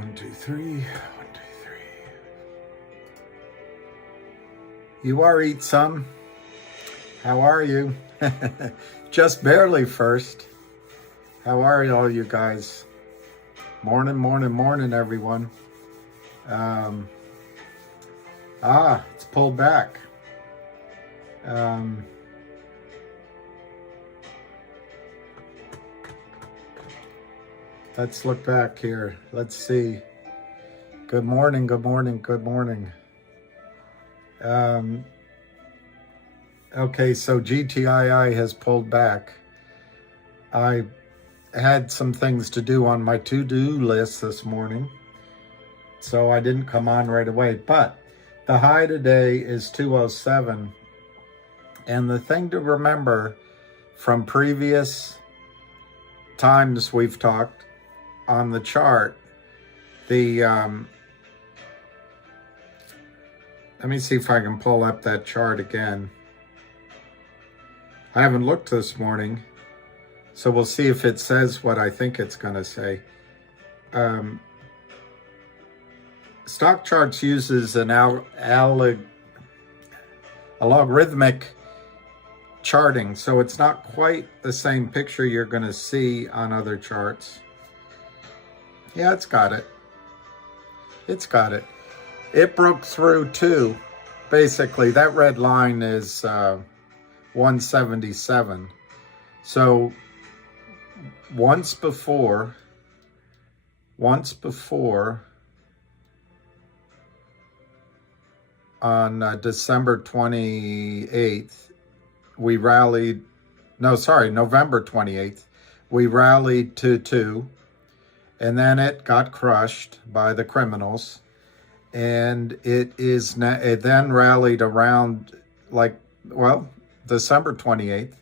1, 2, 3. 1, 2, 3. You are eat some. How are you? Just barely first. How are all you guys? Morning, morning, morning, everyone. It's pulled back. Let's look back here. Let's see. Good morning, good morning, good morning. Okay, so GTII has pulled back. I had some things to do on my to-do list this morning, so I didn't come on right away. But the high today is 207. And the thing to remember from previous times we've talked on the chart, let me see if I can pull up that chart again. I haven't looked this morning, so we'll see if it says what I think it's going to say. Stock charts uses an logarithmic charting, so it's not quite the same picture you're going to see on other charts. Yeah, it's got it. It's got it. It broke through too. Basically, that red line is 177. So once before on December 28th, we rallied, November 28th, we rallied to 2, and then it got crushed by the criminals. And it then rallied around December 28th,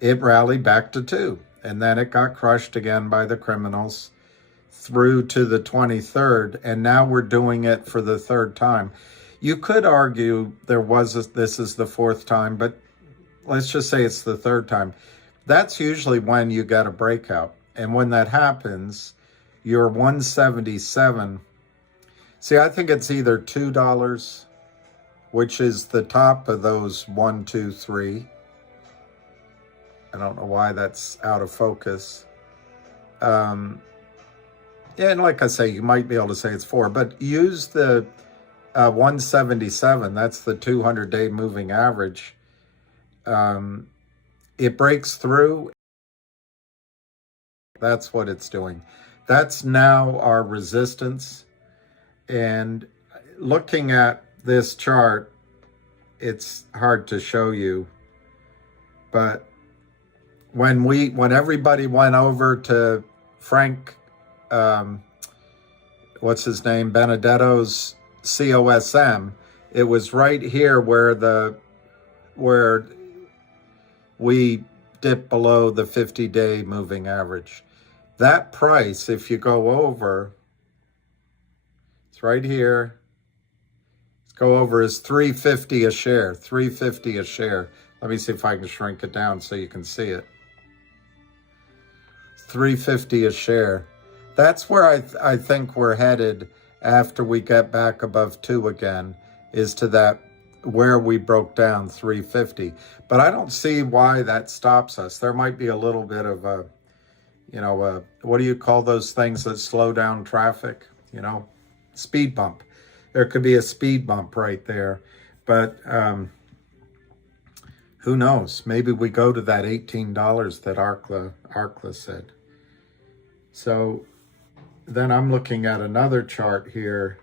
it rallied back to 2. And then it got crushed again by the criminals through to the 23rd. And now we're doing it for the 3rd time. You could argue this is the 4th time, but let's just say it's the 3rd time. That's usually when you get a breakout. And when that happens, you're 177. See, I think it's either $2, which is the top of those 1, 2, 3. I don't know why that's out of focus. Yeah, and like I say, you might be able to say it's 4, but use the 177. That's the 200-day moving average. It breaks through. That's what it's doing. That's now our resistance. And looking at this chart, it's hard to show you, but when everybody went over to Frank, what's his name, Benedetto's COSM, it was right here where we dip below the 50-day moving average. That price, if you go over, it's right here. Let's go over is $3.50 a share. $3.50 a share. Let me see if I can shrink it down so you can see it. $3.50 a share. That's where I think we're headed after we get back above 2 again, is to that where we broke down, $3.50. But I don't see why that stops us. There might be a little bit of a, what do you call those things that slow down traffic? Speed bump. There could be a speed bump right there. But who knows? Maybe we go to that $18 that Arkla said. So then I'm looking at another chart here,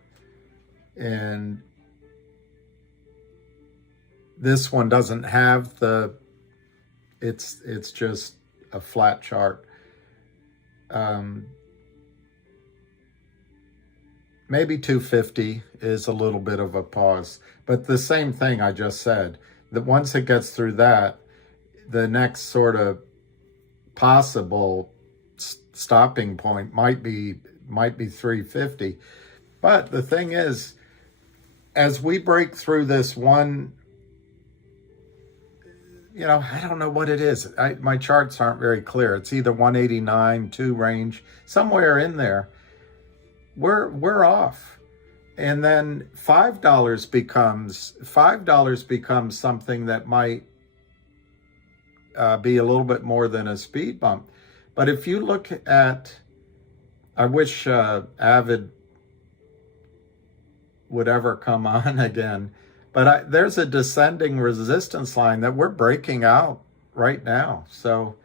and this one doesn't have it's just a flat chart. Maybe 250 is a little bit of a pause, but the same thing I just said, that once it gets through that, the next sort of possible stopping point might be 350. But the thing is, as we break through this one, I don't know what it is. My charts aren't very clear. It's either 189, 2 range, somewhere in there. we're off. And then $5 becomes something that might be a little bit more than a speed bump. But if you look at, I wish Avid would ever come on again, but there's a descending resistance line that we're breaking out right now. So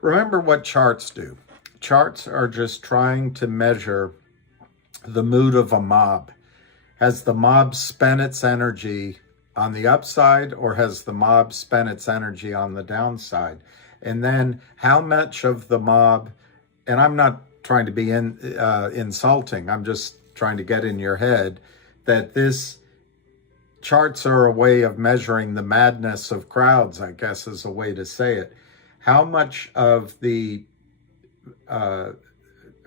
remember what charts do. Charts are just trying to measure the mood of a mob. Has the mob spent its energy on the upside, or has the mob spent its energy on the downside? And then how much of the mob, and I'm not trying to be insulting, I'm just trying to get in your head that this charts are a way of measuring the madness of crowds, I guess is a way to say it. How much of the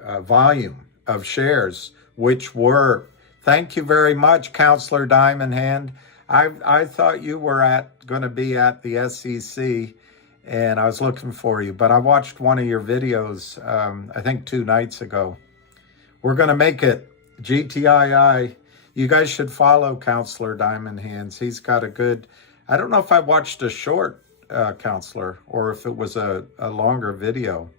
volume of shares, which were, thank you very much, Counselor Diamond Hand. I thought you were going to be at the SEC, and I was looking for you, but I watched one of your videos, I think 2 nights ago. We're going to make it. GTII. You guys should follow Counselor Diamond Hands. He's got a good, I don't know if I watched a short Counselor or if it was a longer video.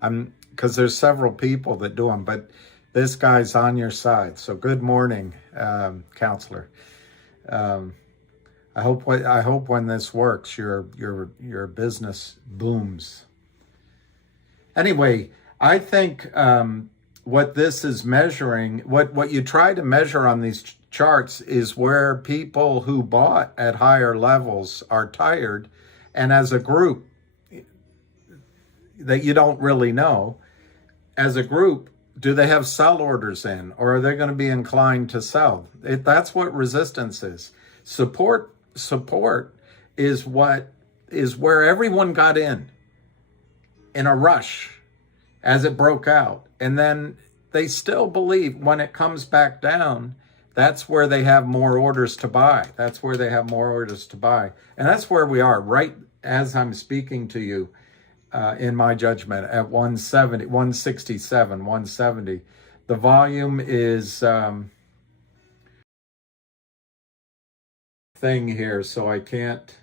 Because there's several people that do them, but this guy's on your side. So good morning, Counselor. I hope when this works, your business booms. Anyway, I think what this is measuring, what you try to measure on these charts is where people who bought at higher levels are tired, and as a group that you don't really know, as a group, do they have sell orders in, or are they going to be inclined to sell? That's what resistance is. Support is where everyone got in a rush as it broke out. And then they still believe when it comes back down, that's where they have more orders to buy. That's where they have more orders to buy. And that's where we are right as I'm speaking to you, in my judgment, at 170, 167, 170. The volume is thing here, so I can't.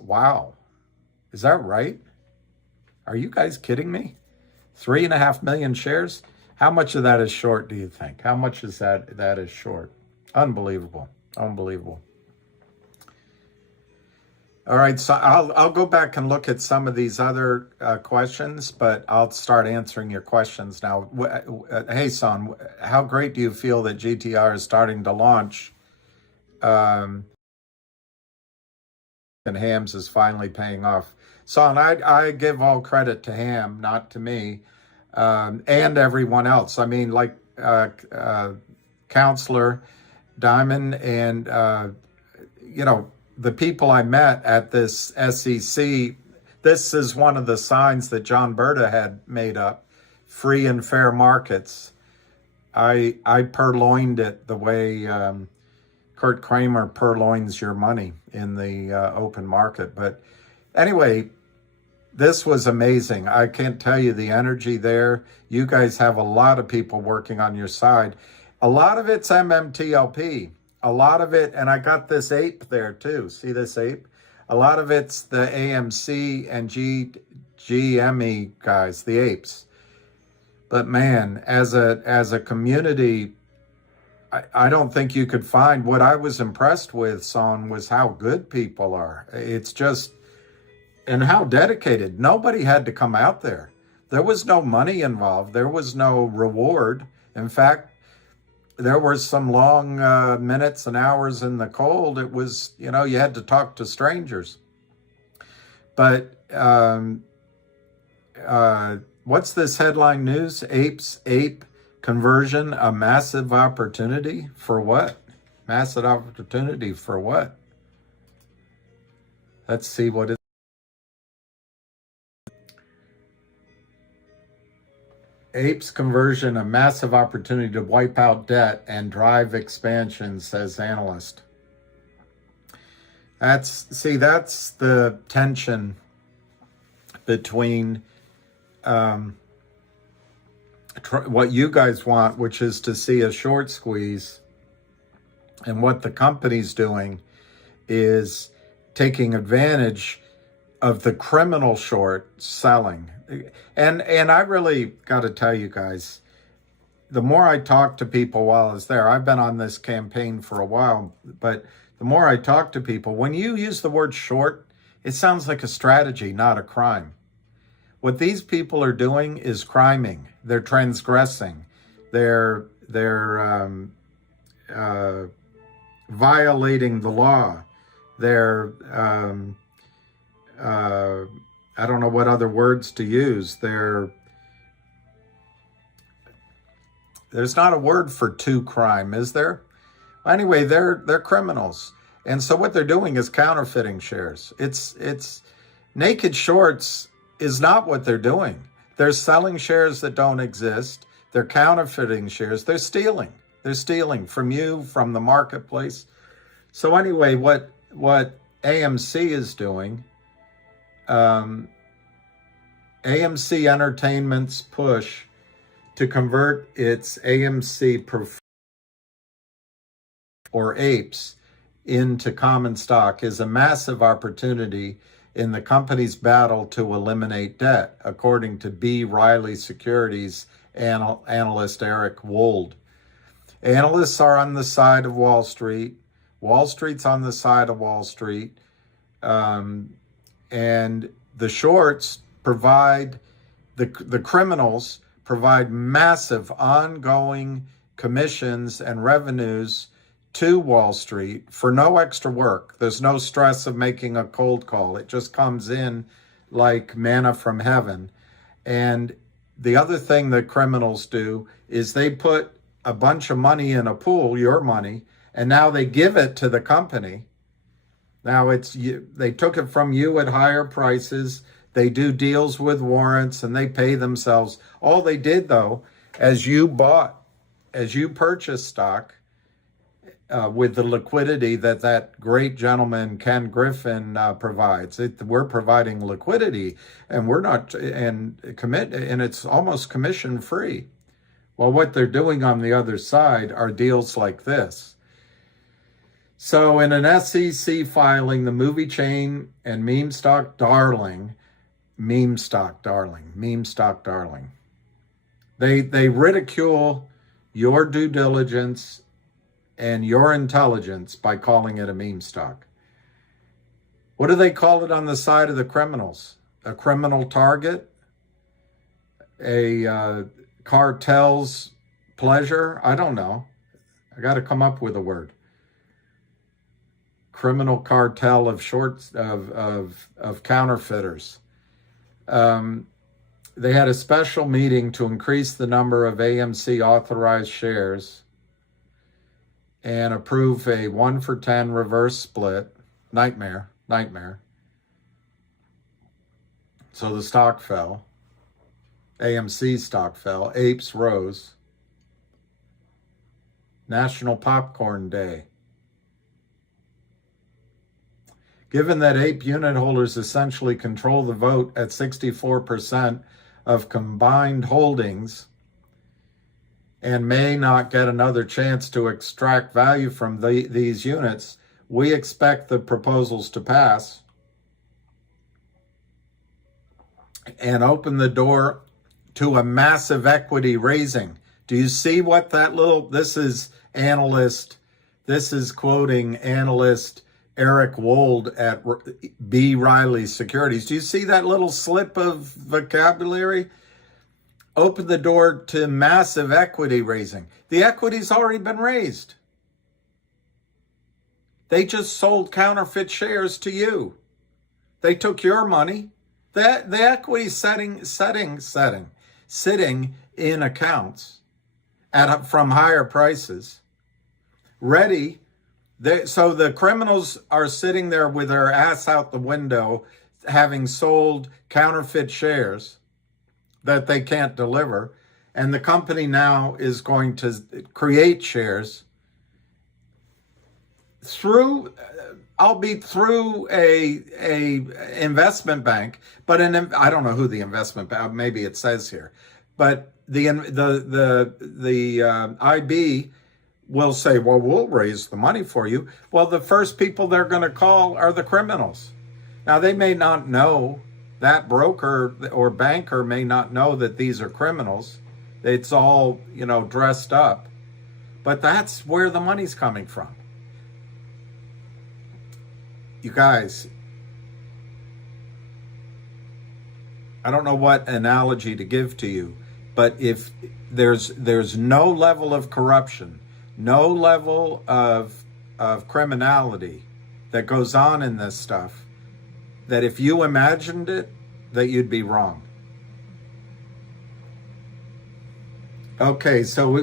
Wow. Is that right? Are you guys kidding me? 3.5 million shares? How much of that is short, do you think? How much is that is short? Unbelievable. Unbelievable. All right, so I'll go back and look at some of these other questions, but I'll start answering your questions now. Hey, Son, how great do you feel that GTR is starting to launch? And Ham's is finally paying off. Son, I give all credit to Ham, not to me, and everyone else. I mean, like Counselor Diamond and, the people I met at this SEC, this is one of the signs that John Berta had made up, free and fair markets. I purloined it the way Kurt Kramer purloins your money in the open market. But anyway, this was amazing. I can't tell you the energy there. You guys have a lot of people working on your side. A lot of it's MMTLP. A lot of it, and I got this ape there too. See this ape? A lot of it's the AMC and GME guys, the apes. But man, as a community, I don't think you could find. What I was impressed with, Son, was how good people are. It's just, and how dedicated. Nobody had to come out there. There was no money involved. There was no reward. In fact, there were some long minutes and hours in the cold. It was, you had to talk to strangers. But what's this headline news? Ape conversion, a massive opportunity for what? Massive opportunity for what? Let's see what it. Apes conversion, a massive opportunity to wipe out debt and drive expansion, says analyst. That's the tension between what you guys want, which is to see a short squeeze. And what the company's doing is taking advantage of the criminal short selling. And I really got to tell you guys, the more I talk to people while I was there, I've been on this campaign for a while, but the more I talk to people, when you use the word short, it sounds like a strategy, not a crime. What these people are doing is criming. They're transgressing. They're violating the law. They're I don't know what other words to use. There's not a word for to crime, is there? Anyway, they're criminals. And so what they're doing is counterfeiting shares. It's naked shorts is not what they're doing. They're selling shares that don't exist. They're counterfeiting shares. They're stealing. They're stealing from you, from the marketplace. So anyway, what AMC is doing, AMC Entertainment's push to convert its AMC or APES into common stock is a massive opportunity in the company's battle to eliminate debt, according to B. Riley Securities analyst Eric Wold. Analysts are on the side of Wall Street. Wall Street's on the side of Wall Street. And the shorts provide, the criminals provide massive ongoing commissions and revenues to Wall Street for no extra work. There's no stress of making a cold call. It just comes in like manna from heaven. And the other thing that criminals do is they put a bunch of money in a pool, your money, and now they give it to the company. Now they took it from you at higher prices. They do deals with warrants and they pay themselves. All they did, though, as you purchased stock, with the liquidity that great gentleman Ken Griffin provides. We're providing liquidity, and we're not and it's almost commission free. Well, what they're doing on the other side are deals like this. So in an SEC filing, the movie chain and meme stock darling, they ridicule your due diligence and your intelligence by calling it a meme stock. What do they call it on the side of the criminals? A criminal target? A cartel's pleasure? I don't know. I got to come up with a word. Criminal cartel of shorts of counterfeiters. They had a special meeting to increase the number of AMC authorized shares and approve a 1-for-10 reverse split. Nightmare. So the stock fell. AMC stock fell. APES rose. National Popcorn Day. Given that APE unit holders essentially control the vote at 64% of combined holdings, and may not get another chance to extract value from these units, we expect the proposals to pass and open the door to a massive equity raising. Do you see what this is quoting analyst Eric Wold at B. Riley Securities. Do you see that little slip of vocabulary? Open the door to massive equity raising. The equity's already been raised. They just sold counterfeit shares to you. They took your money. The equity's sitting in accounts from higher prices, ready. So the criminals are sitting there with their ass out the window, having sold counterfeit shares that they can't deliver. And the company now is going to create shares through a investment bank, but I don't know who the investment bank, maybe it says here, but the IB will say, well, we'll raise the money for you. Well, the first people they're going to call are the criminals. Now, they may not know, that broker or banker may not know that these are criminals. It's all, dressed up. But that's where the money's coming from. You guys, I don't know what analogy to give to you, but if there's no level of corruption, no level of criminality that goes on in this stuff, that if you imagined it, that you'd be wrong. Okay, so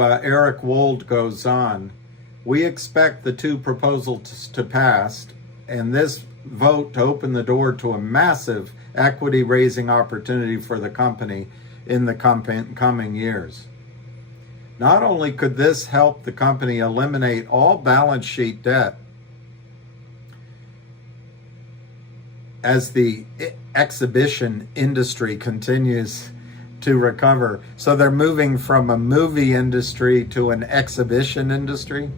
Eric Wold goes on. We expect the two proposals to pass, and this vote to open the door to a massive equity raising opportunity for the company in the coming years. Not only could this help the company eliminate all balance sheet debt as the exhibition industry continues to recover. So they're moving from a movie industry to an exhibition industry.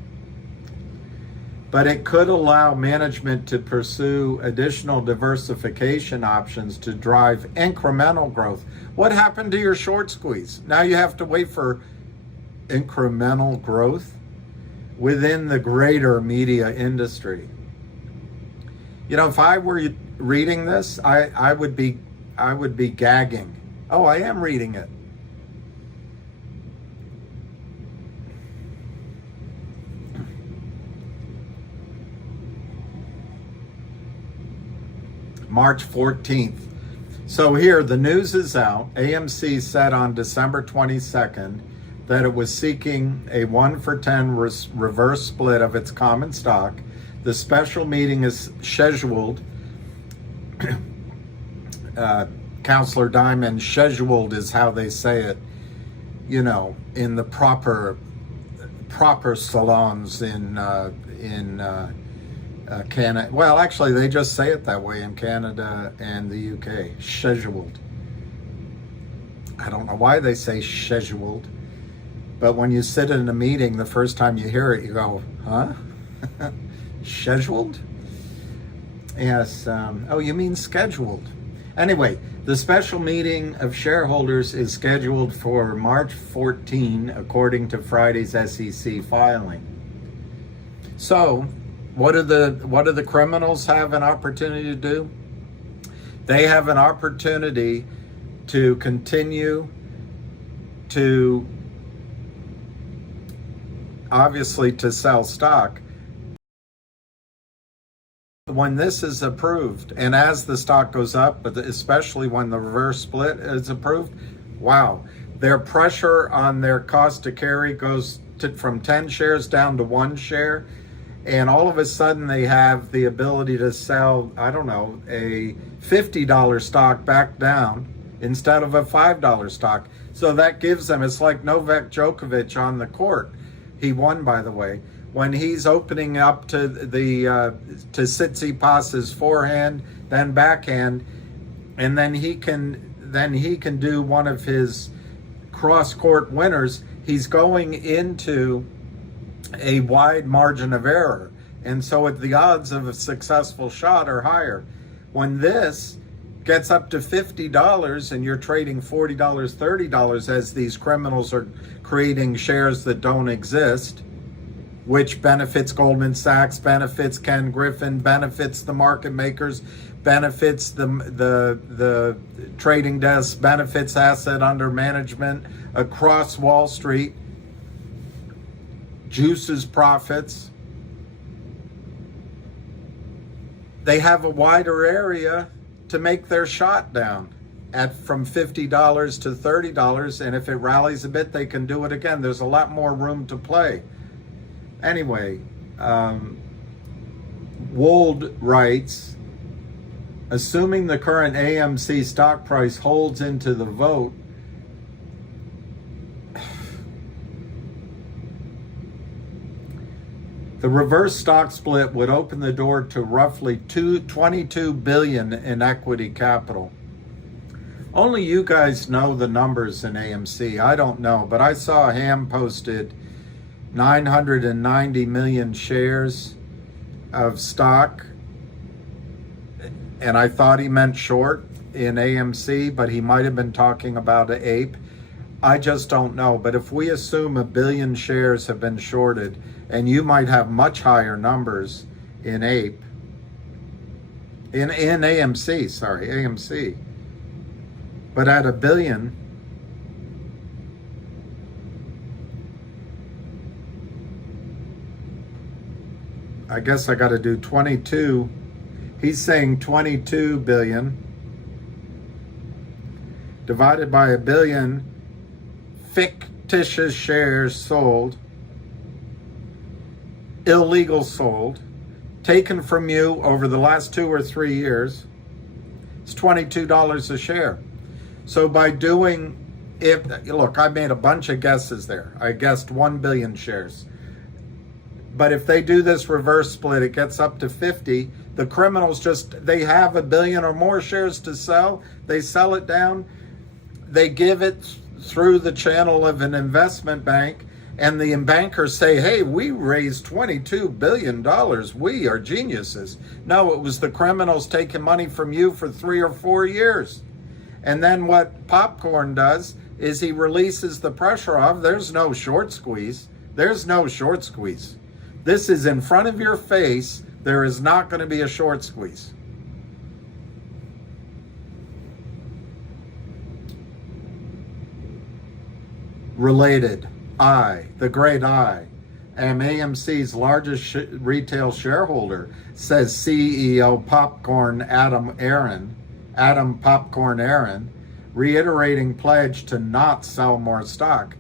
But it could allow management to pursue additional diversification options to drive incremental growth. What happened to your short squeeze? Now you have to wait for incremental growth within the greater media industry. If I were reading this, I would be gagging. Oh, I am reading it. March 14th. So here, the news is out. AMC said on December 22nd that it was seeking a 1-for-10 reverse split of its common stock. The special meeting is scheduled. Counselor Diamond, scheduled is how they say it, in the proper salons in Canada. Well, actually, they just say it that way in Canada and the UK. Scheduled. I don't know why they say scheduled, but when you sit in a meeting, the first time you hear it, you go, huh? Scheduled? Yes. Oh, you mean scheduled. Anyway, the special meeting of shareholders is scheduled for March 14, according to Friday's SEC filing. So, what do the criminals have an opportunity to do? They have an opportunity to continue to, obviously, to sell stock. When this is approved, and as the stock goes up, but especially when the reverse split is approved, wow, their pressure on their cost to carry goes from 10 shares down to 1 share, and all of a sudden they have the ability to sell, I don't know, a $50 stock back down instead of a $5 stock. So that gives them, it's like Novak Djokovic on the court. He won, by the way. When he's opening up to Tsitsipas's forehand, then backhand, and then he can do one of his cross-court winners, he's going into a wide margin of error. And so the odds of a successful shot are higher. When this gets up to $50 and you're trading $40, $30 as these criminals are creating shares that don't exist, which benefits Goldman Sachs, benefits Ken Griffin, benefits the market makers, benefits the trading desk, benefits asset under management across Wall Street, juices profits. They have a wider area to make their shot down from $50 to $30, and if it rallies a bit, they can do it again. There's a lot more room to play. Anyway, Wold writes, assuming the current AMC stock price holds into the vote, the reverse stock split would open the door to roughly $22 billion in equity capital. Only you guys know the numbers in AMC. I don't know, but I saw Ham posted 990 million shares of stock, and I thought he meant short in AMC, but he might have been talking about an APE. I just don't know. But if we assume 1 billion shares have been shorted, and you might have much higher numbers in APE, in AMC, sorry, AMC. But at 1 billion, I guess I got to do 22. He's saying 22 billion divided by 1 billion fictitious shares sold, illegal sold, taken from you over the last 2 or 3 years. It's $22 a share. So by doing, look, I made a bunch of guesses there. I guessed 1 billion shares. But if they do this reverse split, it gets up to 50. The criminals they have 1 billion or more shares to sell. They sell it down. They give it through the channel of an investment bank. And the bankers say, hey, we raised $22 billion. We are geniuses. No, it was the criminals taking money from you for 3 or 4 years. And then what Popcorn does is he releases the pressure off. There's no short squeeze. There's no short squeeze. This is in front of your face. There is not going to be a short squeeze. Related, the great I, am AMC's largest retail shareholder, says CEO Popcorn Adam Popcorn Aaron, reiterating pledge to not sell more stock.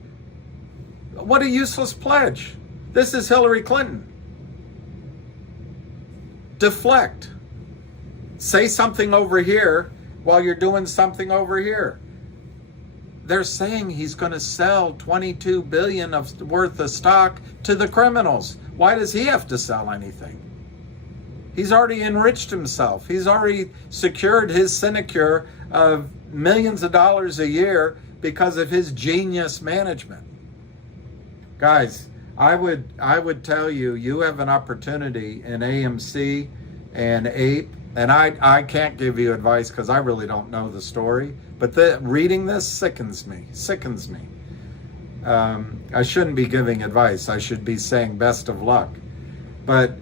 What a useless pledge. This is Hillary Clinton. Deflect. Say something over here while you're doing something over here. They're saying he's going to sell 22 billion worth of stock to the criminals. Why does he have to sell anything? He's already enriched himself. He's already secured his sinecure of millions of dollars a year because of his genius management. Guys, I would tell you, you have an opportunity in AMC and APE, and I can't give you advice because I really don't know the story, but reading this sickens me. I shouldn't be giving advice. I should be saying best of luck. But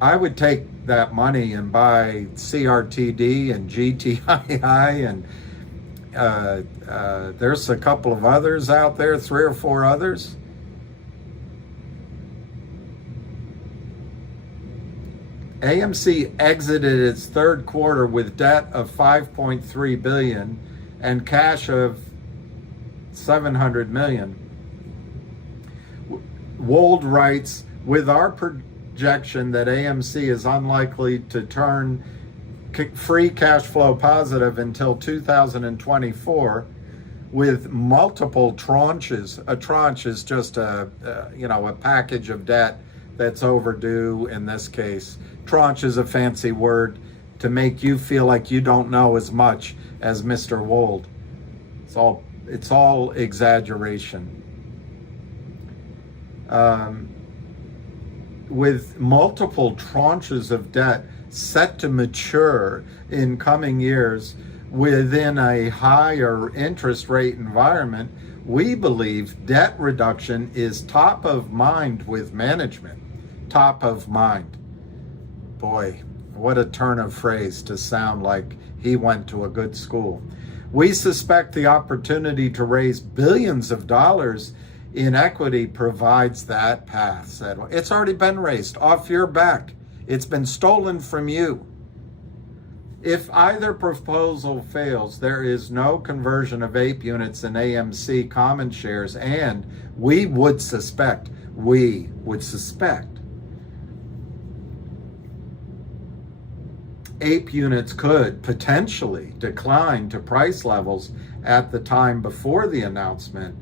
I would take that money and buy CRTD and GTII, and there's a couple of others out there, 3 or 4 others. AMC exited its third quarter with debt of $5.3 billion and cash of $700 million. Wold writes, with our projection that AMC is unlikely to turn free cash flow positive until 2024, with multiple tranches. A tranche is just a package of debt that's overdue in this case. Tranche is a fancy word to make you feel like you don't know as much as Mr. Wold. It's all exaggeration. With multiple tranches of debt set to mature in coming years within a higher interest rate environment, we believe debt reduction is top of mind with management. Top of mind. Boy, what a turn of phrase to sound like he went to a good school. We suspect the opportunity to raise billions of dollars in equity provides that path, said. It's already been raised off your back. It's been stolen from you. If either proposal fails, there is no conversion of APE units and AMC common shares, and we would suspect APE units could potentially decline to price levels at the time before the announcement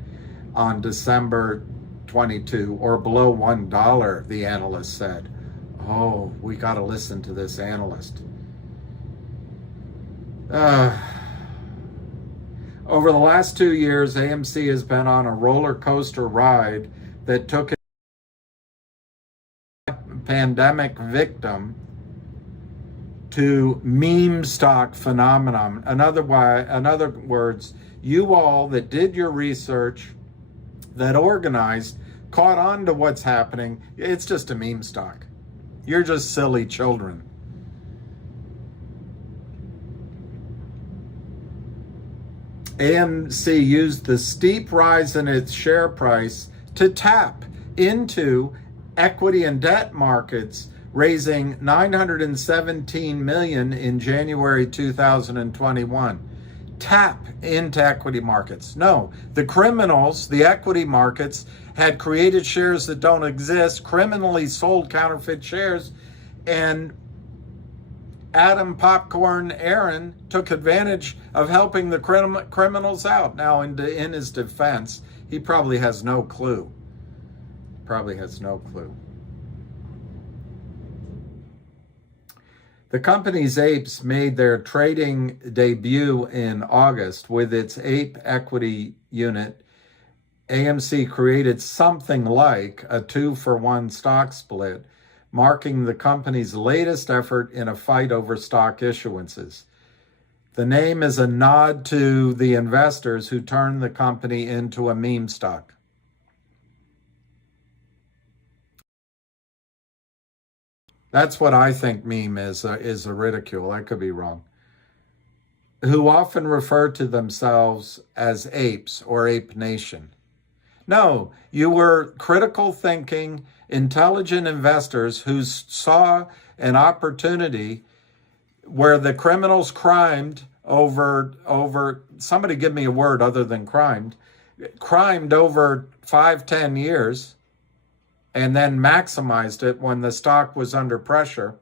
on December 22 or below $1, the analyst said. Oh, we got to listen to this analyst. Over the last 2 years, AMC has been on a roller coaster ride that took a pandemic victim to meme stock phenomenon. In other words, you all that did your research, that organized, caught on to what's happening. It's just a meme stock. You're just silly children. AMC used the steep rise in its share price to tap into equity and debt markets, raising $917 million in January 2021. Tap into equity markets. No, the criminals, the equity markets, had created shares that don't exist, criminally sold counterfeit shares, and Adam Popcorn Aaron took advantage of helping the criminals out. Now, in his defense, he probably has no clue. The company's apes made their trading debut in August with its ape equity unit. AMC created something like a 2-for-1 stock split, marking the company's latest effort in a fight over stock issuances. The name is a nod to the investors who turned the company into a meme stock. That's what I think meme is a ridicule. I could be wrong. Who often refer to themselves as apes or ape nation. No, you were critical thinking, intelligent investors who saw an opportunity where the criminals crimed over somebody give me a word other than crimed over 5-10 years, and then maximized it when the stock was under pressure.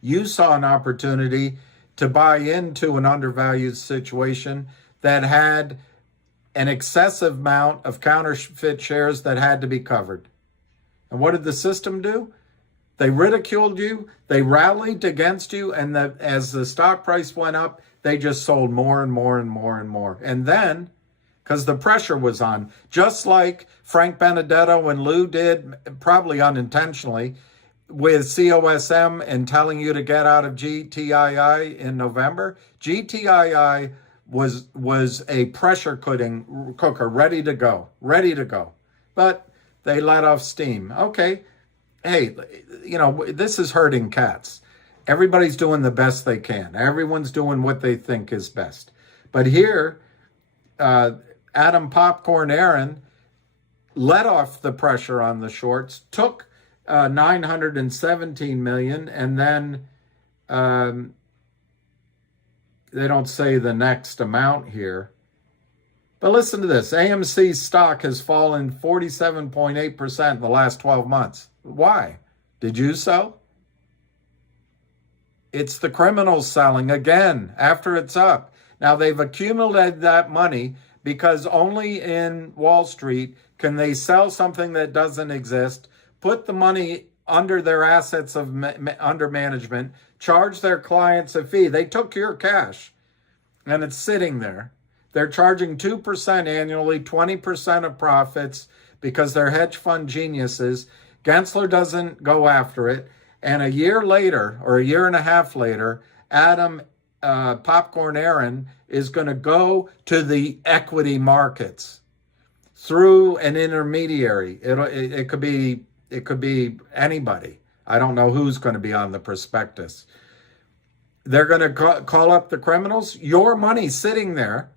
You saw an opportunity to buy into an undervalued situation that had an excessive amount of counterfeit shares that had to be covered. And what did the system do? They ridiculed you, they rallied against you, and as the stock price went up, they just sold more and more and more and more. And then, because the pressure was on, just like Frank Benedetto and Lou did, probably unintentionally, with COSM and telling you to get out of GTII in November. GTII was a pressure cooker ready to go. But they let off steam. Okay, hey, this is herding cats. Everybody's doing the best they can. Everyone's doing what they think is best. But here, Adam Popcorn Aaron let off the pressure on the shorts, took $917 million, and then they don't say the next amount here. But listen to this. AMC's stock has fallen 47.8% in the last 12 months. Why? Did you sell? It's the criminals selling again after it's up. Now, they've accumulated that money because only in Wall Street can they sell something that doesn't exist, put the money under their assets under management, charge their clients a fee. They took your cash, and it's sitting there. They're charging 2% annually, 20% of profits, because they're hedge fund geniuses. Gensler doesn't go after it. And a year later, or a year and a half later, Adam Popcorn Aaron is going to go to the equity markets through an intermediary. It could be anybody. I don't know who's going to be on the prospectus. They're going to call up the criminals. Your money's sitting there,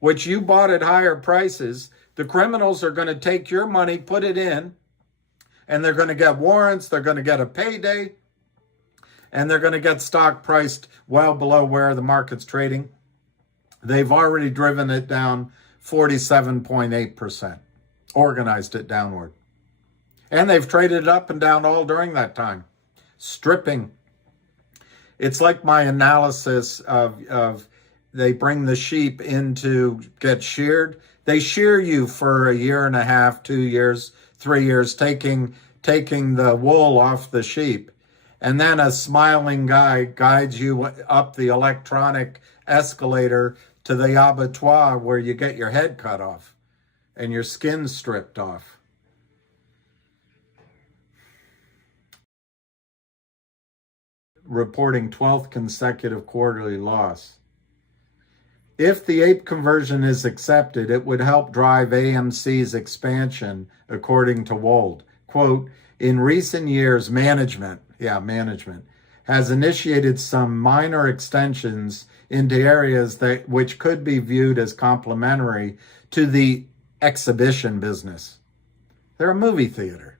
which you bought at higher prices. The criminals are going to take your money, put it in, and they're going to get warrants. They're going to get a payday, and they're going to get stock priced well below where the market's trading. They've already driven it down 47.8%, organized it downward. And they've traded it up and down all during that time, stripping. It's like my analysis of they bring the sheep in to get sheared. They shear you for a year and a half, 2 years, 3 years, taking the wool off the sheep. And then a smiling guy guides you up the electronic escalator to the abattoir where you get your head cut off and your skin stripped off. Reporting 12th consecutive quarterly loss. If the ape conversion is accepted, it would help drive AMC's expansion, according to Wold. Quote, in recent years, management has initiated some minor extensions into areas which could be viewed as complementary to the exhibition business. They're a movie theater.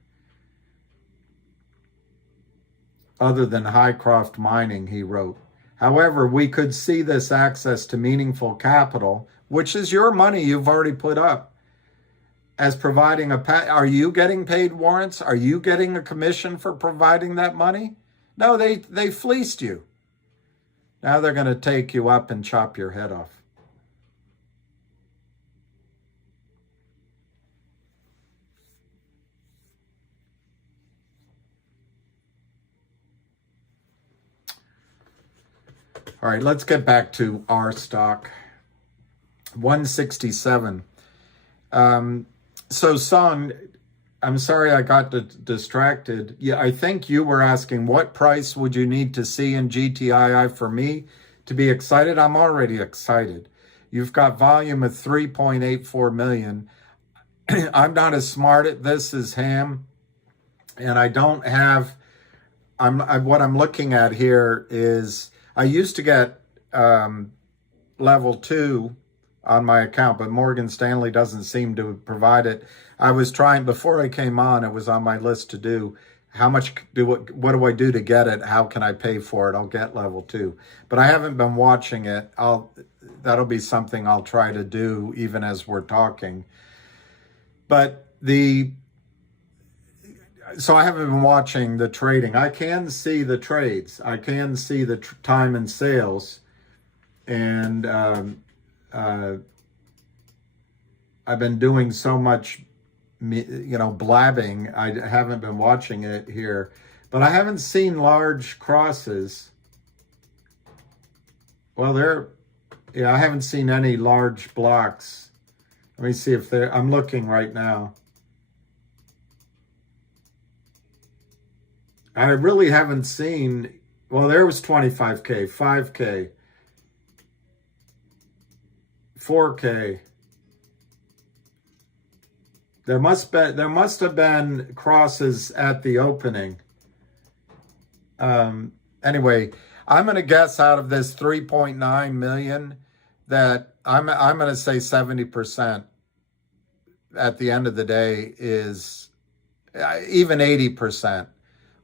Other than Highcroft Mining, he wrote. However, we could see this access to meaningful capital, which is your money you've already put up, as providing are you getting paid warrants? Are you getting a commission for providing that money? No, they fleeced you. Now they're going to take you up and chop your head off. All right, let's get back to our stock. 167. So, Son, I'm sorry I got distracted. Yeah, I think you were asking what price would you need to see in GTII for me to be excited? I'm already excited. You've got volume of 3.84 million. I'm not as smart at this as Ham, and I don't have. What I'm looking at here is I used to get level 2 on my account, but Morgan Stanley doesn't seem to provide it. I was trying, before I came on, it was on my list to do. What do I do to get it? How can I pay for it? I'll get level 2. But I haven't been watching it. That'll be something I'll try to do even as we're talking. But so I haven't been watching the trading. I can see the trades. I can see the time and sales. And I've been doing so much, blabbing. I haven't been watching it here. But I haven't seen large crosses. Well, I haven't seen any large blocks. Let me see if I'm looking right now. I really haven't seen, well, there was 25K, 5K, 4K. There must have been crosses at the opening. Anyway, I'm going to guess out of this 3.9 million that I'm going to say 70% at the end of the day is, even 80%.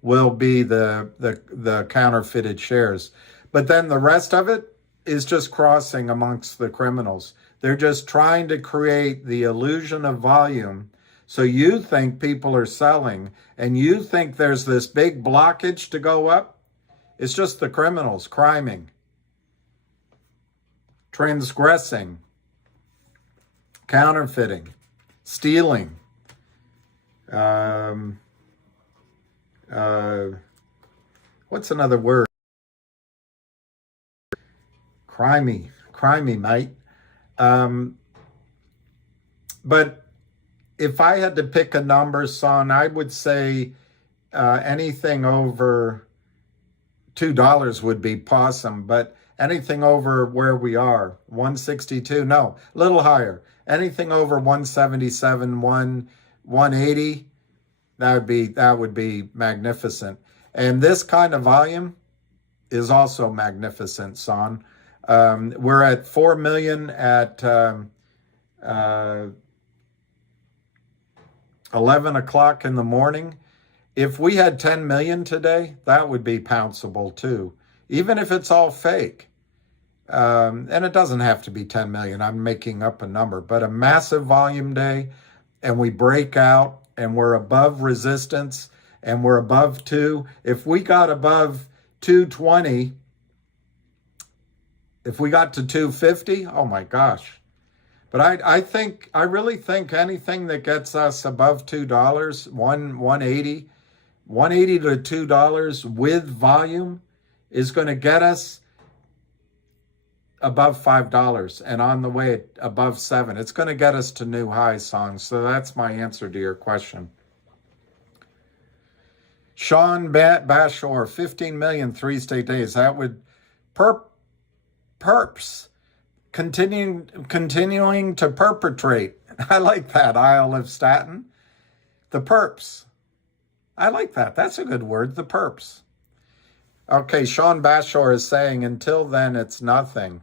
Will be the counterfeited shares. But then the rest of it is just crossing amongst the criminals. They're just trying to create the illusion of volume. So you think people are selling and you think there's this big blockage to go up. It's just the criminals criming, transgressing, counterfeiting, stealing. What's another word? Crimey, mate. But if I had to pick a number, Son, I would say anything over $2 would be possum, but anything over where we are, 162, no, a little higher. Anything over 177, 180, that would be magnificent. And this kind of volume is also magnificent, Son. We're at 4 million at 11 o'clock in the morning. If we had 10 million today, that would be pounceable too, even if it's all fake. And it doesn't have to be 10 million. I'm making up a number, but a massive volume day and we break out and we're above resistance and we're above 2. If we got above 220, if we got to 250, oh my gosh. But I really think anything that gets us above $2, 180 to $2 with volume is going to get us above $5 and on the way above 7. It's going to get us to new highs, Song. So that's my answer to your question. Sean Bashor, 15 million 3 state days. That would perps continuing to perpetrate. I like that. Isle of Staten. The perps. I like that. That's a good word. The perps. Okay, Sean Bashor is saying, until then, it's nothing.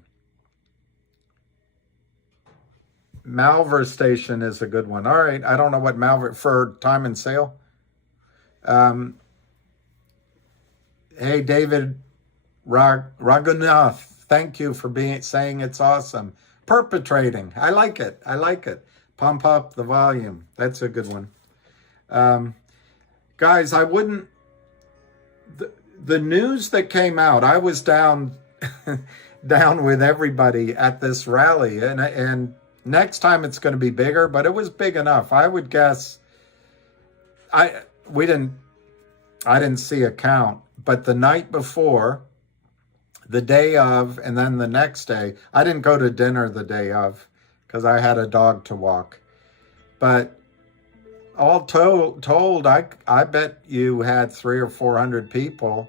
Malver Station is a good one. All right, I don't know what Malver, for time and sale. Hey, David Raghunath, thank you for saying it's awesome. Perpetrating. I like it. I like it. Pump up the volume. That's a good one. Guys, I wouldn't... The news that came out, I was down with everybody at this rally, and next time it's going to be bigger, but it was big enough. I would guess, I didn't see a count, but the night before, the day of, and then the next day, I didn't go to dinner the day of because I had a dog to walk. But all told, I bet you had 300 or 400 people.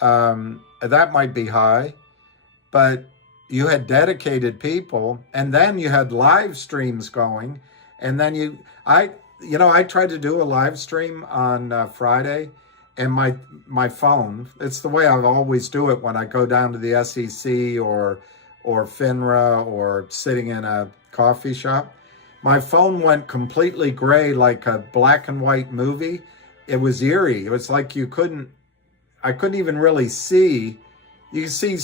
That might be high, but you had dedicated people, and then you had live streams going, and then I tried to do a live stream on Friday, and my phone, it's the way I always do it when I go down to the SEC or FINRA or sitting in a coffee shop. My phone went completely gray, like a black and white movie. It was eerie. It was like I couldn't even really see. You can see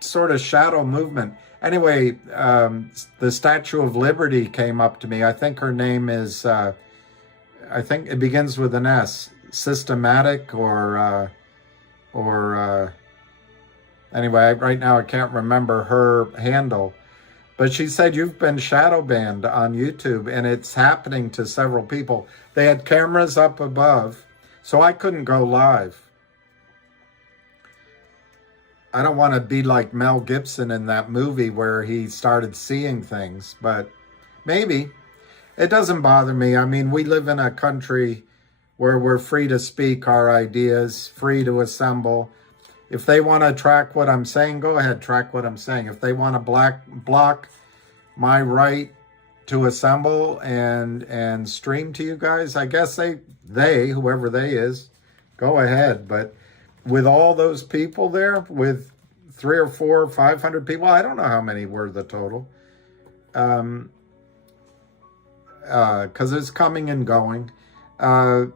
sort of shadow movement. Anyway, the Statue of Liberty came up to me. I think her name is, I think it begins with an S, Systematic anyway, right now I can't remember her handle. But she said, you've been shadow banned on YouTube, and it's happening to several people. They had cameras up above, so I couldn't go live. I don't want to be like Mel Gibson in that movie where he started seeing things, but maybe. It doesn't bother me. I mean, we live in a country where we're free to speak our ideas, free to assemble. If they want to track what I'm saying, go ahead, track what I'm saying. If they want to block my right to assemble and stream to you guys, I guess they, whoever they is, go ahead. But with all those people there, with 300 or 400 or 500 people, I don't know how many were the total, because it's coming and going. They're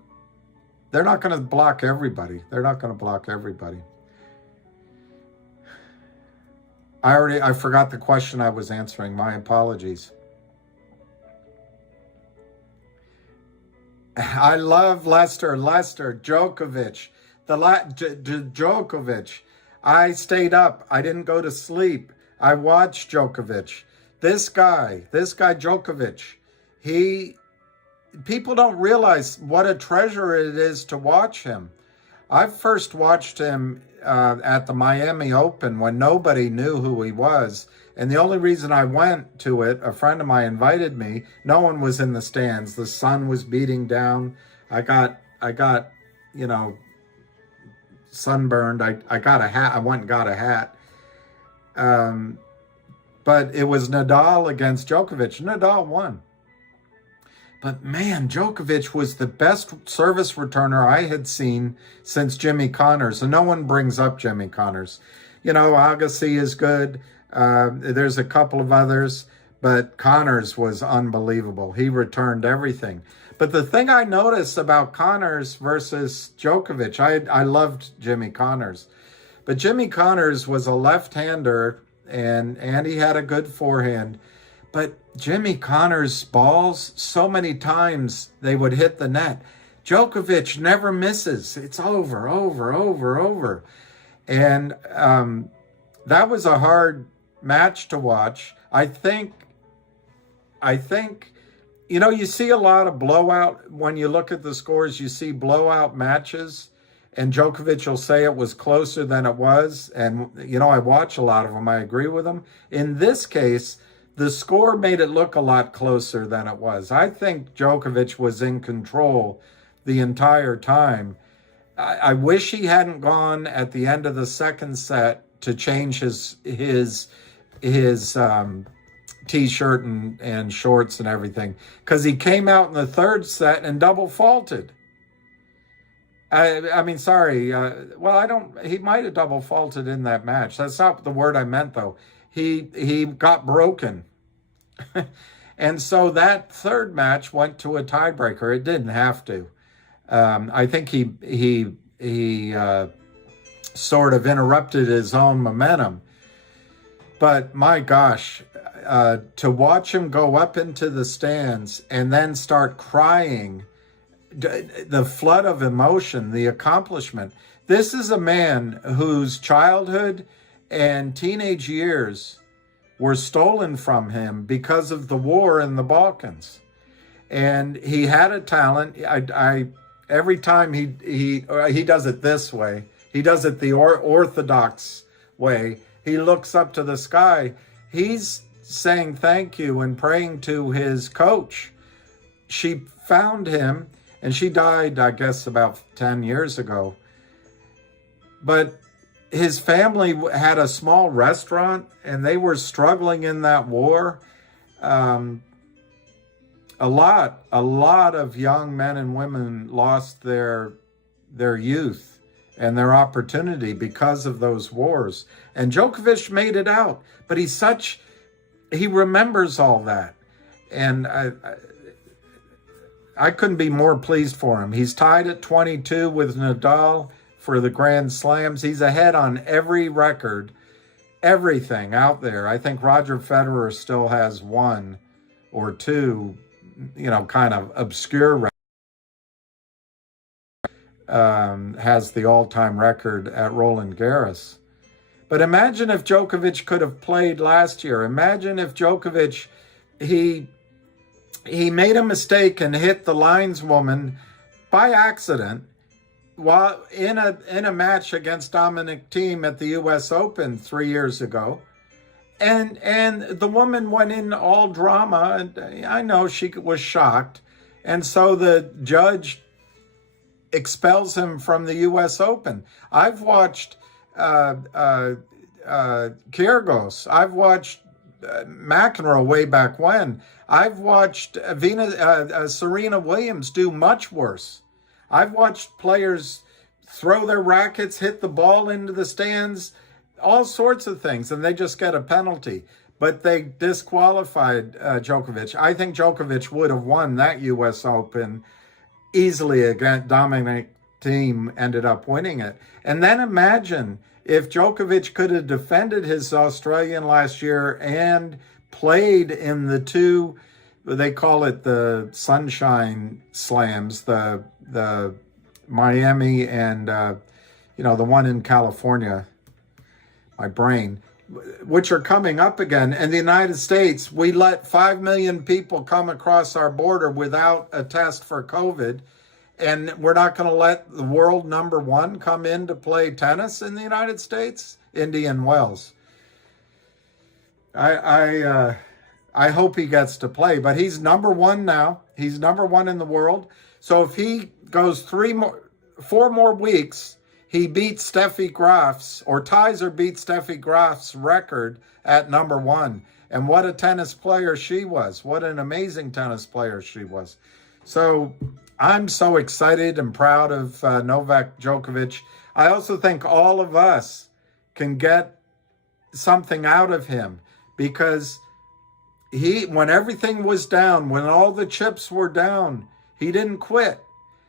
not going to block everybody. They're not going to block everybody. I forgot the question I was answering. My apologies. I love Lester, Djokovic. Djokovic. I stayed up. I didn't go to sleep. I watched Djokovic. This guy Djokovic, people don't realize what a treasure it is to watch him. I first watched him at the Miami Open when nobody knew who he was. And the only reason I went to it, a friend of mine invited me. No one was in the stands. The sun was beating down. I got, sunburned. I got a hat. I went and got a hat. But it was Nadal against Djokovic. Nadal won. But man, Djokovic was the best service returner I had seen since Jimmy Connors. And no one brings up Jimmy Connors. Agassi is good. There's a couple of others. But Connors was unbelievable. He returned everything. But the thing I noticed about Connors versus Djokovic, I loved Jimmy Connors. But Jimmy Connors was a left-hander, and he had a good forehand. But Jimmy Connors' balls, so many times they would hit the net. Djokovic never misses. It's over. And that was a hard match to watch. I think, you see a lot of blowout. When you look at the scores, you see blowout matches. and Djokovic will say it was closer than it was. And, you know, I watch a lot of them. I agree with them. In this case, the score made it look a lot closer than it was. I think Djokovic was in control the entire time. I wish he hadn't gone at the end of the second set to change his t-shirt and shorts and everything, because he came out in the third set and double faulted. I mean, sorry. He might have double faulted in that match. That's not the word I meant, though. He got broken. And so that third match went to a tiebreaker. It didn't have to. I think he sort of interrupted his own momentum. But my gosh, to watch him go up into the stands and then start crying, the flood of emotion, the accomplishment. This is a man whose childhood and teenage years were stolen from him because of the war in the Balkans. And he had a talent. Every time he does it this way, he does it the orthodox way. He looks up to the sky. He's saying thank you and praying to his coach. She found him, and she died, I guess, about 10 years ago. But his family had a small restaurant, and they were struggling in that war. A lot of young men and women lost their youth and their opportunity because of those wars. And Djokovic made it out, but he remembers all that. And I couldn't be more pleased for him. He's tied at 22 with Nadal for the Grand Slams. He's ahead on every record, everything out there. I think Roger Federer still has one or two, kind of obscure has the all-time record at Roland Garros. But imagine if Djokovic could have played last year. Imagine if Djokovic, he made a mistake and hit the lineswoman by accident while in a match against Dominic Thiem at the U.S. Open 3 years ago. And the woman went in all drama, and I know she was shocked. And so the judge expels him from the U.S. Open. I've watched Kyrgios. I've watched McEnroe way back when. I've watched Serena Williams do much worse. I've watched players throw their rackets, hit the ball into the stands, all sorts of things, and they just get a penalty. But they disqualified Djokovic. I think Djokovic would have won that U.S. Open easily against Dominic Thiem, ended up winning it. And then imagine if Djokovic could have defended his Australian last year and played in the two, they call it the Sunshine Slams, the Miami and, the one in California, my brain, which are coming up again. In the United States, we let 5 million people come across our border without a test for COVID. And we're not going to let the world number one come in to play tennis in the United States? Indian Wells. I hope he gets to play, but he's number one now. He's number one in the world. So if he goes 4 more weeks, he beats Steffi Graf's, or ties or beats Steffi Graf's record at number one. And what a tennis player she was. What an amazing tennis player she was. So I'm so excited and proud of Novak Djokovic. I also think all of us can get something out of him, because when everything was down, when all the chips were down, he didn't quit.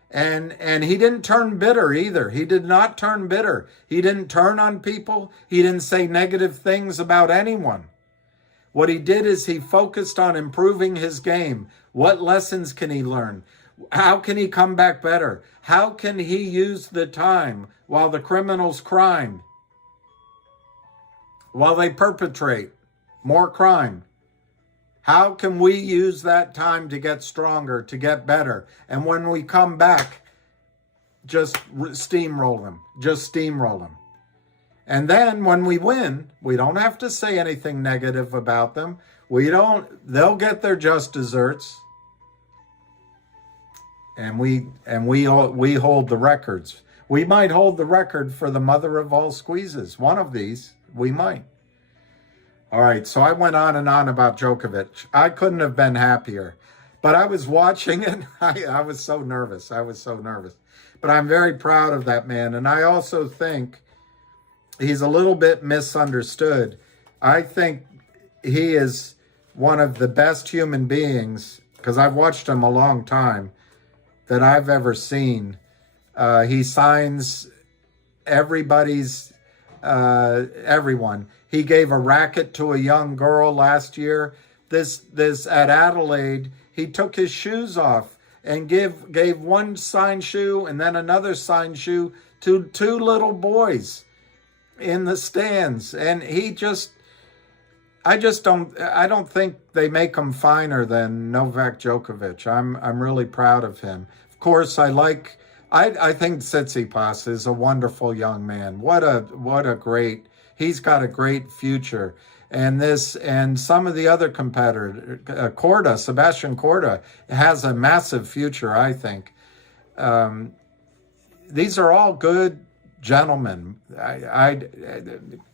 And he didn't turn bitter either. He did not turn bitter. He didn't turn on people. He didn't say negative things about anyone. What he did is he focused on improving his game. What lessons can he learn? How can he come back better? How can he use the time while the criminals crime, while they perpetrate more crime? How can we use that time to get stronger, to get better? And when we come back, just steamroll them. Just steamroll them. And then when we win, we don't have to say anything negative about them. They'll get their just desserts. And we hold the records. We might hold the record for the mother of all squeezes. One of these, we might. All right, so I went on and on about Djokovic. I couldn't have been happier. But I was watching it. I was so nervous. But I'm very proud of that man. And I also think he's a little bit misunderstood. I think he is one of the best human beings, because I've watched him a long time, that I've ever seen. He signs everyone. He gave a racket to a young girl last year. This at Adelaide, he took his shoes off and gave one signed shoe and then another signed shoe to two little boys in the stands. And I don't think they make him finer than Novak Djokovic. I'm really proud of him. Of course, I think Tsitsipas is a wonderful young man. He's got a great future. And some of the other competitors, Sebastian Korda has a massive future, I think. These are all good gentlemen.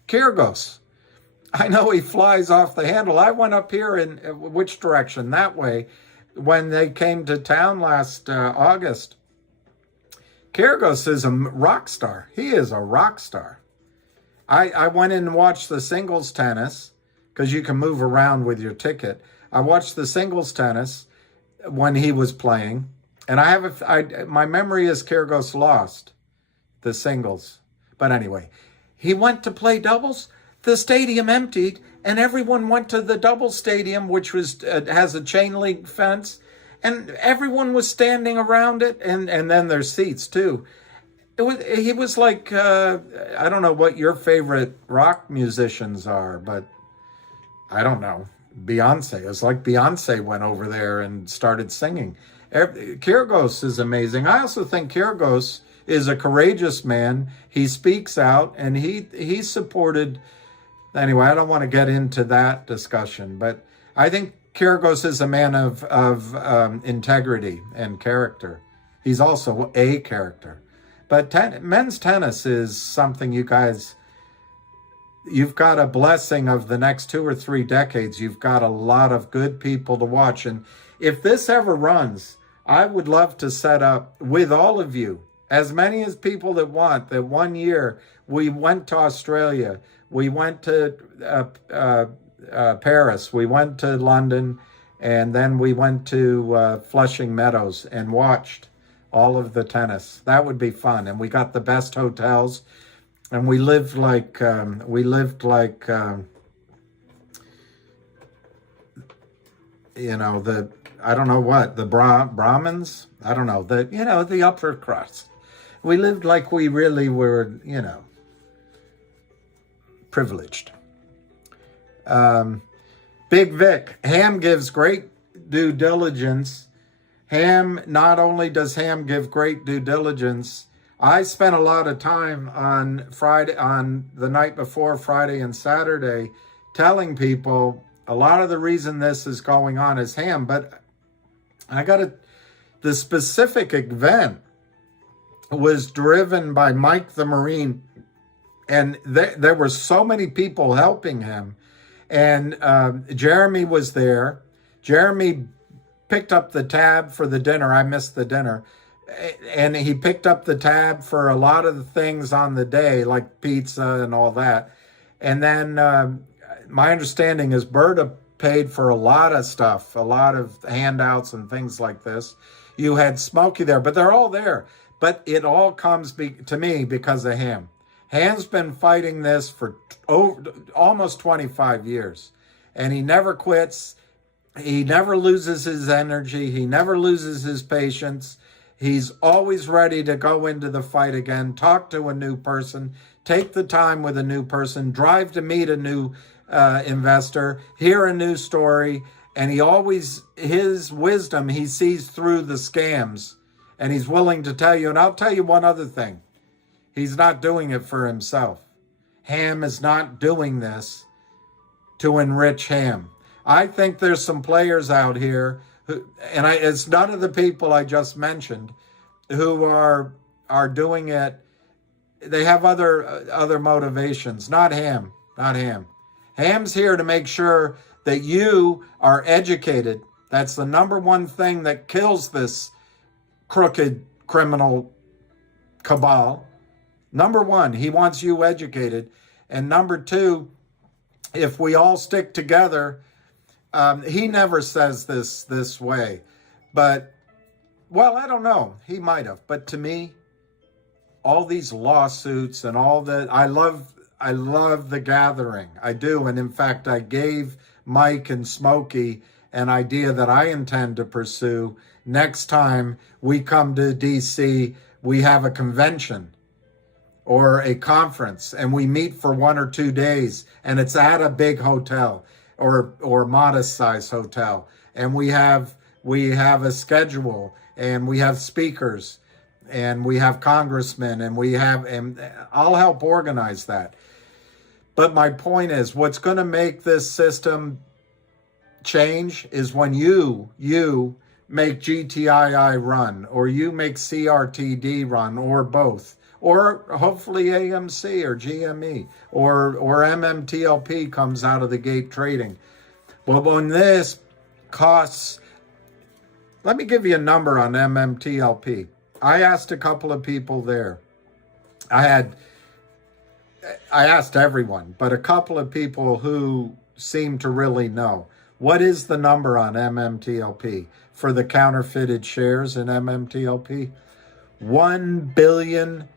Kyrgios, I know he flies off the handle. I went up here in which direction? That way, when they came to town last August. Kyrgios is a rock star. He is a rock star. I went in and watched the singles tennis, because you can move around with your ticket. I watched the singles tennis when he was playing, and my memory is Kyrgios lost the singles. But anyway, he went to play doubles. The stadium emptied, and everyone went to the double stadium, which has a chain link fence, and everyone was standing around it, and then there's seats too. He was like, I don't know what your favorite rock musicians are, but I don't know. Beyonce. It's like Beyonce went over there and started singing. Kyrgios is amazing. I also think Kyrgios is a courageous man. He speaks out, and he supported. Anyway, I don't want to get into that discussion, but I think Kyrgios is a man of integrity and character. He's also a character. But men's tennis is something you've got a blessing of the next 2 or 3 decades. You've got a lot of good people to watch. And if this ever runs, I would love to set up with all of you, as many as people that want, that one year we went to Australia, we went to Paris, we went to London, and then we went to Flushing Meadows and watched all of the tennis. That would be fun. And we got the best hotels, and we lived like I don't know what, the Brahmins? I don't know, the upper crust. We lived like we really were, privileged. Big Vic, Ham gives great due diligence. Not only does Ham give great due diligence, I spent a lot of time on the night before Friday and Saturday, telling people a lot of the reason this is going on is Ham, but the specific event was driven by Mike the Marine, and there were so many people helping him, and Jeremy was there. Jeremy picked up the tab for the dinner. I missed the dinner. And he picked up the tab for a lot of the things on the day, like pizza and all that. And then my understanding is Berta paid for a lot of stuff, a lot of handouts and things like this. You had Smokey there, but they're all there. But it all comes to me because of Ham. Ham's been fighting this for almost 25 years, and he never quits. He never loses his energy. He never loses his patience. He's always ready to go into the fight again, talk to a new person, take the time with a new person, drive to meet a new investor, hear a new story. And his wisdom, he sees through the scams And he's willing to tell you, and I'll tell you one other thing. He's not doing it for himself. Ham is not doing this to enrich Ham. I think there's some players out here, who, and it's none of the people I just mentioned, who are doing it. They have other motivations. Not Ham. Not Ham. Ham's here to make sure that you are educated. That's the number one thing that kills this crooked criminal cabal. Number one, he wants you educated. And number two, if we all stick together, he never says this way. But, well, I don't know. He might have. But to me, all these lawsuits and all that, I love the gathering. I do. And in fact, I gave Mike and Smokey an idea that I intend to pursue. Next time we come to DC, we have a convention or a conference and we meet for 1 or 2 days, and it's at a big hotel or modest size hotel. And we have a schedule, and we have speakers, and we have congressmen, and I'll help organize that. But my point is, what's going to make this system change is when you make GTII run, or you make CRTD run, or both, or hopefully AMC or GME or MMTLP comes out of the gate trading. Well, when this costs, let me give you a number on MMTLP. I asked a couple of people there. I asked everyone, but a couple of people who seem to really know. What is the number on MMTLP for the counterfeited shares in MMTLP? 1 billion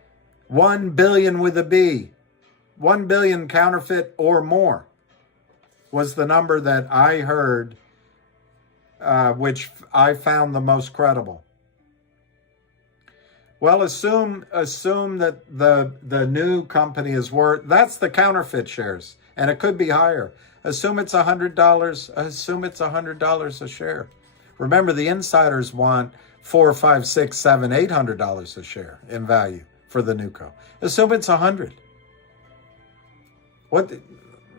with a B. 1 billion counterfeit or more was the number that I heard, which I found the most credible. Well, assume that the new company is worth, that's the counterfeit shares, and it could be higher. Assume it's $100. Assume it's $100 a share. Remember, the insiders want $400, $500, $600, $700, $800 a share in value for the NewCo. Assume it's 100.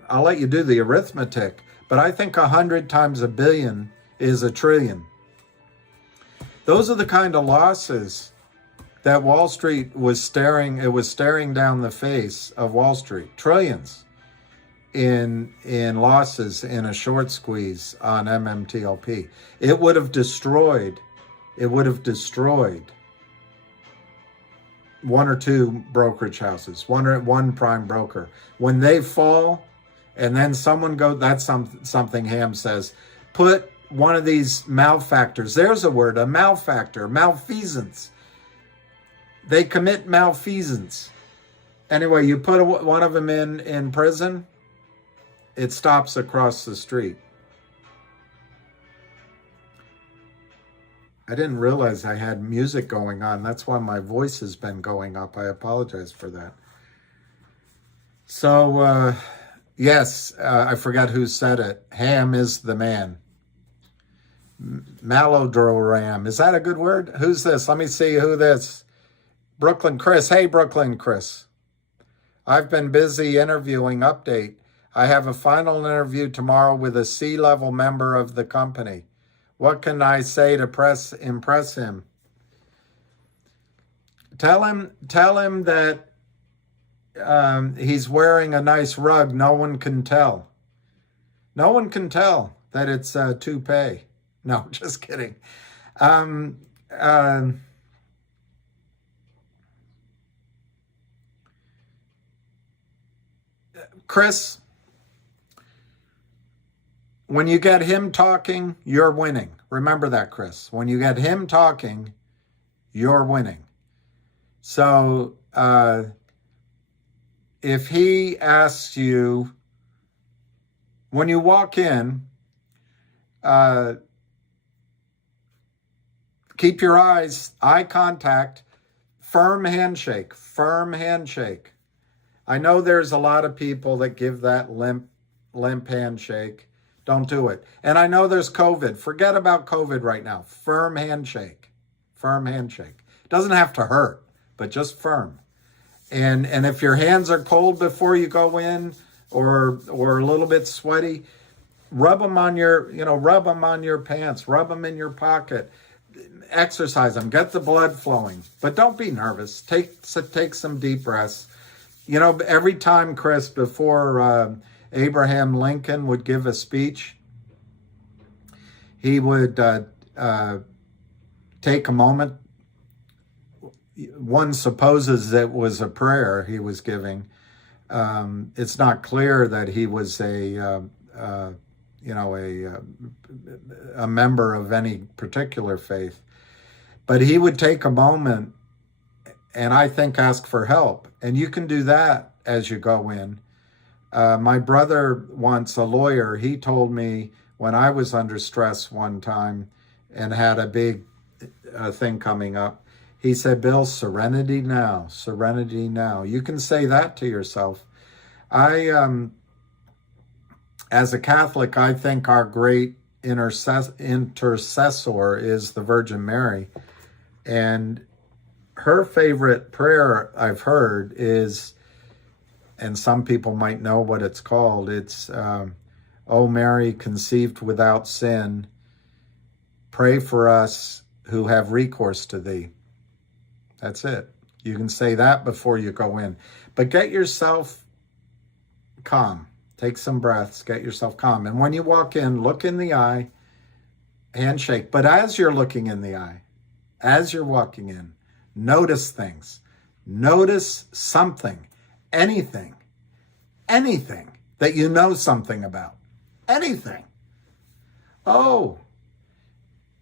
I'll let you do the arithmetic, but I think 100 times a billion is $1 trillion. Those are the kind of losses that Wall Street was staring down the face of Wall Street. Trillions in losses in a short squeeze on MMTLP. It would have destroyed 1 or 2 brokerage houses, one prime broker. When they fall, and then someone that's something Ham says, put one of these malefactors, there's a word, a malefactor, malfeasance. They commit malfeasance. Anyway, you put one of them in prison, it stops across the street. I didn't realize I had music going on. That's why my voice has been going up. I apologize for that. So, yes, I forgot who said it. Ham is the man. Malodroram. Is that a good word? Who's this? Let me see who this. Brooklyn Chris. Hey, Brooklyn Chris. I've been busy interviewing. Update. I have a final interview tomorrow with a C-level member of the company. What can I say to impress him? Tell him that he's wearing a nice rug. No one can tell. No one can tell that it's a toupee. No, just kidding. Chris, when you get him talking, you're winning. Remember that, Chris. When you get him talking, you're winning. So if he asks you, when you walk in, keep your eye contact, firm handshake. I know there's a lot of people that give that limp handshake. Don't do it. And I know there's COVID. Forget about COVID right now. Firm handshake. Firm handshake. Doesn't have to hurt, but just firm. And if your hands are cold before you go in, or a little bit sweaty, rub them on your, rub them on your pants, rub them in your pocket, exercise them, get the blood flowing. But don't be nervous. Take some deep breaths. Every time, Chris, before Abraham Lincoln would give a speech, he would take a moment. One supposes it was a prayer he was giving. It's not clear that he was a member of any particular faith, but he would take a moment and I think ask for help. And you can do that as you go in. My brother, once a lawyer, he told me when I was under stress one time and had a big thing coming up, he said, Bill, serenity now, serenity now. You can say that to yourself. As a Catholic, I think our great intercessor is the Virgin Mary. And her favorite prayer I've heard is, and some people might know what it's called, it's, O Mary, conceived without sin, pray for us who have recourse to thee. That's it. You can say that before you go in. But get yourself calm. Take some breaths. Get yourself calm. And when you walk in, look in the eye, handshake. But as you're looking in the eye, as you're walking in, notice things. Notice something, anything that you know something about. Anything. Oh,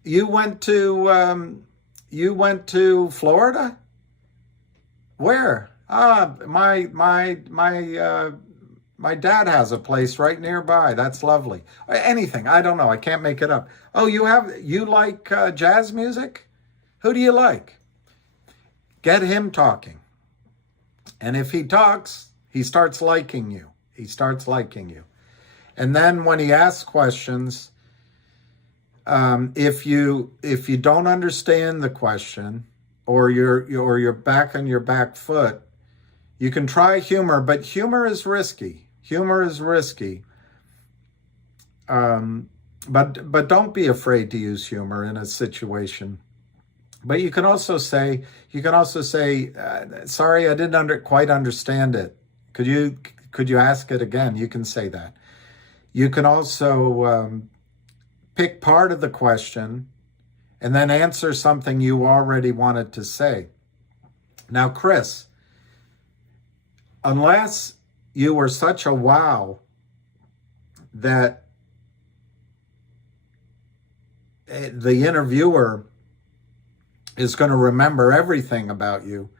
you went to Florida? Where? My dad has a place right nearby. That's lovely. Anything. I don't know. I can't make it up. Oh, you like jazz music? Who do you like? Get him talking. And if he talks, he starts liking you. He starts liking you. And then when he asks questions, if you don't understand the question, or you're back on your back foot, you can try humor, but humor is risky. Humor is risky. But don't be afraid to use humor in a situation. But you can also say, sorry, I didn't quite understand it. Could you ask it again? You can say that. You can also pick part of the question and then answer something you already wanted to say. Now, Chris, unless you were such a wow that the interviewer is going to remember everything about you,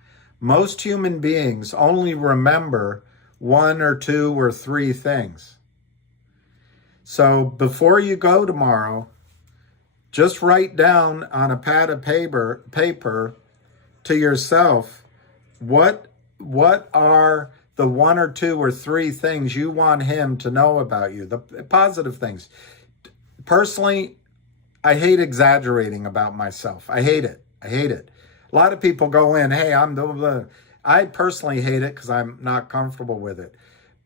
most human beings only remember 1 or 2 or 3 things. So before you go tomorrow, just write down on a pad of paper to yourself, what are the 1 or 2 or 3 things you want him to know about you, the positive things. Personally, I hate exaggerating about myself. I hate it. A lot of people go in, hey, I'm the. I personally hate it because I'm not comfortable with it.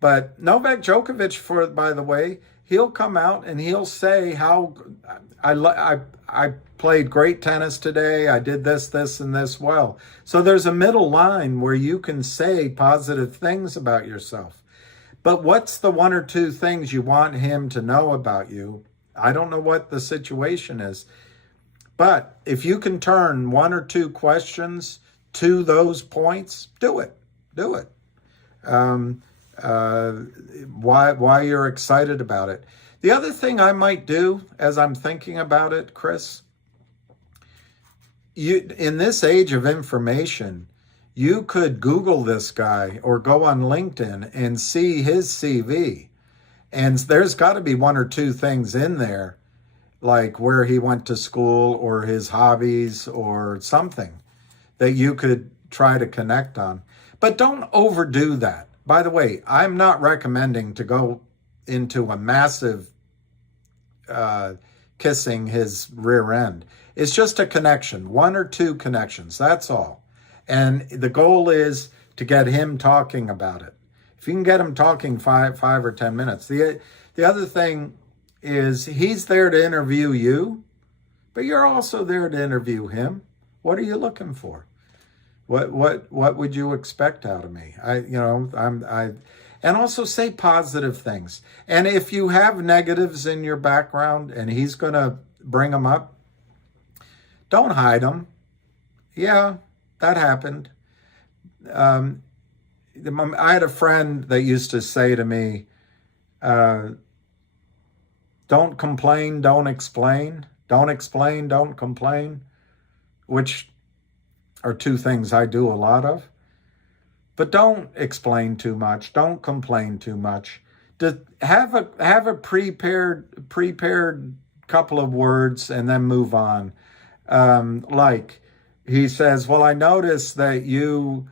But Novak Djokovic, by the way, he'll come out and he'll say how I played great tennis today. I did this, and this well. So there's a middle line where you can say positive things about yourself. But what's the 1 or 2 things you want him to know about you? I don't know what the situation is. But if you can turn 1 or 2 questions to those points, do it. Do it. Why you're excited about it. The other thing I might do as I'm thinking about it, Chris, in this age of information, you could Google this guy or go on LinkedIn and see his CV. And there's got to be 1 or 2 things in there, like where he went to school or his hobbies or something that you could try to connect on. But don't overdo that. By the way, I'm not recommending to go into a massive kissing his rear end. It's just a connection, 1 or 2 connections, that's all. And the goal is to get him talking about it. If you can get him talking 5 or 10 minutes. The other thing is he's there to interview you, but you're also there to interview him. What are you looking for? What would you expect out of me? And also say positive things. And if you have negatives in your background and he's going to bring them up, don't hide them. Yeah, that happened. I had a friend that used to say to me, don't complain, don't explain. Don't explain, don't complain, which are 2 things I do a lot of. But don't explain too much. Don't complain too much. Have a prepared couple of words and then move on. Like he says, well, I noticed that you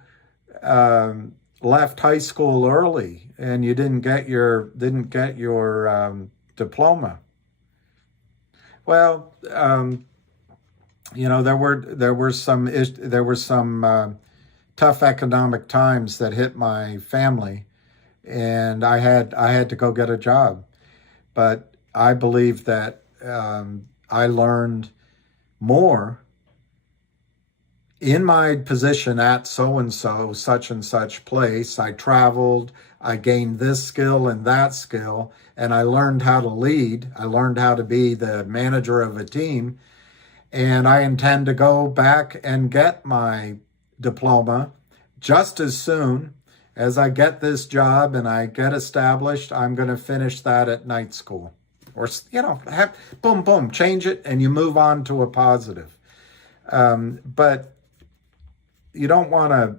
left high school early and you didn't get your diploma. Well, there were some tough economic times that hit my family, and I had to go get a job. But I believe that I learned more in my position at so-and-so, such and such place. I traveled, I gained this skill and that skill, and I learned how to lead. I learned how to be the manager of a team. And I intend to go back and get my diploma just as soon as I get this job and I get established. I'm going to finish that at night school. Or, boom, boom, change it and you move on to a positive. But you don't want to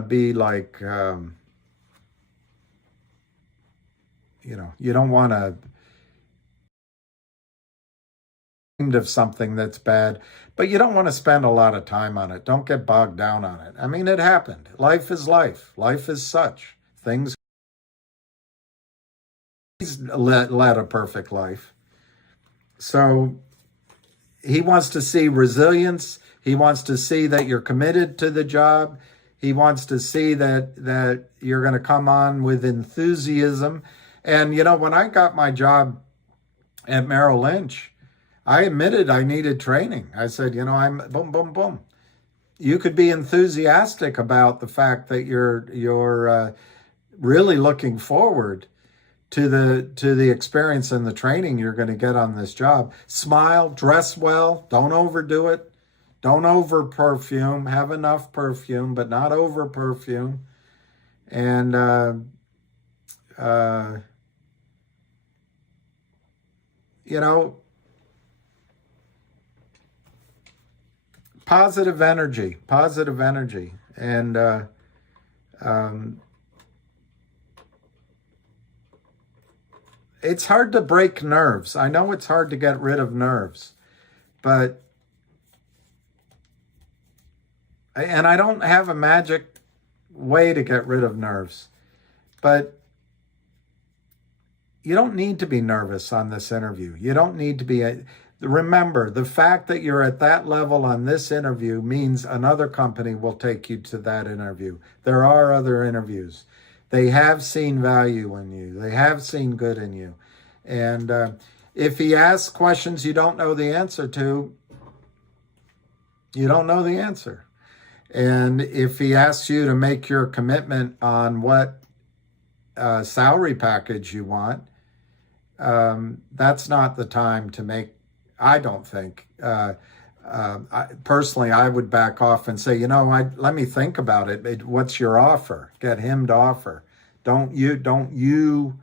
be like, you don't want to of something that's bad, but you don't want to spend a lot of time on it. Don't get bogged down on it. I mean, it happened. Life is life. Life is such. Things. He's led a perfect life. So he wants to see resilience. He wants to see that you're committed to the job. He wants to see that you're going to come on with enthusiasm. And, when I got my job at Merrill Lynch, I admitted I needed training. I said, I'm boom, boom, boom. You could be enthusiastic about the fact that you're really looking forward to the experience and the training you're going to get on this job. Smile, dress well, don't overdo it. Don't over perfume. Have enough perfume, but not over perfume. And positive energy. And it's hard to break nerves. I know it's hard to get rid of nerves, and I don't have a magic way to get rid of nerves, but you don't need to be nervous on this interview. You don't need to be. Remember, the fact that you're at that level on this interview means another company will take you to that interview. There are other interviews. They have seen value in you. They have seen good in you. And if he asks questions you don't know the answer to, you don't know the answer. And if he asks you to make your commitment on what salary package you want, that's not the time to make. I don't think. Personally, I would back off and say, let me think about it. What's your offer? Get him to offer. Don't you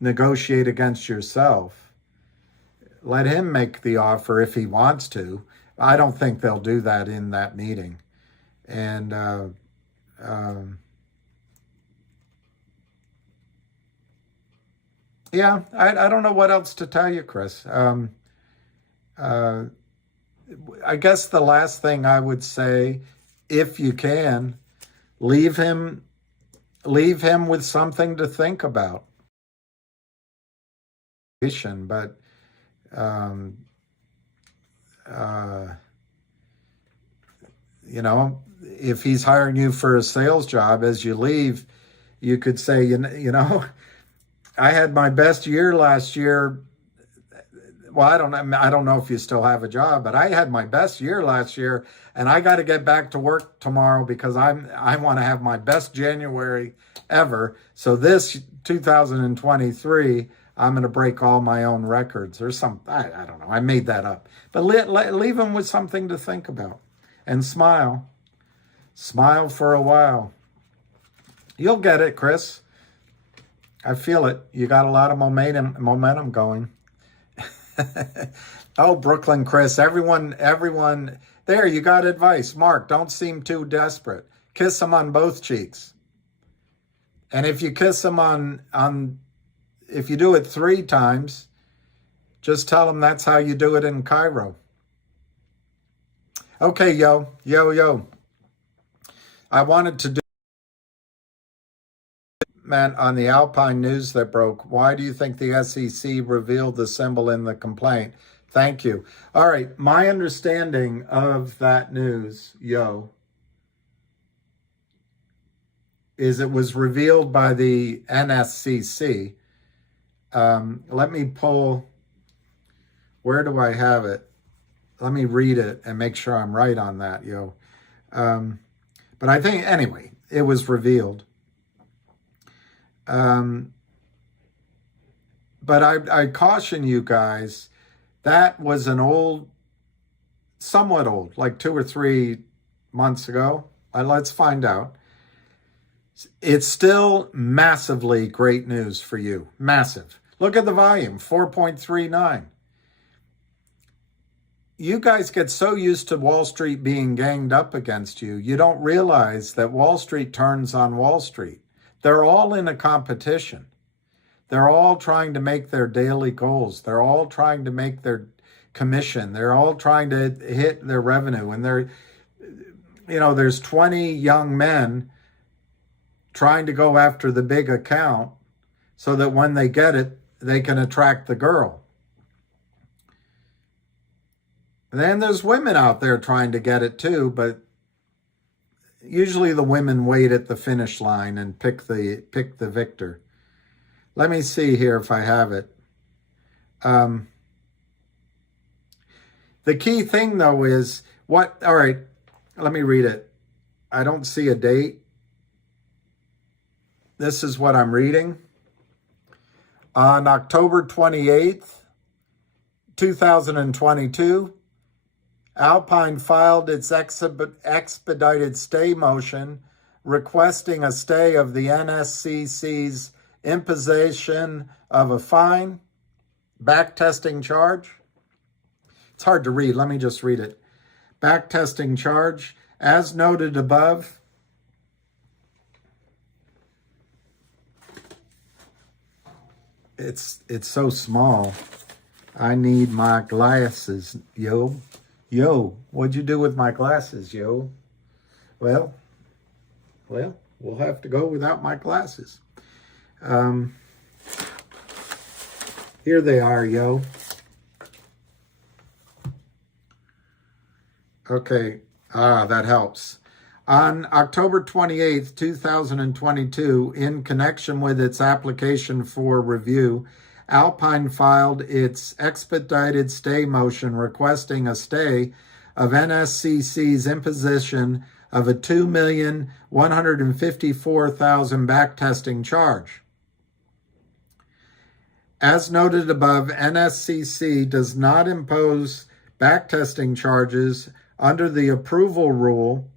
negotiate against yourself. Let him make the offer if he wants to. I don't think they'll do that in that meeting. And yeah, I don't know what else to tell you, Chris. I guess the last thing I would say, if you can, leave him with something to think about. But You know, if he's hiring you for a sales job, as you leave, you could say, you know, I had my best year last year. Well, I don't know if you still have a job, but I had my best year last year, and I got to get back to work tomorrow because I want to have my best January ever. So this 2023, I'm going to break all my own records or something. I don't know. I made that up. But leave them with something to think about, and smile. Smile for a while. You'll get it, Chris. I feel it. You got a lot of momentum going. Oh, Brooklyn Chris, everyone, there, you got advice. Mark, don't seem too desperate. Kiss them on both cheeks. And if you kiss them if you do it 3 times, just tell them that's how you do it in Cairo. Okay, yo. I wanted to do on the Alpine news that broke. Why do you think the SEC revealed the symbol in the complaint? Thank you. All right, my understanding of that news, is it was revealed by the NSCC. Let me pull, where do I have it? Let me read it and make sure I'm right on that, But I think, anyway, it was revealed. But I caution you guys, that was somewhat old, like 2 or 3 months ago. Let's find out. It's still massively great news for you. Massive. Look at the volume, 4.39. You guys get so used to Wall Street being ganged up against you, you don't realize that Wall Street turns on Wall Street. They're all in a competition. They're all trying to make their daily goals. They're all trying to make their commission. They're all trying to hit their revenue. And there's 20 young men trying to go after the big account so that when they get it, they can attract the girl. And then there's women out there trying to get it too, but usually the women wait at the finish line and pick the victor. Let me see here if I have it. The key thing, though, is all right, let me read it. I don't see a date. This is what I'm reading. On October 28th, 2022, Alpine filed its expedited stay motion requesting a stay of the NSCC's imposition of a fine, backtesting charge. It's hard to read. Let me just read it. Backtesting charge, as noted above. It's so small. I need my glasses, yo. Yo, what'd you do with my glasses, yo? Well, we'll have to go without my glasses. Here they are, yo. Okay, that helps. On October 28th, 2022, in connection with its application for review, Alpine filed its expedited stay motion requesting a stay of NSCC's imposition of a $2,154,000 backtesting charge. As noted above, NSCC does not impose backtesting charges under the approval rule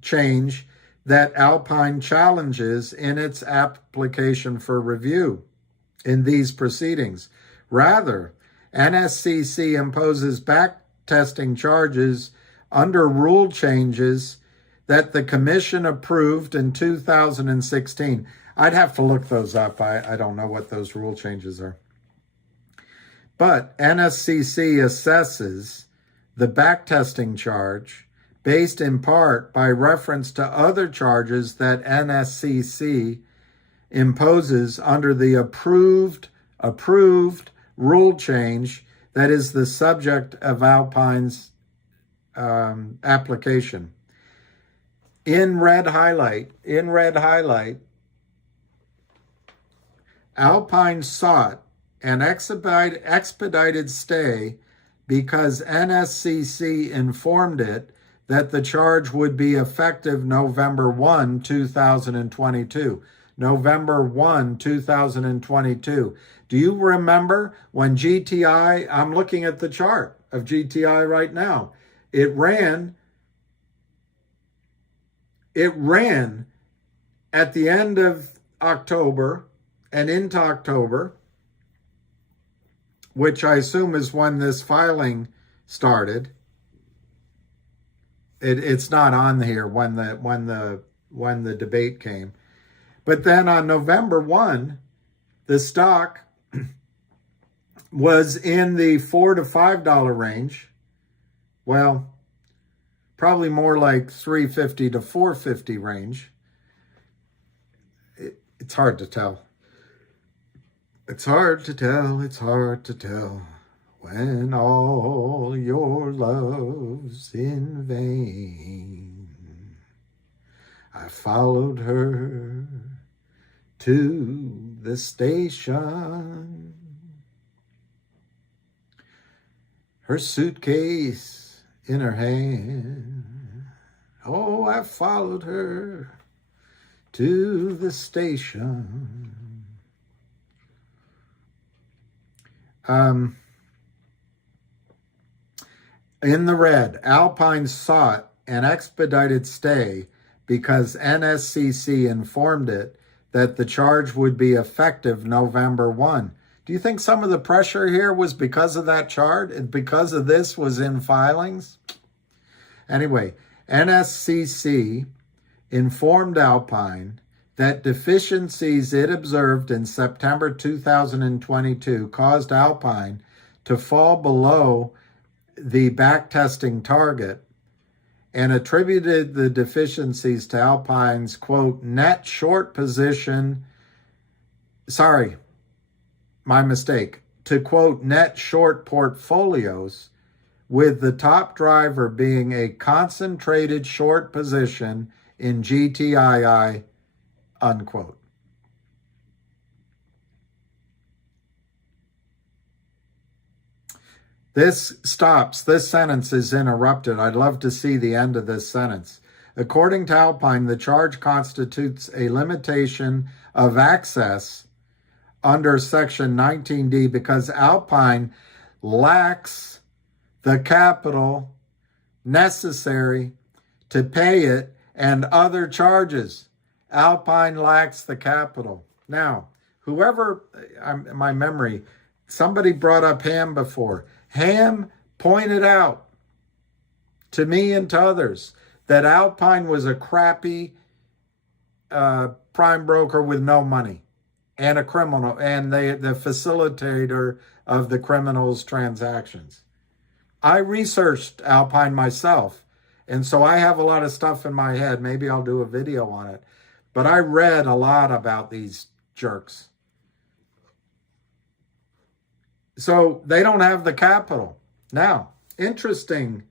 change that Alpine challenges in its application for review in these proceedings. Rather, NSCC imposes backtesting charges under rule changes that the Commission approved in 2016. I'd have to look those up. I don't know what those rule changes are. But NSCC assesses the backtesting charge based in part by reference to other charges that NSCC imposes under the approved rule change that is the subject of Alpine's application. In red highlight, Alpine sought an expedited stay because NSCC informed it that the charge would be effective November 1, 2022. November 1, 2022. Do you remember when GTI, I'm looking at the chart of GTI right now, it ran at the end of October and into October, which I assume is when this filing started. It's not on here when the debate came. But then on November 1, the stock was in the $4 to $5 range. Well, probably more like $3.50 to $4.50 range. It's hard to tell. It's hard to tell when all your love's in vain. I followed her to the station. Her suitcase in her hand. Oh, I followed her to the station. In the red, Alpine sought an expedited stay because NSCC informed it that the charge would be effective November 1. Do you think some of the pressure here was because of that chart? Because of this was in filings? Anyway, NSCC informed Alpine that deficiencies it observed in September 2022 caused Alpine to fall below the backtesting target and attributed the deficiencies to Alpine's, quote, net short position, my mistake, to quote, net short portfolios, with the top driver being a concentrated short position in GTII, unquote. This sentence is interrupted. I'd love to see the end of this sentence. According to Alpine, the charge constitutes a limitation of access under Section 19D because Alpine lacks the capital necessary to pay it and other charges. Alpine lacks the capital. Now, my memory, somebody brought up Ham before. Ham pointed out to me and to others that Alpine was a crappy prime broker with no money and a criminal, and the facilitator of the criminal's transactions. I researched Alpine myself, and so I have a lot of stuff in my head. Maybe I'll do a video on it. But I read a lot about these jerks. So they don't have the capital. Now, interesting,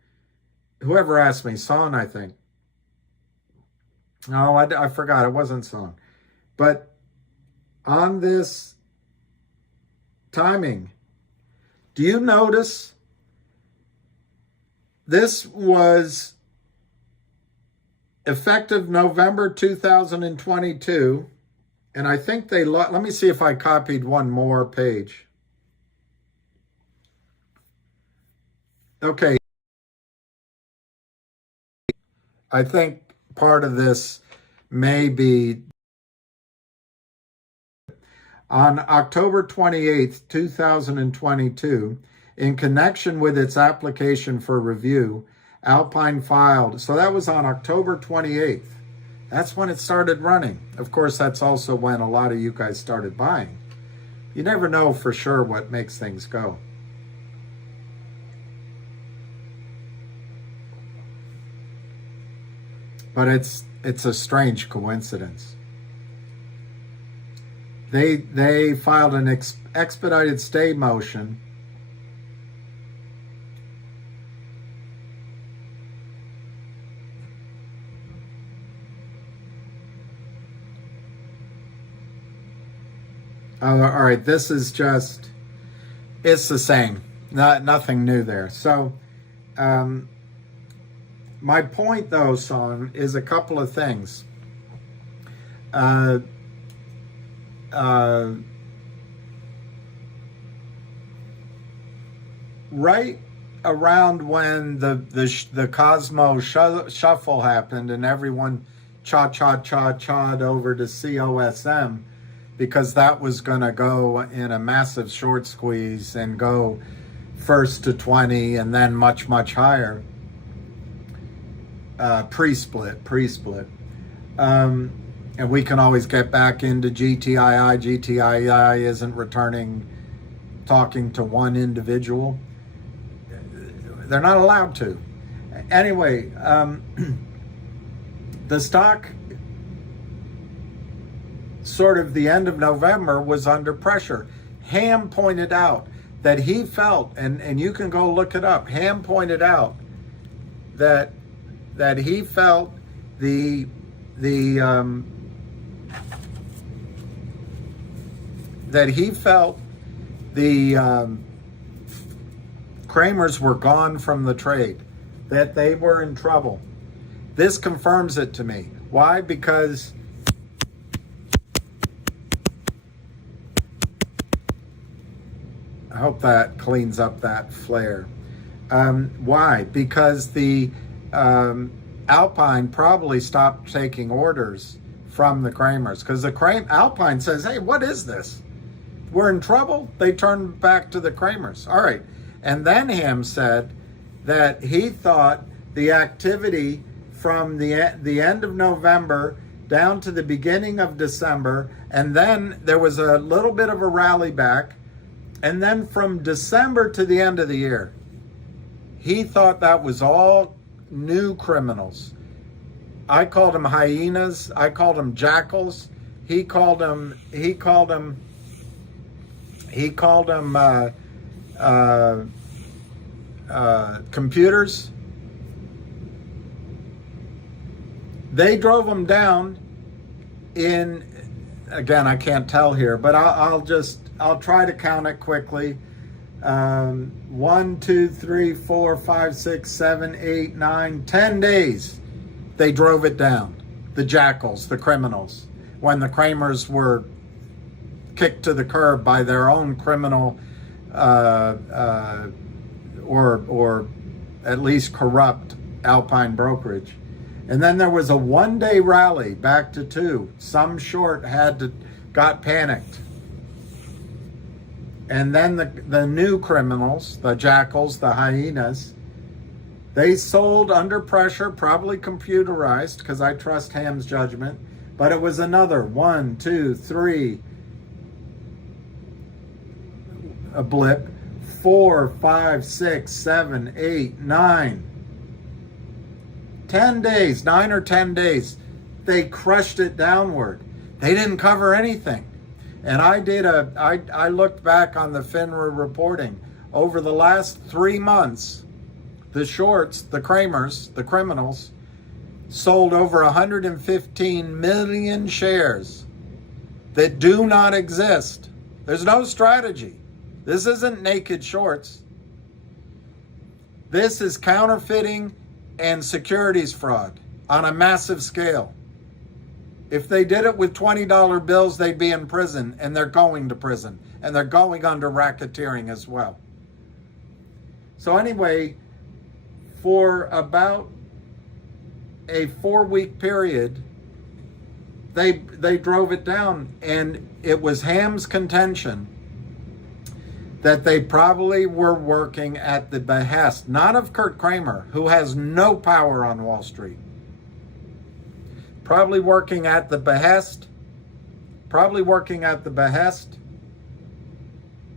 whoever asked me, Son, I think. No, I forgot, it wasn't Son. But on this timing, do you notice this was effective November 2022, and I think let me see if I copied one more page. Okay. I think part of this may be on October 28th, 2022, in connection with its application for review, Alpine filed, so that was on October 28th. That's when it started running. Of course, that's also when a lot of you guys started buying. You never know for sure what makes things go. But it's a strange coincidence. They filed an expedited stay motion All right, this is just, it's the same. Nothing new there. So, my point though, son, is a couple of things. Right around when the Cosmo shuffle happened and everyone chawed over to COSM, because that was going to go in a massive short squeeze and go first to 20 and then much higher, pre-split. And we can always get back into GTII. GTII isn't returning, talking to one individual. They're not allowed to. Anyway, the stock, sort of the end of November, was under pressure. Ham pointed out that he felt, and you can go look it up, Ham pointed out that he felt the Kramers were gone from the trade, that they were in trouble. This confirms it to me. Why? Because I hope that cleans up that flare. Why? Because the Alpine probably stopped taking orders from the Kramers, because the Alpine says, hey, what is this? We're in trouble. They turned back to the Kramers. All right. And then Ham said that he thought the activity from the end of November down to the beginning of December, and then there was a little bit of a rally back, and then from December to the end of the year, he thought that was all new criminals. I called them hyenas. I called them jackals. He called them computers. They drove them down in, again, I can't tell here, but I'll try to count it quickly. 1, 2, 3, 4, 5, 6, 7, 8, 9, 10 days. They drove it down. The jackals, the criminals, when the Kramers were kicked to the curb by their own criminal or at least corrupt Alpine brokerage. And then there was a one-day rally back to 2. Some short got panicked. And then the new criminals, the jackals, the hyenas, they sold under pressure, probably computerized, because I trust Ham's judgment. But it was another 1, 2, 3, a blip, 4, 5, 6, 7, 8, 9. 10 days, 9 or 10 days, they crushed it downward. They didn't cover anything. And I looked back on the FINRA reporting. Over the last 3 months, the shorts, the Kramers, the criminals, sold over 115 million shares that do not exist. There's no strategy. This isn't naked shorts. This is counterfeiting and securities fraud on a massive scale. If they did it with $20 bills, they'd be in prison, and they're going to prison, and they're going under racketeering as well. So anyway, for about a 4-week period, they drove it down, and it was Ham's contention that they probably were working at the behest, not of Kurt Kramer, who has no power on Wall Street. Probably working at the behest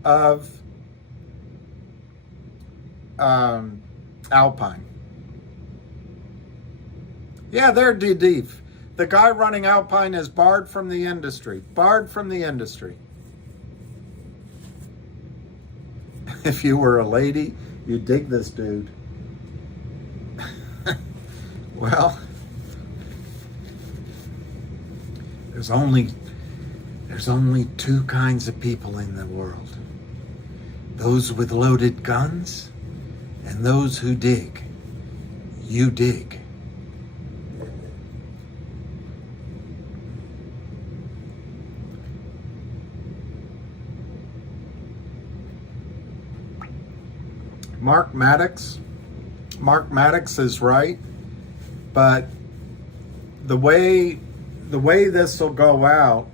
of Alpine. Yeah, they're deep. The guy running Alpine is barred from the industry. If you were a lady, you'd dig this dude. Well, there's only There's only two kinds of people in the world. Those with loaded guns and those who dig. You dig. Mark Maddox is right, but the way this will go out,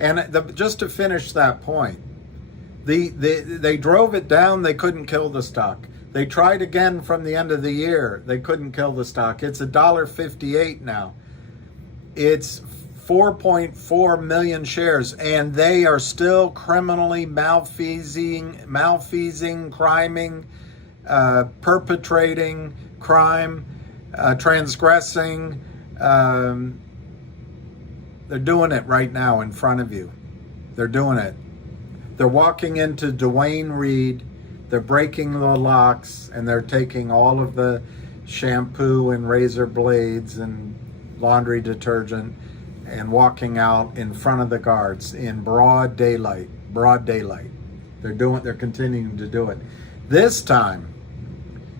and just to finish that point, they drove it down. They couldn't kill the stock. They tried again from the end of the year. They couldn't kill the stock. It's $1.58 now. It's 4.4 million shares, and they are still criminally malfeasing, criming, perpetrating crime, transgressing. They're doing it right now in front of you. They're doing it. They're walking into Dwayne Reed. They're breaking the locks, and they're taking all of the shampoo and razor blades and laundry detergent and walking out in front of the guards in broad daylight. They're continuing to do it. This time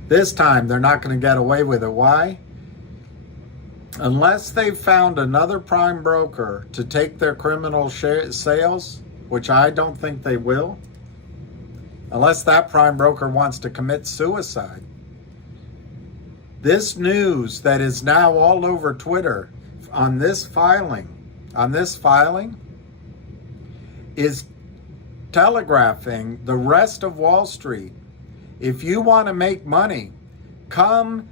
they're not going to get away with it. Why? Unless they've found another prime broker to take their criminal sales, which I don't think they will, unless that prime broker wants to commit suicide. This news that is now all over Twitter on this filing is telegraphing the rest of Wall Street. If you want to make money, come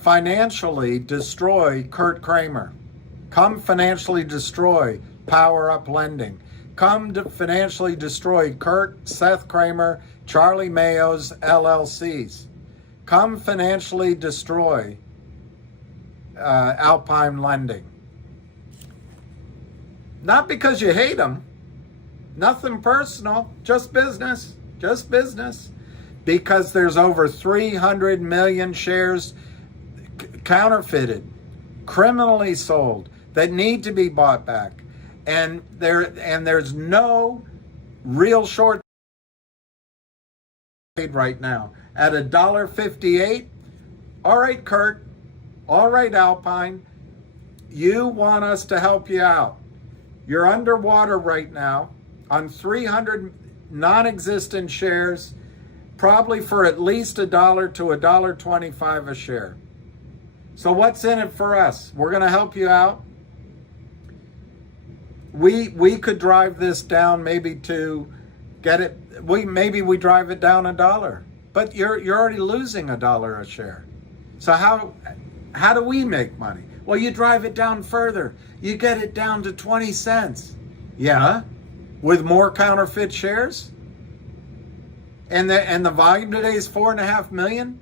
financially destroy Kurt Kramer. Come financially destroy Power Up Lending. Come to financially destroy Seth Kramer, Charlie Mayo's LLCs. Come financially destroy Alpine Lending. Not because you hate them. Nothing personal, just business. Because there's over 300 million shares counterfeited, criminally sold, that need to be bought back. And there's no real short right now at $1.58. All right, Kurt. All right, Alpine. You want us to help you out. You're underwater right now on 300 non-existent shares, probably for at least $1 to $1.25 a share. So what's in it for us? We're going to help you out. We could drive this down maybe to get it. Maybe we drive it down $1, but you're already losing $1 a share. So how do we make money? Well, you drive it down further. You get it down to 20 cents. Yeah, with more counterfeit shares. And the volume today is 4.5 million,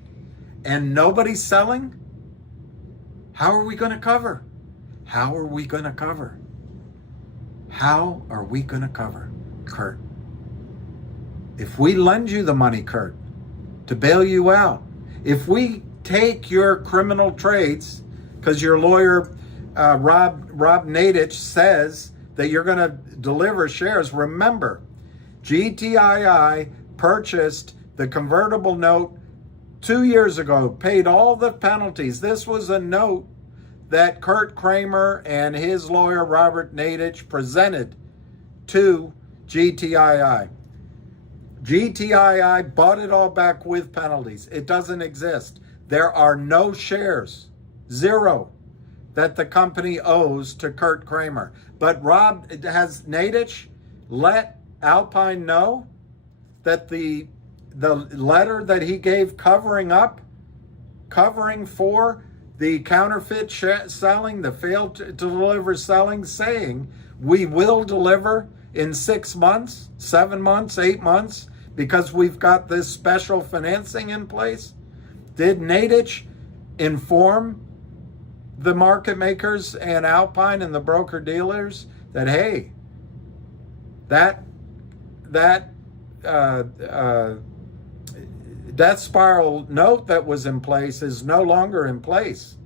and nobody's selling. How are we going to cover? How are we going to cover? How are we going to cover, Kurt? If we lend you the money, Kurt, to bail you out, if we take your criminal trades, because your lawyer, Rob Nadich, says that you're going to deliver shares. Remember, GTII purchased the convertible note 2 years ago, paid all the penalties. This was a note that Kurt Kramer and his lawyer, Robert Nadich, presented to GTII. GTII bought it all back with penalties. It doesn't exist. There are no shares, zero, that the company owes to Kurt Kramer. But has Nadich let Alpine know that the letter that he gave covering for the counterfeit selling, the failed to deliver selling, saying we will deliver in 6 months, 7 months, 8 months, because we've got this special financing in place? Did Nadich inform the market makers and Alpine and the broker dealers that, hey, that death spiral note that was in place is no longer in place?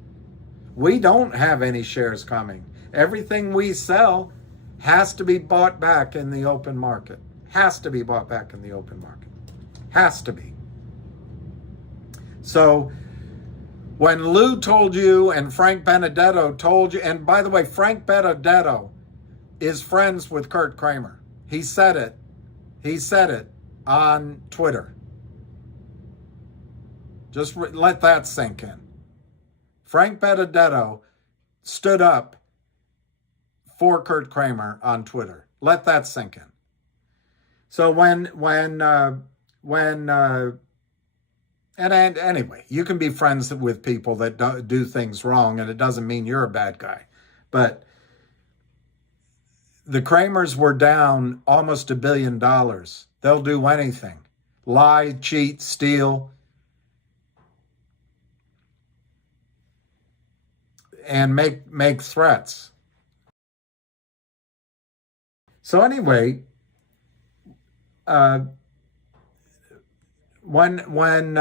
We don't have any shares coming. Everything we sell has to be bought back in the open market. Has to be bought back in the open market. Has to be. So when Lou told you and Frank Benedetto told you, and by the way, Frank Benedetto is friends with Kurt Kramer. He said it. He said it on Twitter. Just let that sink in. Frank Benedetto stood up for Kurt Kramer on Twitter. Let that sink in. So and anyway, you can be friends with people that do things wrong, and it doesn't mean you're a bad guy. But the Kramers were down almost $1 billion. They'll do anything. Lie, cheat, steal, and make threats. So anyway, when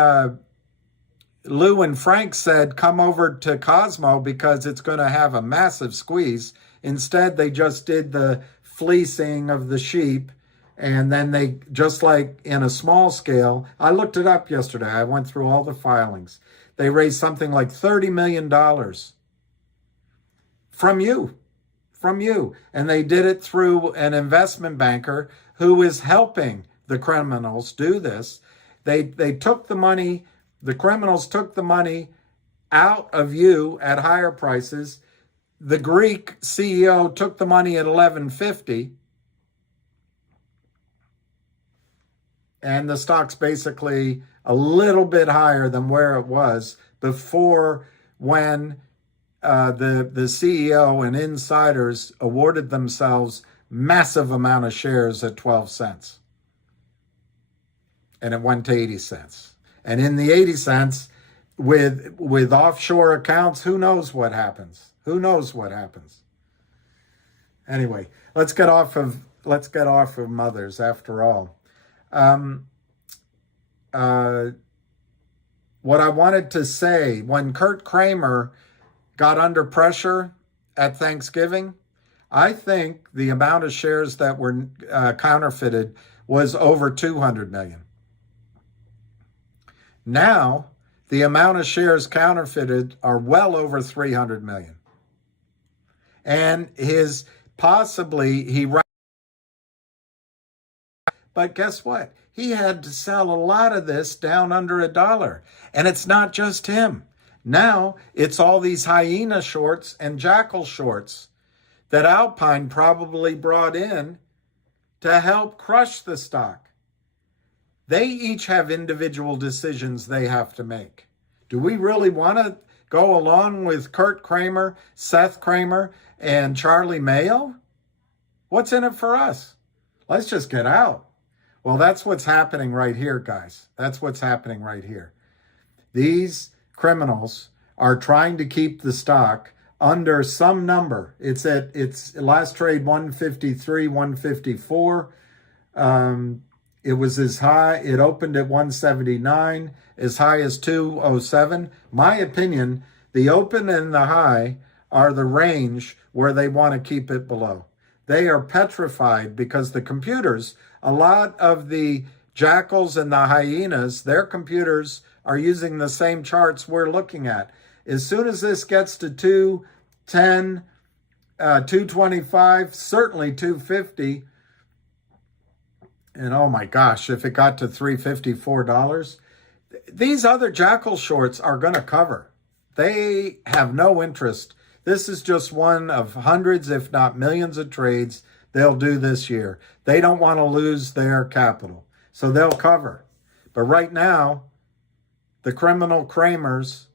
Lou and Frank said, come over to Cosmo because it's going to have a massive squeeze, instead they just did the fleecing of the sheep, and then they, just like in a small scale, I looked it up yesterday, I went through all the filings, they raised something like $30 million from you, and they did it through an investment banker who is helping the criminals do this. They took the money, the criminals took the money out of you at higher prices. The Greek CEO took the money at $11.50, and the stock's basically a little bit higher than where it was before, when the CEO and insiders awarded themselves massive amount of shares at 12 cents. And it went to 80 cents. And in the 80 cents, with offshore accounts, who knows what happens? Who knows what happens? Anyway, let's get off of mothers after all. What I wanted to say, when Kurt Kramer got under pressure at Thanksgiving, I think the amount of shares that were counterfeited was over 200 million. Now, the amount of shares counterfeited are well over 300 million. And but guess what? He had to sell a lot of this down under $1. And it's not just him. Now, it's all these hyena shorts and jackal shorts that Alpine probably brought in to help crush the stock. They each have individual decisions they have to make. Do we really want to go along with Kurt Kramer, Seth Kramer, and Charlie Mayo? What's in it for us? Let's just get out. Well, that's what's happening right here, guys. That's what's happening right here. These criminals are trying to keep the stock under some number. It's last trade 153, 154. It was as high, it opened at 179, as high as 207. My opinion, the open and the high are the range where they want to keep it below. They are petrified because the computers, a lot of the jackals and the hyenas, their computers are using the same charts we're looking at. As soon as this gets to 210, 225, certainly 250, and oh my gosh, if it got to $354, these other jackal shorts are going to cover. They have no interest. This is just one of hundreds, if not millions of trades they'll do this year. They don't want to lose their capital, so they'll cover. But right now, the criminal Kramers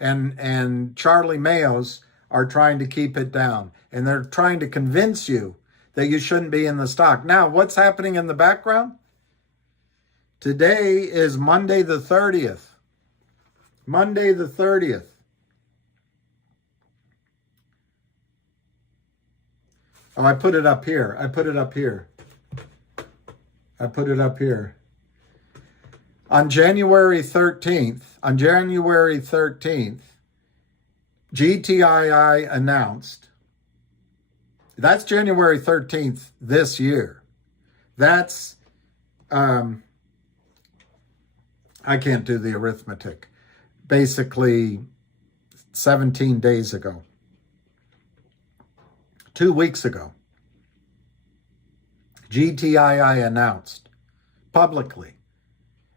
and Charlie Mayos are trying to keep it down. And they're trying to convince you that you shouldn't be in the stock. Now, what's happening in the background? Today is Monday the 30th. Monday the 30th. Oh, I put it up here. On January 13th, GTII announced That's January 13th this year. That's, I can't do the arithmetic. Basically 17 days ago. 2 weeks ago, GTII announced publicly,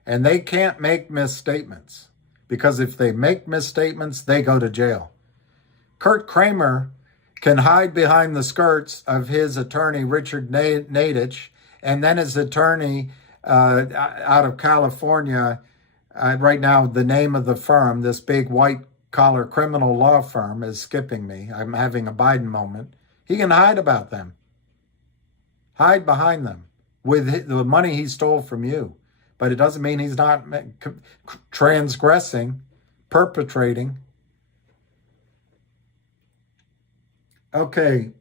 and they can't make misstatements, because if they make misstatements, they go to jail. Kurt Kramer can hide behind the skirts of his attorney, Richard Nadich, and then his attorney out of California, right now the name of the firm, this big white-collar criminal law firm, is skipping me. I'm having a Biden moment. He can hide about them. Hide behind them with the money he stole from you. But it doesn't mean he's not transgressing, perpetrating. Okay,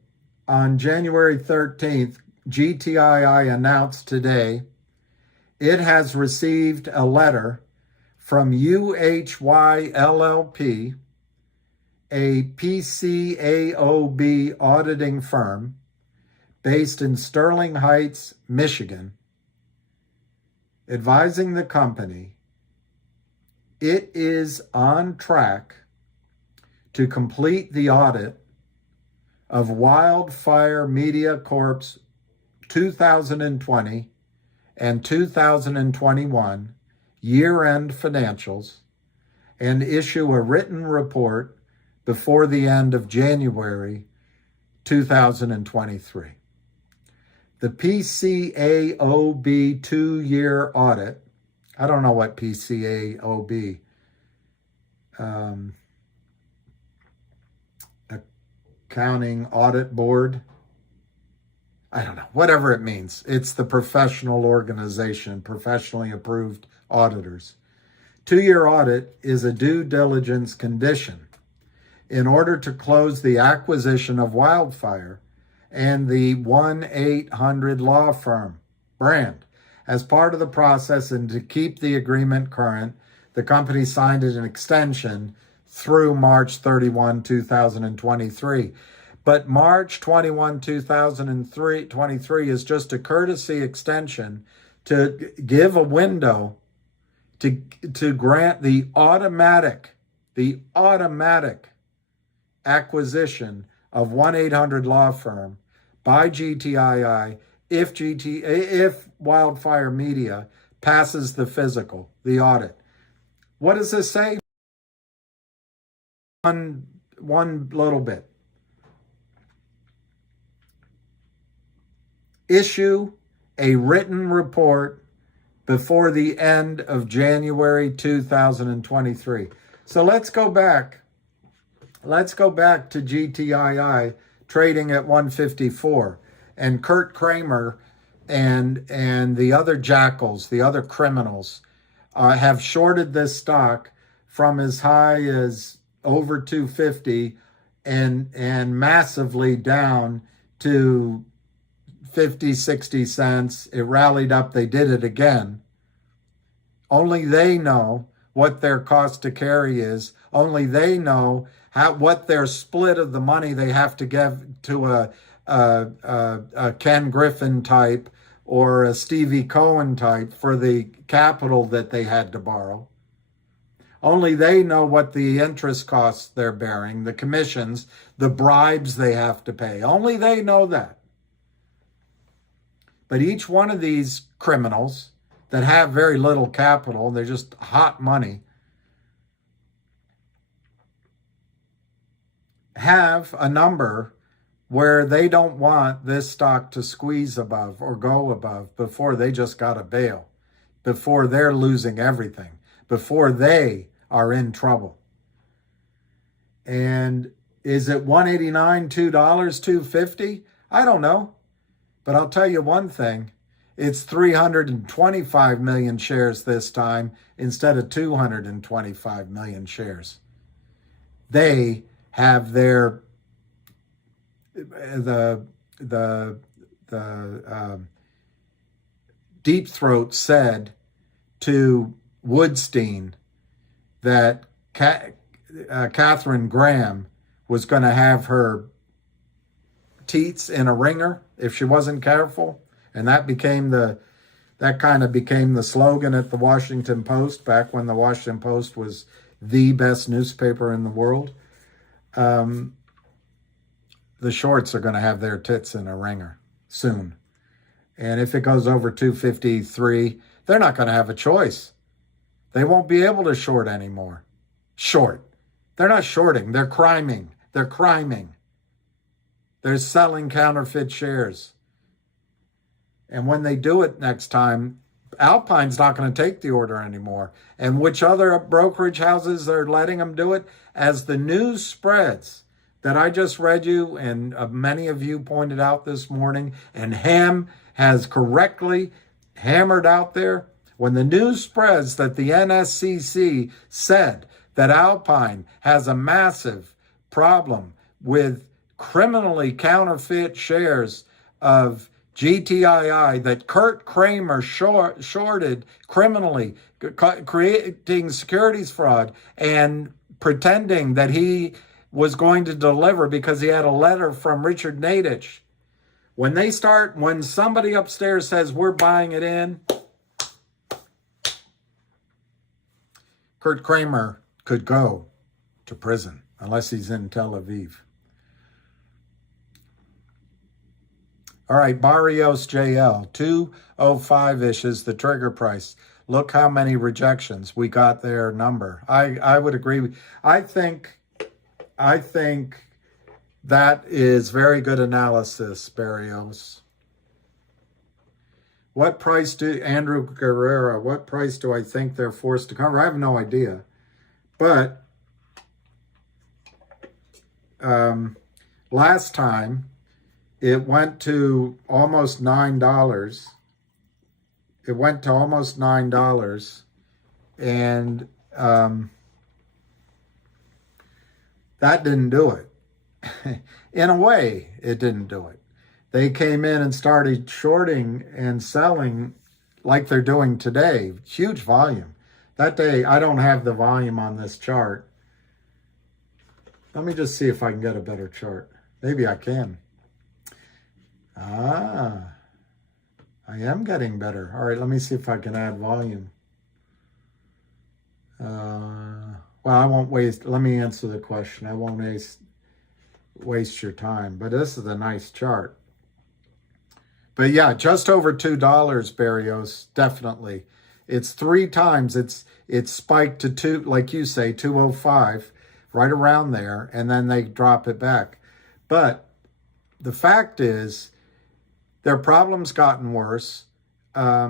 on January 13th, GTII announced today it has received a letter from UHY LLP, a PCAOB auditing firm based in Sterling Heights, Michigan, advising the company it is on track to complete the audit of Wildfire Media Corp's 2020 and 2021 year-end financials and issue a written report before the end of January 2023. The PCAOB 2-year audit, I don't know what PCAOB, Accounting Audit Board, I don't know, whatever it means. It's the professional organization, professionally approved auditors. 2-year audit is a due diligence condition in order to close the acquisition of Wildfire and the 1-800 law firm brand. As part of the process and to keep the agreement current, the company signed an extension through March 31, 2023. But March 21, 2023 is just a courtesy extension to give a window to grant the automatic acquisition of 1-800 law firm by GTII if Wildfire Media passes the physical, the audit. What does this say? One little bit. Issue a written report before the end of January 2023. So let's go back. Let's go back to GTII trading at 154, and Kurt Kramer and the other jackals, the other criminals, have shorted this stock from as high as over 250 and massively down to 50, 60 cents. It rallied up. They did it again. Only they know what their cost to carry is. Only they know what their split of the money they have to give to a Ken Griffin type or a Stevie Cohen type for the capital that they had to borrow. Only they know what the interest costs they're bearing, the commissions, the bribes they have to pay. Only they know that. But each one of these criminals that have very little capital, they're just hot money, have a number where they don't want this stock to squeeze above or go above before they just got to bail, before they're losing everything, before they are in trouble. And is it $189, $2, $250? I don't know. But I'll tell you one thing. It's 325 million shares this time instead of 225 million shares. They have their Deep Throat said to Woodstein that Katharine Graham was going to have her teats in a ringer if she wasn't careful. And that kind of became the slogan at the Washington Post back when the Washington Post was the best newspaper in the world. The shorts are going to have their tits in a ringer soon. And if it goes over 253, they're not going to have a choice. They won't be able to short anymore. Short. They're not shorting. They're criming. They're criming. They're selling counterfeit shares. And when they do it next time, Alpine's not going to take the order anymore. And which other brokerage houses are letting them do it? As the news spreads, that I just read you and many of you pointed out this morning, and Ham has correctly hammered out there, when the news spreads that the NSCC said that Alpine has a massive problem with criminally counterfeit shares of GTII, that Kurt Kramer shorted criminally, creating securities fraud and pretending that he was going to deliver because he had a letter from Richard Nadich. When somebody upstairs says we're buying it in, Kurt Kramer could go to prison unless he's in Tel Aviv. All right, Barrios JL, 205-ish is the trigger price. Look how many rejections we got their number. I would agree. I think that is very good analysis, Barrios. What price Andrew Guerrero, what price do I think they're forced to cover? I have no idea. But last time, it went to almost $9. It went to almost $9. And that didn't do it. In a way, it didn't do it. They came in and started shorting and selling like they're doing today. Huge volume. That day, I don't have the volume on this chart. Let me just see if I can get a better chart. Maybe I can. I am getting better. All right, let me see if I can add volume. Well, I won't waste. Let me answer the question. I won't waste your time. But this is a nice chart. But yeah, just over $2, Barrios, definitely. It's 3 times. It's spiked to 2, like you say, 205, right around there, and then they drop it back. But the fact is, their problem's gotten worse. At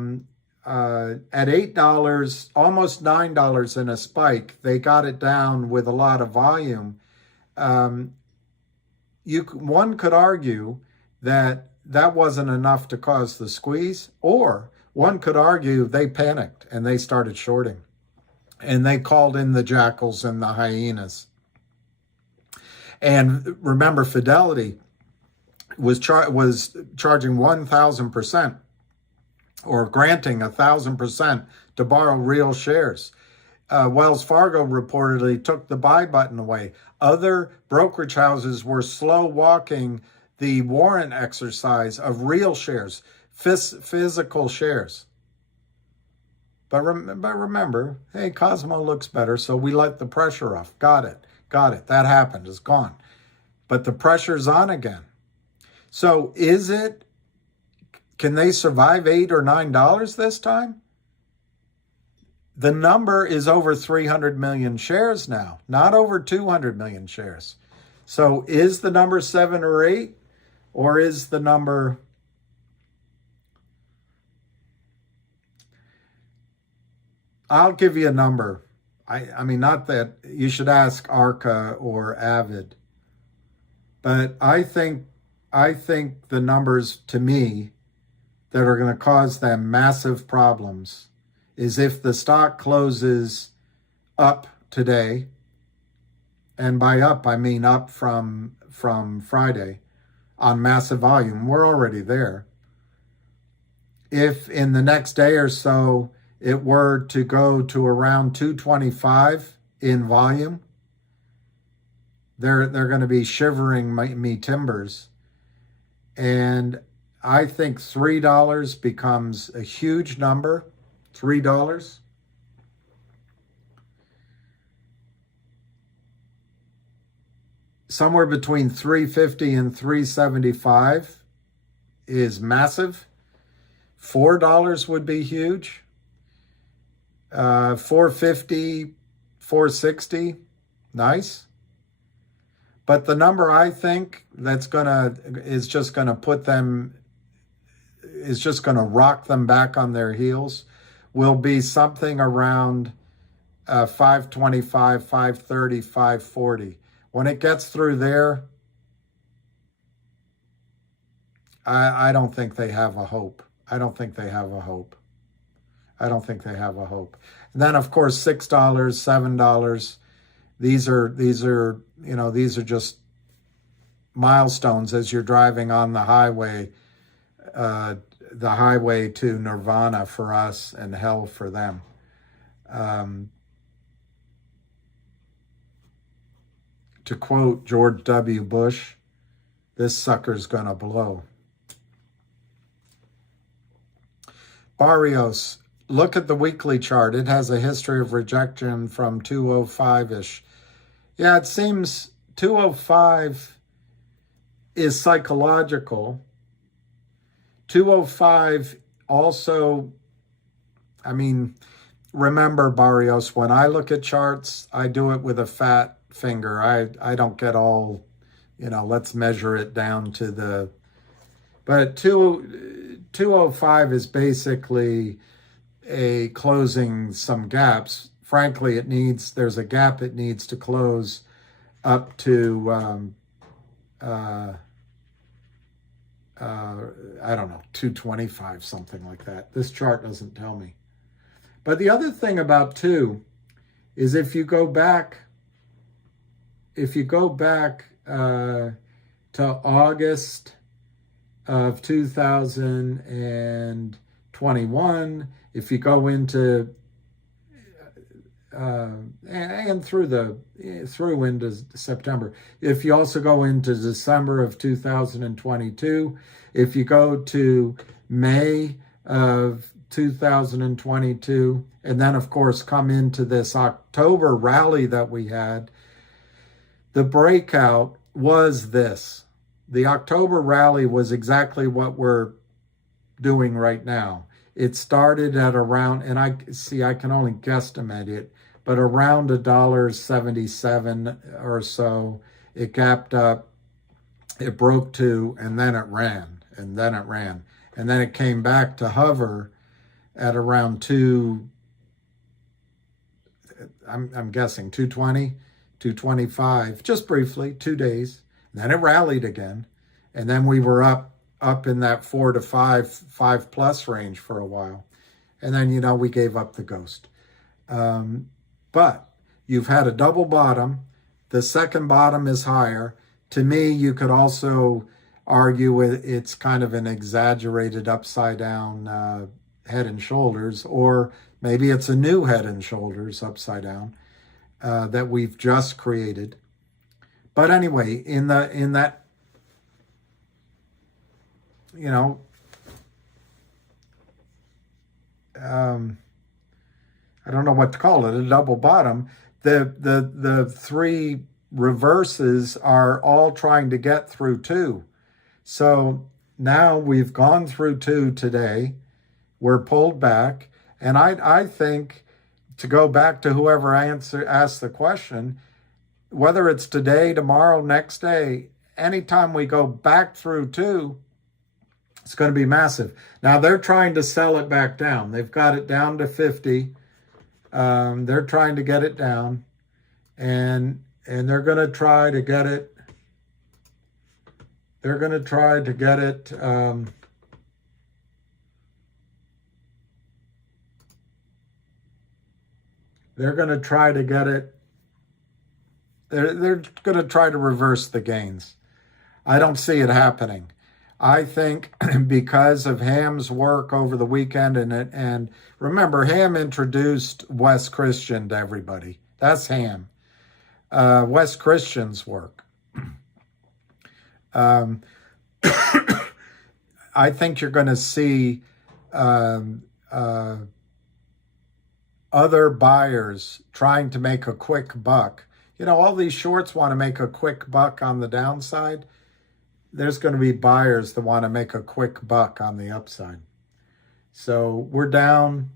$8, almost $9 in a spike, they got it down with a lot of volume. One could argue that wasn't enough to cause the squeeze, or one could argue they panicked and they started shorting, and they called in the jackals and the hyenas. And remember, Fidelity was charging 1,000%, or granting 1,000% to borrow real shares. Wells Fargo reportedly took the buy button away. Other brokerage houses were slow walking the warrant exercise of real shares, physical shares. But remember, hey, Cosmo looks better, so we let the pressure off. Got it. That happened. It's gone. But the pressure's on again. So can they survive $8 or $9 this time? The number is over 300 million shares now, not over 200 million shares. So is the number 7 or 8, or is the number... I'll give you a number. I mean, not that you should ask ARCA or Avid, but I think the numbers, to me, that are going to cause them massive problems is if the stock closes up today, and by up, I mean up from Friday on massive volume. We're already there. If in the next day or so it were to go to around 225 in volume, they're going to be shivering me timbers. And I think $3 becomes a huge number. $3. Somewhere between 350 and 375 is massive. $4 would be huge. 450, 460, nice. But the number I think is just gonna rock them back on their heels will be something around 525, 530, 540. When it gets through there, I don't think they have a hope. I don't think they have a hope. And then of course $6, $7. These are just milestones as you're driving on the highway to nirvana for us and hell for them. To quote George W. Bush, this sucker's gonna blow. Barrios, look at the weekly chart. It has a history of rejection from 205-ish. Yeah, it seems 205 is psychological. 205 also, remember, Barrios, when I look at charts, I do it with a fat finger. I don't get all, let's measure it down to the, but 205 is basically a closing some gaps. Frankly, there's a gap it needs to close up to, I don't know, 225, something like that. This chart doesn't tell me. But the other thing about 2 is if you go back to August of 2021, if you go into and through into September, if you also go into December of 2022, if you go to May of 2022, and then of course come into this October rally that we had, the breakout was this. The October rally was exactly what we're doing right now. It started at around, and I can only guesstimate it, but around $1.77 or so. It gapped up, it broke 2, and then it ran, and then it came back to hover at around 2, I'm guessing 220, 225, just briefly, 2 days. Then it rallied again, and then we were up in that 4 to 5 plus range for a while. And then, we gave up the ghost. But you've had a double bottom. The second bottom is higher. To me, you could also argue it's kind of an exaggerated upside down head and shoulders, or maybe it's a new head and shoulders upside down that we've just created. But anyway, in that, I don't know what to call it, a double bottom. The 3 reverses are all trying to get through 2. So now we've gone through 2 today. We're pulled back. And I think, to go back to whoever asked the question, whether it's today, tomorrow, next day, anytime we go back through 2, it's going to be massive. Now, they're trying to sell it back down. They've got it down to 50. They're trying to get it down, and they're going to try to get it. They're going to try to get it. They're going to try to get it. They're going to try to reverse the gains. I don't see it happening. I think because of Ham's work over the weekend, and remember, Ham introduced Wes Christian to everybody. That's Ham. Wes Christian's work. I think you're going to see other buyers trying to make a quick buck. All these shorts want to make a quick buck on the downside. There's going to be buyers that want to make a quick buck on the upside. So we're down.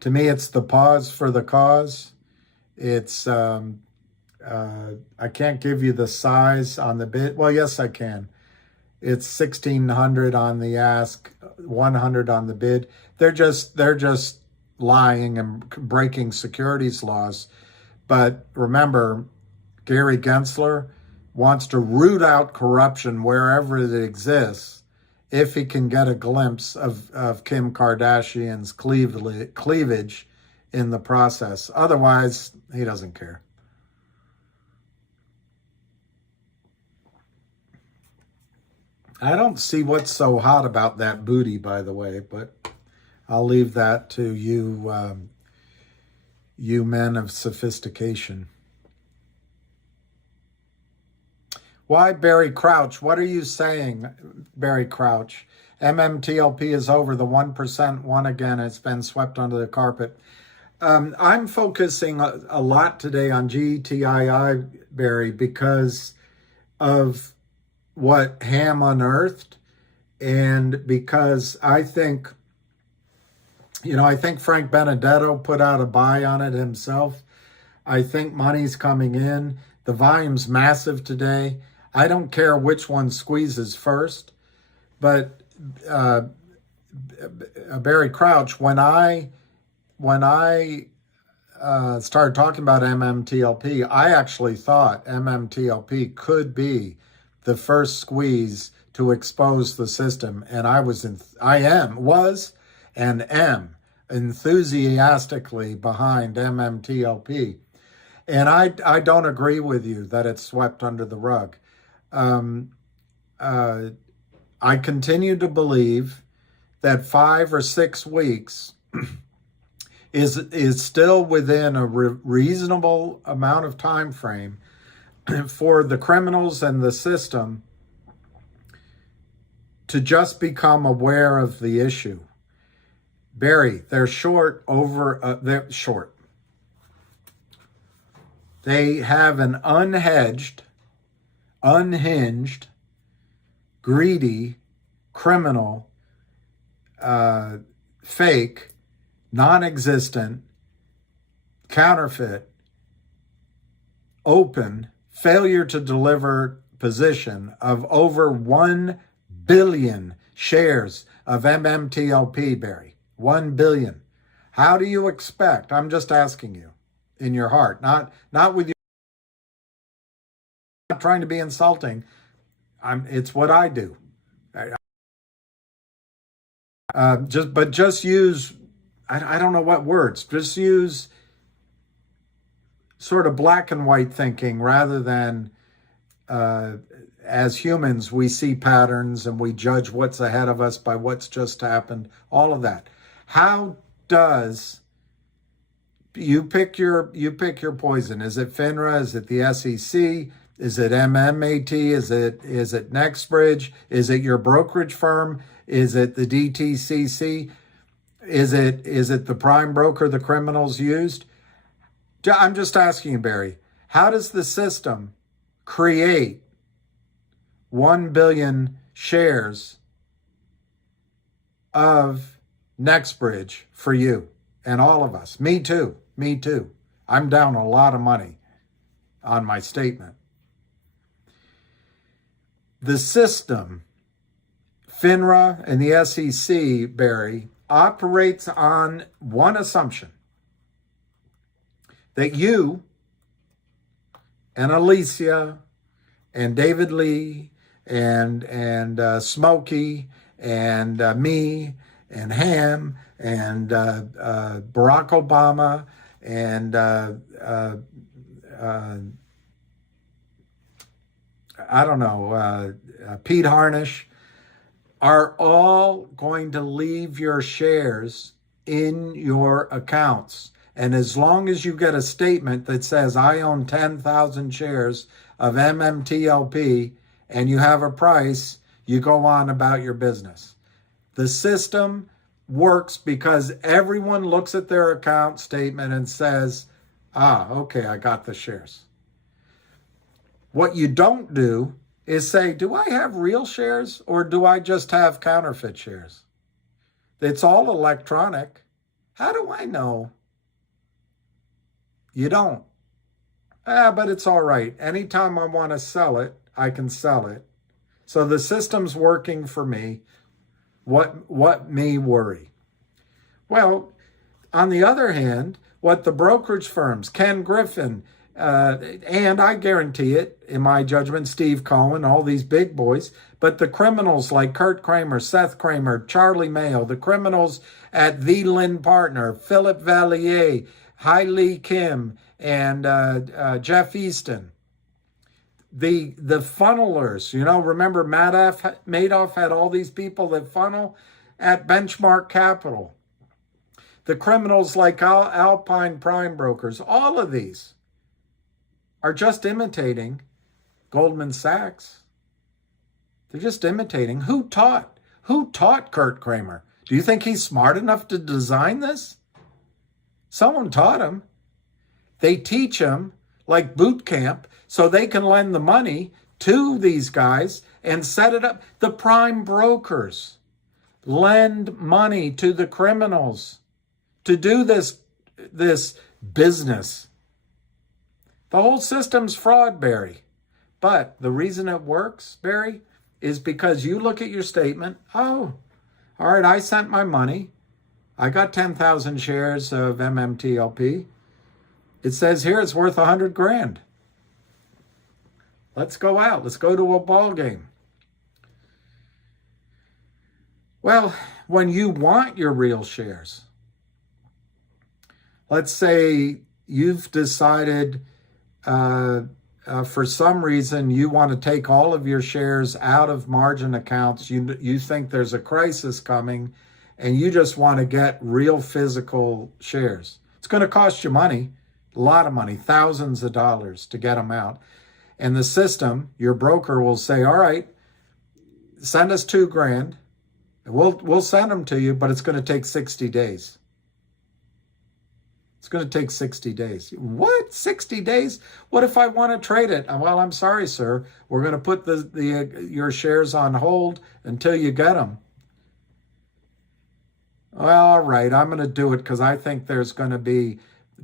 To me, it's the pause for the cause. It's, I can't give you the size on the bid. Well, yes, I can. It's 1,600 on the ask, 100 on the bid. They're just lying and breaking securities laws. But remember, Gary Gensler wants to root out corruption wherever it exists if he can get a glimpse of Kim Kardashian's cleavage in the process. Otherwise, he doesn't care. I don't see what's so hot about that booty, by the way, but I'll leave that to you, you men of sophistication. Why Barry Crouch? What are you saying, Barry Crouch? MMTLP is over. The 1% won again. It's been swept under the carpet. I'm focusing a lot today on GTII, Barry, because of what Ham unearthed, and because I think Frank Benedetto put out a buy on it himself. I think money's coming in. The volume's massive today. I don't care which one squeezes first, but Barry Crouch, when I started talking about MMTLP, I actually thought MMTLP could be the first squeeze to expose the system, and I was am enthusiastically behind MMTLP. And I don't agree with you that it's swept under the rug. I continue to believe that 5 or 6 weeks is still within a reasonable amount of time frame for the criminals and the system to just become aware of the issue. Barry, they're short. They have an unhinged, greedy, criminal, fake, non-existent, counterfeit, open, failure to deliver position of over 1 billion shares of MMTLP, Barry. 1 billion. How do you expect? I'm just asking you in your heart, not with you. I'm not trying to be insulting. It's what I do. Just use, I don't know what words, just use sort of black and white thinking rather than as humans, we see patterns and we judge what's ahead of us by what's just happened, all of that. How does you pick your poison? Is it FINRA? Is it the SEC? Is it MMAT? Is it NextBridge? Is it your brokerage firm? Is it the DTCC? Is it the prime broker the criminals used? I'm just asking you, Barry, how does the system create 1 billion shares of NextBridge for you and all of us? Me too. I'm down a lot of money on my statement. The system, FINRA and the SEC, Barry, operates on one assumption: that you and Alicia and David Lee and Smokey and me and Ham and Barack Obama and Pete Harnish are all going to leave your shares in your accounts. And as long as you get a statement that says, I own 10,000 shares of MMTLP, and you have a price, you go on about your business. The system works because everyone looks at their account statement and says, okay, I got the shares. What you don't do is say, do I have real shares or do I just have counterfeit shares? It's all electronic. How do I know? You don't. But it's all right. Anytime I want to sell it, I can sell it. So the system's working for me. What me worry? Well, on the other hand, what the brokerage firms, Ken Griffin, and I guarantee it, in my judgment, Steve Cohen, all these big boys, but the criminals like Kurt Kramer, Seth Kramer, Charlie Mayo, the criminals at The Lynn Partner, Philip Vallier, Hai Lee Kim, and Jeff Easton, the funnelers, remember Madoff had all these people that funnel at Benchmark Capital. The criminals like Alpine prime brokers, all of these are just imitating Goldman Sachs. They're just imitating. Who taught Kurt Kramer? Do you think he's smart enough to design this? Someone taught him. They teach him like boot camp so they can lend the money to these guys and set it up. The prime brokers lend money to the criminals to do this business. The whole system's fraud, Barry. But the reason it works, Barry, is because you look at your statement. Oh, all right, I sent my money. I got 10,000 shares of MMTLP. It says here it's worth $100,000. Let's go out. Let's go to a ball game. Well, when you want your real shares, let's say you've decided for some reason you want to take all of your shares out of margin accounts. You think there's a crisis coming and you just want to get real physical shares. It's going to cost you money, a lot of money, thousands of dollars to get them out. And the system, your broker will say, all right, send us $2,000. We'll send them to you, but it's going to take 60 days. It's going to take 60 days. What? 60 days? What if I want to trade it? Well, I'm sorry, sir. We're going to put your shares on hold until you get them. Well, all right, I'm going to do it because I think there's going to be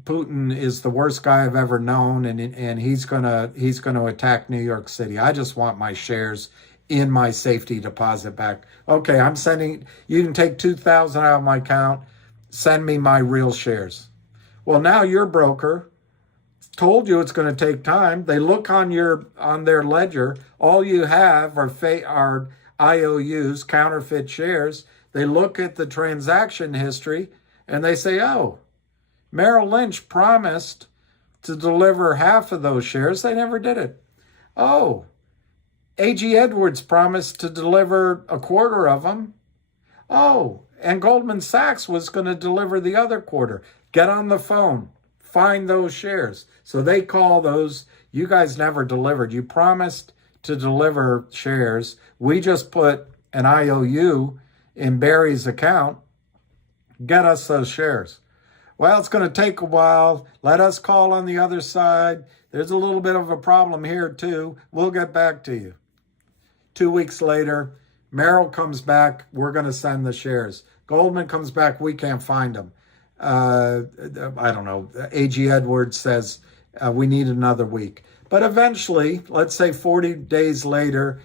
Putin is the worst guy I've ever known, and he's going to attack New York City. I just want my shares in my safety deposit back. Okay, I'm sending. You can take 2,000 out of my account. Send me my real shares. Well, now your broker told you it's going to take time. They look on their ledger. All you have are IOUs, counterfeit shares. They look at the transaction history and they say, oh, Merrill Lynch promised to deliver half of those shares. They never did it. Oh, A.G. Edwards promised to deliver a quarter of them. Oh, and Goldman Sachs was going to deliver the other quarter. Get on the phone. Find those shares. So they call those, you guys never delivered. You promised to deliver shares. We just put an IOU in Barry's account. Get us those shares. Well, it's going to take a while. Let us call on the other side. There's a little bit of a problem here too. We'll get back to you. 2 weeks later, Merrill comes back. We're going to send the shares. Goldman comes back. We can't find them. I don't know. A.G. Edwards says we need another week. But eventually, let's say 40 days later,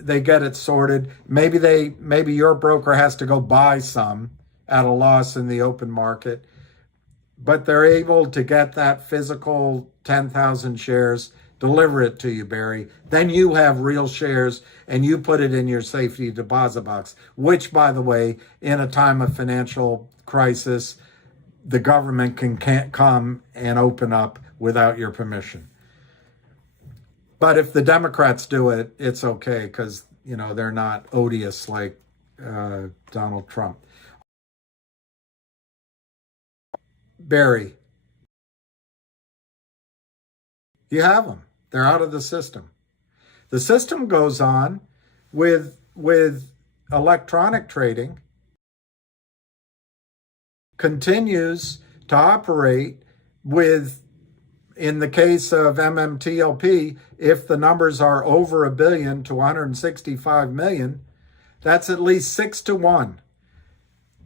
they get it sorted. Maybe your broker has to go buy some at a loss in the open market. But they're able to get that physical 10,000 shares, deliver it to you, Barry. Then you have real shares and you put it in your safety deposit box, which, by the way, in a time of financial crisis, the government can't come and open up without your permission. But if the Democrats do it, it's okay because, they're not odious like Donald Trump. Barry, you have them. They're out of the system. The system goes on with electronic trading continues to operate with, in the case of MMTLP, if the numbers are over $1 billion to 165 million, that's at least 6 to 1.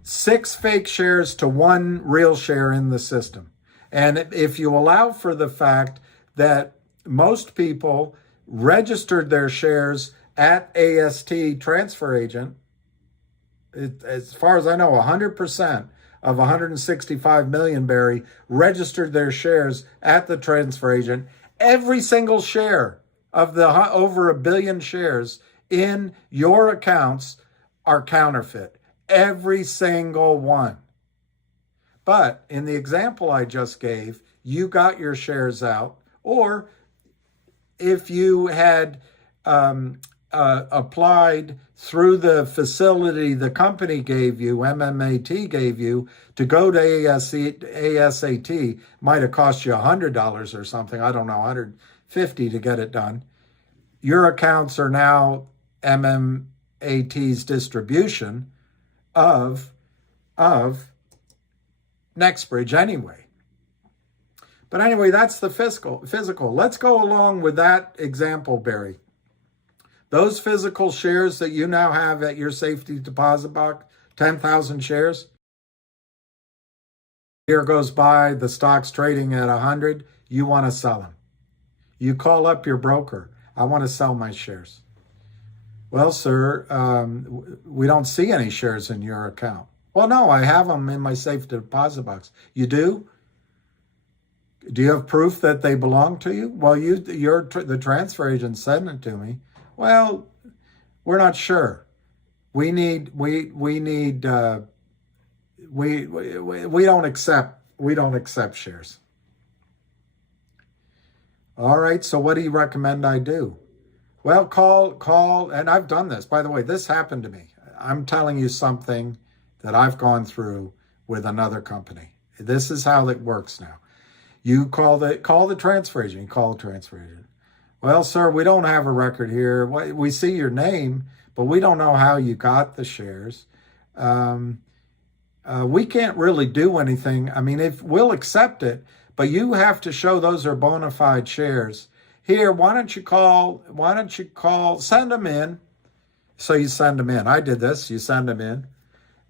6 fake shares to 1 real share in the system. And if you allow for the fact that most people registered their shares at AST transfer agent, as far as I know, 100% of 165 million, Barry, registered their shares at the transfer agent. Every single share of the over 1 billion shares in your accounts are counterfeit. Every single one. But in the example I just gave, you got your shares out, or if you had applied through the facility the company gave you, MMAT gave you, to go to ASAT, might have cost you $100 or something, I don't know, $150 to get it done. Your accounts are now MMAT's distribution of NextBridge anyway. But anyway, that's the physical. Let's go along with that example, Barry. Those physical shares that you now have at your safety deposit box, 10,000 shares. Year goes by, the stock's trading at 100, you want to sell them. You call up your broker, I want to sell my shares. Well, sir, we don't see any shares in your account. Well, no, I have them in my safety deposit box. You do? Do you have proof that they belong to you? Well, the transfer agent sent it to me. Well, we're not sure. We don't accept shares. All right, so what do you recommend I do? Well, call, and I've done this. By the way, this happened to me. I'm telling you something that I've gone through with another company. This is how it works now. You call the transfer agent. You call the transfer agent. Well, sir, we don't have a record here. We see your name, but we don't know how you got the shares. We can't really do anything. I mean, if we'll accept it, but you have to show those are bona fide shares. Here, why don't you send them in. So you send them in. I did this. You send them in,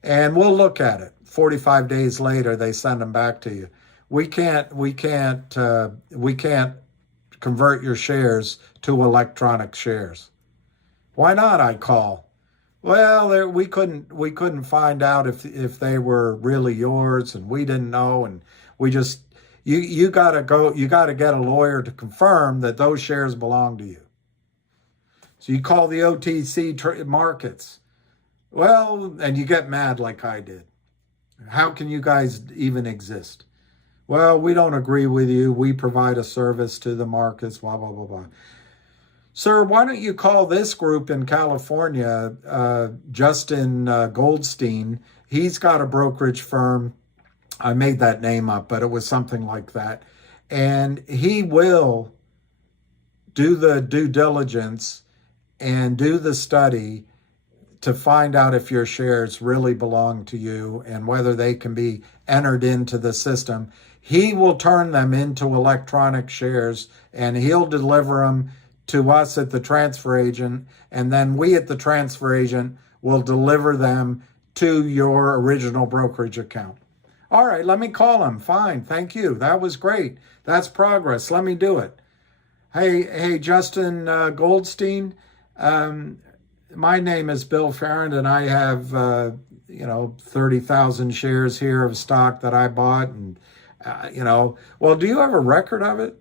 and we'll look at it. 45 days later, they send them back to you. We can't convert your shares to electronic shares. Why not? I call. Well, we couldn't find out if they were really yours, and we didn't know, and we just you got to get a lawyer to confirm that those shares belong to you. So you call the OTC markets. Well, and you get mad like I did. How can you guys even exist? Well, we don't agree with you. We provide a service to the markets, blah, blah, blah, blah. Sir, why don't you call this group in California, Justin Goldstein. He's got a brokerage firm. I made that name up, but it was something like that. And he will do the due diligence and do the study to find out if your shares really belong to you and whether they can be entered into the system. He will turn them into electronic shares, and he'll deliver them to us at the transfer agent, and then we at the transfer agent will deliver them to your original brokerage account. All right, let me call him. Fine, thank you. That was great. That's progress. Let me do it. Hey, Justin Goldstein. My name is Bill Farrand, and I have 30,000 shares here of stock that I bought, and well, do you have a record of it?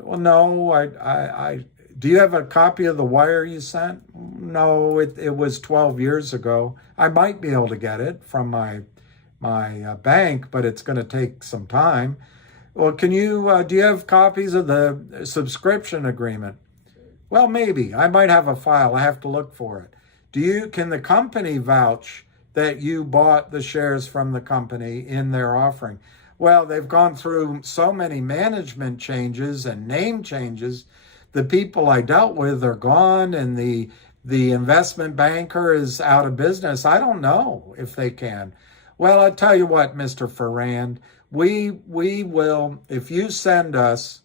Well, no, I do you have a copy of the wire you sent? No, it was 12 years ago. I might be able to get it from my bank, but it's going to take some time. Well, do you have copies of the subscription agreement? Well, maybe. I might have a file. I have to look for it. Can the company vouch that you bought the shares from the company in their offering? Well, they've gone through so many management changes and name changes. The people I dealt with are gone, and the the investment banker is out of business. I don't know if they can. Well, I'll tell you what, Mr. Ferrand, we will, if you send us,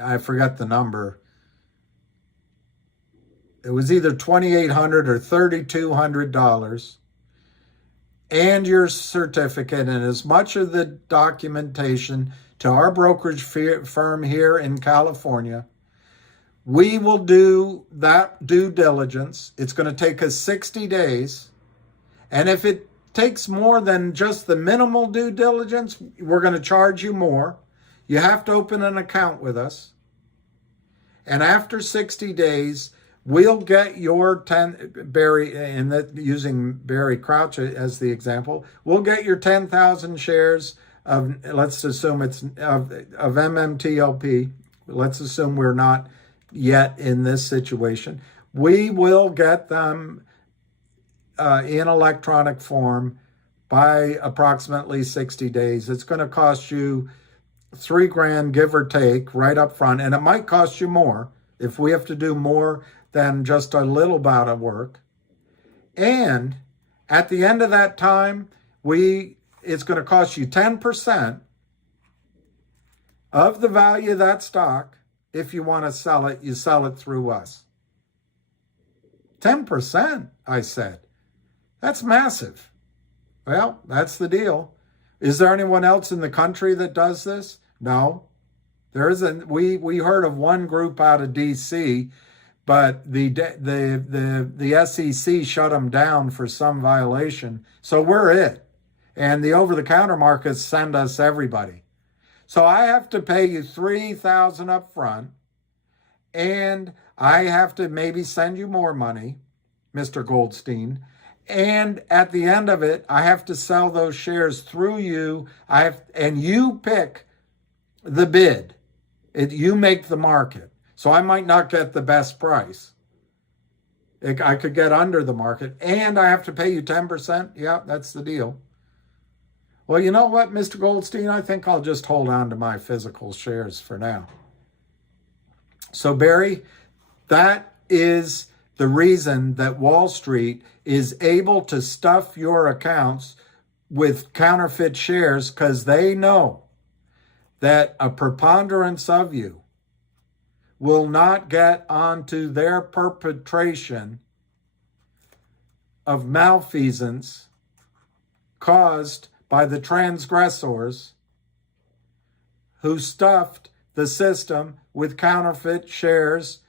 I forgot the number, it was either $2,800 or $3,200, and your certificate and as much of the documentation to our brokerage firm here in California. We will do that due diligence. It's going to take us 60 days. And if it takes more than just the minimal due diligence, we're going to charge you more. You have to open an account with us. And after 60 days, we'll get your Barry, using Barry Crouch as the example, we'll get your 10,000 shares of, let's assume it's of MMTLP. Let's assume we're not yet in this situation. We will get them in electronic form by approximately 60 days. It's going to cost you $3,000, give or take, right up front. And it might cost you more if we have to do more than just a little bit of work. And at the end of that time, it's going to cost you 10% of the value of that stock. If you want to sell it, you sell it through us. 10%, I said. That's massive. Well, that's the deal. Is there anyone else in the country that does this? No. There isn't. We heard of one group out of D.C., but the SEC shut them down for some violation. So we're it. And the over-the-counter markets send us everybody. So I have to pay you $3,000 up front, and I have to maybe send you more money, Mr. Goldstein. And at the end of it, I have to sell those shares through you. And you pick the bid. You make the market. So I might not get the best price. I could get under the market, and I have to pay you 10%. Yeah, that's the deal. Well, you know what, Mr. Goldstein? I think I'll just hold on to my physical shares for now. So, Barry, that is the reason that Wall Street is able to stuff your accounts with counterfeit shares, because they know that a preponderance of you will not get onto their perpetration of malfeasance caused by the transgressors who stuffed the system with counterfeit shares,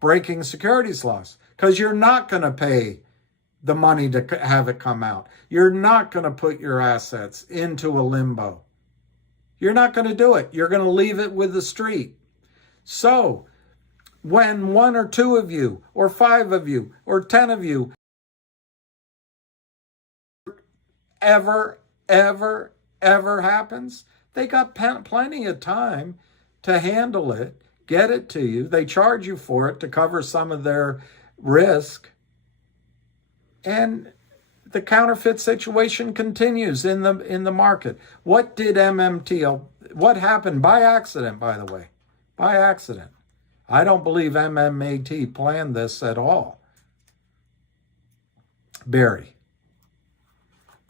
breaking securities laws. Because you're not going to pay the money to have it come out. You're not going to put your assets into a limbo. You're not going to do it. You're going to leave it with the street. So when 1 or 2 of you, or 5 of you, or 10 of you ever happens, they got plenty of time to handle it, get it to you. They charge you for it to cover some of their risk. And the counterfeit situation continues in the market. What did what happened by accident, by the way? By accident. I don't believe MMAT planned this at all. Barry.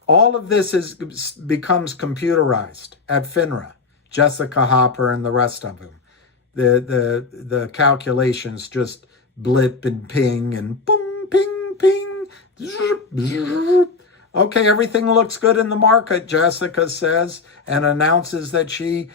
All of this becomes computerized at FINRA. Jessica Hopper and the rest of them. The calculations just blip and ping and boom, ping, ping. Okay, everything looks good in the market, Jessica says, and announces that she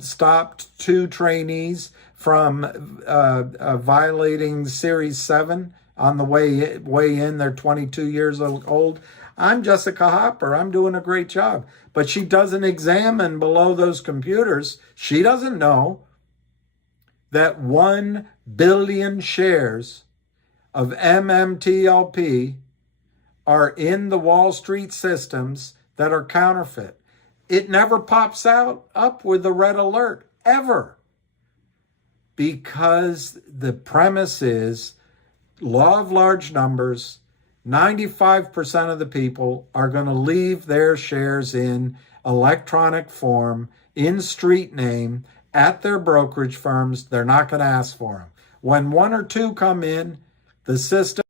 stopped 2 trainees from violating Series 7 on the way in. They're 22 years old. I'm Jessica Hopper. I'm doing a great job. But she doesn't examine below those computers. She doesn't know that 1 billion shares of MMTLP are in the Wall Street systems that are counterfeit. It never pops up with a red alert, ever. Because the premise is law of large numbers. 95% of the people are going to leave their shares in electronic form, in street name, at their brokerage firms. They're not going to ask for them. When 1 or 2 come in, The system.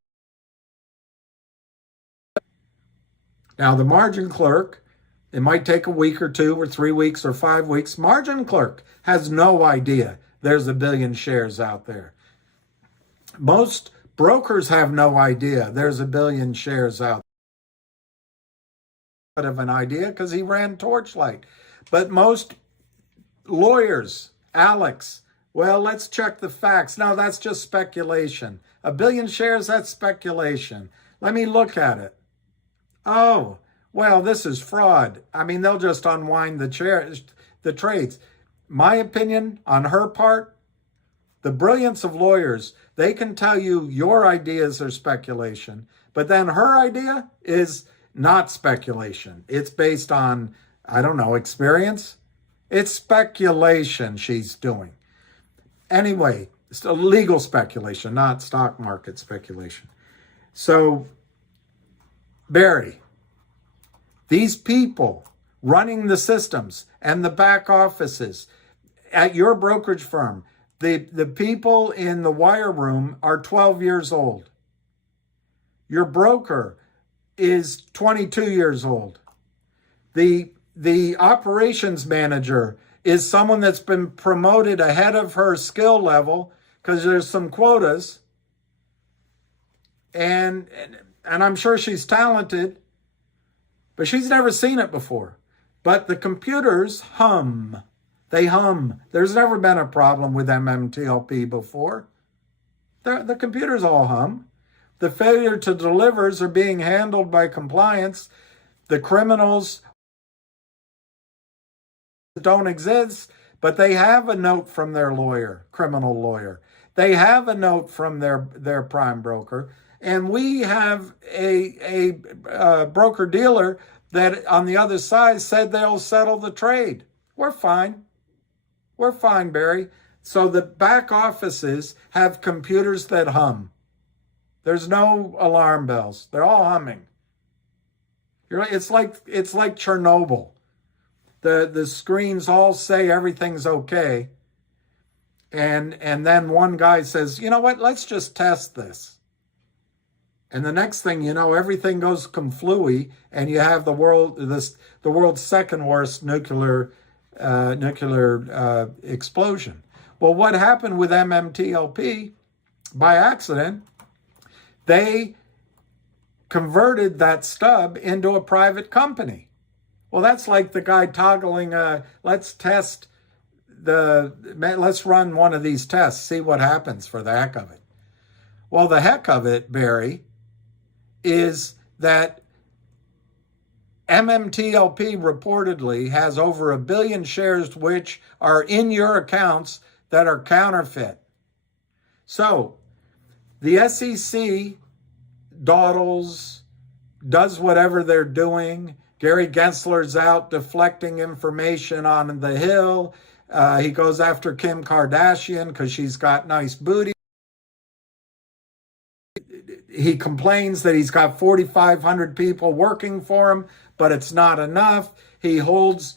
Now, the margin clerk, it might take a week or 2 or 3 weeks or 5 weeks. Margin clerk has no idea there's a billion shares out there. Most brokers have no idea there's a billion shares out there. Of an idea because he ran Torchlight. But most lawyers, Alex, well, let's check the facts. No, that's just speculation. A billion shares, that's speculation. Let me look at it. Oh, well, this is fraud. I mean, they'll just unwind the trades. My opinion on her part, the brilliance of lawyers, they can tell you your ideas are speculation, but then her idea is not speculation. It's based on, I don't know, experience. It's speculation she's doing. Anyway, it's a legal speculation, not stock market speculation. So, Barry, these people running the systems and the back offices at your brokerage firm, the people in the wire room are 12 years old. Your broker is 22 years old. The operations manager is someone that's been promoted ahead of her skill level because there's some quotas. And I'm sure she's talented, but she's never seen it before. But the computers hum. They hum. There's never been a problem with MMTLP before. The computers all hum. The failure to delivers are being handled by compliance. The criminals don't exist, but they have a note from their lawyer, criminal lawyer. They have a note from their prime broker. And we have a broker-dealer that on the other side said they'll settle the trade. We're fine. We're fine, Barry. So the back offices have computers that hum. There's no alarm bells. They're all humming. It's like Chernobyl. The screens all say everything's okay. And then one guy says, you know what, let's just test this. And the next thing you know, everything goes conflui, and you have the world's second worst nuclear explosion. Well, what happened with MMTLP? By accident, they converted that stub into a private company. Well, that's like the guy toggling. Let's run one of these tests, see what happens for the heck of it. Well, the heck of it, Barry, is that MMTLP reportedly has over 1 billion shares which are in your accounts that are counterfeit. So the SEC dawdles, does whatever they're doing. Gary Gensler's out deflecting information on the Hill. He goes after Kim Kardashian because she's got nice booty. He complains that he's got 4,500 people working for him, but it's not enough. He holds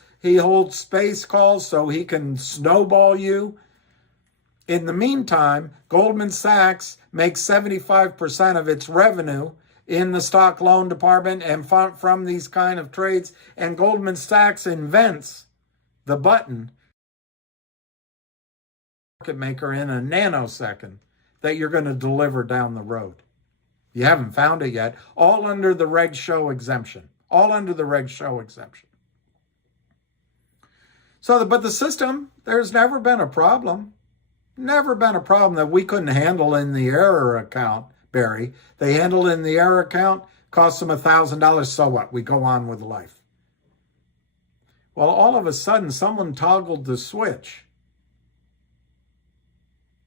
space calls so he can snowball you. In the meantime, Goldman Sachs makes 75% of its revenue in the stock loan department and from these kind of trades. And Goldman Sachs invents the button market maker in a nanosecond that you're going to deliver down the road. You haven't found it yet. All under the Reg Show exemption. All under the Reg Show exemption. So, but the system, there's never been a problem. Never been a problem that we couldn't handle in the error account, Barry. They handled it in the error account, cost them $1,000. So what? We go on with life. Well, all of a sudden, someone toggled the switch.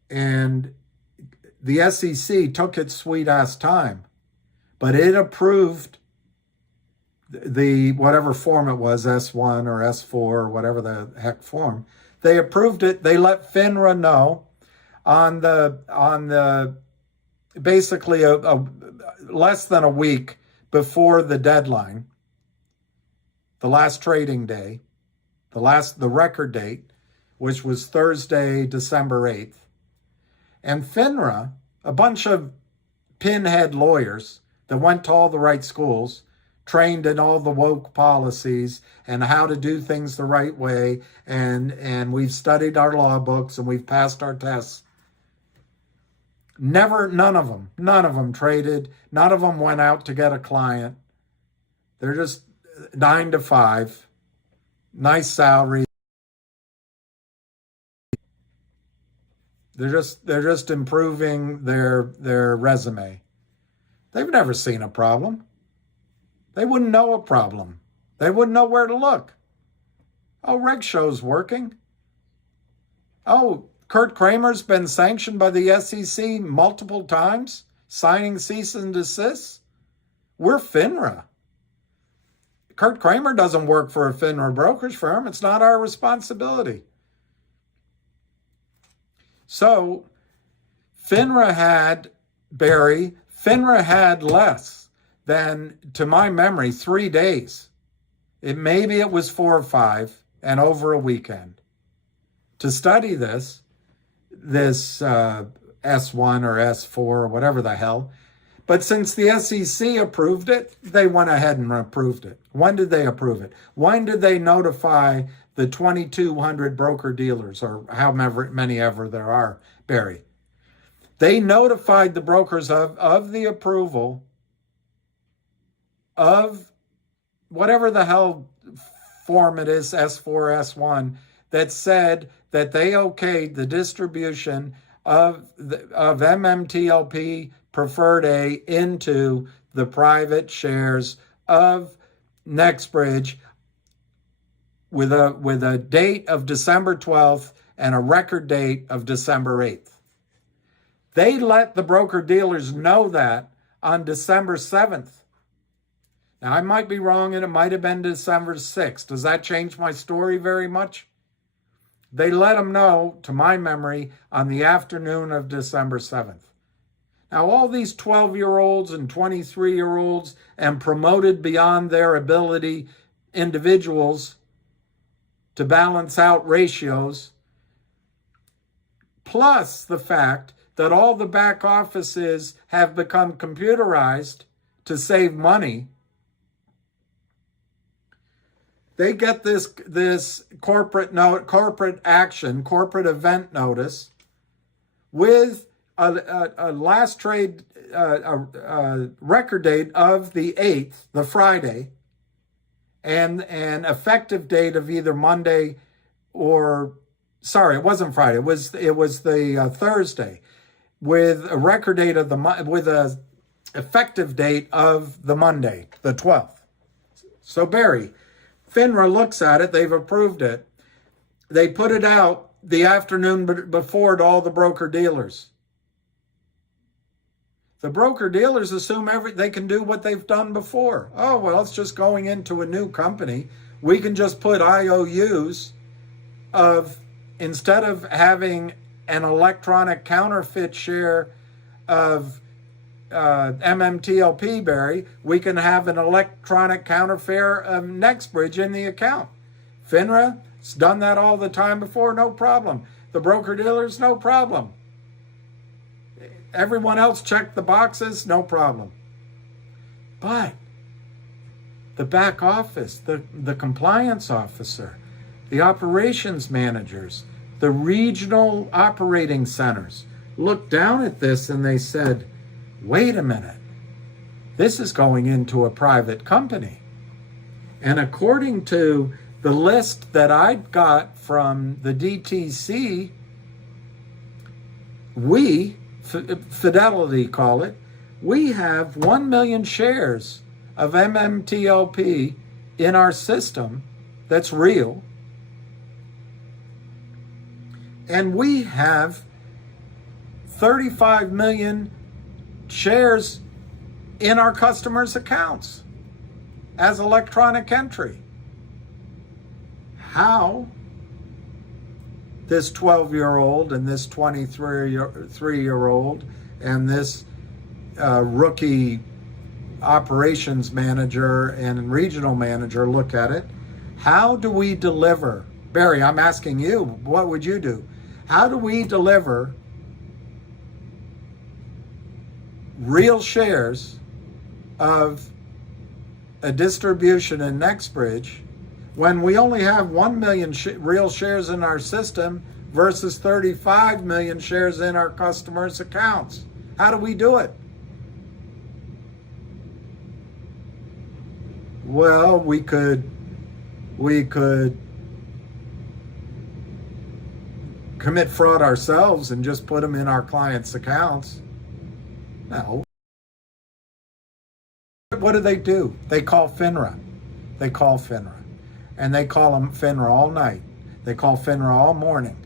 And the SEC took its sweet-ass time, but it approved the whatever form it was, S1 or S4 or whatever the heck form. They approved it. They let FINRA know on the basically a less than a week before the deadline, the last trading day, the record date, which was Thursday, December 8th. And FINRA, a bunch of pinhead lawyers that went to all the right schools, trained in all the woke policies and how to do things the right way, and we've studied our law books and we've passed our tests. None of them traded. None of them went out to get a client. They're just 9 to 5, nice salary. They're just improving their resume. They've never seen a problem. They wouldn't know a problem. They wouldn't know where to look. Oh, Reg Show's working. Oh, Kurt Kramer's been sanctioned by the SEC multiple times, signing cease and desist. We're FINRA. Kurt Kramer doesn't work for a FINRA brokerage firm. It's not our responsibility. So FINRA had less than, to my memory, 3 days. Maybe it was 4 or 5 and over a weekend to study this S1 or S4 or whatever the hell. But since the SEC approved it, they went ahead and approved it. When did they approve it? When did they notify the 2,200 broker-dealers, or however many ever there are, Barry? They notified the brokers of the approval of whatever the hell form it is, S4, S1, that said that they okayed the distribution of MMTLP Preferred A into the private shares of NextBridge with a date of December 12th and a record date of December 8th. They let the broker-dealers know that on December 7th. Now, I might be wrong, and it might have been December 6th. Does that change my story very much? They let them know, to my memory, on the afternoon of December 7th. Now, all these 12-year-olds and 23-year-olds and promoted beyond their ability individuals to balance out ratios, plus the fact that all the back offices have become computerized to save money, they get this corporate event notice with a last trade record date of the 8th, the Friday, and an effective date of either Monday or, sorry, it wasn't Friday. It was the Thursday, with a record date of with a effective date of the Monday, the 12th. So Barry, FINRA looks at it, they've approved it. They put it out the afternoon before to all the broker-dealers. The broker-dealers assume they can do what they've done before. Oh, well, it's just going into a new company. We can just put IOUs of, instead of having an electronic counterfeit share of MMTLP, Barry, we can have an electronic counterfeit of NextBridge in the account. FINRA's done that all the time before, no problem. The broker-dealers, no problem. Everyone else checked the boxes, no problem. But the back office, the compliance officer, the operations managers, the regional operating centers looked down at this and they said, wait a minute, this is going into a private company. And according to the list that I got from the DTC, Fidelity call it, we have 1 million shares of MMTLP in our system that's real. And we have 35 million shares in our customers' accounts as electronic entry. How this 12-year-old and this 23-year-old and this rookie operations manager and regional manager look at it, how do we deliver? Barry, I'm asking you, what would you do? How do we deliver real shares of a distribution in NextBridge when we only have 1 million real shares in our system versus 35 million shares in our customers' accounts? How do we do it? Well, we could commit fraud ourselves and just put them in our clients' accounts. No. What do? They call FINRA. And they call them FINRA all night. They call FINRA all morning.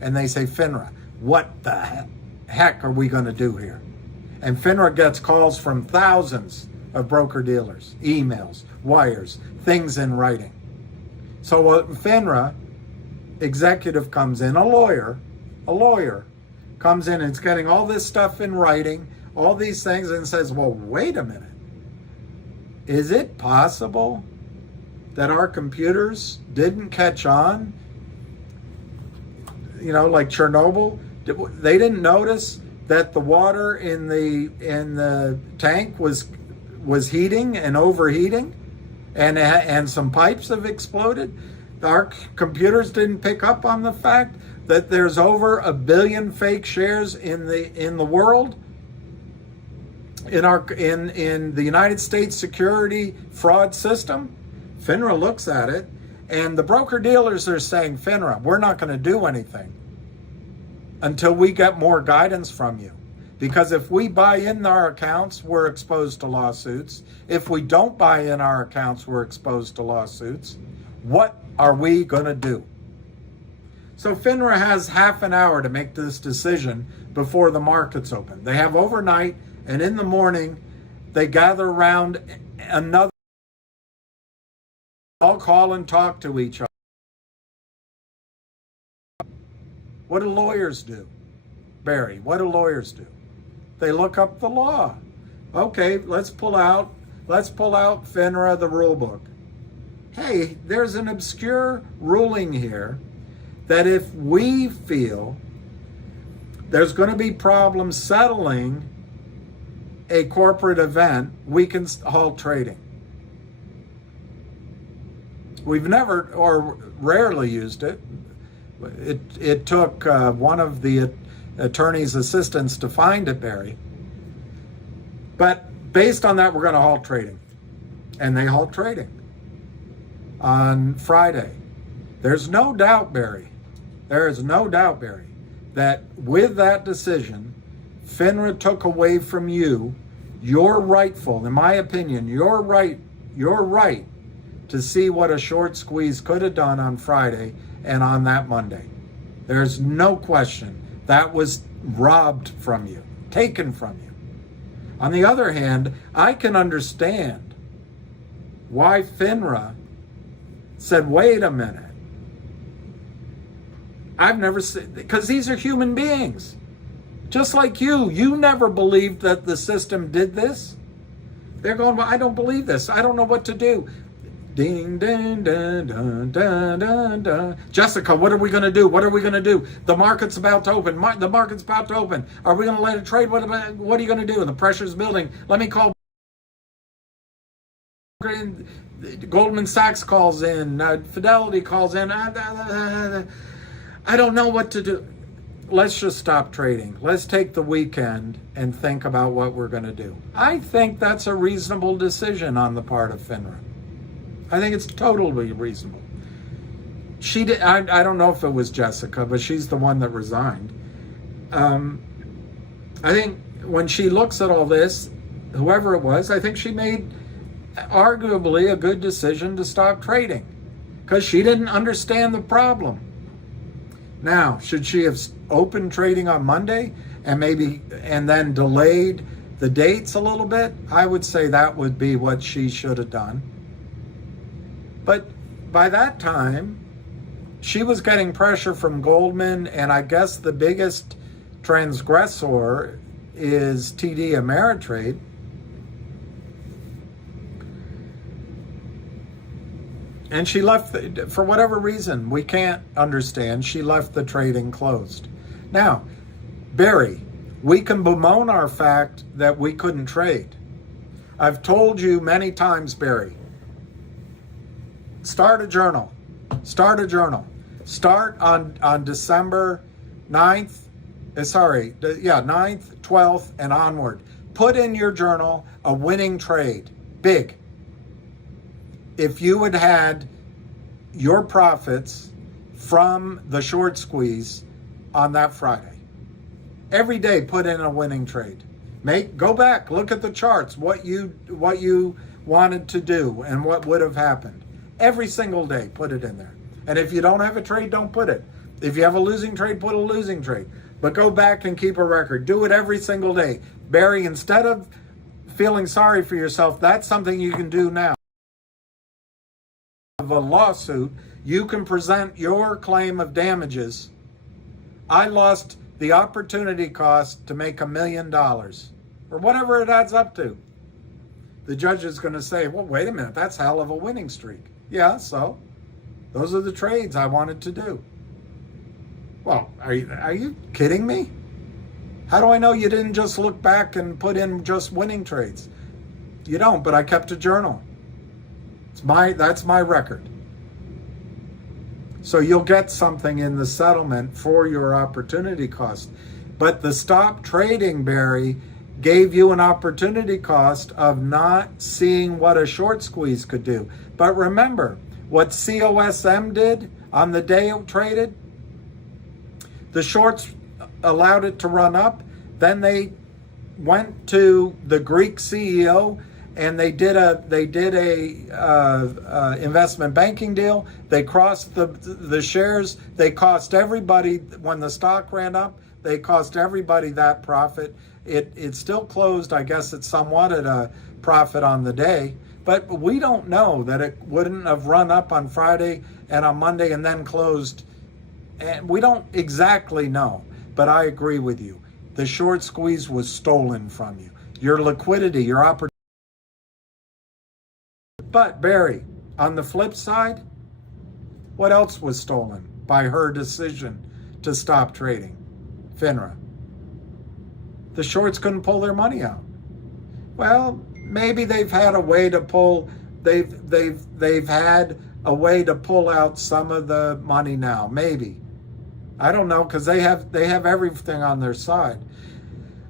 And they say, FINRA, what the heck are we going to do here? And FINRA gets calls from thousands of broker-dealers, emails, wires, things in writing. So FINRA executive comes in, a lawyer comes in and is getting all this stuff in writing, all these things, and says, well, wait a minute. Is it possible that our computers didn't catch on? You know, like Chernobyl, they didn't notice that the water in the tank was heating and overheating, and some pipes have exploded. Our computers didn't pick up on the fact that there's over 1 billion fake shares in the world. In the United States security fraud system. FINRA looks at it, and the broker dealers are saying, FINRA, we're not going to do anything until we get more guidance from you. Because if we buy in our accounts, we're exposed to lawsuits. If we don't buy in our accounts, we're exposed to lawsuits. What are we going to do? So FINRA has half an hour to make this decision before the markets open. They have overnight, and in the morning, they gather around another, all call and talk to each other. What do lawyers do? Barry, what do lawyers do? They look up the law. Okay, let's pull out FINRA, the rule book. Hey, there's an obscure ruling here that if we feel there's going to be problems settling a corporate event, we can halt trading. We've never or rarely used it. It took one of the attorney's assistants to find it, Barry. But based on that, we're going to halt trading. And they halt trading on Friday. There's no doubt, Barry, that with that decision, FINRA took away from you your rightful, in my opinion, your right to see what a short squeeze could have done on Friday and on that Monday. There's no question that was robbed from you, taken from you. On the other hand, I can understand why FINRA said, wait a minute. I've never seen, because these are human beings. Just like you never believed that the system did this. They're going, well, I don't believe this. I don't know what to do. Ding, ding, dun, dun, dun, dun, dun. Jessica, what are we going to do? What are we going to do? The market's about to open. The market's about to open. Are we going to let it trade? What are you going to do? The pressure's building. Let me call. Goldman Sachs calls in. Fidelity calls in. I don't know what to do. Let's just stop trading. Let's take the weekend and think about what we're going to do. I think that's a reasonable decision on the part of FINRA. I think it's totally reasonable. She did. I don't know if it was Jessica, but she's the one that resigned. I think when she looks at all this, whoever it was, I think she made arguably a good decision to stop trading because she didn't understand the problem. Now, should she have opened trading on Monday and then delayed the dates a little bit? I would say that would be what she should have done. But by that time, she was getting pressure from Goldman, and I guess the biggest transgressor is TD Ameritrade. And she left, for whatever reason, we can't understand, she left the trading closed. Now, Barry, We can bemoan our fact that we couldn't trade. I've told you many times, Barry, start a journal. Start a journal. Start on December 9th, 9th, 12th, and onward. Put in your journal a winning trade, big. If you had had your profits from the short squeeze on that Friday. Every day put in a winning trade. Go back, look at the charts, what you wanted to do and what would have happened. Every single day, put it in there. And if you don't have a trade, don't put it. If you have a losing trade, put a losing trade. But go back and keep a record. Do it every single day. Barry, instead of feeling sorry for yourself, that's something you can do now. Of a lawsuit, you can present your claim of damages. I lost the opportunity cost to make $1 million, or whatever it adds up to. The judge is going to say, well, wait a minute, that's hell of a winning streak. Yeah, so those are the trades I wanted to do. Well, are you kidding me? How do I know you didn't just look back and put in just winning trades? You don't, but I kept a journal. That's my record. So you'll get something in the settlement for your opportunity cost. But the stop trading, Barry, gave you an opportunity cost of not seeing what a short squeeze could do. But remember, what COSM did on the day it traded, the shorts allowed it to run up. Then they went to the Greek CEO and they did a investment banking deal. They crossed the shares. They cost everybody, when the stock ran up, they cost everybody that profit. It still closed, I guess it's somewhat at a profit on the day, but we don't know that it wouldn't have run up on Friday and on Monday and then closed. And we don't exactly know, but I agree with you. The short squeeze was stolen from you. Your liquidity, your opportunity. But Barry, on the flip side, what else was stolen by her decision to stop trading? FINRA. The shorts couldn't pull their money out. Well, maybe they've had a way to pull. They've had a way to pull out some of the money now. Maybe, I don't know, because they have everything on their side.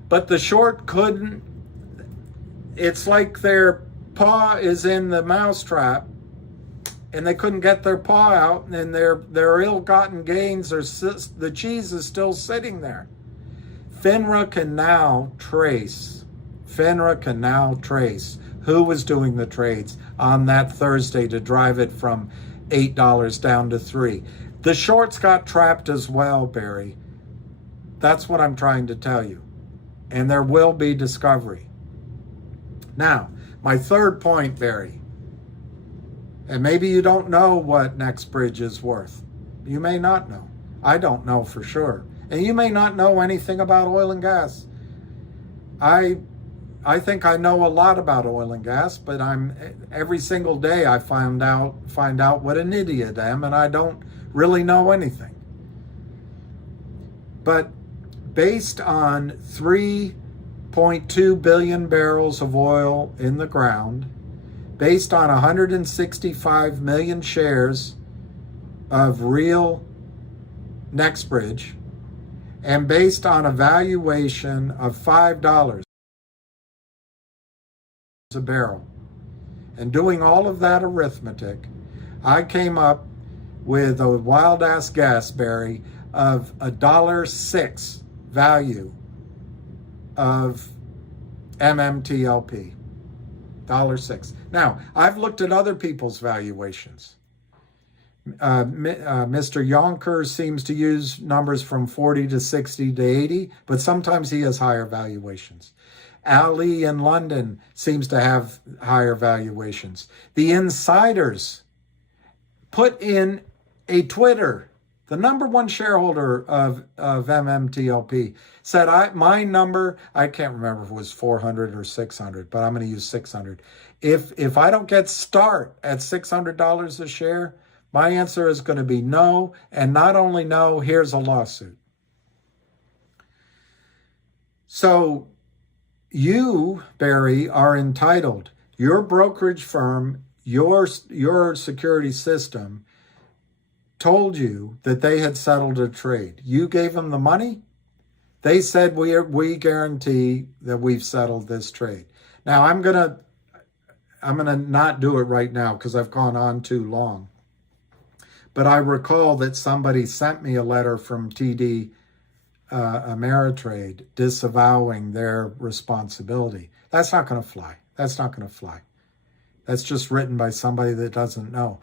But the short couldn't. It's like their paw is in the mousetrap, and they couldn't get their paw out, and their ill-gotten gains the cheese is still sitting there. FINRA can now trace who was doing the trades on that Thursday to drive it from $8 down to $3. The shorts got trapped as well, Barry. That's what I'm trying to tell you. And there will be discovery. Now, my third point, Barry, and maybe you don't know what NextBridge is worth. You may not know. I don't know for sure. And you may not know anything about oil and gas. I think I know a lot about oil and gas, but every single day I find out what an idiot I am, and I don't really know anything. But based on 3.2 billion barrels of oil in the ground, based on 165 million shares of real NextBridge, and based on a valuation of $5 a barrel, and doing all of that arithmetic, I came up with a wild-ass guess, Barry, of $1.06 value of MMTLP. $1.06. Now, I've looked at other people's valuations. Mr. Yonker seems to use numbers from 40 to 60 to 80, but sometimes he has higher valuations. Ali in London seems to have higher valuations. The insiders put in a Twitter. The number one shareholder of MMTLP said, my number, I can't remember if it was 400 or 600, but I'm going to use 600. If I don't get start at $600 a share, my answer is going to be no, and not only no, here's a lawsuit. So you, Barry, are entitled. Your brokerage firm, your security system told you that they had settled a trade. You gave them the money. They said, we guarantee that we've settled this trade. Now, I'm gonna not do it right now because I've gone on too long. But I recall that somebody sent me a letter from TD Ameritrade disavowing their responsibility. That's not going to fly. That's not going to fly. That's just written by somebody that doesn't know.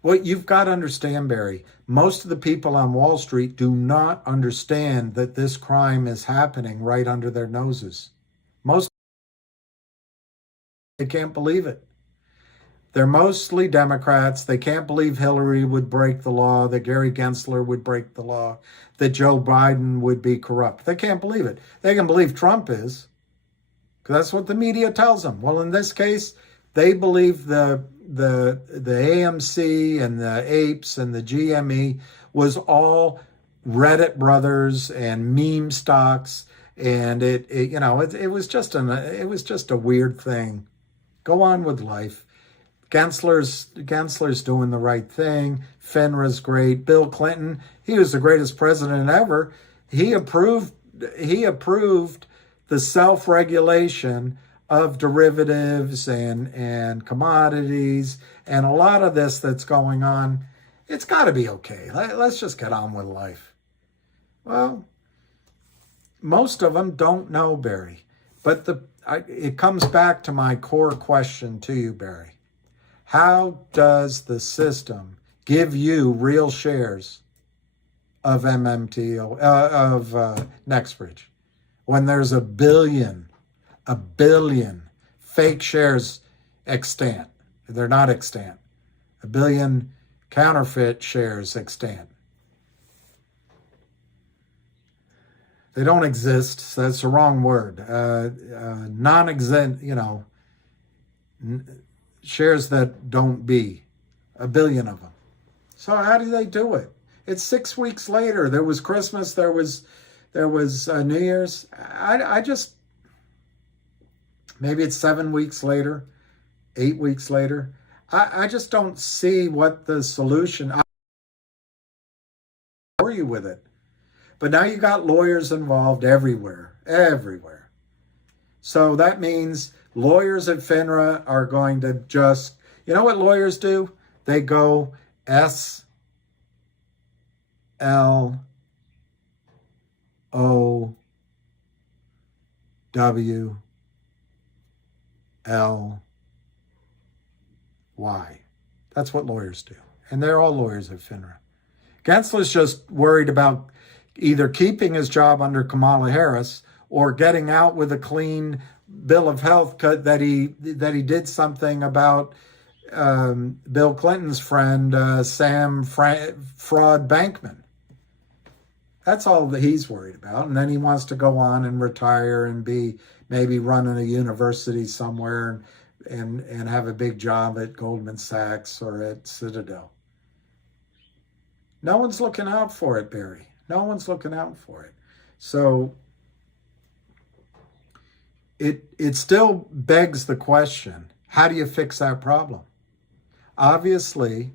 What you've got to understand, Barry, most of the people on Wall Street do not understand that this crime is happening right under their noses. Most, they can't believe it. They're mostly Democrats. They can't believe Hillary would break the law, that Gary Gensler would break the law, that Joe Biden would be corrupt. They can't believe it. They can believe Trump is, because that's what the media tells them. Well, in this case, they believe the AMC and the APES and the GME was all Reddit brothers and meme stocks, and it was just a weird thing. Go on with life. Gensler's doing the right thing. FINRA's great. Bill Clinton, he was the greatest president ever. He approved the self-regulation of derivatives and commodities and a lot of this that's going on. It's got to be okay. Let's just get on with life. Well, most of them don't know, Barry. But it comes back to my core question to you, Barry. How does the system give you real shares of MMTL, of NextBridge, when there's a billion fake shares extant? They're not extant. A billion counterfeit shares extant. They don't exist. So that's the wrong word. Non-exist, shares that don't be. A billion of them. So how do they do it? It's 6 weeks later. There was Christmas. There was New Year's. I just, maybe it's 7 weeks later, 8 weeks later. I just don't see what the solution. I'll bore you with it. But now you got lawyers involved everywhere. So that means lawyers at FINRA are going to just, you know what lawyers do? They go SLOWY. That's what lawyers do. And they're all lawyers at FINRA. Gensler's just worried about either keeping his job under Kamala Harris or getting out with a clean bill of health that he did something about Bill Clinton's friend, Sam Fraud Bankman. That's all that he's worried about. And then he wants to go on and retire and be maybe running a university somewhere and have a big job at Goldman Sachs or at Citadel. No one's looking out for it, Barry. No one's looking out for it. So it still begs the question, how do you fix that problem? Obviously,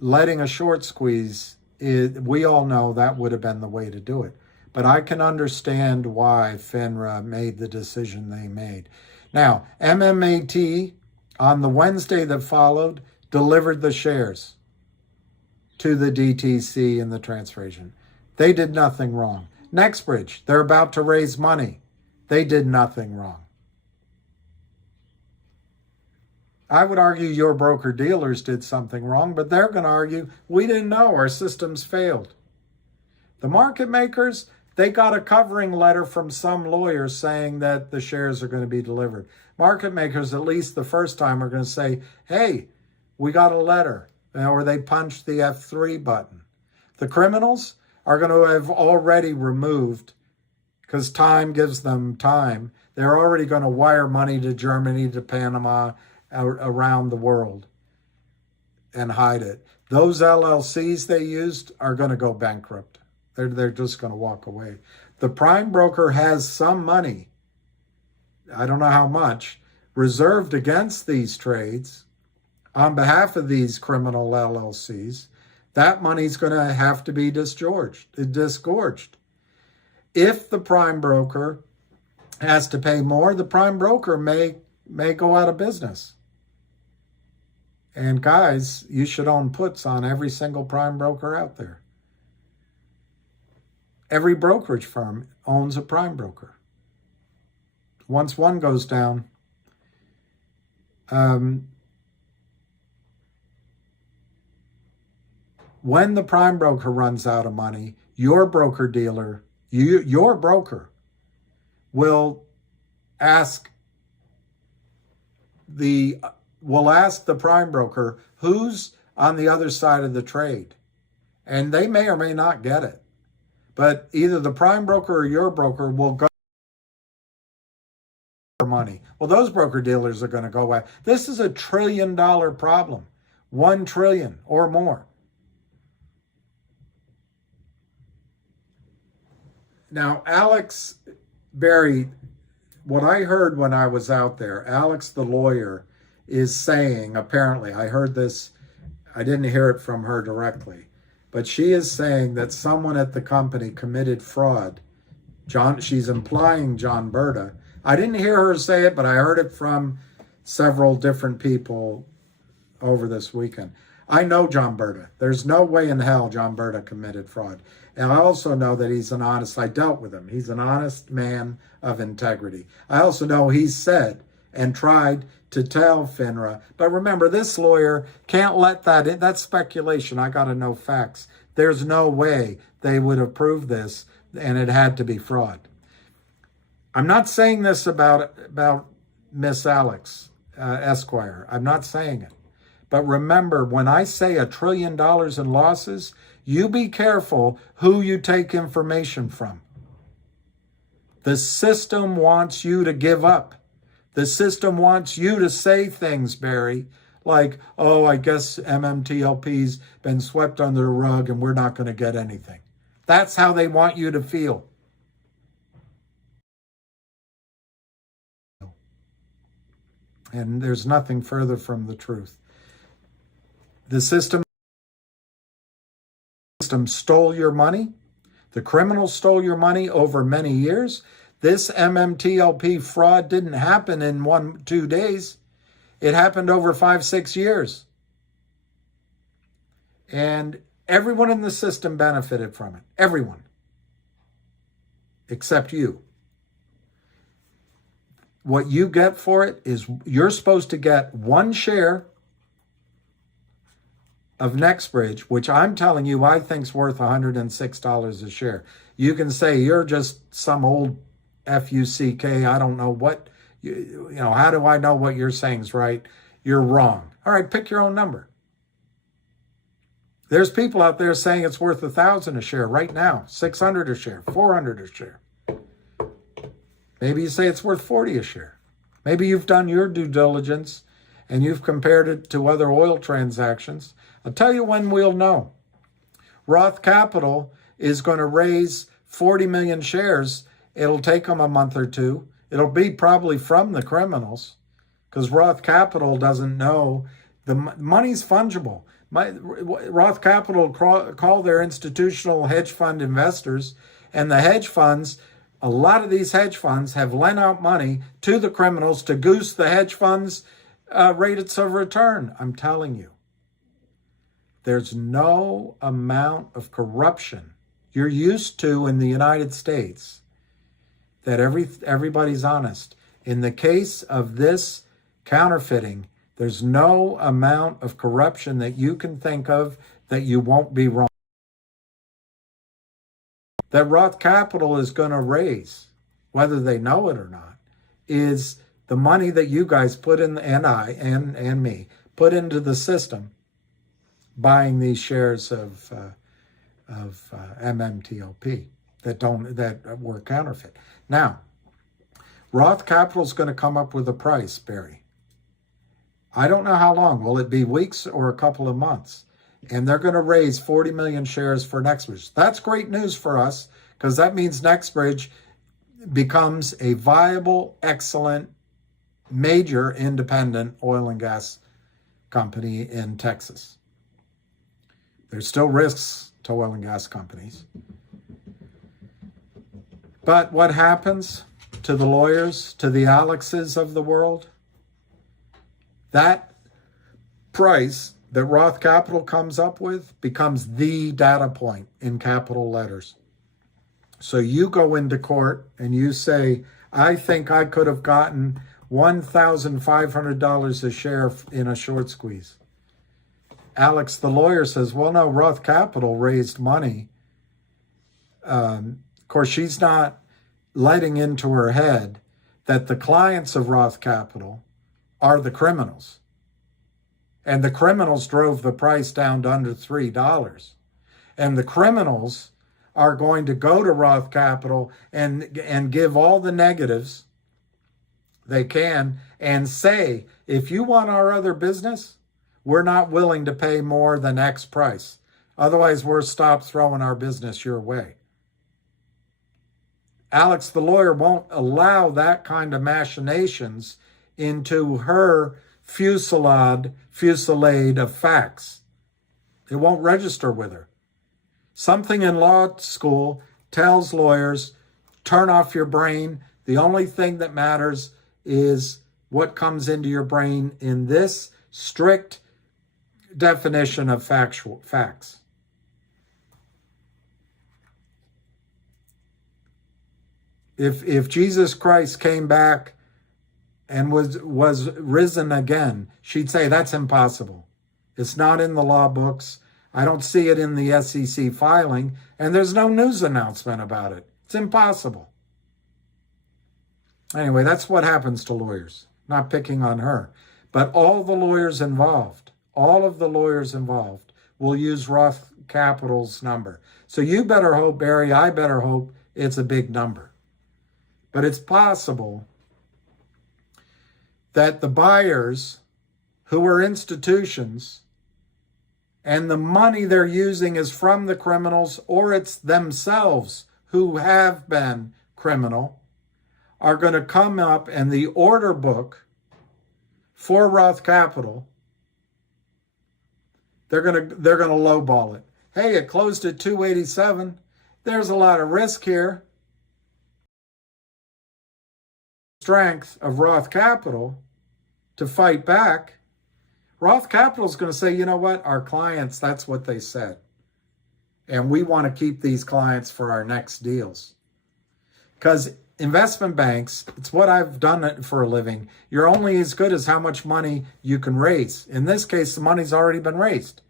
letting a short squeeze, we all know that would have been the way to do it. But I can understand why FINRA made the decision they made. Now, MMAT, on the Wednesday that followed, delivered the shares to the DTC and the transfer agent. They did nothing wrong. NextBridge, they're about to raise money. They did nothing wrong. I would argue your broker-dealers did something wrong, but they're going to argue, we didn't know, our systems failed. The market makers, they got a covering letter from some lawyer saying that the shares are going to be delivered. Market makers, at least the first time, are going to say, hey, we got a letter, or they punched the F3 button. The criminals are going to have already removed, because time gives them time, they're already going to wire money to Germany, to Panama, around the world and hide it. Those LLCs they used are going to go bankrupt. They're just going to walk away. The prime broker has some money, I don't know how much, reserved against these trades on behalf of these criminal LLCs. That money's going to have to be disgorged. If the prime broker has to pay more, the prime broker may go out of business. And guys, you should own puts on every single prime broker out there. Every brokerage firm owns a prime broker. Once one goes down, when the prime broker runs out of money, your broker-dealer, your broker, will ask the prime broker who's on the other side of the trade. And they may or may not get it. But either the prime broker or your broker will go for money. Well, those broker-dealers are going to go away. This is $1 trillion problem. 1 trillion or more. Now, Alex Berry, what I heard when I was out there, Alex the lawyer is saying, apparently, I heard this, I didn't hear it from her directly, but she is saying that someone at the company committed fraud. She's implying John Berta. I didn't hear her say it, but I heard it from several different people over this weekend. I know John Berta. There's no way in hell John Berta committed fraud. And I also know that he's I dealt with him. He's an honest man of integrity. I also know he's said and tried to tell FINRA. But remember, this lawyer can't let that in. That's speculation. I got to know facts. There's no way they would approve this, and it had to be fraud. I'm not saying this about Miss Alex Esquire. I'm not saying it. But remember, when I say $1 trillion in losses, you be careful who you take information from. The system wants you to give up. The system wants you to say things, Barry, like, oh, I guess MMTLP's been swept under the rug and we're not going to get anything. That's how they want you to feel. And there's nothing further from the truth. The system stole your money. The criminals stole your money over many years. This MMTLP fraud didn't happen in 1-2 days. It happened over 5-6 years. And everyone in the system benefited from it. Everyone. Except you. What you get for it is you're supposed to get 1 share of NextBridge, which I'm telling you I think's worth $106 a share. You can say you're just some old FUCK, I don't know what, you know, how do I know what you're saying is right? You're wrong. All right, pick your own number. There's people out there saying it's worth $1,000 a share right now, $600 a share, $400 a share. Maybe you say it's worth $40 a share. Maybe you've done your due diligence and you've compared it to other oil transactions. I'll tell you when we'll know. Roth Capital is going to raise 40 million shares. It'll take them a month or two. It'll be probably from the criminals because Roth Capital doesn't know. The money's fungible. Roth Capital call their institutional hedge fund investors, and the hedge funds, a lot of these hedge funds have lent out money to the criminals to goose the hedge funds' rates of return. I'm telling you. There's no amount of corruption you're used to in the United States that everybody's honest. In the case of this counterfeiting, there's no amount of corruption that you can think of that you won't be wrong. That Roth Capital is going to raise, whether they know it or not, is the money that you guys put in, and I and me put into the system, buying these shares of MMTLP that were counterfeit. Now, Roth Capital is going to come up with a price, Barry. I don't know how long. Will it be weeks or a couple of months? and they're going to raise 40 million shares for NextBridge. That's great news for us because that means NextBridge becomes a viable, excellent, major independent oil and gas company in Texas. There's still risks to oil and gas companies. But what happens to the lawyers, to the Alexes of the world? That price that Roth Capital comes up with becomes the data point in capital letters. So you go into court and you say, I think I could have gotten $1,500 a share in a short squeeze. Alex, the lawyer, says, well, no, Roth Capital raised money. Of course, she's not letting into her head that the clients of Roth Capital are the criminals. And the criminals drove the price down to under $3. And the criminals are going to go to Roth Capital and give all the negatives they can and say, if you want our other business, we're not willing to pay more than X price. Otherwise, we're stopped throwing our business your way. Alex, the lawyer, won't allow that kind of machinations into her fusillade of facts. It won't register with her. Something in law school tells lawyers, turn off your brain. The only thing that matters is what comes into your brain in this strict definition of facts. If Jesus Christ came back and was risen again, she'd say that's impossible. It's not in the law books. I don't see it in the SEC filing, and there's no news announcement about it. It's impossible. Anyway, that's what happens to lawyers. Not picking on her. But all of the lawyers involved will use Roth Capital's number. So you better hope, Barry, I better hope it's a big number. But it's possible that the buyers, who are institutions, and the money they're using is from the criminals, or it's themselves who have been criminal, are going to come up and the order book for Roth Capital, they're going to lowball it. Hey, it closed at 287. There's a lot of risk here. Strength of Roth Capital to fight back. Roth Capital is going to say, you know what, our clients, that's what they said. And we want to keep these clients for our next deals. Because investment banks, it's what I've done for a living. You're only as good as how much money you can raise. In this case, the money's already been raised.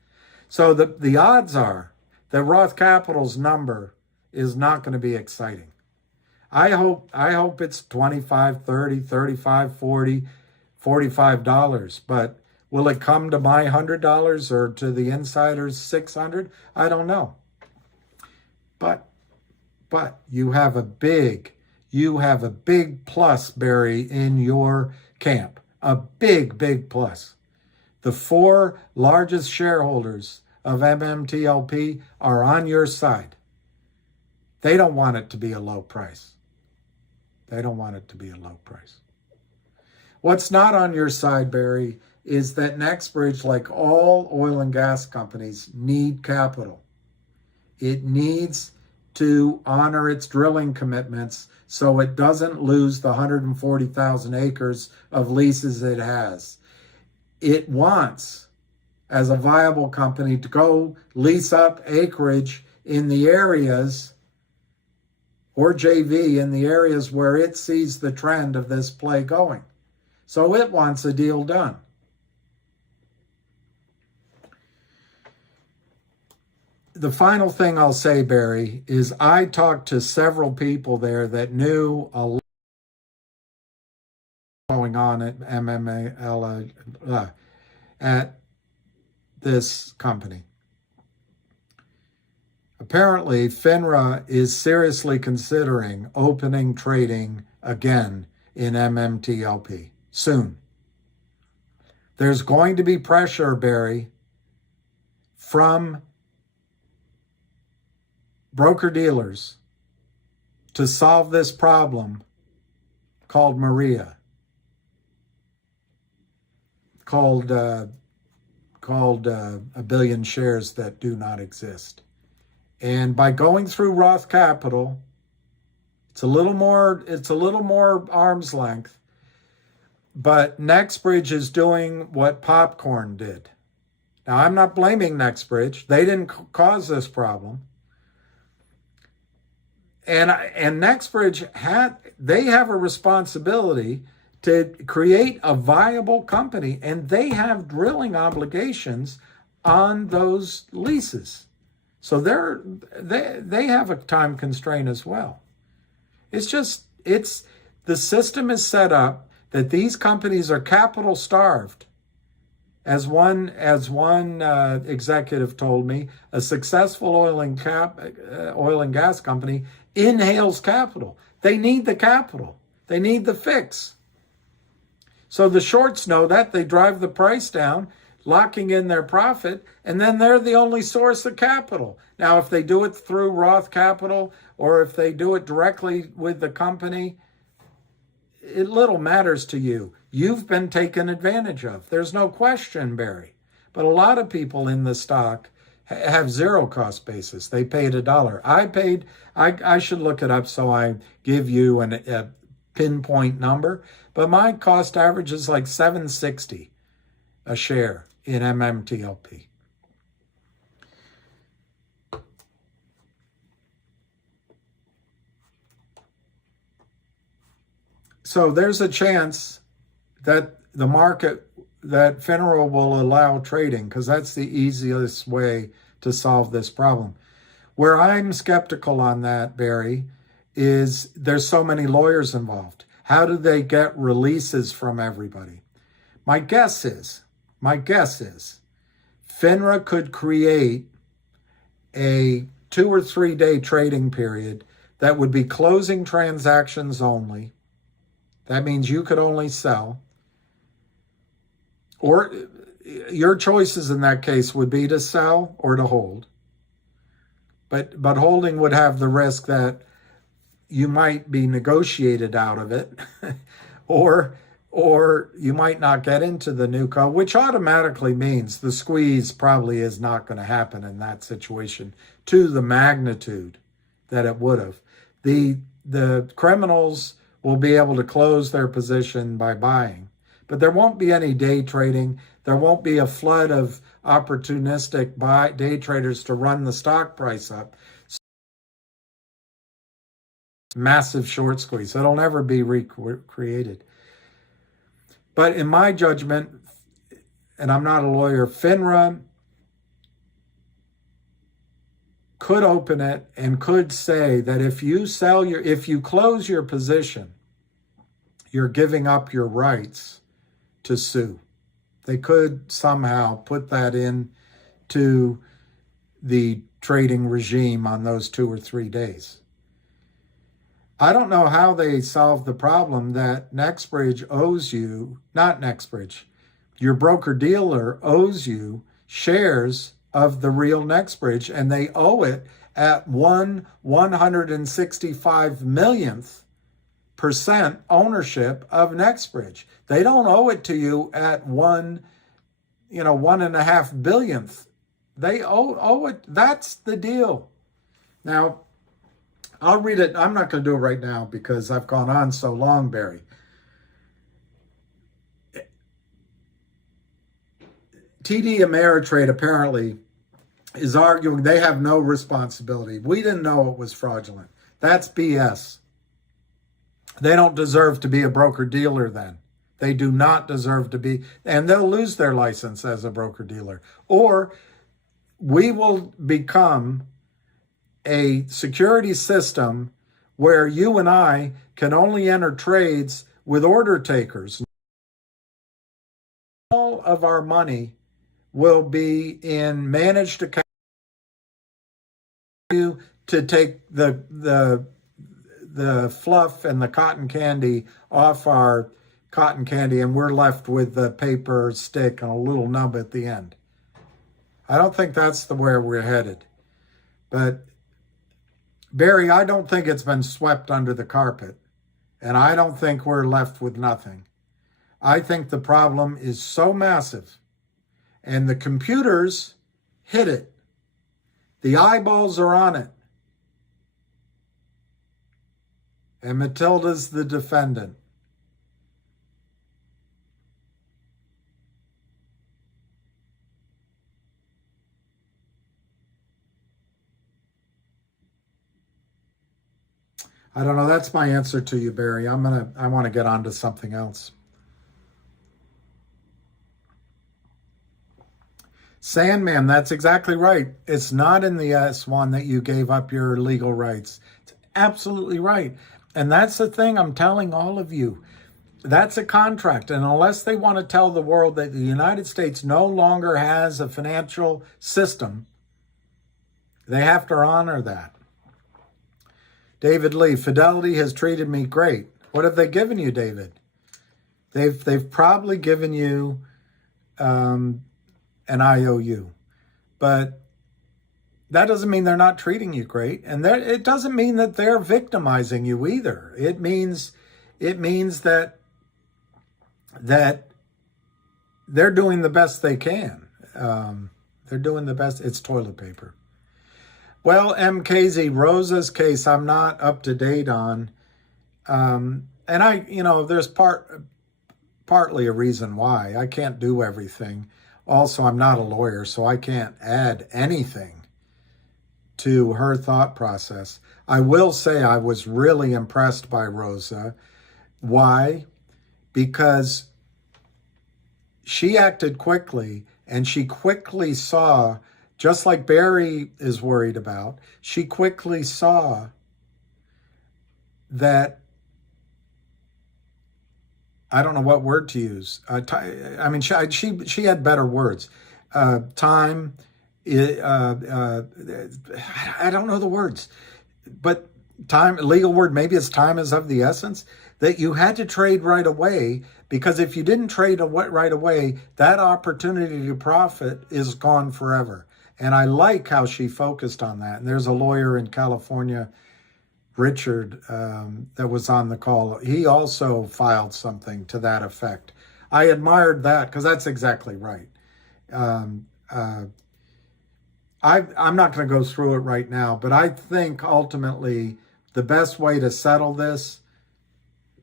So the odds are that Roth Capital's number is not going to be exciting. I hope it's 25, 30, 35, 40, $45. But will it come to my $100 or to the insiders $600? I don't know. But you have a big plus, Barry, in your camp. A big plus. The 4 largest shareholders of MMTLP are on your side. They don't want it to be a low price. What's not on your side, Barry, is that NextBridge, like all oil and gas companies, need capital. It needs to honor its drilling commitments so it doesn't lose the 140,000 acres of leases it has. It wants, as a viable company, to go lease up acreage in the areas, or JV, in the areas where it sees the trend of this play going. So it wants a deal done. The final thing I'll say, Barry, is I talked to several people there that knew a lot going on at at this company. Apparently, FINRA is seriously considering opening trading again in MMTLP soon. There's going to be pressure, Barry, from broker-dealers to solve this problem called Maria, called a billion shares that do not exist. And by going through Roth Capital, it's a little more arm's length, but NextBridge is doing what Popcorn did. Now, I'm not blaming NextBridge. They didn't cause this problem. And NextBridge they have a responsibility to create a viable company, and they have drilling obligations on those leases. So they have a time constraint as well. The system is set up that these companies are capital starved. As one executive told me, a successful oil and gas company inhales capital. They need the capital. They need the fix. So the shorts know that. They drive the price down, locking in their profit, and then they're the only source of capital. Now, if they do it through Roth Capital or if they do it directly with the company, it little matters to you. You've been taken advantage of. There's no question, Barry. But a lot of people in the stock have zero cost basis. They paid $1. I should look it up so I give you a pinpoint number, but my cost average is like $7.60 a share in MMTLP. So there's a chance that the market, that FINRA will allow trading, because that's the easiest way to solve this problem. Where I'm skeptical on that, Barry, is there's so many lawyers involved. How do they get releases from everybody? My guess is FINRA could create a 2 or 3 day trading period that would be closing transactions only. That means you could only sell. Or your choices in that case would be to sell or to hold. But holding would have the risk that you might be negotiated out of it, or you might not get into the new co, which automatically means the squeeze probably is not going to happen in that situation to the magnitude that it would have. The criminals will be able to close their position by buying, but there won't be any day trading. There won't be a flood of opportunistic day traders to run the stock price up. Massive short squeeze. It'll never be recreated. But in my judgment, and I'm not a lawyer, FINRA could open it and could say that if you close your position, you're giving up your rights to sue. They could somehow put that in to the trading regime on those 2 or 3 days. I don't know how they solve the problem that NextBridge owes you, not NextBridge, your broker-dealer owes you shares of the real NextBridge, and they owe it at 1/165 millionth % ownership of NextBridge. They don't owe it to you at 1.5 billionth. They owe it. That's the deal. Now, I'll read it. I'm not going to do it right now because I've gone on so long, Barry. TD Ameritrade apparently is arguing they have no responsibility. We didn't know it was fraudulent. That's BS. They don't deserve to be a broker-dealer then. They do not deserve to be, and they'll lose their license as a broker-dealer. Or we will become a security system where you and I can only enter trades with order takers. All of our money will be in managed accounts to take the fluff and the cotton candy off our cotton candy, and we're left with the paper stick and a little nub at the end. I don't think that's the where we're headed. But Barry, I don't think it's been swept under the carpet. And I don't think we're left with nothing. I think the problem is so massive. And the computers hit it. The eyeballs are on it. And Matilda's the defendant. I don't know. That's my answer to you, Barry. I want to get on to something else. Sandman, that's exactly right. It's not in the S1 that you gave up your legal rights. It's absolutely right. And that's the thing I'm telling all of you. That's a contract. And unless they want to tell the world that the United States no longer has a financial system, they have to honor that. David Lee, Fidelity has treated me great. What have they given you, David? They've probably given you an IOU, but that doesn't mean they're not treating you great, and it doesn't mean that they're victimizing you either. It means that they're doing the best they can. They're doing the best. It's toilet paper. Well, MKZ, Rosa's case, I'm not up to date on. And there's partly a reason why. I can't do everything. Also, I'm not a lawyer, so I can't add anything to her thought process. I will say I was really impressed by Rosa. Why? Because she acted quickly, and she quickly saw, just like Barry is worried about, she quickly saw that, I don't know what word to use. She had better words. Time, I don't know the words, but time, legal word, maybe it's time is of the essence, that you had to trade right away, because if you didn't trade right away, that opportunity to profit is gone forever. And I like how she focused on that. And there's a lawyer in California, Richard, that was on the call. He also filed something to that effect. I admired that because that's exactly right. I'm not going to go through it right now, but I think ultimately the best way to settle this,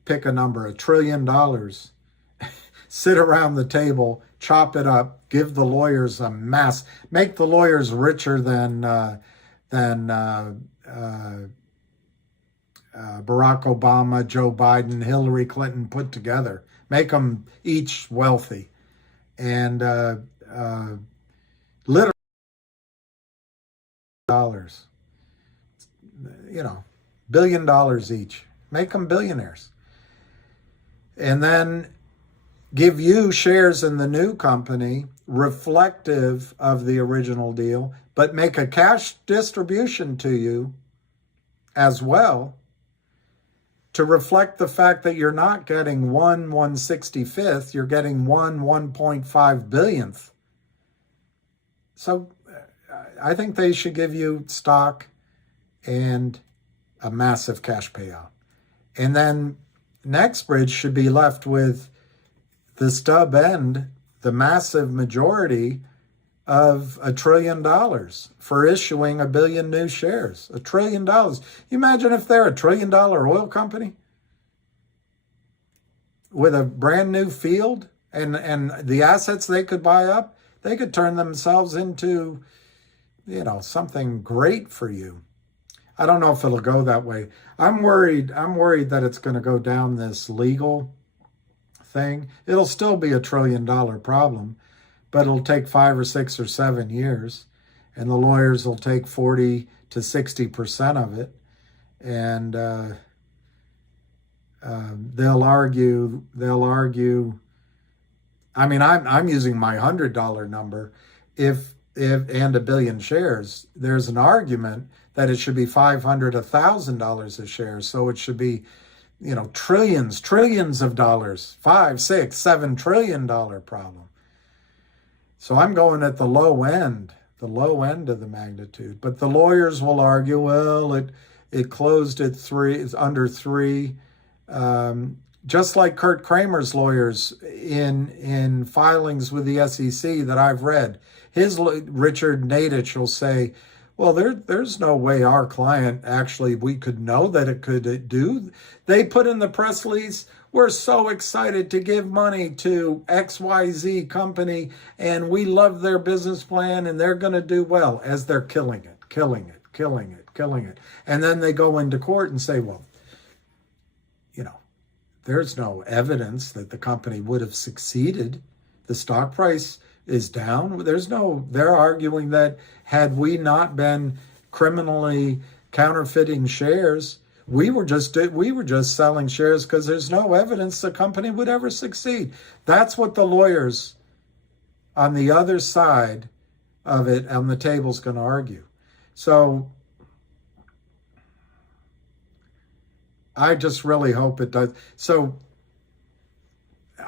pick a number, $1 trillion, sit around the table, chop it up, give the lawyers a mass, make the lawyers richer than Barack Obama, Joe Biden, Hillary Clinton put together. Make them each wealthy. And literally dollars, $1 billion each. Make them billionaires. And then give you shares in the new company reflective of the original deal, but make a cash distribution to you as well to reflect the fact that you're not getting 1/165th, you're getting 1/1.5 billionth. So I think they should give you stock and a massive cash payout. And then NextBridge should be left with the stub end, the massive majority of $1 trillion for issuing 1 billion new shares. $1 trillion. You imagine if they're $1 trillion oil company with a brand new field and the assets they could buy up, they could turn themselves into, something great for you. I don't know if it'll go that way. I'm worried that it's going to go down this legal thing. It'll still be $1 trillion problem, but it'll take 5 or 6 or 7 years, and the lawyers will take 40 to 60% of it, and they'll argue. I mean, I'm using my $100 number. If and 1 billion shares, there's an argument that it should be $500, $1,000 a share. So it should be, trillions of dollars, $5, $6, $7 trillion problem. So I'm going at the low end of the magnitude. But the lawyers will argue, well, it closed at 3, it's under 3. Just like Kurt Kramer's lawyers in filings with the SEC that I've read, Richard Nadich will say, well, there's no way our client we could know that it could do. They put in the press release, we're so excited to give money to XYZ company, and we love their business plan, and they're going to do well, as they're killing it. And then they go into court and say, well, there's no evidence that the company would have succeeded. The stock price is down. They're arguing that had we not been criminally counterfeiting shares, we were just selling shares because there's no evidence the company would ever succeed. That's what the lawyers on the other side of it on the table is going to argue. So I just really hope it does. So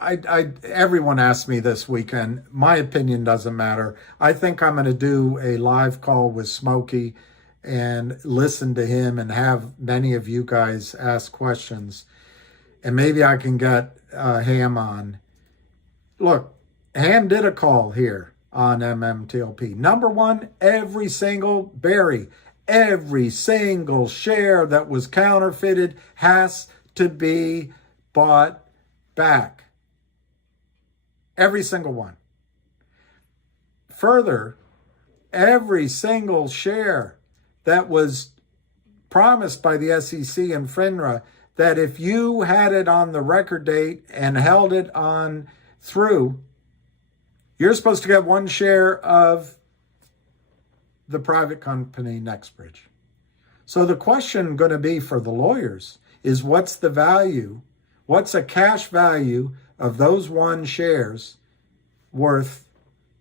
everyone asked me this weekend. My opinion doesn't matter. I think I'm going to do a live call with Smokey and listen to him and have many of you guys ask questions. And maybe I can get Ham on. Look, Ham did a call here on MMTLP. Number one, every single share that was counterfeited has to be bought back. Every single one. Further, every single share that was promised by the SEC and FINRA, that if you had it on the record date and held it on through, you're supposed to get 1 share of the private company NextBridge. So the question going to be for the lawyers is, what's the value? What's a cash value of those 1 shares worth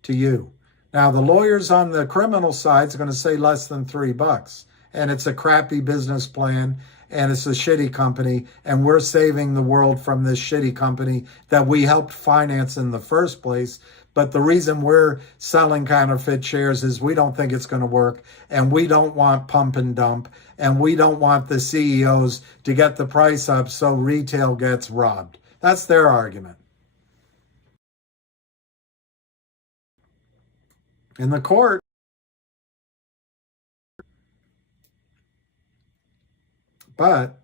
to you? Now, the lawyers on the criminal side is going to say less than $3, and it's a crappy business plan, and it's a shitty company, and we're saving the world from this shitty company that we helped finance in the first place. But the reason we're selling counterfeit shares is we don't think it's going to work, and we don't want pump and dump, and we don't want the CEOs to get the price up so retail gets robbed. That's their argument. In the court, but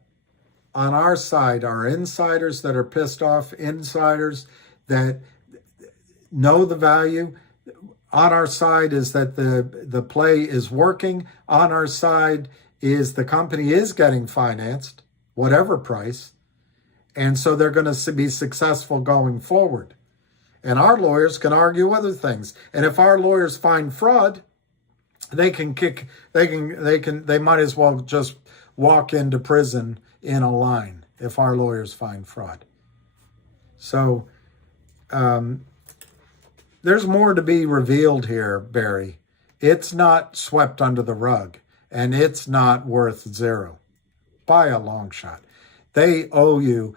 on our side, our insiders that are pissed off, insiders that know the value. On our side is that the play is working. On our side is the company is getting financed, whatever price. And so they're going to be successful going forward. And our lawyers can argue other things. And if our lawyers find fraud, they might as well just walk into prison in a line if our lawyers find fraud. So, there's more to be revealed here, Barry. It's not swept under the rug, and it's not worth 0 by a long shot. They owe you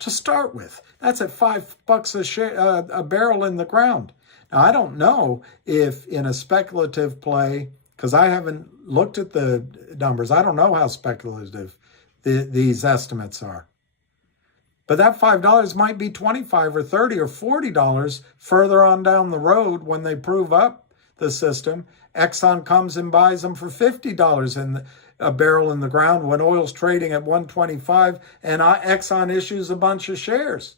to start with. That's at $5 a barrel in the ground. Now, I don't know if in a speculative play, because I haven't looked at the numbers, I don't know how speculative these estimates are. But that $5 might be $25 or $30 or $40 further on down the road when they prove up the system. Exxon comes and buys them for $50 in a barrel in the ground when oil's trading at $125, and Exxon issues a bunch of shares.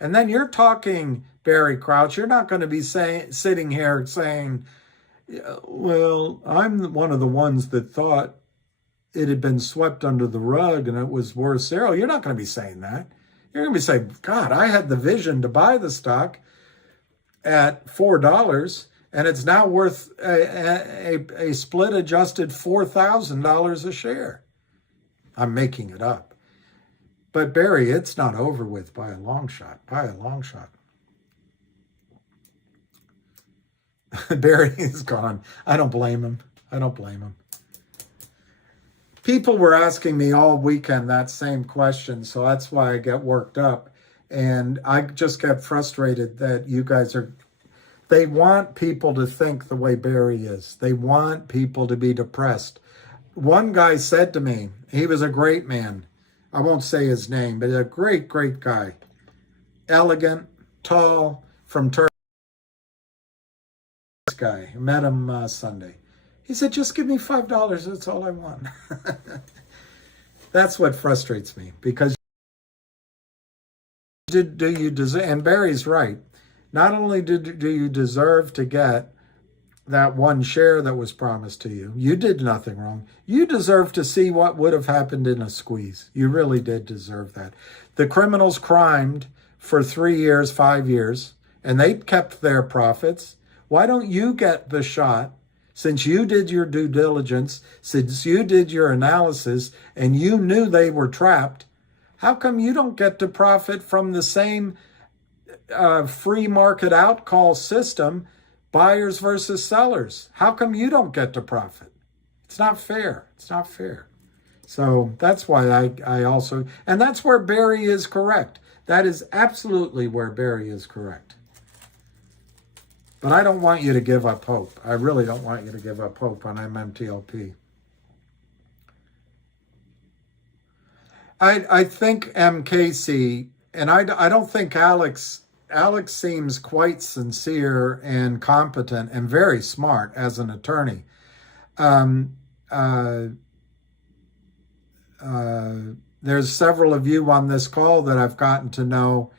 And then you're talking, Barry Crouch, you're not going to be sitting here saying, well, I'm one of the ones that thought it had been swept under the rug and it was worth 0. You're not going to be saying that. You're going to be saying, God, I had the vision to buy the stock at $4, and it's now worth a split adjusted $4,000 a share. I'm making it up. But Barry, it's not over with by a long shot, Barry is gone. I don't blame him. People were asking me all weekend that same question, so that's why I get worked up. And I just get frustrated that you guys they want people to think the way Barry is. They want people to be depressed. One guy said to me, he was a great man. I won't say his name, but a great, great guy. Elegant, tall, from Turkey. This guy, I met him Sunday. He said, just give me $5. That's all I want. That's what frustrates me, because do you deserve, and Barry's right, not only do you deserve to get that one share that was promised to you, you did nothing wrong. You deserve to see what would have happened in a squeeze. You really did deserve that. The criminals crimed for 3 years, 5 years, and they kept their profits. Why don't you get the shot, since you did your due diligence, since you did your analysis, and you knew they were trapped? How come you don't get to profit from the same free market outcall system, buyers versus sellers? How come you don't get to profit? It's not fair. It's not fair. So that's why I also, and that's where Barry is correct. That is absolutely where Barry is correct. But I don't want you to give up hope. I really don't want you to give up hope on MMTLP. I think MKC, and I don't think Alex seems quite sincere and competent and very smart as an attorney. There's several of you on this call that I've gotten to know.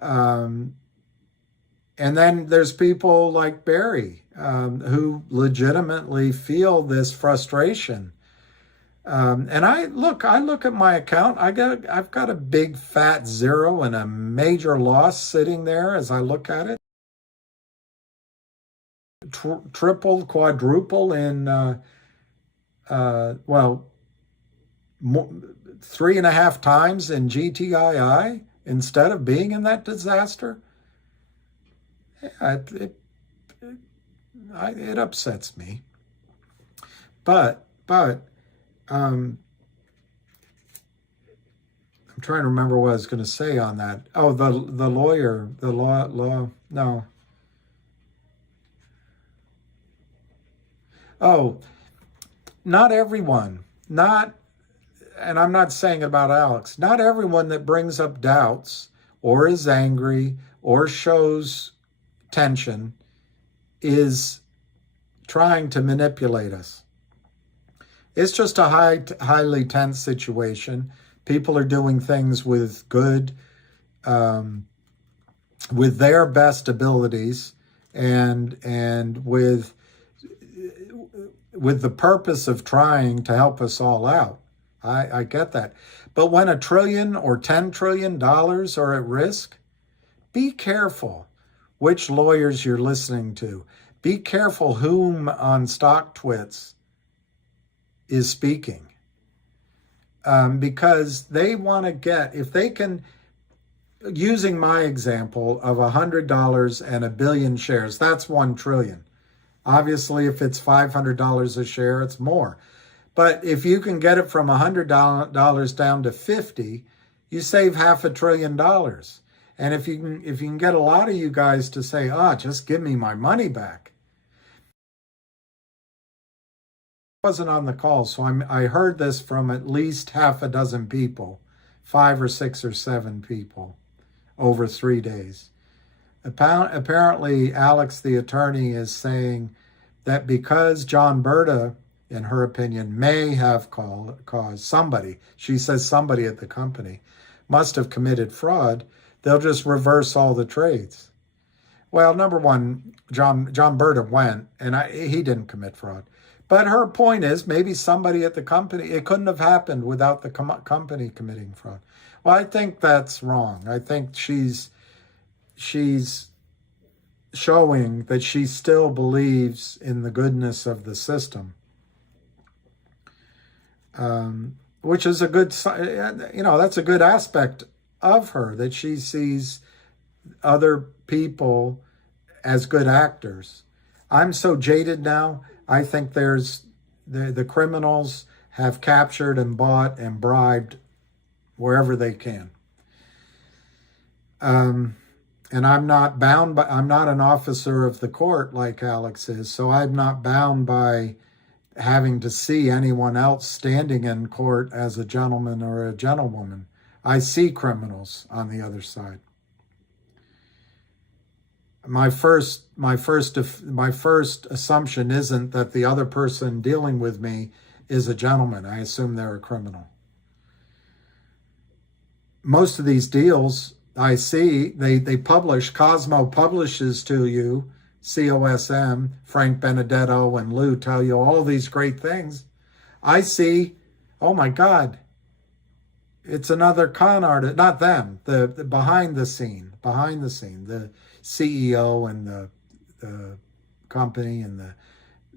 And then there's people like Barry who legitimately feel this frustration. And I look at my account. I've got a big fat zero and a major loss sitting there as I look at it. Triple, quadruple in, 3.5 times in GTII instead of being in that disaster. It upsets me. But I'm trying to remember what I was going to say on that. Oh, the lawyer, the law, no. Oh, not everyone, and I'm not saying about Alex, not everyone that brings up doubts or is angry or shows tension is trying to manipulate us. It's just a highly tense situation. People are doing things with with their best abilities, and with the purpose of trying to help us all out. I get that. But when $1 trillion or $10 trillion are at risk, be careful which lawyers you're listening to. Be careful whom on StockTwits is speaking. Because they want to get, if they can, using my example of $100 and 1 billion shares, that's 1 trillion. Obviously, if it's $500 a share, it's more. But if you can get it from $100 down to 50, you save $500 billion. And if you can get a lot of you guys to say, just give me my money back. I wasn't on the call, so I heard this from at least 6 people, 5 or 6 or 7 people over 3 days. Apparently, Alex, the attorney, is saying that because John Berta, in her opinion, may have caused somebody, she says somebody at the company, must have committed fraud, they'll just reverse all the trades. Well, number one, John Berta went, and he didn't commit fraud. But her point is maybe somebody at the company, it couldn't have happened without the company committing fraud. Well, I think that's wrong. I think she's showing that she still believes in the goodness of the system, which is a good, that's a good aspect of her, that she sees other people as good actors. I'm so jaded now. I think there's the criminals have captured and bought and bribed wherever they can. And I'm not bound by, I'm not an officer of the court like Alex is, so I'm not bound by having to see anyone else standing in court as a gentleman or a gentlewoman. I see criminals on the other side. My first assumption isn't that the other person dealing with me is a gentleman. I assume they're a criminal. Most of these deals I see, they publish, Cosmo publishes to you, COSM, Frank Benedetto and Lou tell you all these great things. I see, oh my God, it's another con artist, not them, the behind the scene, the CEO and the company and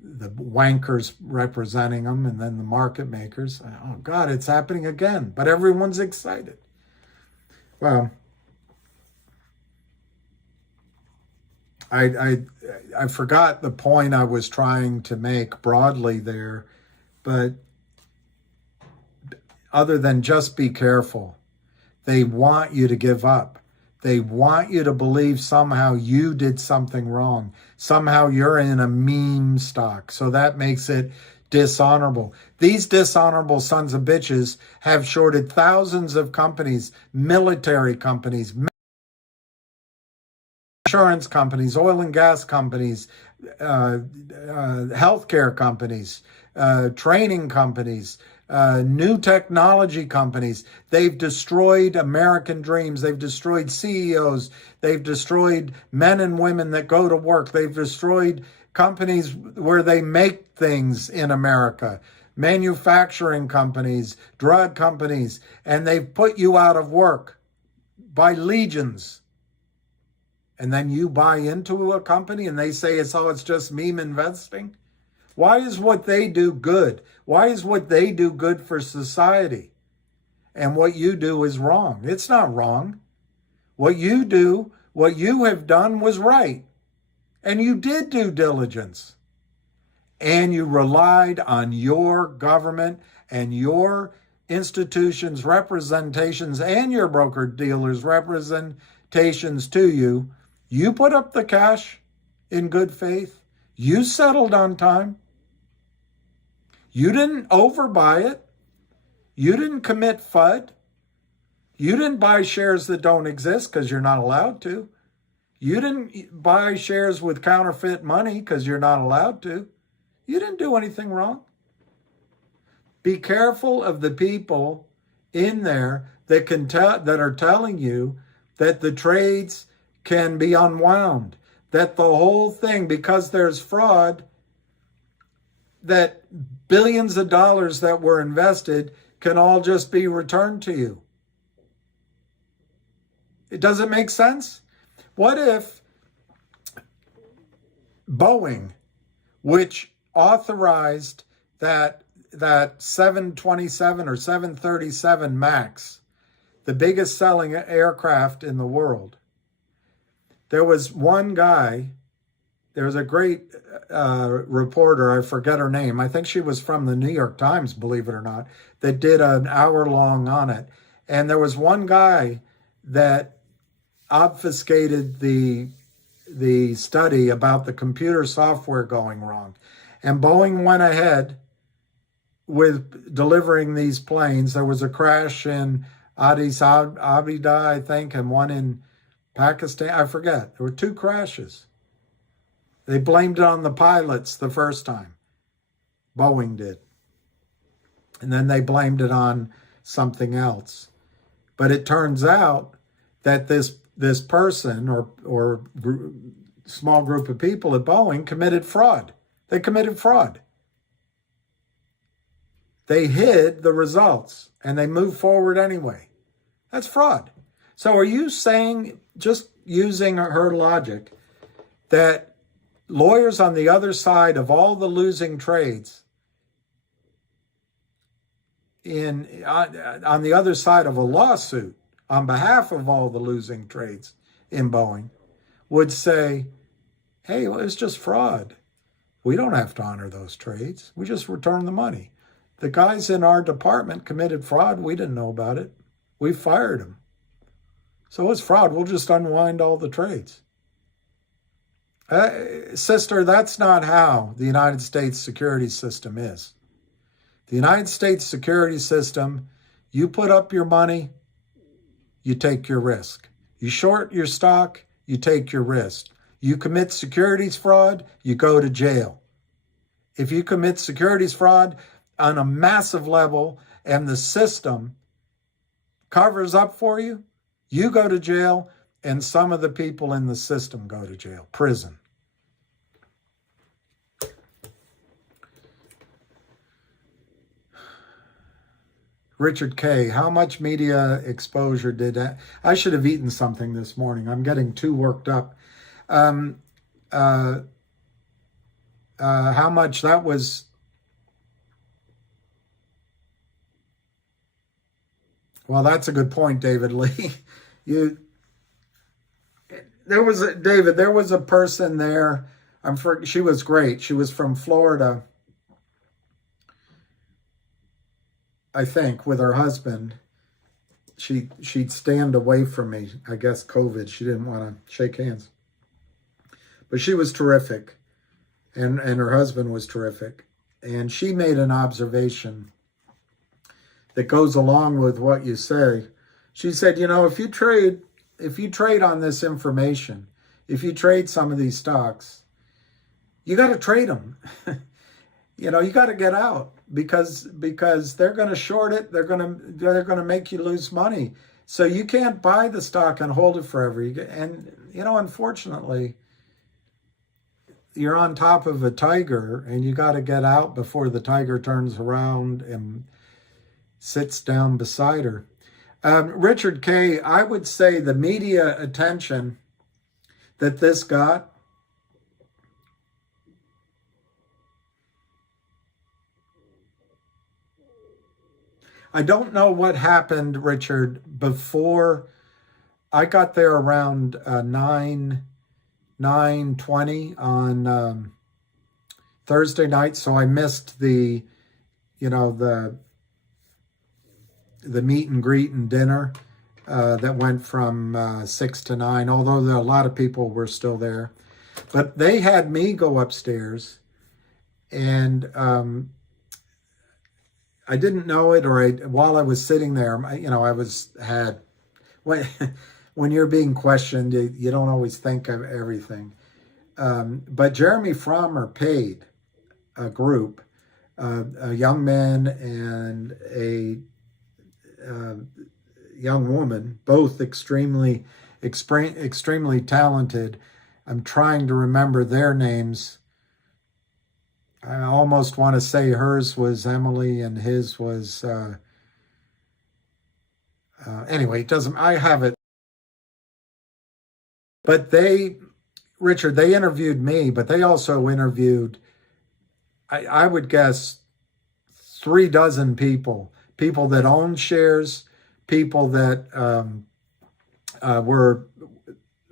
the wankers representing them, and then the market makers. Oh God, it's happening again, but everyone's excited. Well, I forgot the point I was trying to make broadly there, but other than just be careful, they want you to give up. They want you to believe somehow you did something wrong. Somehow you're in a meme stock. So that makes it dishonorable. These dishonorable sons of bitches have shorted thousands of companies, military companies, insurance companies, oil and gas companies, healthcare companies, training companies, new technology companies. They've destroyed American dreams. They've destroyed CEOs. They've destroyed men and women that go to work. They've destroyed companies where they make things in America, manufacturing companies, drug companies, and they've put you out of work by legions. And then you buy into a company and they say it's just meme investing. Why is what they do good? Why is what they do good for society? And what you do is wrong. It's not wrong. What you do, what you have done was right. And you did due diligence. And you relied on your government and your institutions' representations and your broker-dealers' representations to you. You put up the cash in good faith. You settled on time. You didn't overbuy it. You didn't commit FUD. You didn't buy shares that don't exist because you're not allowed to. You didn't buy shares with counterfeit money because you're not allowed to. You didn't do anything wrong. Be careful of the people in there that are telling you that the trades can be unwound, that the whole thing, because there's fraud, that billions of dollars that were invested can all just be returned to you. It doesn't make sense. What if Boeing, which authorized that 727 or 737 MAX, the biggest selling aircraft in the world, there was one guy, there was a great reporter, I forget her name, I think she was from the New York Times, believe it or not, that did an hour-long on it. And there was one guy that obfuscated the study about the computer software going wrong. And Boeing went ahead with delivering these planes. There was a crash in Addis Ababa, I think, and one in Pakistan, I forget. There were two crashes. They blamed it on the pilots the first time. Boeing did. And then they blamed it on something else. But it turns out that this person or small group of people at Boeing committed fraud. They committed fraud. They hid the results and they moved forward anyway. That's fraud. So are you saying, just using her logic, that lawyers on the other side of all the losing trades, on the other side of a lawsuit on behalf of all the losing trades in Boeing, would say, hey, well, it's just fraud. We don't have to honor those trades. We just return the money. The guys in our department committed fraud. We didn't know about it. We fired them. So it's fraud. We'll just unwind all the trades. Sister, that's not how the United States security system is. The United States security system, you put up your money, you take your risk. You short your stock, you take your risk. You commit securities fraud, you go to jail. If you commit securities fraud on a massive level and the system covers up for you, you go to jail, and some of the people in the system go to jail, prison. Richard K., how much media exposure did I should have eaten something this morning. I'm getting too worked up. How much that was? Well, that's a good point, David Lee. There was a person there. She was great. She was from Florida, I think, with her husband. She'd stand away from me. I guess COVID. She didn't want to shake hands. But she was terrific, and her husband was terrific. And she made an observation that goes along with what you say. She said, if you trade on this information, if you trade some of these stocks, you got to trade them. You got to get out because they're going to short it. They're going to make you lose money. So you can't buy the stock and hold it forever. And unfortunately, you're on top of a tiger, and you got to get out before the tiger turns around and sits down beside her. Richard K., I would say the media attention that this got, I don't know what happened, Richard, before I got there around 9:20 on Thursday night, so I missed the meet and greet and dinner that went from 6 to 9, although a lot of people were still there. But they had me go upstairs, and I didn't know it, or while I was sitting there, when you're being questioned, you don't always think of everything. But Jeremy Frommer paid a group, a young man and a young woman, both extremely talented. I'm trying to remember their names. I almost want to say hers was Emily and his was, anyway, it doesn't, I have it. But Richard, they interviewed me, but they also interviewed, I would guess, 36 people that own shares, people that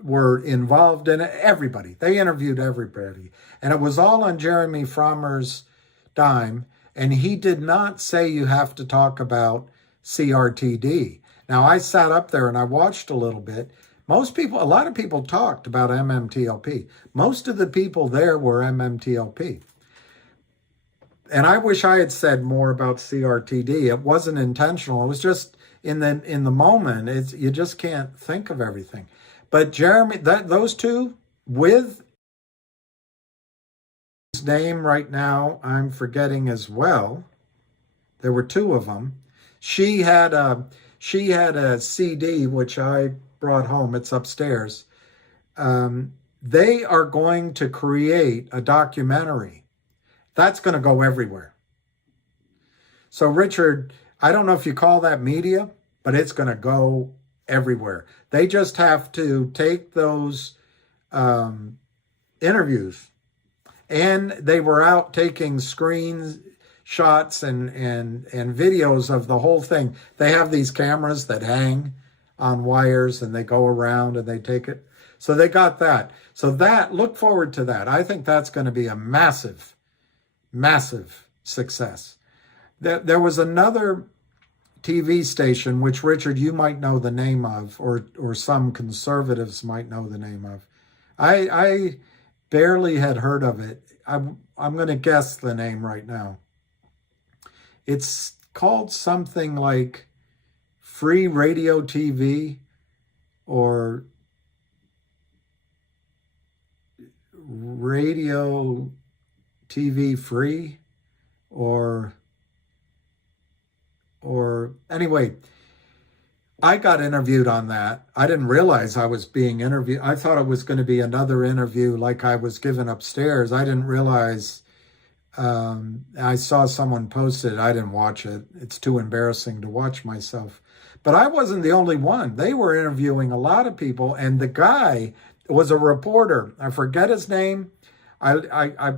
were involved in it, everybody. They interviewed everybody. And it was all on Jeremy Frommer's dime. And he did not say you have to talk about CRTD. Now, I sat up there and I watched a little bit. A lot of people talked about MMTLP. Most of the people there were MMTLP. And I wish I had said more about CRTD. It wasn't intentional. It was just in the moment. You just can't think of everything. But Jeremy, those two, with his name right now, I'm forgetting as well. There were two of them. She had a CD which I brought home. It's upstairs. They are going to create a documentary that's going to go everywhere. So Richard, I don't know if you call that media, but it's going to go everywhere. They just have to take those interviews, and they were out taking screenshots and videos of the whole thing. They have these cameras that hang on wires, and they go around and they take it. So they got that. So look forward to that. I think that's going to be a massive success. There was another TV station, which, Richard, you might know the name of, or some conservatives might know the name of. I barely had heard of it. I'm going to guess the name right now. It's called something like Free Radio TV or Radio TV Free or anyway, I got interviewed on that. I didn't realize I was being interviewed. I thought it was going to be another interview like I was given upstairs. I didn't realize. I saw someone post it. I didn't watch it. It's too embarrassing to watch myself. But I wasn't the only one. They were interviewing a lot of people, and the guy was a reporter. I forget his name. I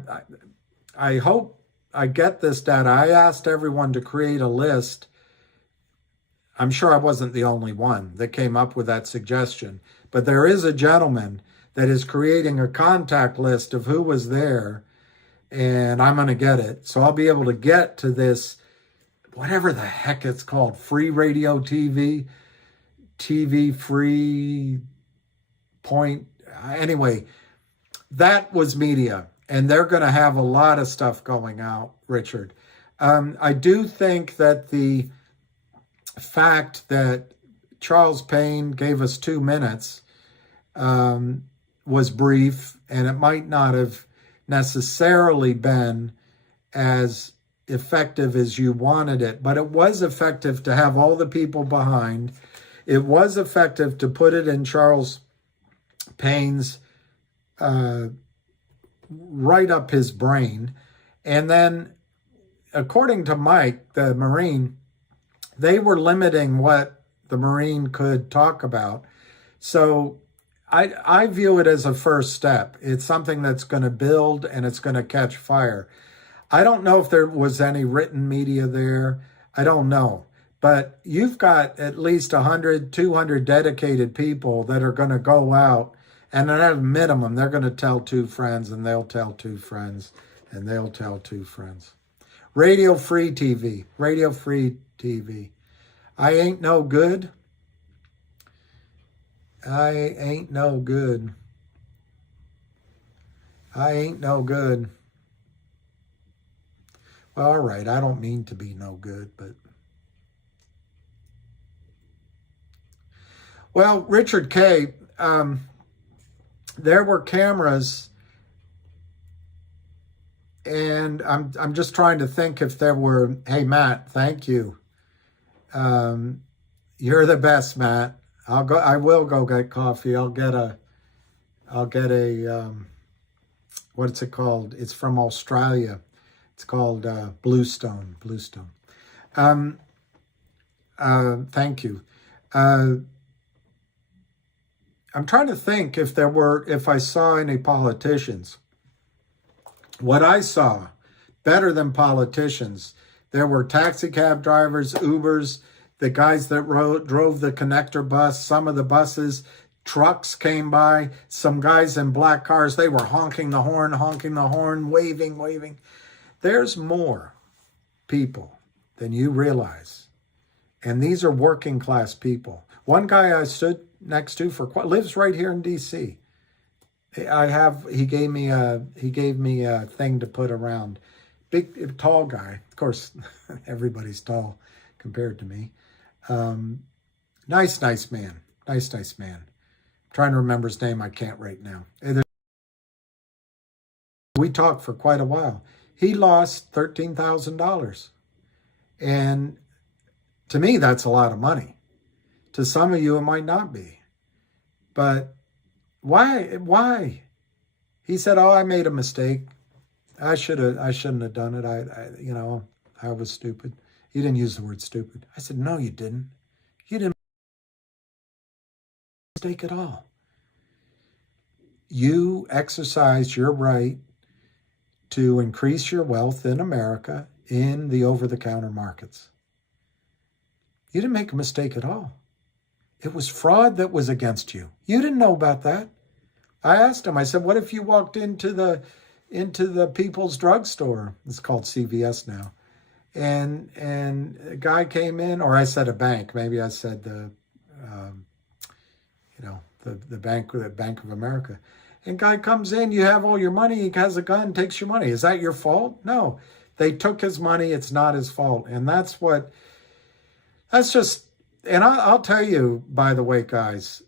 hope I get this data. I asked everyone to create a list. I'm sure I wasn't the only one that came up with that suggestion. But there is a gentleman that is creating a contact list of who was there, and I'm going to get it. So I'll be able to get to this, whatever the heck it's called, Free Radio TV, TV Free Point. Anyway, that was media, and they're going to have a lot of stuff going out, Richard. I do think that the fact that Charles Payne gave us 2 minutes was brief, and it might not have necessarily been as effective as you wanted it, but it was effective to have all the people behind. It was effective to put it in Charles Payne's right up his brain. And then, according to Mike, the Marine, they were limiting what the Marine could talk about. So I view it as a first step. It's something that's going to build and it's going to catch fire. I don't know if there was any written media there. I don't know. But you've got at least 100, 200 dedicated people that are going to go out, and at a minimum, they're going to tell 2 friends, and they'll tell 2 friends, and they'll tell 2 friends. Radio Free TV. Radio Free TV. I ain't no good. I ain't no good. I ain't no good. Well, all right, I don't mean to be no good, but... Well, Richard K., there were cameras, and I'm just trying to think if there were... Hey, Matt, thank you. You're the best, Matt. I will go get coffee. I'll get a what's it called? It's from Australia. It's called Bluestone. Thank you. I'm trying to think if I saw any politicians. What I saw, better than politicians, there were taxi cab drivers, Ubers, the guys that drove the connector bus, some of the buses, trucks came by, some guys in black cars, they were honking the horn, waving. There's more people than you realize. And these are working class people. One guy I stood next to lives right here in DC. He gave me a thing to put around. Big, tall guy. Of course, everybody's tall compared to me. Nice man. Nice man. I'm trying to remember his name. I can't right now. We talked for quite a while. He lost $13,000. And to me, that's a lot of money. To some of you, it might not be. But why? He said, "Oh, I made a mistake. I shouldn't have done it. I was stupid." He didn't use the word stupid. I said, "No, you didn't. You didn't make a mistake at all. You exercised your right to increase your wealth in America in the over-the-counter markets. You didn't make a mistake at all. It was fraud that was against you. You didn't know about that." I asked him, I said, "What if you walked into the People's Drugstore?" It's called CVS now. and a guy came in, or I said a bank, maybe I said the Bank of America. And guy comes in, you have all your money, he has a gun, takes your money. Is that your fault? No. They took his money, it's not his fault. And that's just, and I'll tell you, by the way, guys,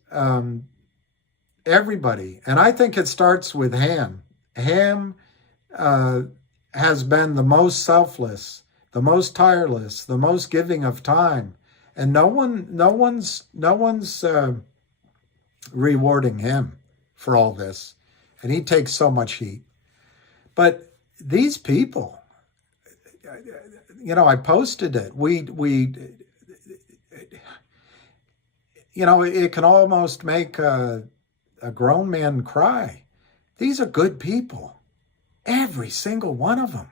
everybody, and I think it starts with Ham. Ham has been the most selfless, the most tireless, the most giving of time. And no one's rewarding him for all this, and he takes so much heat. But these people, I posted it. It can almost make a grown man cry. These are good people, every single one of them.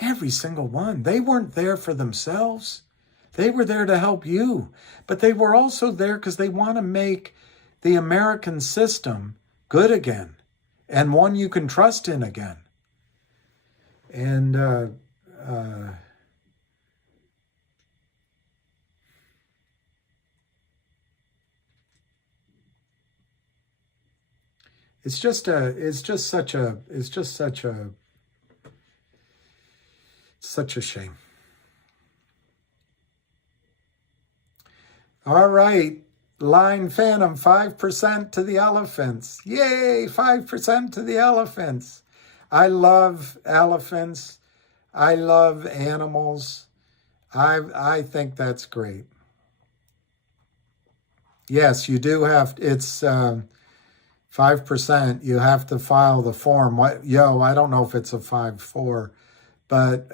Every single one. They weren't there for themselves. They were there to help you, but they were also there because they want to make the American system good again and one you can trust in again. And it's just such a shame. All right, Line Phantom, 5% to the elephants. Yay, 5% to the elephants. I love elephants. I love animals. I think that's great. Yes, you do have, it's 5%. You have to file the form. I don't know if it's a 5-4, but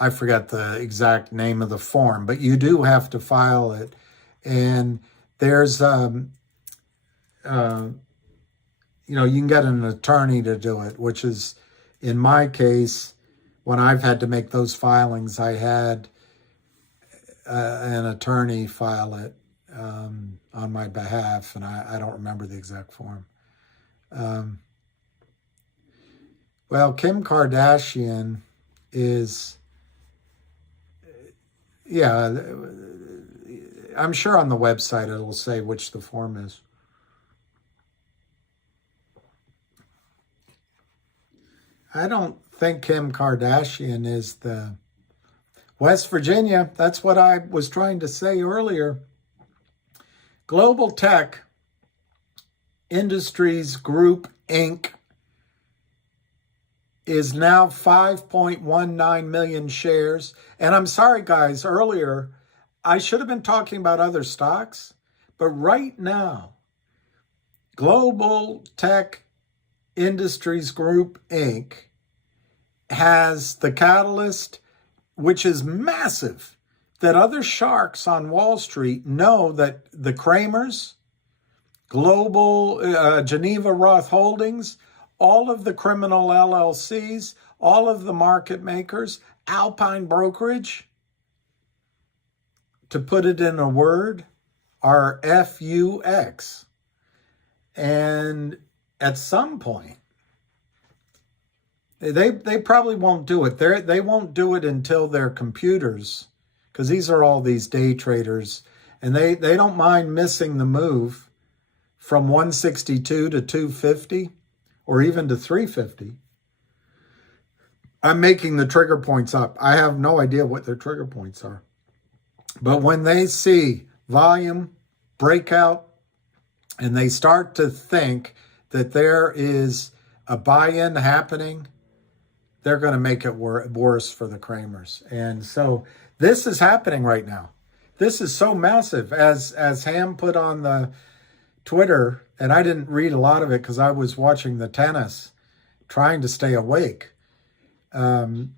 I forget the exact name of the form, but you do have to file it. And there's, you can get an attorney to do it, which is, in my case, when I've had to make those filings, I had an attorney file it on my behalf, and I don't remember the exact form. Well, Kim Kardashian is... Yeah, I'm sure on the website it'll say which the form is. I don't think Kim Kardashian is the West Virginia. That's what I was trying to say earlier. Global Tech Industries Group, Inc. is now 5.19 million shares. And I'm sorry, guys, earlier, I should have been talking about other stocks, but right now, Global Tech Industries Group, Inc. has the catalyst, which is massive, that other sharks on Wall Street know that the Kramers, Global, Geneva Roth Holdings, all of the criminal LLCs, all of the market makers, Alpine Brokerage, to put it in a word, are FUX. And at some point, they probably won't do it. They won't do it until their computers, because these are all these day traders, and they don't mind missing the move from 162 to 250. Or even to 350. I'm making the trigger points up. I have no idea what their trigger points are. But when they see volume, breakout, and they start to think that there is a buy-in happening, they're going to make it worse for the Kramers. And so this is happening right now. This is so massive. As Ham put on the Twitter, and I didn't read a lot of it because I was watching the tennis, trying to stay awake. When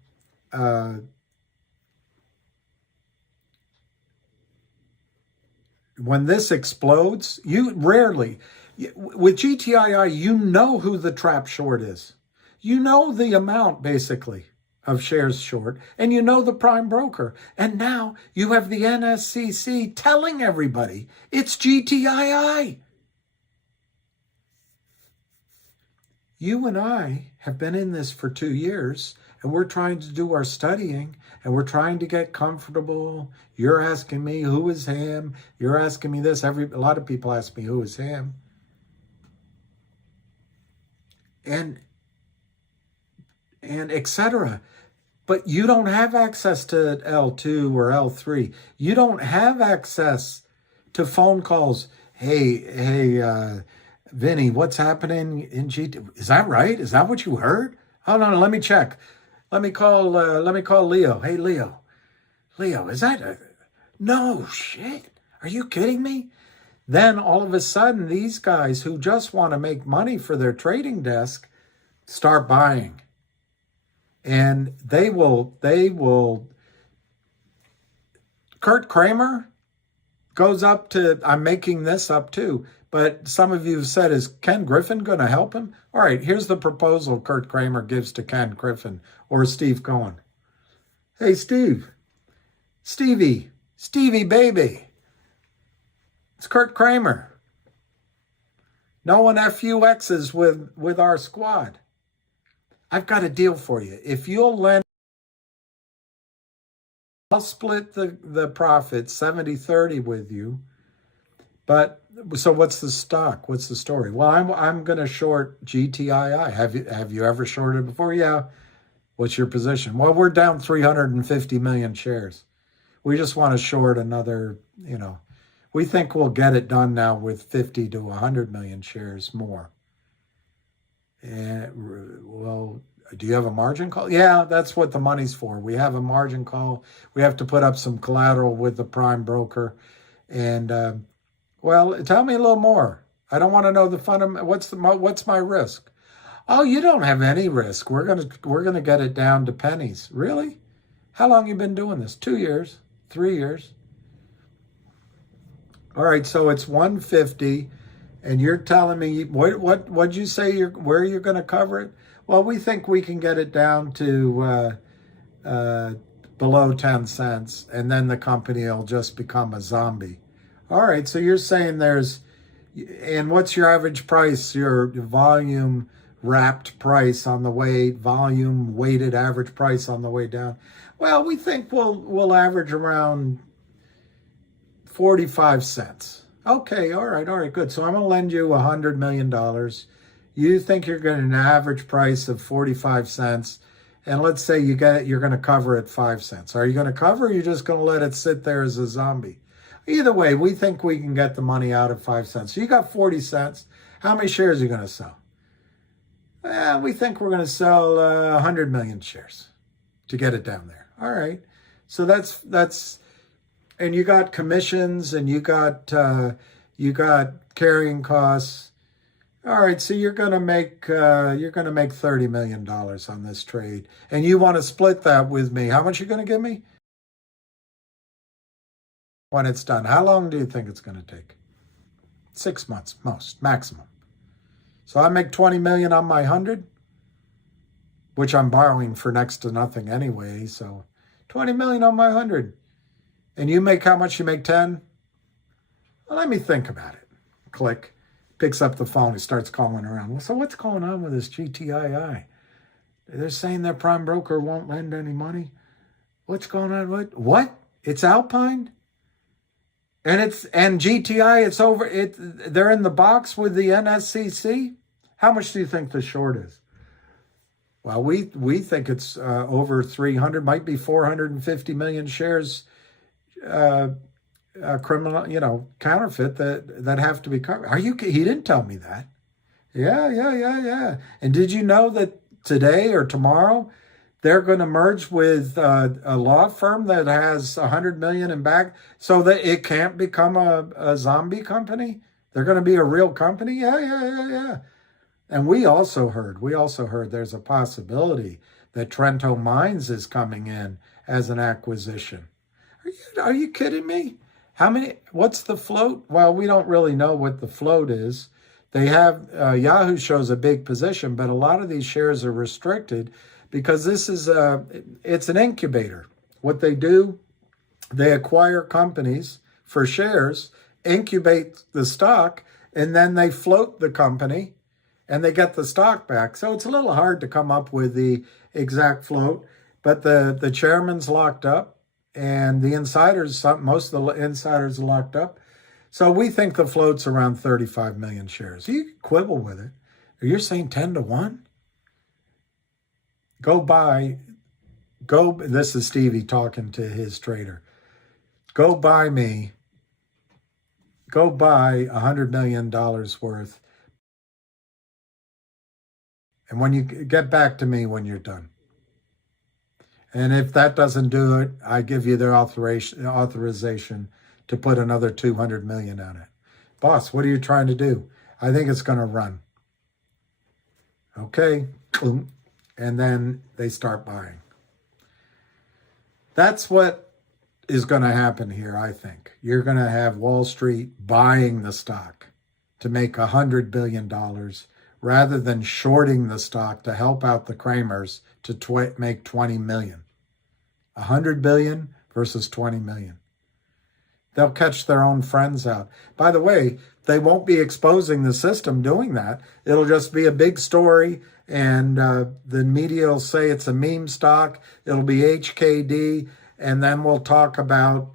this explodes, with GTII, you know who the trap short is. You know the amount, basically, of shares short, and you know the prime broker. And now you have the NSCC telling everybody it's GTII. You and I have been in this for 2 years, and we're trying to do our studying, and we're trying to get comfortable. You're asking me, who is him? You're asking me this. A lot of people ask me, who is him? And etc. But you don't have access to L2 or L3. You don't have access to phone calls. Hey, Vinny, what's happening in GT? Is that right? Is that what you heard? Oh no, let me check. Let me call Leo. Hey, Leo, is that no shit? Are you kidding me? Then all of a sudden, these guys who just want to make money for their trading desk start buying. And they will, Kurt Kramer goes up to, I'm making this up too, but some of you have said, is Ken Griffin going to help him? All right, here's the proposal Kurt Kramer gives to Ken Griffin or Steve Cohen. Hey, Stevie baby, it's Kurt Kramer. No one FUXs with our squad. I've got a deal for you. If you'll lend, I'll split the profit 70-30 with you. But so what's the stock? What's the story? Well, I'm going to short GTII. Have you ever shorted before? Yeah. What's your position? Well, we're down 350 million shares. We just want to short another, we think we'll get it done now with 50 to 100 million shares more. Well, do you have a margin call? Yeah, that's what the money's for. We have a margin call. We have to put up some collateral with the prime broker. And, well, tell me a little more. I don't want to know the fundamental. What's my risk? Oh, you don't have any risk. We're gonna get it down to pennies. Really? How long you been doing this? 2 years? 3 years? All right, so it's 150. And you're telling me, what'd you say, where you're going to cover it? Well, we think we can get it down to below 10 cents, and then the company will just become a zombie. All right, so you're saying and what's your average price, your volume wrapped price on the way, volume weighted average price on the way down? Well, we think we'll average around 45 cents. Okay, all right, good. So I'm going to lend you $100 million. You think you're getting an average price of 45 cents, and let's say you're going to cover at 5 cents. Are you going to cover, or are you just going to let it sit there as a zombie? Either way, we think we can get the money out at 5 cents. So you got 40 cents. How many shares are you going to sell? We think we're going to sell 100 million shares to get it down there. All right. So that's. And you got commissions, and you got carrying costs. All right, so you're gonna make $30 million on this trade, and you want to split that with me. How much are you gonna give me when it's done? How long do you think it's gonna take? 6 months, maximum. So I make 20 million on my 100, which I'm borrowing for next to nothing anyway. So 20 million on my 100. And you make how much? You make 10? Well, let me think about it. Click. Picks up the phone. He starts calling around. Well, so what's going on with this GTII? They're saying their prime broker won't lend any money. What's going on? What? It's Alpine? And GTI, it's over. They're in the box with the NSCC? How much do you think the short is? Well, we think it's over 300, might be 450 million shares criminal, counterfeit that have to be covered. He didn't tell me that. Yeah. And did you know that today or tomorrow they're going to merge with a law firm that has 100 million in back, so that it can't become a zombie company? They're going to be a real company. Yeah. And we also heard there's a possibility that Trento Mines is coming in as an acquisition. Are you kidding me? What's the float? Well, we don't really know what the float is. They have, Yahoo shows a big position, but a lot of these shares are restricted because this is it's an incubator. What they do, they acquire companies for shares, incubate the stock, and then they float the company, and they get the stock back. So it's a little hard to come up with the exact float, but the chairman's locked up and the insiders, most of the insiders are locked up. So we think the float's around 35 million shares. You can quibble with it. You're saying 10 to 1? This is Stevie talking to his trader. Go buy $100 million worth. And when you get back to me when you're done. And if that doesn't do it, I give you the authorization to put another 200 million on it. Boss, what are you trying to do? I think it's going to run. Okay. Boom. And then they start buying. That's what is going to happen here, I think. You're going to have Wall Street buying the stock to make $100 billion rather than shorting the stock to help out the Kramers to make 20 million. 100 billion versus 20 million. They'll catch their own friends out. By the way, they won't be exposing the system doing that. It'll just be a big story, and the media will say it's a meme stock. It'll be HKD, and then we'll talk about,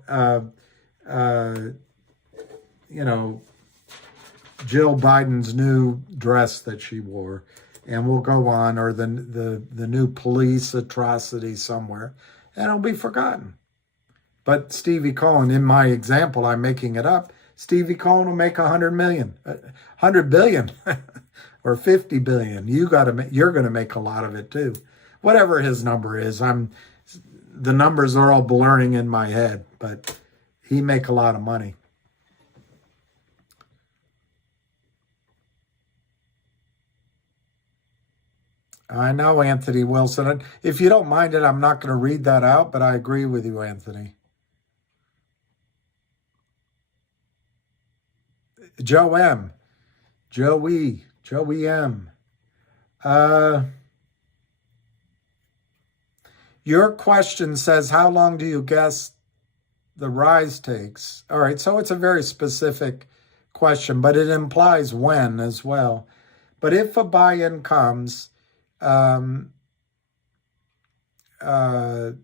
Jill Biden's new dress that she wore, and we'll go on, or the new police atrocity somewhere, and it'll be forgotten. But Stevie Cohen, in my example, I'm making it up, Stevie Cohen will make 100 million, 100 billion, or 50 billion. You're going to make a lot of it too. Whatever his number is, the numbers are all blurring in my head, but he make a lot of money. I know, Anthony Wilson. If you don't mind it, I'm not going to read that out, but I agree with you, Anthony. Joe M. Joey M. Your question says, how long do you guess the rise takes? All right, so it's a very specific question, but it implies when as well. But if a buy-in comes, if a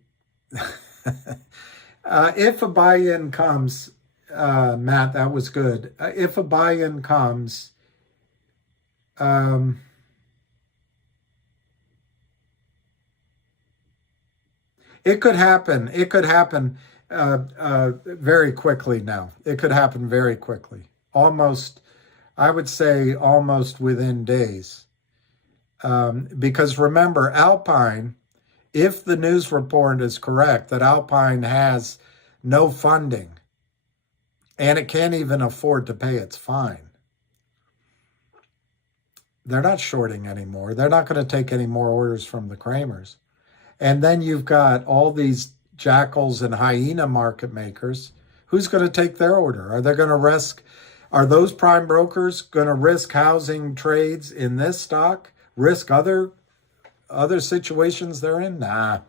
buy-in comes, Matt, that was good. If a buy-in comes, it could happen. It could happen very quickly now. It could happen very quickly. Almost, I would say almost within days. Because remember, Alpine, if the news report is correct, that Alpine has no funding and it can't even afford to pay its fine. They're not shorting anymore. They're not going to take any more orders from the Kramers. And then you've got all these jackals and hyena market makers. Who's going to take their order? Are they going to risk? Are those prime brokers going to risk housing trades in this stock? Risk other situations they're in? Nah.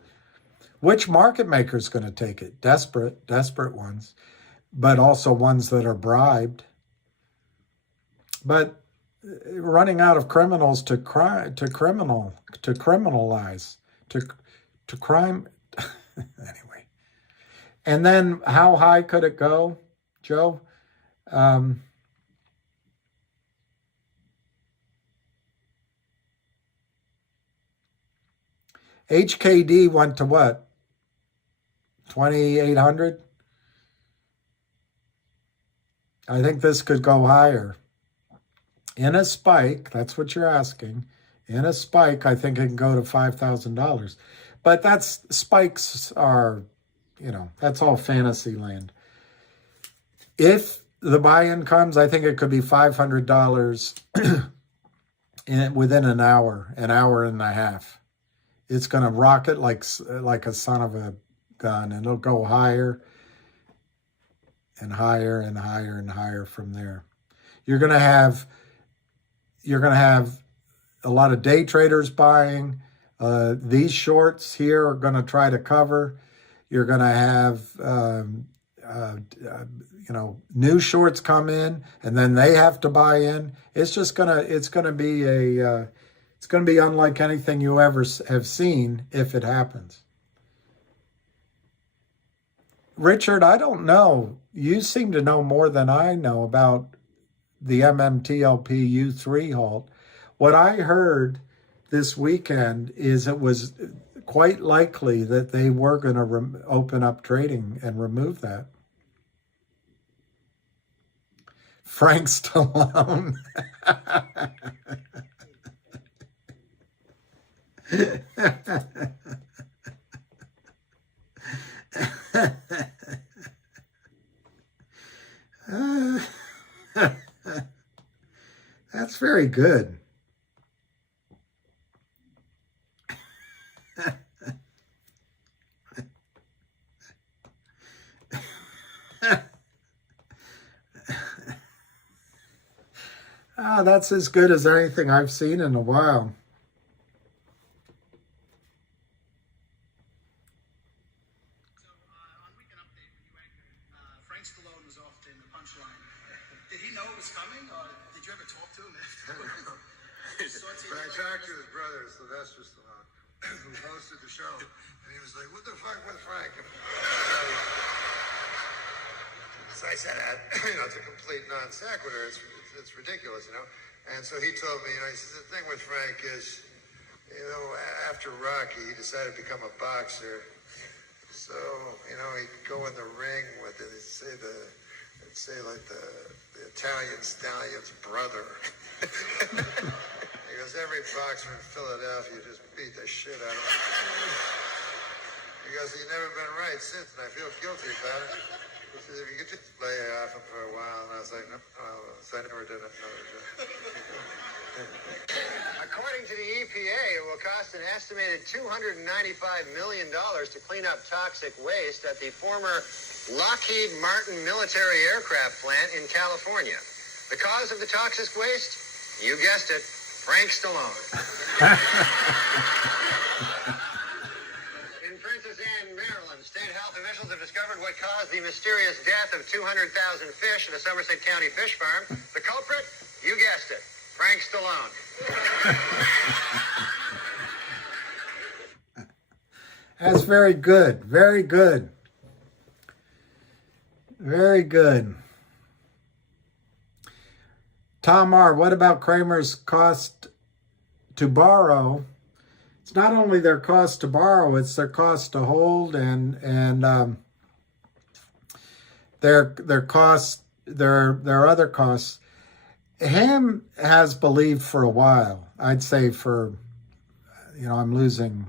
Which market maker is going to take it? Desperate ones, but also ones that are bribed. But running out of criminals to crime, to criminalize, to crime. Anyway. And then how high could it go, Joe? HKD went to what? 2,800? I think this could go higher. In a spike, that's what you're asking. In a spike, I think it can go to $5,000. But spikes are, that's all fantasy land. If the buy-in comes, I think it could be $500 within an hour and a half. It's going to rocket like a son of a gun, and it'll go higher and higher and higher and higher from there. You're going to have a lot of day traders buying. These shorts here are going to try to cover. You're going to have new shorts come in, and then they have to buy in. It's gonna be unlike anything you ever have seen if it happens. Richard, I don't know. You seem to know more than I know about the MMTLP U3 halt. What I heard this weekend is it was quite likely that they were going to open up trading and remove that. Frank Stallone. That's very good. That's as good as anything I've seen in a while. So, on Weekend Update, when you anchored, Frank Stallone was often the punchline. Did he know it was coming, or did you ever talk to him afterwards? I talked to his brother, Sylvester Stallone, who hosted the show, and he was like, "What the fuck with Frank?" So I said, it's a complete non sequitur. It's ridiculous, And so he told me, he says, the thing with Frank is, after Rocky, he decided to become a boxer. So, he'd go in the ring with it. He'd say like the Italian stallion's brother. He goes, every boxer in Philadelphia just beat the shit out of him. He goes, you've never been right since, and I feel guilty about it. He says, if you could just lay off him for a while. And I was like, no, so I never did another job. According to the EPA, it will cost an estimated $295 million to clean up toxic waste at the former Lockheed Martin military aircraft plant in California. The cause of the toxic waste? You guessed it, Frank Stallone. In Princess Anne, Maryland, state health officials have discovered what caused the mysterious death of 200,000 fish at a Somerset County fish farm. The culprit? You guessed it, Frank Stallone. That's very good. Very good. Very good. Tom R., what about Kramer's cost to borrow? It's not only their cost to borrow, it's their cost to hold and their costs, their other costs. Ham has believed for a while, I'd say for, I'm losing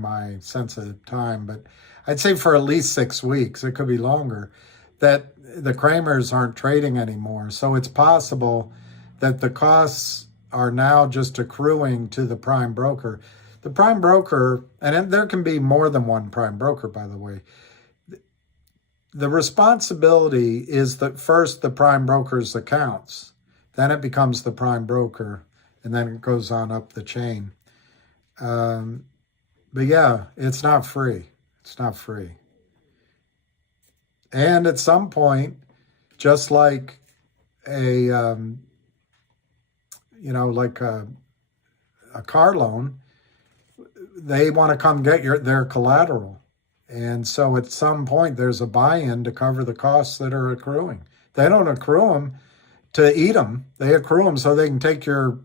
my sense of time, but I'd say for at least 6 weeks, it could be longer, that the Kramers aren't trading anymore. So it's possible that the costs are now just accruing to the prime broker. The prime broker, and there can be more than one prime broker, by the way. The responsibility is that first the prime broker's accounts, then it becomes the prime broker, and then it goes on up the chain. But yeah, it's not free. It's not free. And at some point, just like a car loan, they want to come get their collateral. And so at some point, there's a buy-in to cover the costs that are accruing. They don't accrue them to eat them. They accrue them so they can take your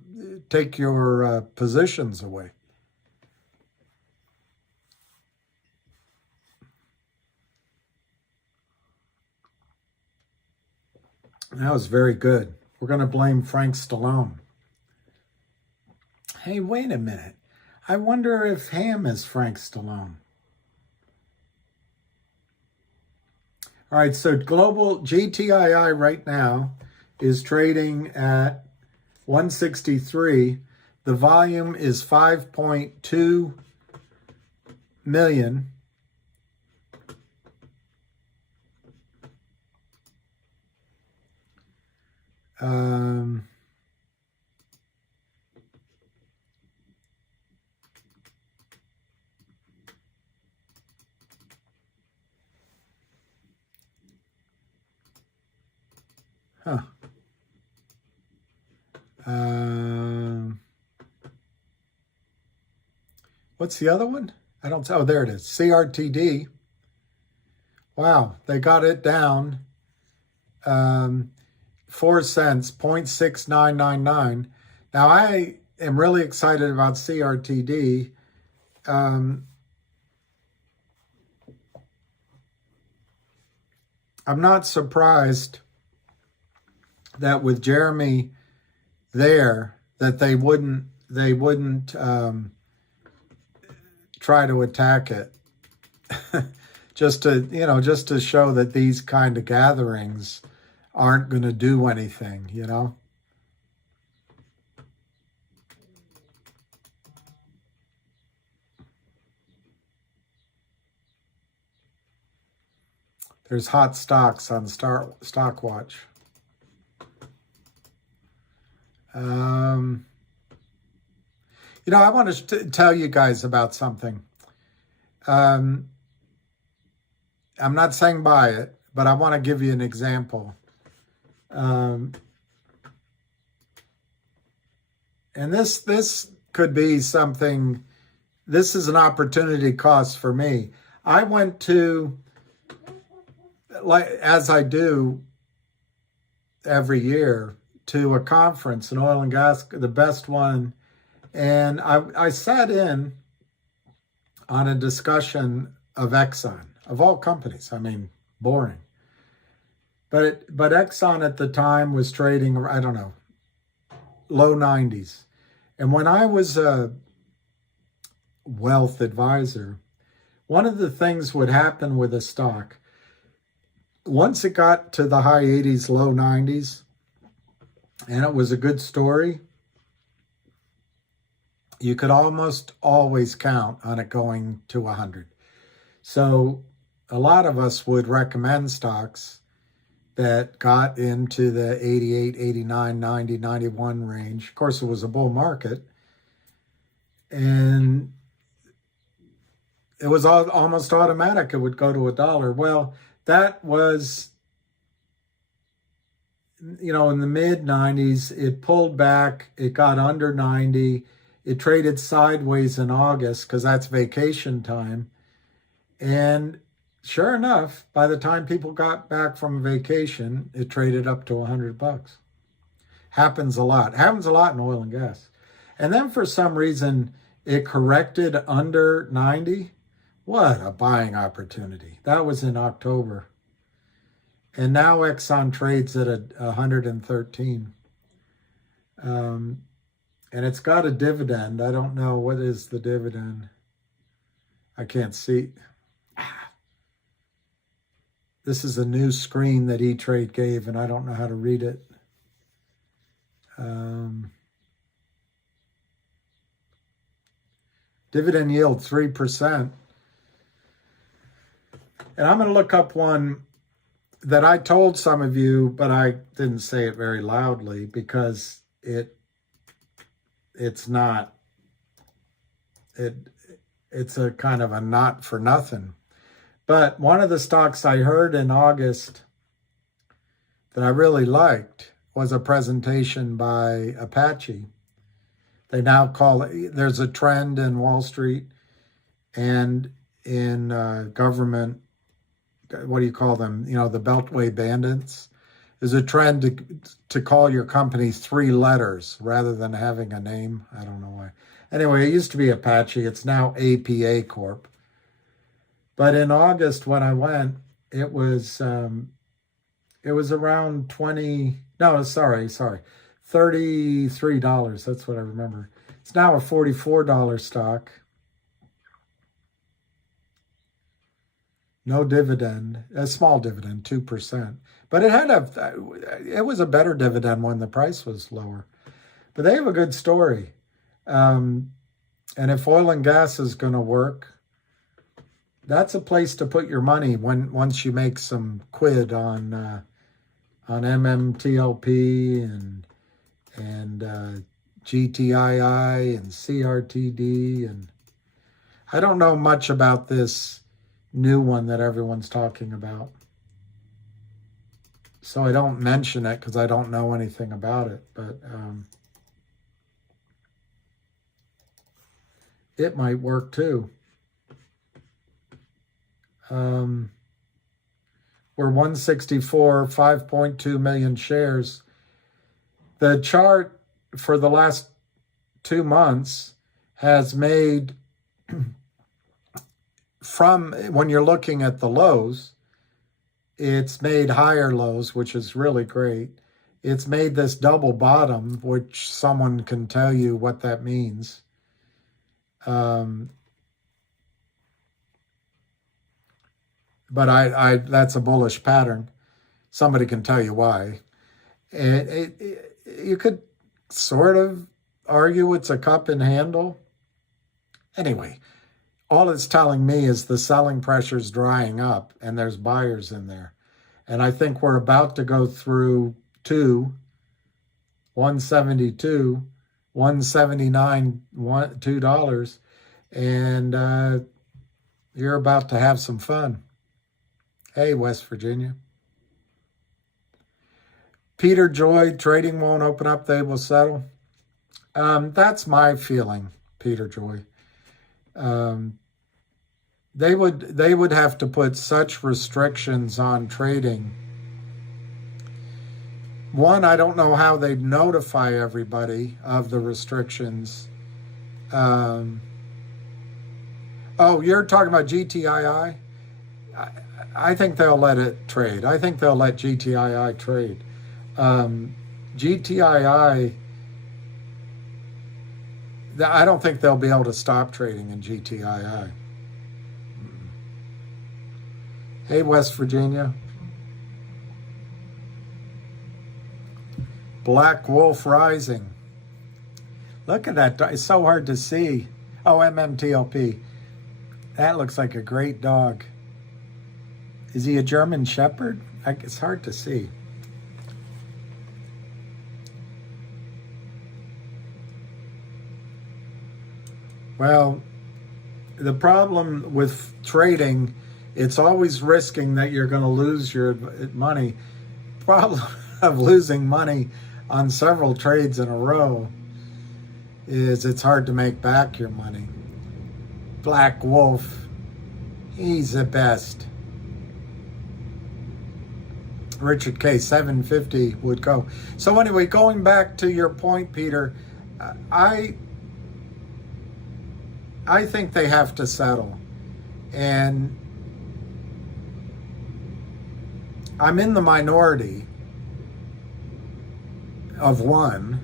positions away. That was very good. We're going to blame Frank Stallone. Hey, wait a minute. I wonder if Ham is Frank Stallone. All right, so global GTII right now is trading at 163. The volume is 5.2 million. Huh. What's the other one? I don't, oh, there it is. CRTD. Wow, they got it down 4 cents, 0.6999. Now, I am really excited about CRTD. I'm not surprised that with Jeremy there, that they wouldn't try to attack it. just to show that these kind of gatherings aren't going to do anything, you know. There's hot stocks on Stock Watch. I want to tell you guys about something. I'm not saying buy it, but I want to give you an example. And this could be something, this is an opportunity cost for me. I went to, like as I do every year, to a conference, an oil and gas, the best one. And I sat in on a discussion of Exxon, of all companies. I mean, boring. But Exxon at the time was trading, I don't know, low 90s. And when I was a wealth advisor, one of the things would happen with a stock, once it got to the high 80s, low 90s, and it was a good story, you could almost always count on it going to 100. So a lot of us would recommend stocks that got into the 88, 89, 90, 91 range. Of course, it was a bull market. And it was almost automatic. It would go to $1. Well, that was, in the mid 90s, it pulled back. It got under 90. It traded sideways in August because that's vacation time. And sure enough, by the time people got back from vacation, it traded up to $100. Happens a lot. Happens a lot in oil and gas. And then for some reason, it corrected under 90. What a buying opportunity. That was in October. And now Exxon trades at 113. And it's got a dividend. I don't know. What is the dividend? I can't see. This is a new screen that E-Trade gave, and I don't know how to read it. Dividend yield 3%. And I'm going to look up one that I told some of you, but I didn't say it very loudly because it's not, it's a kind of a not for nothing. But one of the stocks I heard in August that I really liked was a presentation by Apache. They now call it, there's a trend in Wall Street and in government, what do you call them? The Beltway bandits. There's a trend to call your company 3 letters rather than having a name. I don't know why. Anyway, it used to be Apache. It's now APA Corp. But in August when I went, it was around $33. That's what I remember. It's now a $44 stock. No dividend, a small dividend, 2%. But it was a better dividend when the price was lower. But they have a good story. And if oil and gas is going to work, that's a place to put your money once you make some quid on MMTLP and GTII and CRTD. And I don't know much about this new one that everyone's talking about. So I don't mention it because I don't know anything about it, but it might work too. We're 164, 5.2 million shares. The chart for the last 2 months has made, from when you're looking at the lows, it's made higher lows, which is really great. It's made this double bottom, which someone can tell you what that means. But that's a bullish pattern. Somebody can tell you why. And you could sort of argue it's a cup and handle. Anyway, all it's telling me is the selling pressure's drying up and there's buyers in there. And I think we're about to go through 172, 179, $2, and you're about to have some fun. Hey, West Virginia. Peter Joy, trading won't open up, they will settle. That's my feeling, Peter Joy. They would have to put such restrictions on trading. One, I don't know how they'd notify everybody of the restrictions. Oh, you're talking about GTII? I think they'll let it trade. I think they'll let GTII trade. GTII, I don't think they'll be able to stop trading in GTII. Hey, West Virginia. Black Wolf Rising. Look at that. It's so hard to see. Oh, MMTLP. That looks like a great dog. Is he a German Shepherd? It's hard to see. Well, the problem with trading, it's always risking that you're going to lose your money. Problem of losing money on several trades in a row is it's hard to make back your money. Black Wolf, he's the best. Richard K, 750 would go. So anyway, going back to your point, Peter, I think they have to settle. And I'm in the minority of one,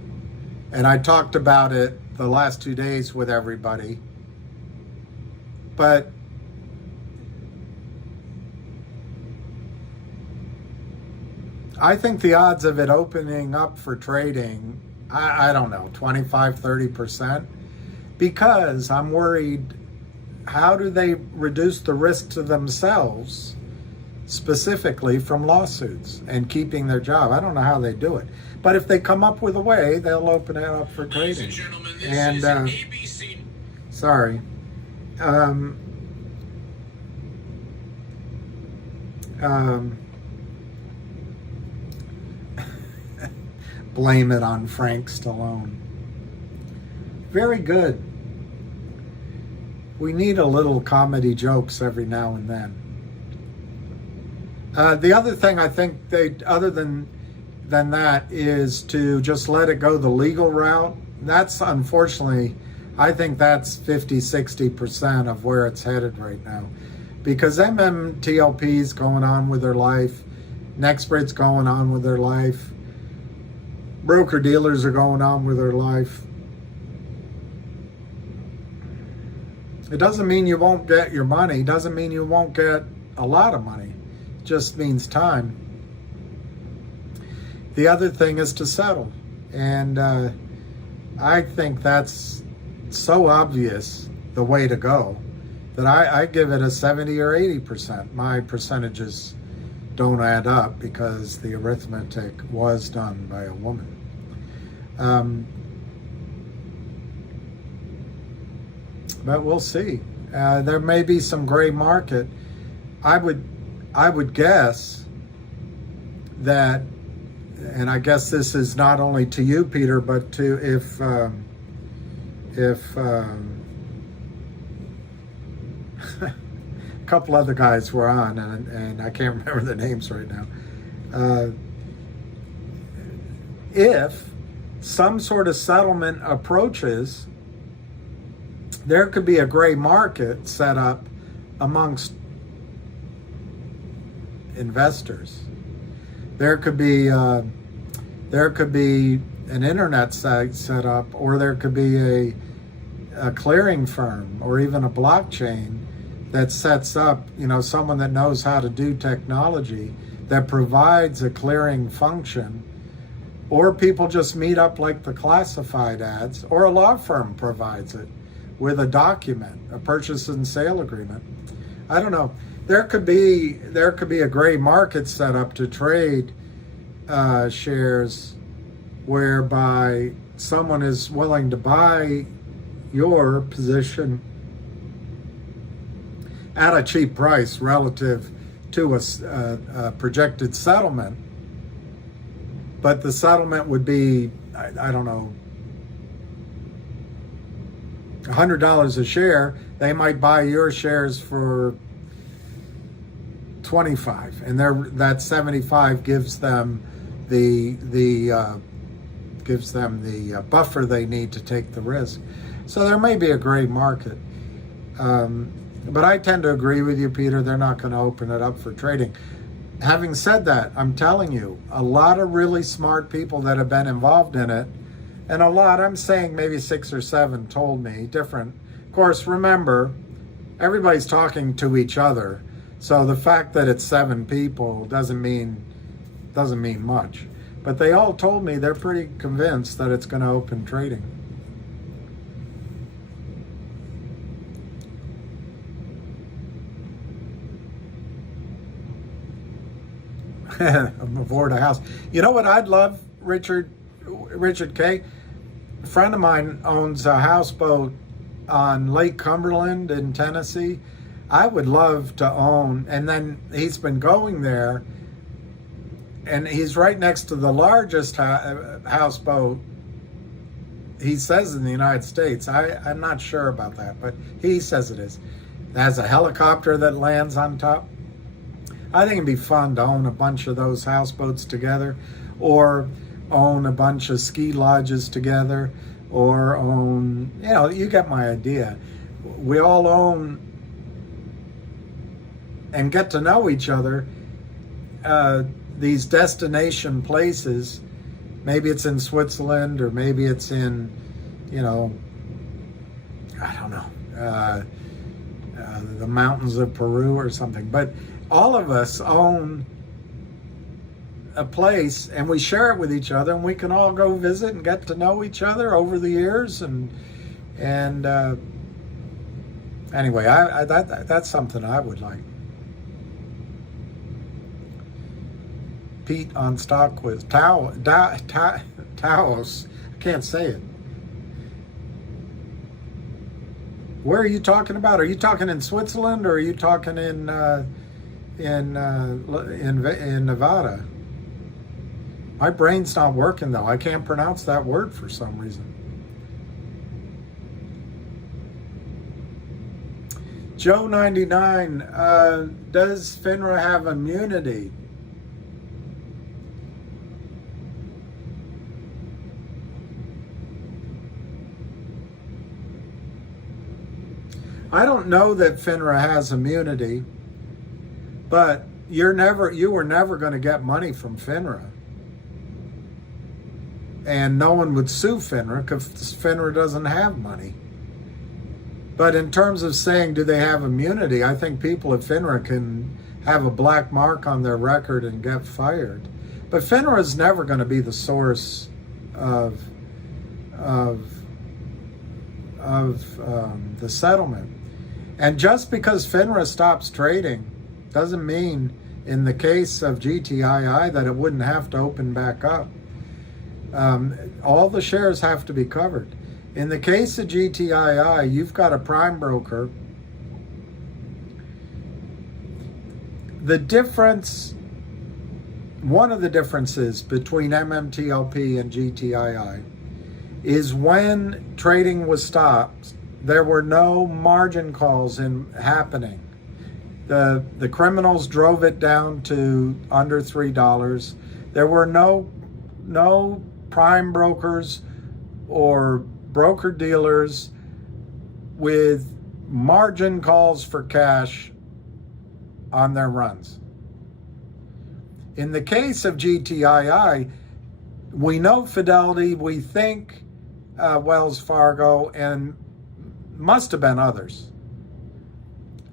and I talked about it the last 2 days with everybody. But I think the odds of it opening up for trading, I don't know, 25, 30%, because I'm worried, how do they reduce the risk to themselves, specifically from lawsuits and keeping their job? I don't know how they do it. But if they come up with a way, they'll open it up for trading. And ABC. Sorry. Blame it on Frank Stallone. Very good. We need a little comedy jokes every now and then. The other thing I think other than that, is to just let it go the legal route. That's unfortunately, I think that's 50, 60% of where it's headed right now. Because MMTLP's going on with their life. Nextbrid's going on with their life. Broker dealers are going on with their life. It doesn't mean you won't get your money. It doesn't mean you won't get a lot of money. It just means time. The other thing is to settle. And I think that's so obvious, the way to go, that I give it a 70 or 80%. My percentages don't add up because the arithmetic was done by a woman. But we'll see. There may be some gray market. I would guess that, and I guess this is not only to you, Peter, but to if a couple other guys were on, and I can't remember the names right now. If some sort of settlement approaches, there could be a gray market set up amongst investors. There could be an internet site set up, or there could be a clearing firm, or even a blockchain that sets up, someone that knows how to do technology that provides a clearing function, or people just meet up like the classified ads, or a law firm provides it with a document, a purchase and sale agreement. I don't know. There could be a gray market set up to trade shares, whereby someone is willing to buy your position at a cheap price relative to a projected settlement, but the settlement would be, I don't know, $100 a share. They might buy your shares for $25, and that $75 gives them the buffer they need to take the risk. So there may be a gray market, but I tend to agree with you, Peter. They're not going to open it up for trading. Having said that, I'm telling you, a lot of really smart people that have been involved in it, and I'm saying maybe 6 or 7 told me different. Of course, remember, everybody's talking to each other. So the fact that it's 7 people doesn't mean much. But they all told me they're pretty convinced that it's going to open trading. I'm aboard a house. You know what I'd love, Richard K? A friend of mine owns a houseboat on Lake Cumberland in Tennessee. I would love to own, and then he's been going there, and he's right next to the largest houseboat, he says, in the United States. I'm not sure about that, but he says it is. It has a helicopter that lands on top. I think it'd be fun to own a bunch of those houseboats together, or own a bunch of ski lodges together, or own, you get my idea. We all own and get to know each other, these destination places. Maybe it's in Switzerland, or maybe it's in, I don't know, the mountains of Peru or something. But all of us own a place, and we share it with each other, and we can all go visit and get to know each other over the years. And anyway, that's something I would like. Pete on stock quiz. Taos. I can't say it. Where are you talking about? Are you talking in Switzerland, or are you talking in Nevada? My brain's not working, though. I can't pronounce that word for some reason. Joe 99, does FINRA have immunity? I don't know that FINRA has immunity, but you were never going to get money from FINRA. And no one would sue FINRA because FINRA doesn't have money. But in terms of saying, do they have immunity, I think people at FINRA can have a black mark on their record and get fired. But FINRA is never going to be the source of the settlement. And just because FINRA stops trading doesn't mean, in the case of GTII, that it wouldn't have to open back up. All the shares have to be covered. In the case of GTII, you've got a prime broker. The difference one of the differences between MMTLP and GTII is when trading was stopped, there were no margin calls happening. The criminals drove it down to under $3. There were no prime brokers or broker dealers with margin calls for cash on their runs. In the case of GTII, we know Fidelity, we think Wells Fargo, and must have been others,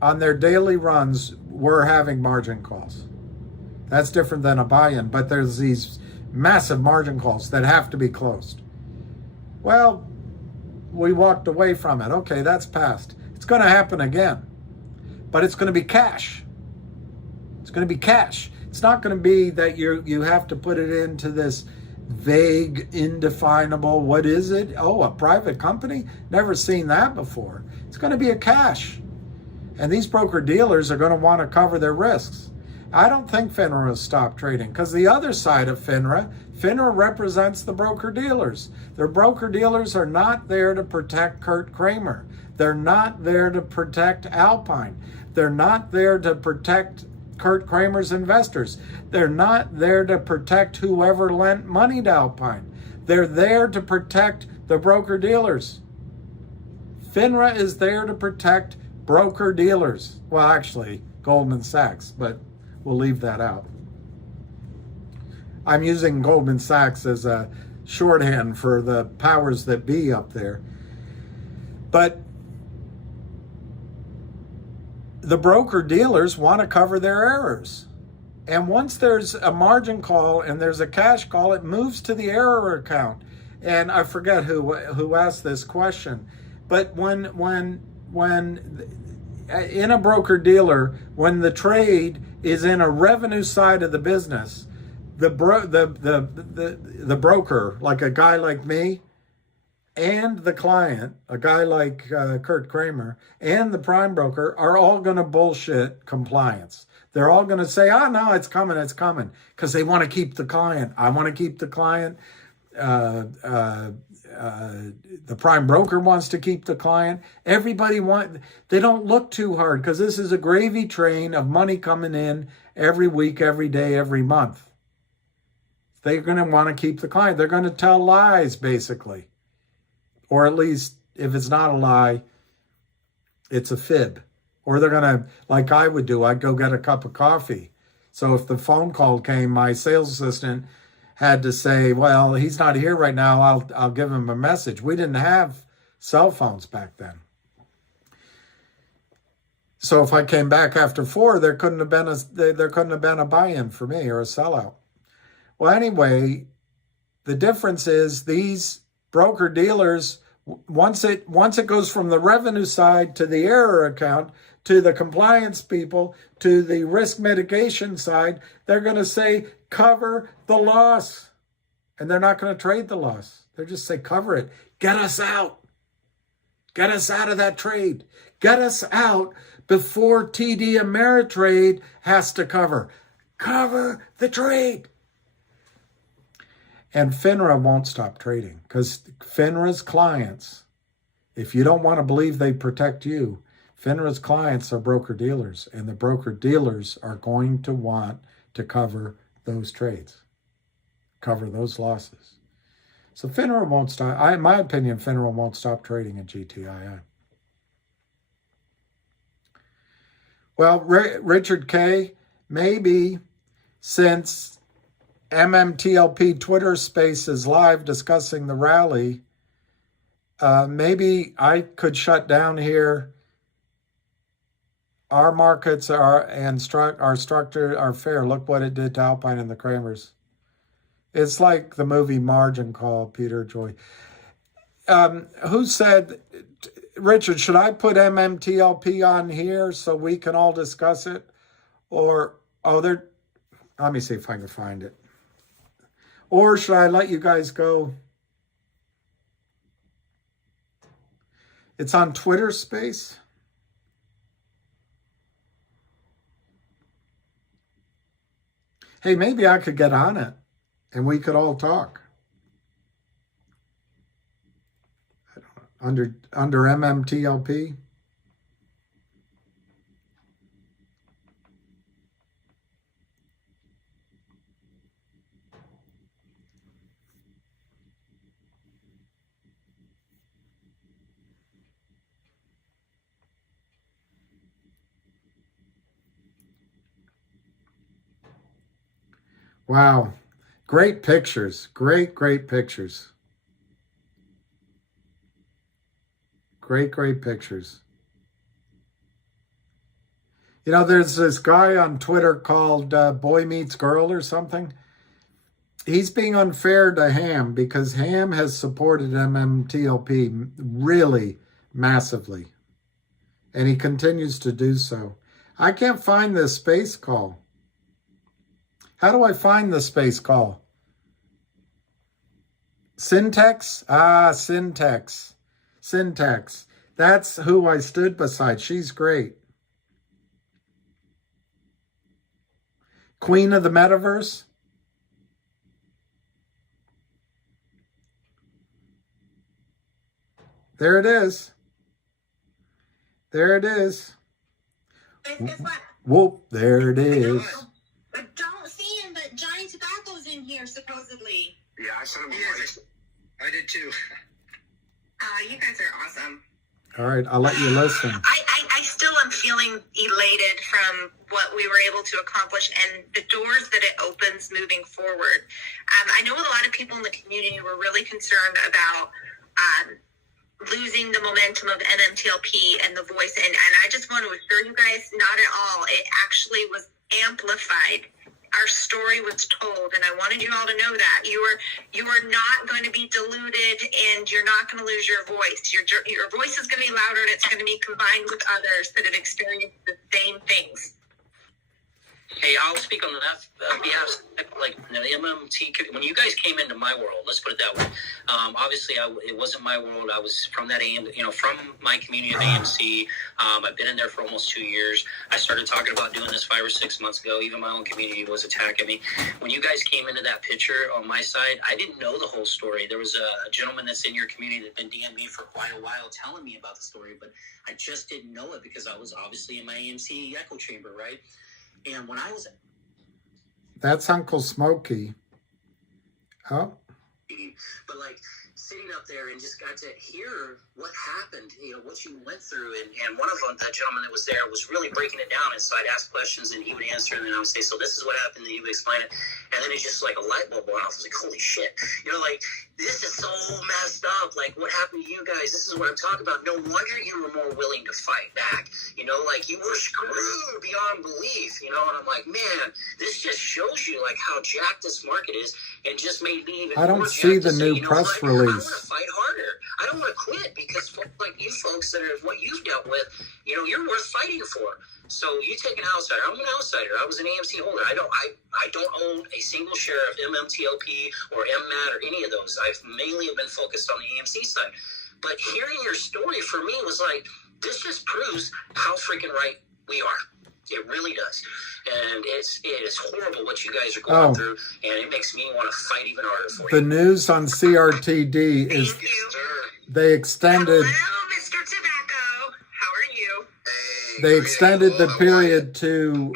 on their daily runs were having margin calls. That's different than a buy-in, but there's these massive margin calls that have to be closed. Well, we walked away from it. Okay, that's past. It's going to happen again, but it's going to be cash. It's going to be cash. It's not going to be that you have to put it into this vague, indefinable, what is it? Oh, a private company? Never seen that before. It's going to be a cash. And these broker dealers are going to want to cover their risks. I don't think FINRA will stop trading, because the other side of FINRA represents the broker dealers. The broker dealers are not there to protect Kurt Kramer. They're not there to protect Alpine. They're not there to protect Kurt Kramer's investors. They're not there to protect whoever lent money to Alpine. They're there to protect the broker dealers. FINRA is there to protect broker dealers. Well, actually, Goldman Sachs, but we'll leave that out. I'm using Goldman Sachs as a shorthand for the powers that be up there. But the broker dealers want to cover their errors. And once there's a margin call and there's a cash call, it moves to the error account. And I forget who asked this question, but when in a broker dealer, when the trade is in a revenue side of the business, the broker, like a guy like me, and the client, a guy like Kurt Kramer, and the prime broker are all going to bullshit compliance. They're all going to say, oh, no, it's coming, because they want to keep the client. I want to keep the client. The prime broker wants to keep the client. They don't look too hard, because this is a gravy train of money coming in every week, every day, every month. They're going to want to keep the client. They're going to tell lies, basically. Or at least, if it's not a lie, it's a fib. Or they're going to, like I would do, I'd go get a cup of coffee. So if the phone call came, my sales assistant had to say, well, he's not here right now, I'll give him a message. We didn't have cell phones back then. So if I came back after 4, there couldn't have been a buy-in for me or a sellout. Well, anyway, the difference is these broker dealers, once it goes from the revenue side to the error account to the compliance people to the risk mitigation side, they're going to say, cover the loss. And they're not going to trade the loss. They'll just say, cover it. Get us out. Get us out of that trade. Get us out before TD Ameritrade has to cover. Cover the trade. And FINRA won't stop trading, because FINRA's clients, if you don't want to believe they protect you, FINRA's clients are broker-dealers, and the broker-dealers are going to want to cover those trades, cover those losses. So FINRA won't stop. In my opinion, FINRA won't stop trading in GTII. Well, Richard K., maybe since MMTLP Twitter space is live discussing the rally, maybe I could shut down here. Our markets are structured are fair. Look what it did to Alpine and the Kramers. It's like the movie Margin Call, Peter Joy. Who said, Richard, should I put MMTLP on here so we can all discuss it? Or, let me see if I can find it. Or should I let you guys go? It's on Twitter Space. Hey, maybe I could get on it and we could all talk. Under MMTLP. Wow. Great pictures. Great pictures. Great pictures. You know, there's this guy on Twitter called Boy Meets Girl or something. He's being unfair to Ham because Ham has supported MMTLP really massively. And he continues to do so. I can't find this space call. How do I find the space call? Syntax? Syntax. Syntax. That's who I stood beside. She's great. Queen of the Metaverse? There it is. There it is. Whoop, there it is. I don't see him, but Johnny Tobacco's in here, supposedly. Yeah, I sent him I did too. You guys are awesome. All right, I'll let you listen. I still am feeling elated from what we were able to accomplish and the doors that it opens moving forward. I know a lot of people in the community were really concerned about losing the momentum of MMTLP and the voice. And I just want to assure you guys, not at all. It actually was amplified. Our story was told, and I wanted you all to know that you are not going to be diluted, and you're not going to lose your voice. Your voice is going to be louder, and it's going to be combined with others that have experienced the same things. Hey, I'll speak on that behalf. Like the MMT, when you guys came into my world, let's put it that way. Obviously, it wasn't my world. I was from that from my community of AMC. I've been in there for almost 2 years. I started talking about doing this 5 or 6 months ago. Even my own community was attacking me. When you guys came into that picture on my side, I didn't know the whole story. There was a gentleman that's in your community that's been DMing me for quite a while, telling me about the story, but I just didn't know it because I was obviously in my AMC echo chamber, right? And when I was... That's Uncle Smokey. Oh. But like sitting up there and just got to hear what happened, what you went through. And one of them, that gentleman that was there, was really breaking it down. And so I'd ask questions and he would answer. And then I would say, so this is what happened. And he would explain it. And then it's just like a light bulb went off. I was like, holy shit. Like, this is so messed up. Like, what happened to you guys? This is what I'm talking about. No wonder you were more willing to fight back. Like, you were screwed beyond belief, And I'm like, man, this just shows you, like, how jacked this market is. And just made me even I don't more see jacked the to say, new press what? I want release. to fight harder. I don't want to quit because folks like you folks that are what you've dealt with, you're worth fighting for. So you take an outsider. I'm an outsider. I was an AMC holder. I don't own a single share of MMTLP or MMAT or any of those. I've mainly been focused on the AMC side. But hearing your story for me was like, this just proves how freaking right we are. It really does. And it is horrible what you guys are going through, and it makes me want to fight even harder for The you. news on CRTD is Thank you. they extended Hello, Mr. Tobacco. How are you? they extended the period to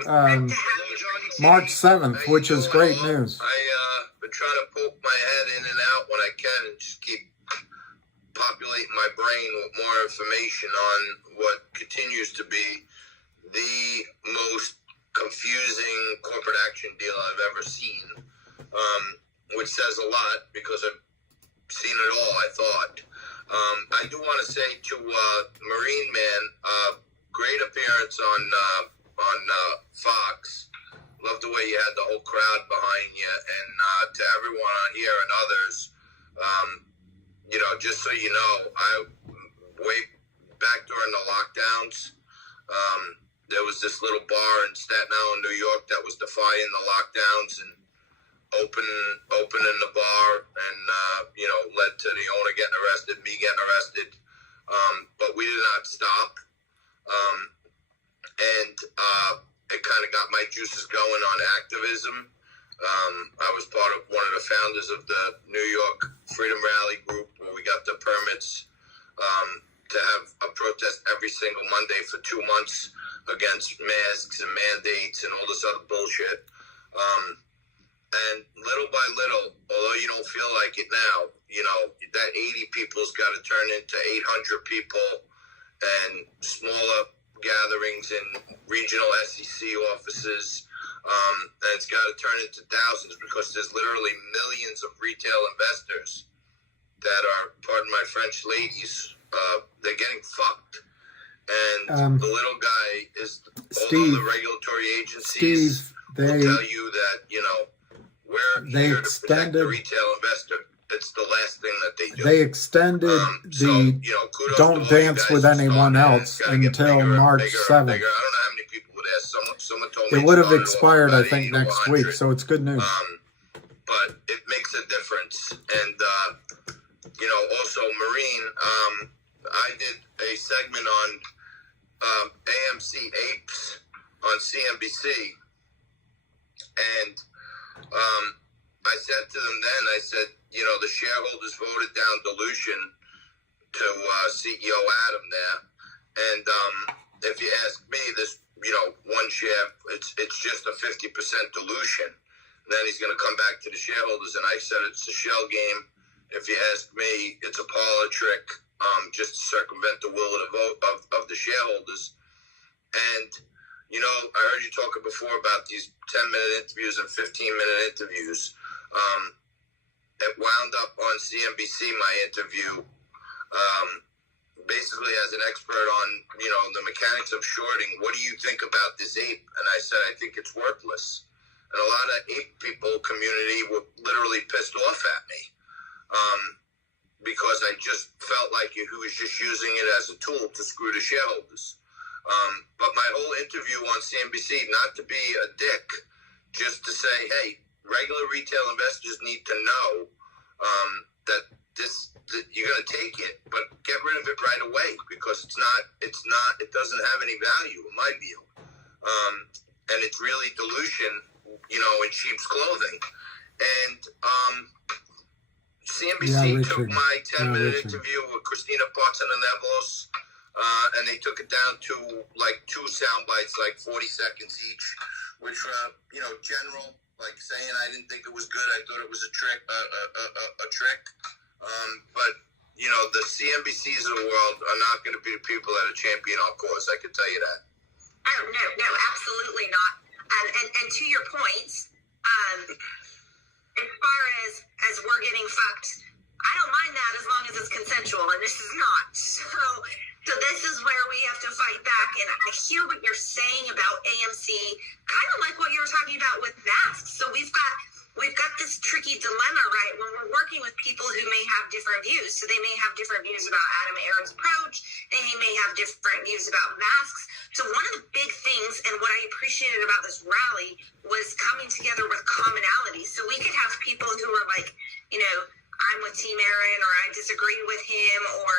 March 7th, which is great news. I've been trying to poke my head in and out when I can and just keep populating my brain with more information on what continues to be the most confusing corporate action deal I've ever seen, which says a lot because I've seen it all, I thought. I do want to say to Marine Man, great appearance on Fox. Love the way you had the whole crowd behind you, and to everyone on here and others, just so you know, way back during the lockdowns, there was this little bar in Staten Island, New York, that was defying the lockdowns and opening the bar, and led to the owner getting arrested, me getting arrested. But we did not stop, and it kind of got my juices going on activism. I was part of one of the founders of the New York Freedom Rally group, where we got the permits to have a protest every single Monday for 2 months against masks and mandates and all this other bullshit. And little by little, although you don't feel like it now, you know, that 80 people's got to turn into 800 people, and smaller gatherings in regional SEC offices. And it's got to turn into thousands, because there's literally millions of retail investors that are, pardon my French, ladies. They're getting fucked. And the little guy is, although the regulatory agencies will tell you that, you know, we're here to protect the retail investor, it's the last thing that they do. They extended don't dance with anyone else until March 7th. I don't know how many people would ask. Someone told me it would have expired, I think, next week, so it's good news. But it makes a difference. And, you know, also Marine, I did a segment on AMC Apes on CNBC, and I said to them then, I said, you know, the shareholders voted down dilution to CEO Adam there, and if you ask me, this, you know, one share, it's just a 50% dilution. And then he's going to come back to the shareholders, and I said it's a shell game. If you ask me, it's a parlor trick, just to circumvent the will of the vote of the shareholders. And, you know, I heard you talking before about these 10-minute interviews and 15-minute interviews. It wound up on CNBC, my interview, basically as an expert on, you know, the mechanics of shorting. What do you think about this ape? And I said, I think it's worthless. And a lot of ape people community were literally pissed off at me, because I just felt like he was just using it as a tool to screw the shareholders. But my whole interview on CNBC, not to be a dick, just to say, hey, regular retail investors need to know that you're going to take it, but get rid of it right away, because it doesn't have any value in my view. And it's really dilution, you know, in sheep's clothing. And CNBC took my 10-minute interview with Christina Partsinevelos, and they took it down to like 2 sound bites, like 40 seconds each, which were, you know, general, like saying I didn't think it was good, I thought it was a trick. But, you know, the CNBCs of the world are not going to be the people that are champion our cause, I can tell you that. Oh, no, absolutely not. And to your point, as far as we're getting fucked, I don't mind that as long as it's consensual, and this is not. So this is where we have to fight back, and I hear what you're saying about AMC, kind of like what you were talking about with masks. So we've got this tricky dilemma, right, when we're working with people who may have different views. So they may have different views about Adam Aaron's approach. They may have different views about masks. So one of the big things, and what I appreciated about this rally, was coming together with commonality. So we could have people who are like, you know, I'm with Team Aaron, or I disagree with him, or,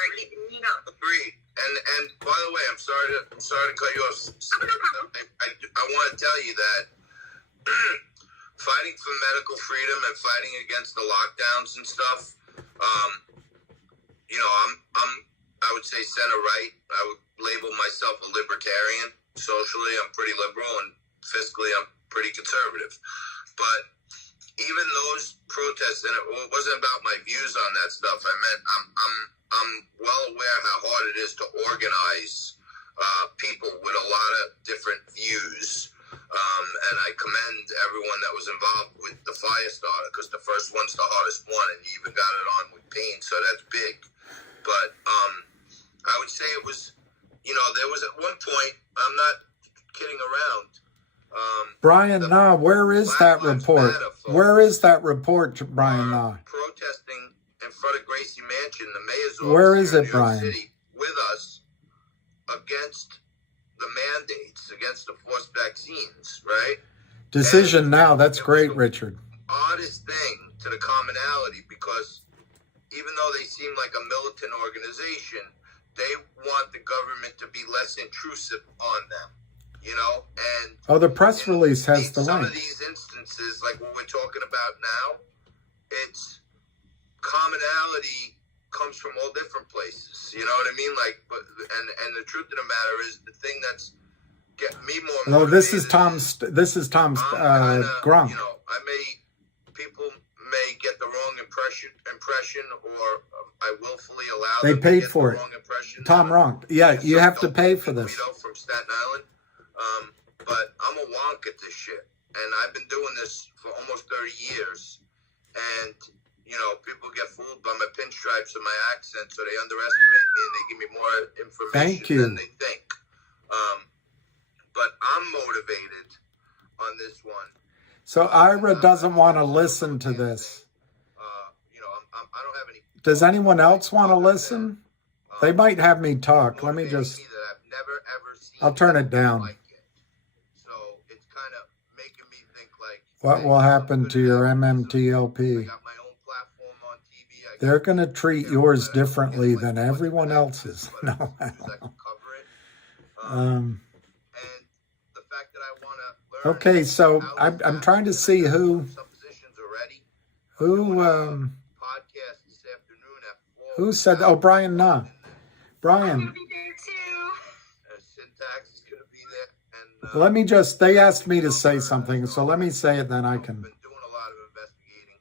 you know. Agreed. And by the way, I'm sorry to cut you off. I want to tell you that fighting for medical freedom and fighting against the lockdowns and stuff, you know, I would say center right. I would label myself a libertarian. Socially, I'm pretty liberal, and fiscally, I'm pretty conservative. But even those protests, and it wasn't about my views on that stuff. I meant I'm well aware how hard it is to organize people with a lot of different views. And I commend everyone that was involved with the fire starter, because the first one's the hardest one, and you even got it on with paint, so that's big. But I would say it was, you know, there was at one point, I'm not kidding around. Brian Nah, where is that report? Where is that report, Brian Nah? Protesting in front of Gracie Mansion, the mayor's office. Where is it, in New York Brian? City, with us against the mandates, against the forced vaccines, right? Decision And now. That's it was great, the Richard. Oddest thing to the commonality, because even though they seem like a militant organization, they want the government to be less intrusive on them. you know, and Oh, the press release has the some link. of these instances, like what we're talking about now, it's commonality comes from all different places. You know what I mean? Like, but and the truth of the matter is, the thing that's getting me more. No, this is motivated Tom's I'm kinda, Gronk. you know, people may get the wrong impression, or I willfully allow They them paid to get for the it. wrong impression. Tom Ronk. Yeah, you have to pay for this. From Staten Island. But I'm a wonk at this shit, and I've been doing this for almost 30 years, and you know, people get fooled by my pinstripes and my accent, so they underestimate me and they give me more information than they think. But I'm motivated on this one. So Ira doesn't want to listen to this. You know, I don't have any. Does anyone else want to listen? They might have me talk. Let me just. I'll turn it down. So it's kind of making me think like, what will happen to your MMTLP? They're going to treat yours differently than everyone else's. No, I don't know. Okay, so I'm trying to see who said, oh, Brian, nah. Brian, let me just, they asked me to say something, so let me say it, then I can. Been doing a lot of investigating,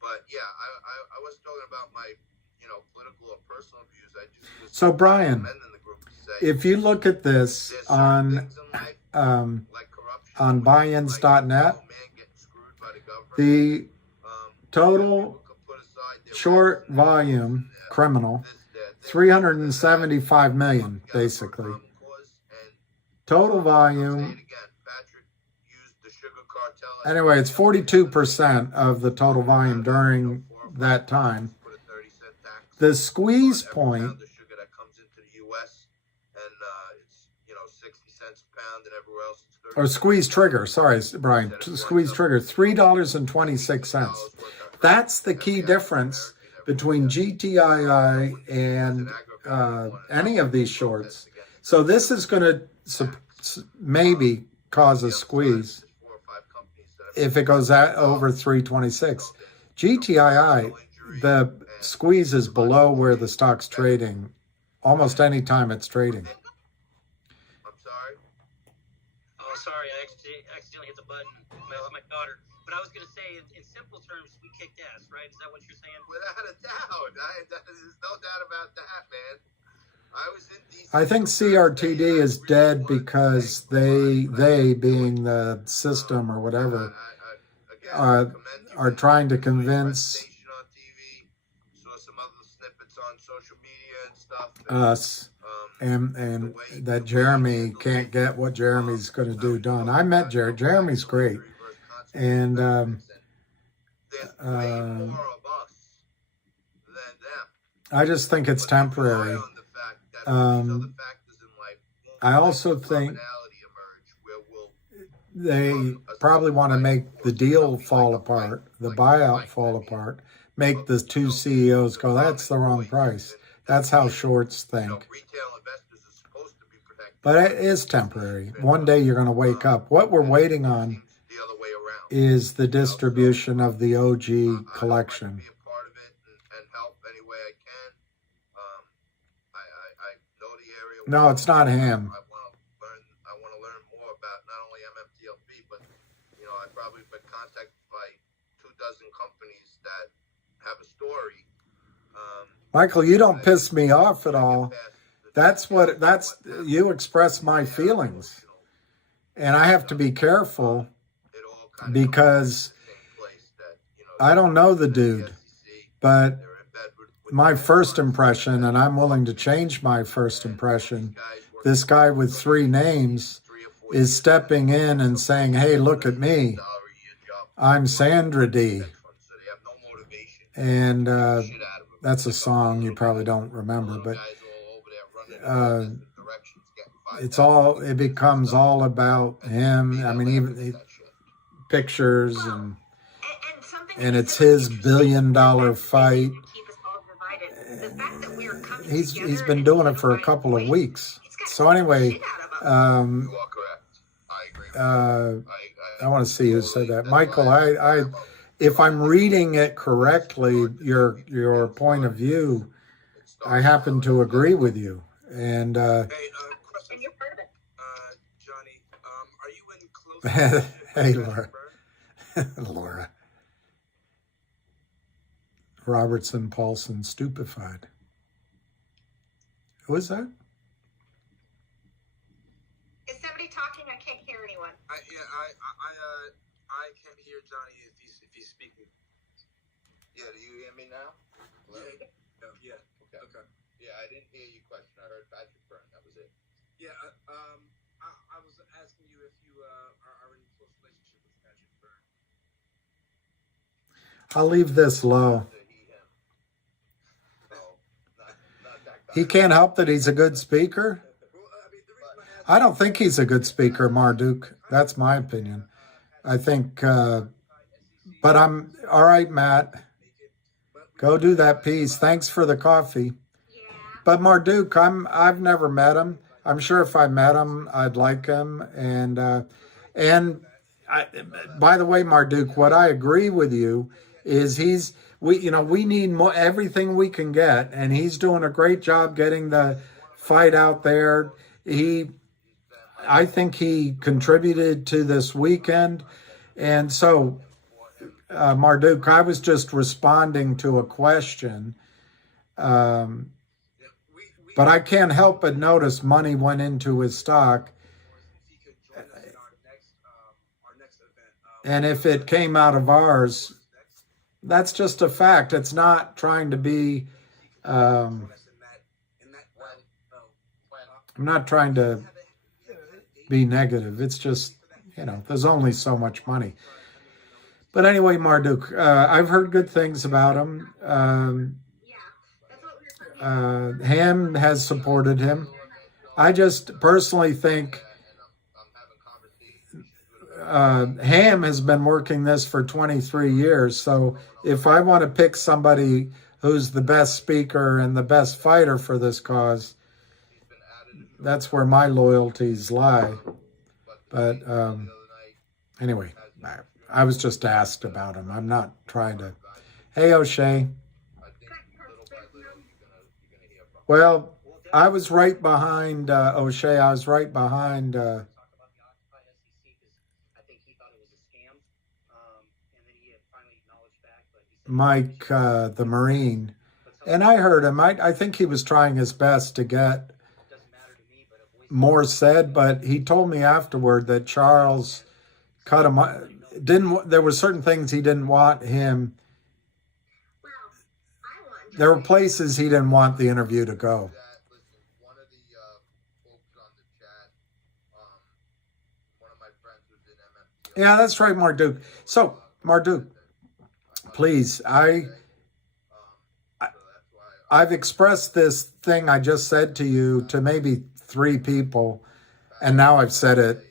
but yeah, I was talking about my, you know, political or personal views. I just was So Brian, recommending the group to say, if you look at this there's certain things in life, like corruption, on buyins.net, man getting screwed by the government, the total people could put aside their short rights and volume criminal, this, that, 375 million, basically. Total volume, anyway, it's 42% of the total volume during that time. The squeeze point, or squeeze trigger, sorry, Brian, squeeze trigger, $3.26. That's the key difference between GTII and any of these shorts. So this is going to maybe cause a squeeze if it goes over 326. GTII, the squeeze is below where the stock's trading almost any time it's trading. I'm sorry. Oh, sorry, I accidentally hit the button. My daughter. But I was going to say, in simple terms, we kicked ass, right? Is that what you're saying? Without a doubt. There's no doubt about that, man. I think CRTD is dead because they being the system or whatever, are trying to convince us and that Jeremy can't get what Jeremy's going to do done. I met Jeremy. Jeremy's great. And I just think it's temporary. I also think they probably want to make the deal fall apart, the buyout fall apart, make the two CEOs go, that's the wrong price. That's how shorts think. But it is temporary. One day you're going to wake up. What we're waiting on is the distribution of the OG collection. No, it's not him. I want to learn more about not only MMTLP, but you know, I've probably been contacted by 24 companies that have a story. Michael, you don't piss me off at all. You express my feelings. And I have to be careful because I don't know the dude, but my first impression, and I'm willing to change my first impression, this guy with 3 names is stepping in and saying, hey, look at me. I'm Sandra D. And that's a song you probably don't remember, but it becomes all about him. I mean, even pictures and it's his $1 billion fight. He's been doing it for a couple of weeks. So anyway, I want to see who said that. Michael, if I'm reading it correctly, your point of view, I happen to agree with you. And question. Johnny, are you in close hey, Laura. Laura. Robertson, Paulson, stupefied. Who is that? Is somebody talking? I can't hear anyone. I can't hear Johnny if he's speaking. Yeah, do you hear me now? Hello? Yeah. Okay. Okay. Yeah, I didn't hear your question. I heard Patrick Byrne. That was it. Yeah. I was asking you if you are in a close relationship with Patrick Byrne. I'll leave this low. He can't help that he's a good speaker. I don't think he's a good speaker, Marduk. That's my opinion. I think, but I'm all right, Matt. Go do that piece. Thanks for the coffee. But Marduk, I've never met him. I'm sure if I met him, I'd like him. And by the way, Marduk, what I agree with you is we need more, everything we can get, and he's doing a great job getting the fight out there. I think he contributed to this weekend. And so, Marduk, I was just responding to a question. But I can't help but notice money went into his stock. And if it came out of ours, that's just a fact. It's not trying to be, I'm not trying to be negative. It's just, there's only so much money. But anyway, Marduk, I've heard good things about him. Ham has supported him. I just personally think Ham has been working this for 23 years. So if I want to pick somebody who's the best speaker and the best fighter for this cause, that's where my loyalties lie. But anyway, I was just asked about him. I'm not trying to. Hey, O'Shea. Well, I was right behind O'Shea. I was right behind Mike, the Marine. And I heard him. I think he was trying his best to get more said, but he told me afterward that Charles cut him. There were certain things he didn't want him. There were places he didn't want the interview to go. Yeah, that's right, Marduk. So, Marduk, please, I've expressed this thing I just said to you to maybe 3 people, and now I've said it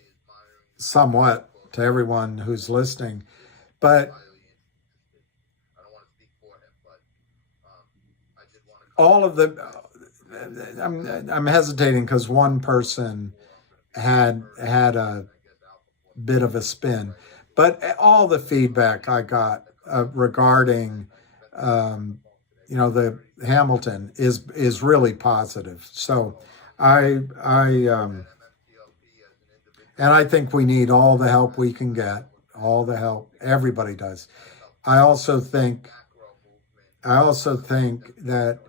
somewhat to everyone who's listening. But all of I'm hesitating because one person had a bit of a spin, but all the feedback I got regarding the Hamilton is really positive. So and I think we need all the help we can get, all the help everybody does. I also think that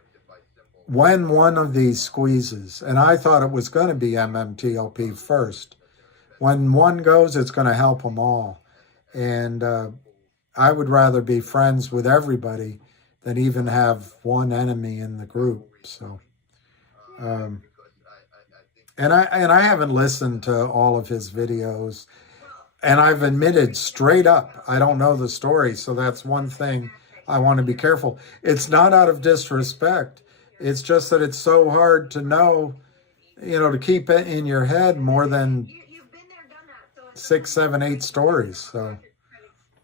when one of these squeezes, and I thought it was going to be MMTLP first, when one goes, it's going to help them all. And I would rather be friends with everybody than even have one enemy in the group. So, and I haven't listened to all of his videos, and I've admitted straight up, I don't know the story. So that's one thing I want to be careful. It's not out of disrespect. It's just that it's so hard to know, to keep it in your head more than 6, 7, 8 stories. So.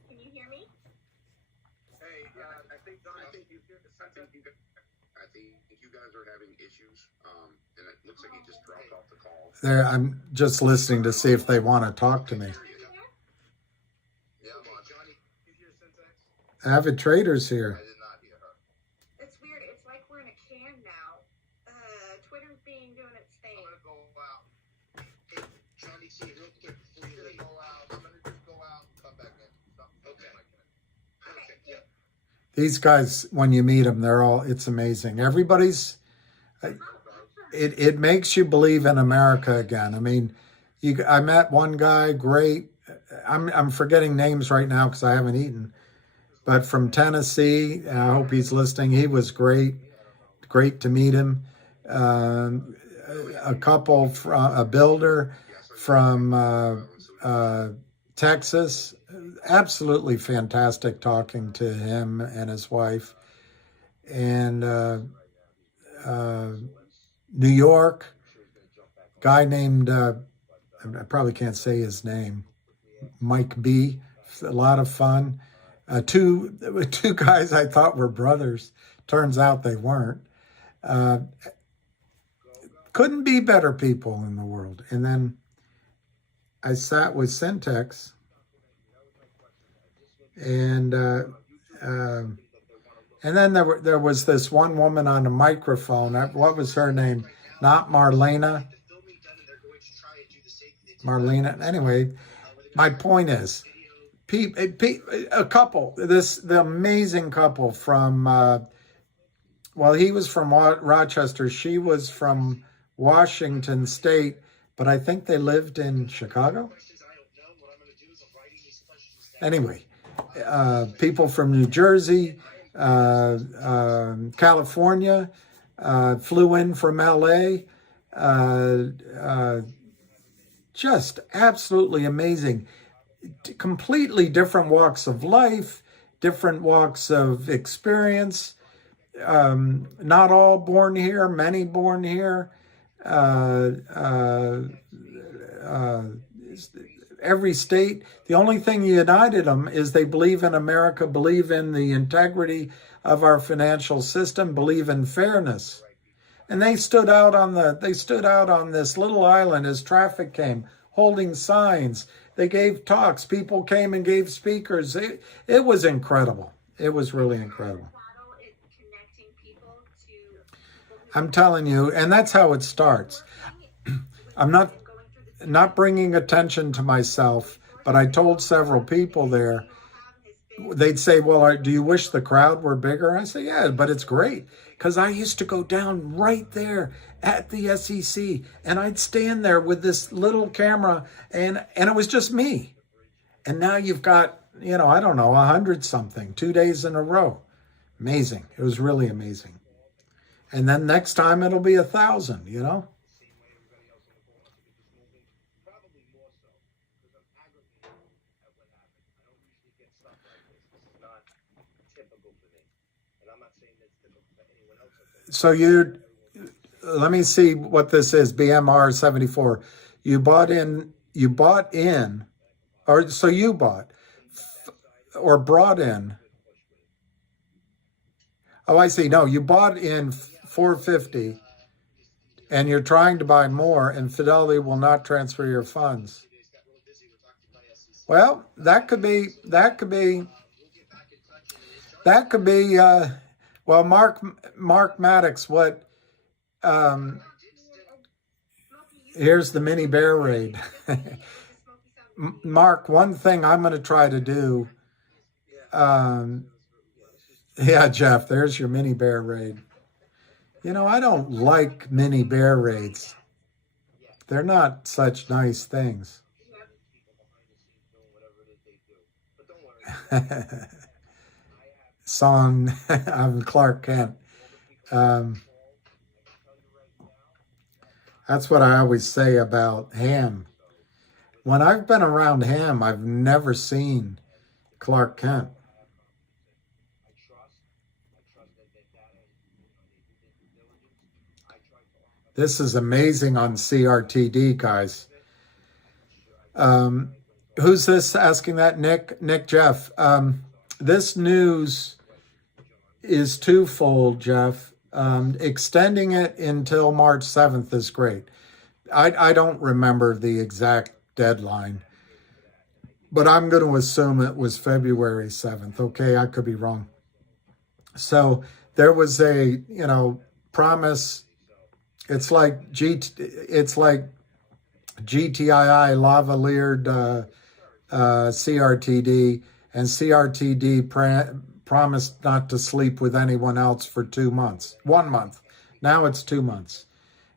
Can you hear me? Hey, I think you guys are having issues, and There, I'm just listening to see if they want to talk to me. Avid Traders here. It's weird. It's like we're in a can now. Twitter's doing its thing. I'm gonna go out. Hey, Johnny, see real quick before you leave. I'm gonna just go out and come back in. Okay. Okay. Yeah. These guys, when you meet them, it's amazing. Everybody's, it makes you believe in America again. I mean, I met one guy, great. I'm forgetting names right now because I haven't eaten. But from Tennessee, and I hope he's listening, he was great. Great to meet him. A couple, a builder from Texas. Absolutely fantastic talking to him and his wife. And New York, guy named, I probably can't say his name, Mike B. A lot of fun. Two guys I thought were brothers. Turns out they weren't. Couldn't be better people in the world. And then I sat with Syntex, and then there was this one woman on a microphone. What was her name? Not Marlena. Marlena. Anyway, my point is, a couple, the amazing couple from, he was from Rochester. She was from Washington State, but I think they lived in Chicago. Anyway, people from New Jersey, California, flew in from LA. Just absolutely amazing. Completely different walks of life, different walks of experience. Not all born here, many born here. Every state. The only thing united them is they believe in America, believe in the integrity of our financial system, believe in fairness. And they stood out on this little island as traffic came, holding signs. They gave talks. People came and gave speakers. It was incredible. It was really incredible. I'm telling you, and that's how it starts. I'm not bringing attention to myself, but I told several people there, they'd say, well, do you wish the crowd were bigger? I say, yeah, but it's great. Because I used to go down right there at the SEC, and I'd stand there with this little camera, and it was just me. And now you've got, I don't know, 100-something, 2 days in a row. Amazing. It was really amazing. And then next time it'll be 1,000, So let me see what this is, BMR 74. You bought in, or so you bought, or brought in. Oh, I see. No, you bought in 450, and you're trying to buy more, and Fidelity will not transfer your funds. Well, that could be. Well, Mark Maddox, here's the mini bear raid. Mark, one thing I'm going to try to do, yeah, Jeff, there's your mini bear raid. I don't like mini bear raids. They're not such nice things. Song, I'm Clark Kent. That's what I always say about Ham. When I've been around Ham, I've never seen Clark Kent. This is amazing on CRTD, guys. Who's this asking that? Nick Jeff. This news is twofold, Jeff. Extending it until March 7th is great. I don't remember the exact deadline, but I'm going to assume it was February 7th. Okay, I could be wrong. So there was a, promise. It's like GTII lavalier CRTD, and CRTD promised not to sleep with anyone else for 2 months. 1 month. Now it's 2 months.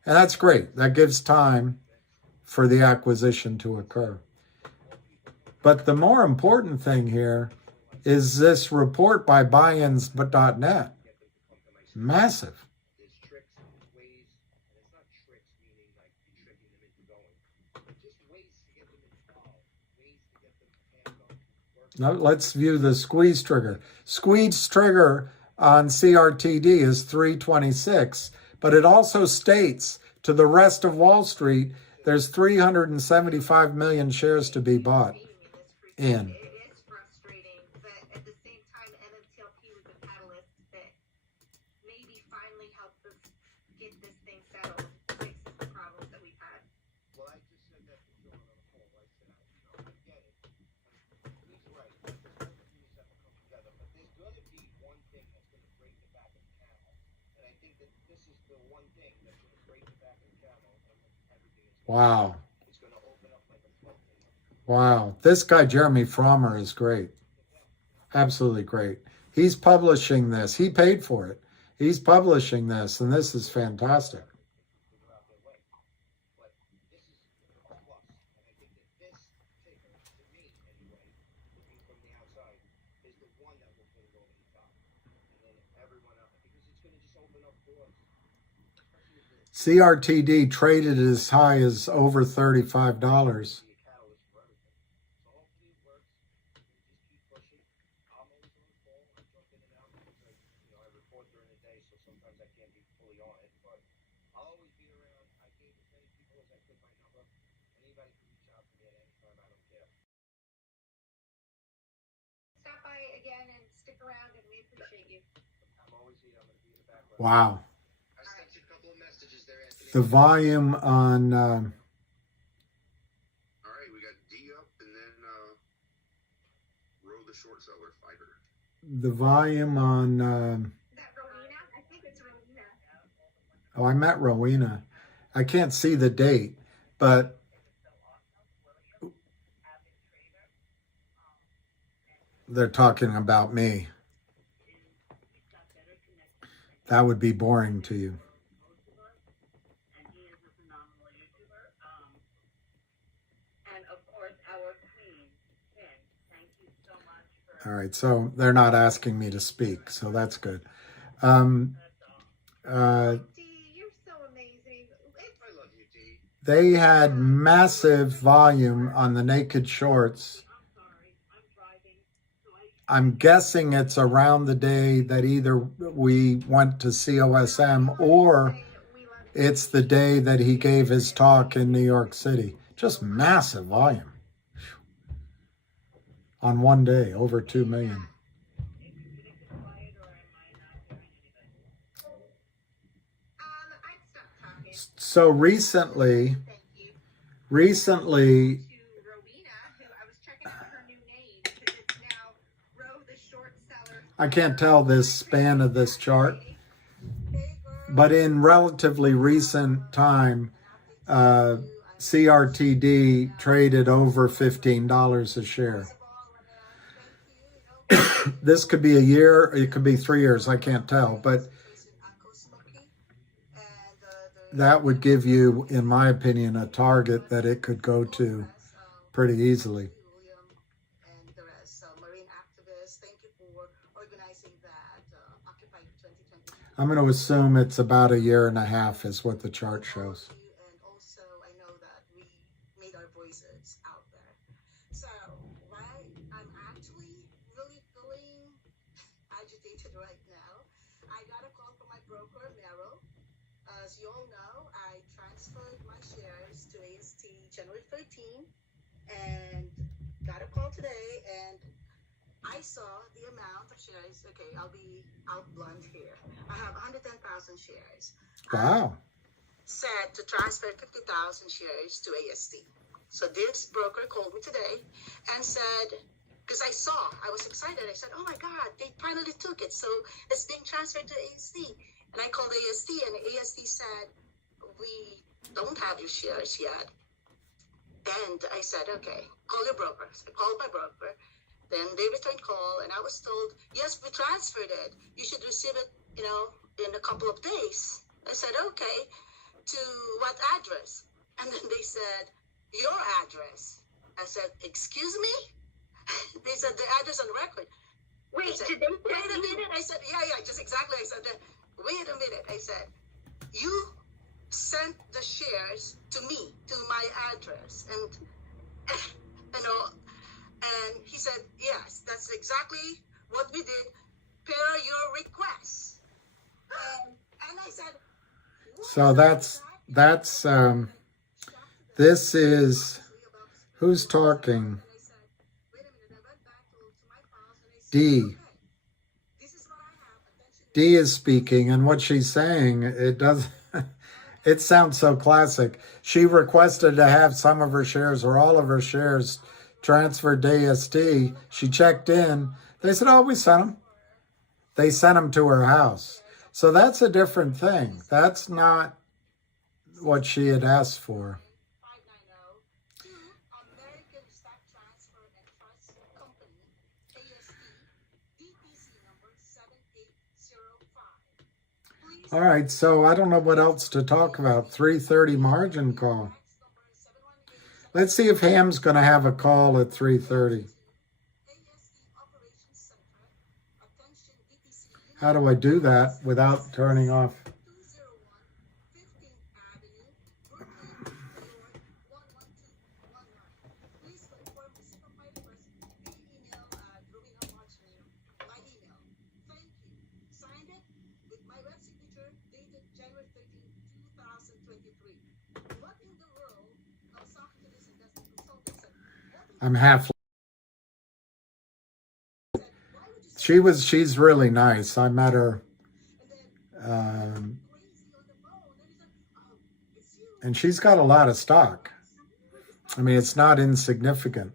And that's great. That gives time for the acquisition to occur. But the more important thing here is this report by buy-ins.net. Massive. Now let's view the squeeze trigger. Squeeze trigger on CRTD is 326, but it also states to the rest of Wall Street, there's 375 million shares to be bought in. It is frustrating, but at the same time, MMTLP was a catalyst that maybe finally helps us get this thing settled, fixes the problems that we've had. Well, I just said that to John on the phone. I said, I get it. He's right. There's other things that will come together, but there's going to be one thing that's going to break the back of the camel, and I think that this is the one thing that's going to break the back of the camel, and everything is. Wow. It's going to open up like a floodgate. Wow. This guy, Jeremy Frommer, is great. Absolutely great. He's publishing this. He paid for it. He's publishing this, and this is fantastic. CRTD traded as high as over $35. Stop by again and stick around, and we appreciate you. Wow. I sent you a couple of messages there, Anthony. The volume on All right, we got D up, and then row the short seller fiber. the volume on That Rowena? I think it's Rowena. oh, I met Rowena. I can't see the date, but they're talking about me. That would be boring to you. And of course, our queen, Kim. Thank you so much for. All right, so they're not asking me to speak, so that's good. Dee, you're so amazing. I love you, D. They had massive volume on the naked shorts. I'm sorry. I'm driving. So I'm guessing it's around the day that either we went to COSM or it's the day that he gave his talk in New York City. Just massive volume. On one day, over 2 million. I'd stop talking. So recently, Thank you. recently, To Rowena, who I was checking out her new name because it's now Row the Short Seller. I can't tell this span of this chart, but in relatively recent time, CRTD traded over $15 a share. This could be a year, it could be 3 years, I can't tell, but that would give you, in my opinion, a target that it could go to pretty easily. And the rest, marine activists. Thank you for organizing that Occupy 2020. I'm going to assume it's about a year and a half is what the chart shows. And also, I know that we made our voices out there. So, right, I'm actually really feeling agitated right now. I got a call from my broker, Merrill. As you all know, I transferred my shares to AST January 13 and got a call today, and I saw the amount of shares. Okay, I'll be out blunt here. I have 110,000 shares. Wow. Said to transfer 50,000 shares to AST. So this broker called me today and said, because I was excited. I said, oh my God, they finally took it. So it's being transferred to AST. And I called AST and AST said, we don't have your shares yet. And I said, okay, call your broker. So I called my broker. Then they returned call and I was told, yes, we transferred it. You should receive it, in a couple of days. I said, okay, to what address? And then they said, your address. I said, excuse me? They said the address on record. Wait, said, did they wait a minute. I said, yeah, just exactly. I said, wait a minute. I said, you sent the shares to me, to my address. And, and he said, yes, that's exactly what we did per your request. And I said, So this is, who's talking? D. D is speaking, and what she's saying, it sounds so classic. She requested to have some of her shares or all of her shares transferred to AST. She checked in. They said, oh, we sent them. They sent them to her house. So that's a different thing. That's not what she had asked for. All right, so I don't know what else to talk about. 3:30 margin call. Let's see if Ham's going to have a call at 3:30. How do I do that without turning off? I'm half. She's really nice. I met her. And she's got a lot of stock. I mean, it's not insignificant.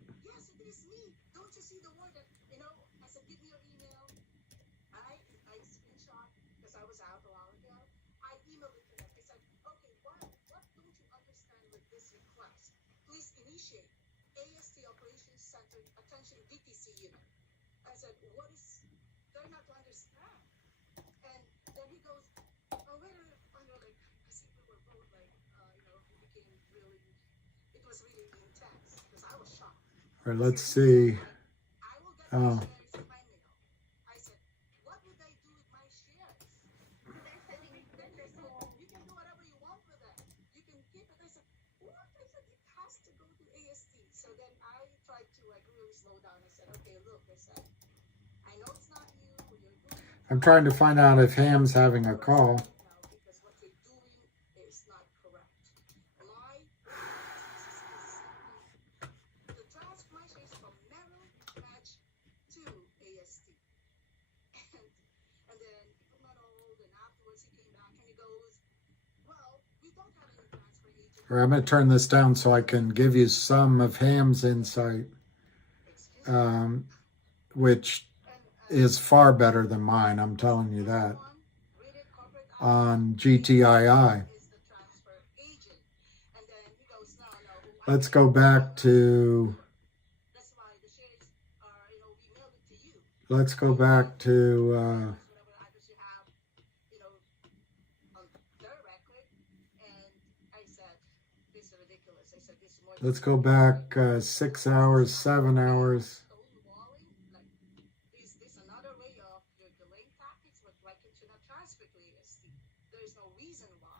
All right, let's see. Oh. I'm trying to find out if Ham's having a call. I'm going to turn this down so I can give you some of Ham's insight, which is far better than mine, I'm telling you that, on GTII. Let's go back to, let's go back 6 hours, 7 hours.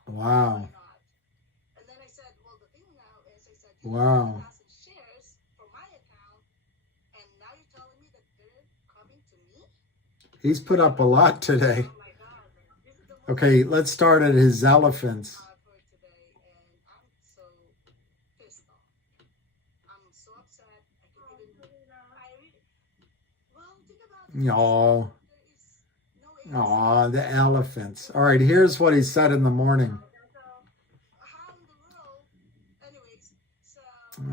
Wow. Wow. He's put up a lot today. Okay, let's start at his elephants. No. there is no AMC. Aw, the elephants. All right, here's what he said in the morning. How in the world? Anyways, so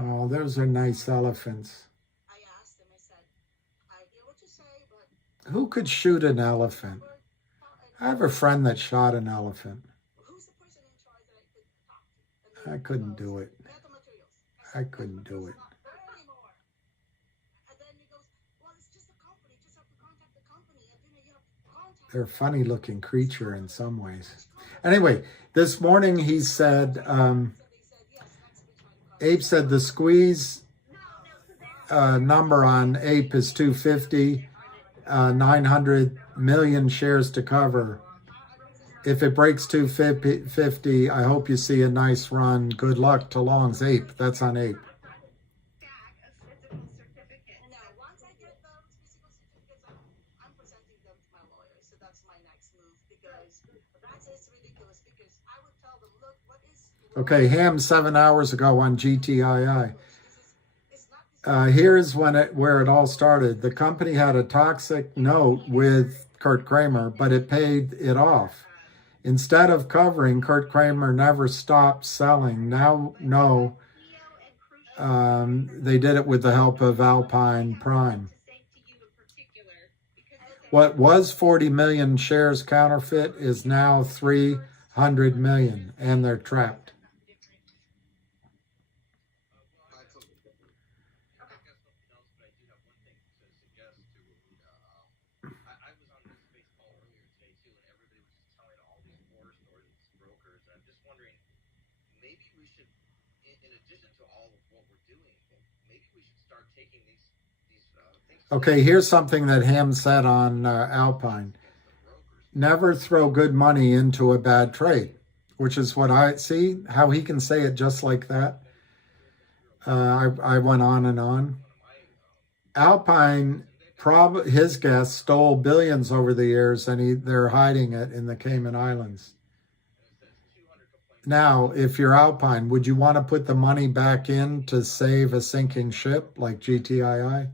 Oh, those are nice elephants. I asked him, I said, I hear what you say, but Who could shoot an elephant? Robert, I have a friend that shot an elephant. who's the person in charge that I could talk to? And I then couldn't he goes, do it. Metal Materials. I couldn't do it. It's not there anymore. And then he goes, well, it's just a company. You just have to contact the company. And then you have to contact They're a funny looking creature in some ways. Anyway, this morning he said, So they said, yes, next week I'm Abe said the squeeze number on Ape is 250, 900 million shares to cover. If it breaks 250, I hope you see a nice run. Good luck to Long's Ape. That's on Ape. No, once I get those physical certificates, I'm presenting them to my lawyer. So that's my next move because that is ridiculous. Because I would tell them, look, what is Okay, Ham 7 hours ago on GTII. it's not Here's where it all started. The company had a toxic note with Kurt Kramer, but it paid it off. Instead of covering, Kurt Kramer never stopped selling. Now, no, they did it with the help of Alpine Prime. What was 40 million shares counterfeit is now 300 million, and they're trapped. Okay, here's something that Ham said on Alpine. Never throw good money into a bad trade, which is what I see, how he can say it just like that. I went on and on. Alpine, his guess, stole billions over the years, and they're hiding it in the Cayman Islands. Now, if you're Alpine, would you want to put the money back in to save a sinking ship like GTII?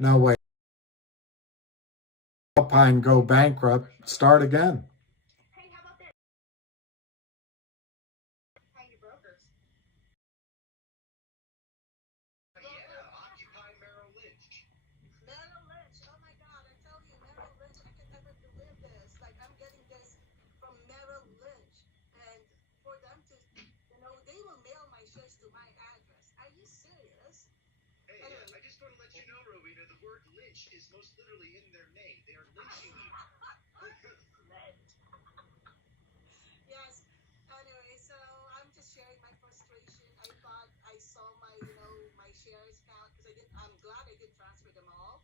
No way. Alpine go bankrupt, start again. Hey, how about this? Pay your brokers. Occupy Merrill Lynch. Merrill Lynch. Oh my God, I tell you, Merrill Lynch, I can never believe this. Like, I'm getting this from Merrill Lynch. And for them to, they will mail my shares to my address. Are you serious? Hey, I just want to let you know, Rowena, the word lynch is most literally in their name. They are lynching you. Yes. Anyway, so I'm just sharing my frustration. I thought I saw my, my shares count because I'm glad I did transfer them all.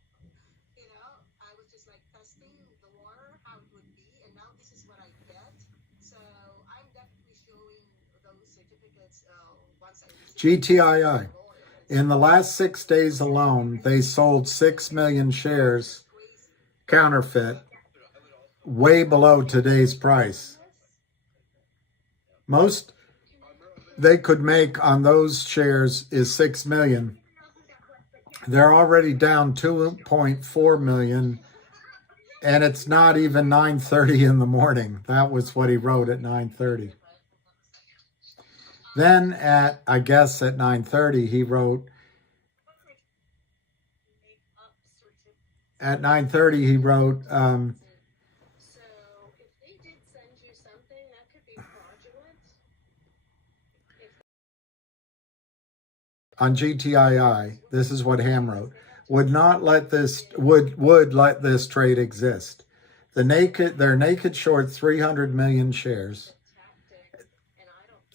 I was just like testing the water, how it would be, and now this is what I get. So I'm definitely showing those certificates once I receive GTII. In the last 6 days alone, they sold 6 million shares counterfeit, way below today's price. Most they could make on those shares is 6 million. They're already down 2.4 million, and it's not even 9:30 in the morning. That was what he wrote at 9:30. Then at 9:30, he wrote, at 9:30, he wrote, So if they did send you something, that could be fraudulent. on GTII, this is what Ham wrote, would let this trade exist. They're naked short 300 million shares.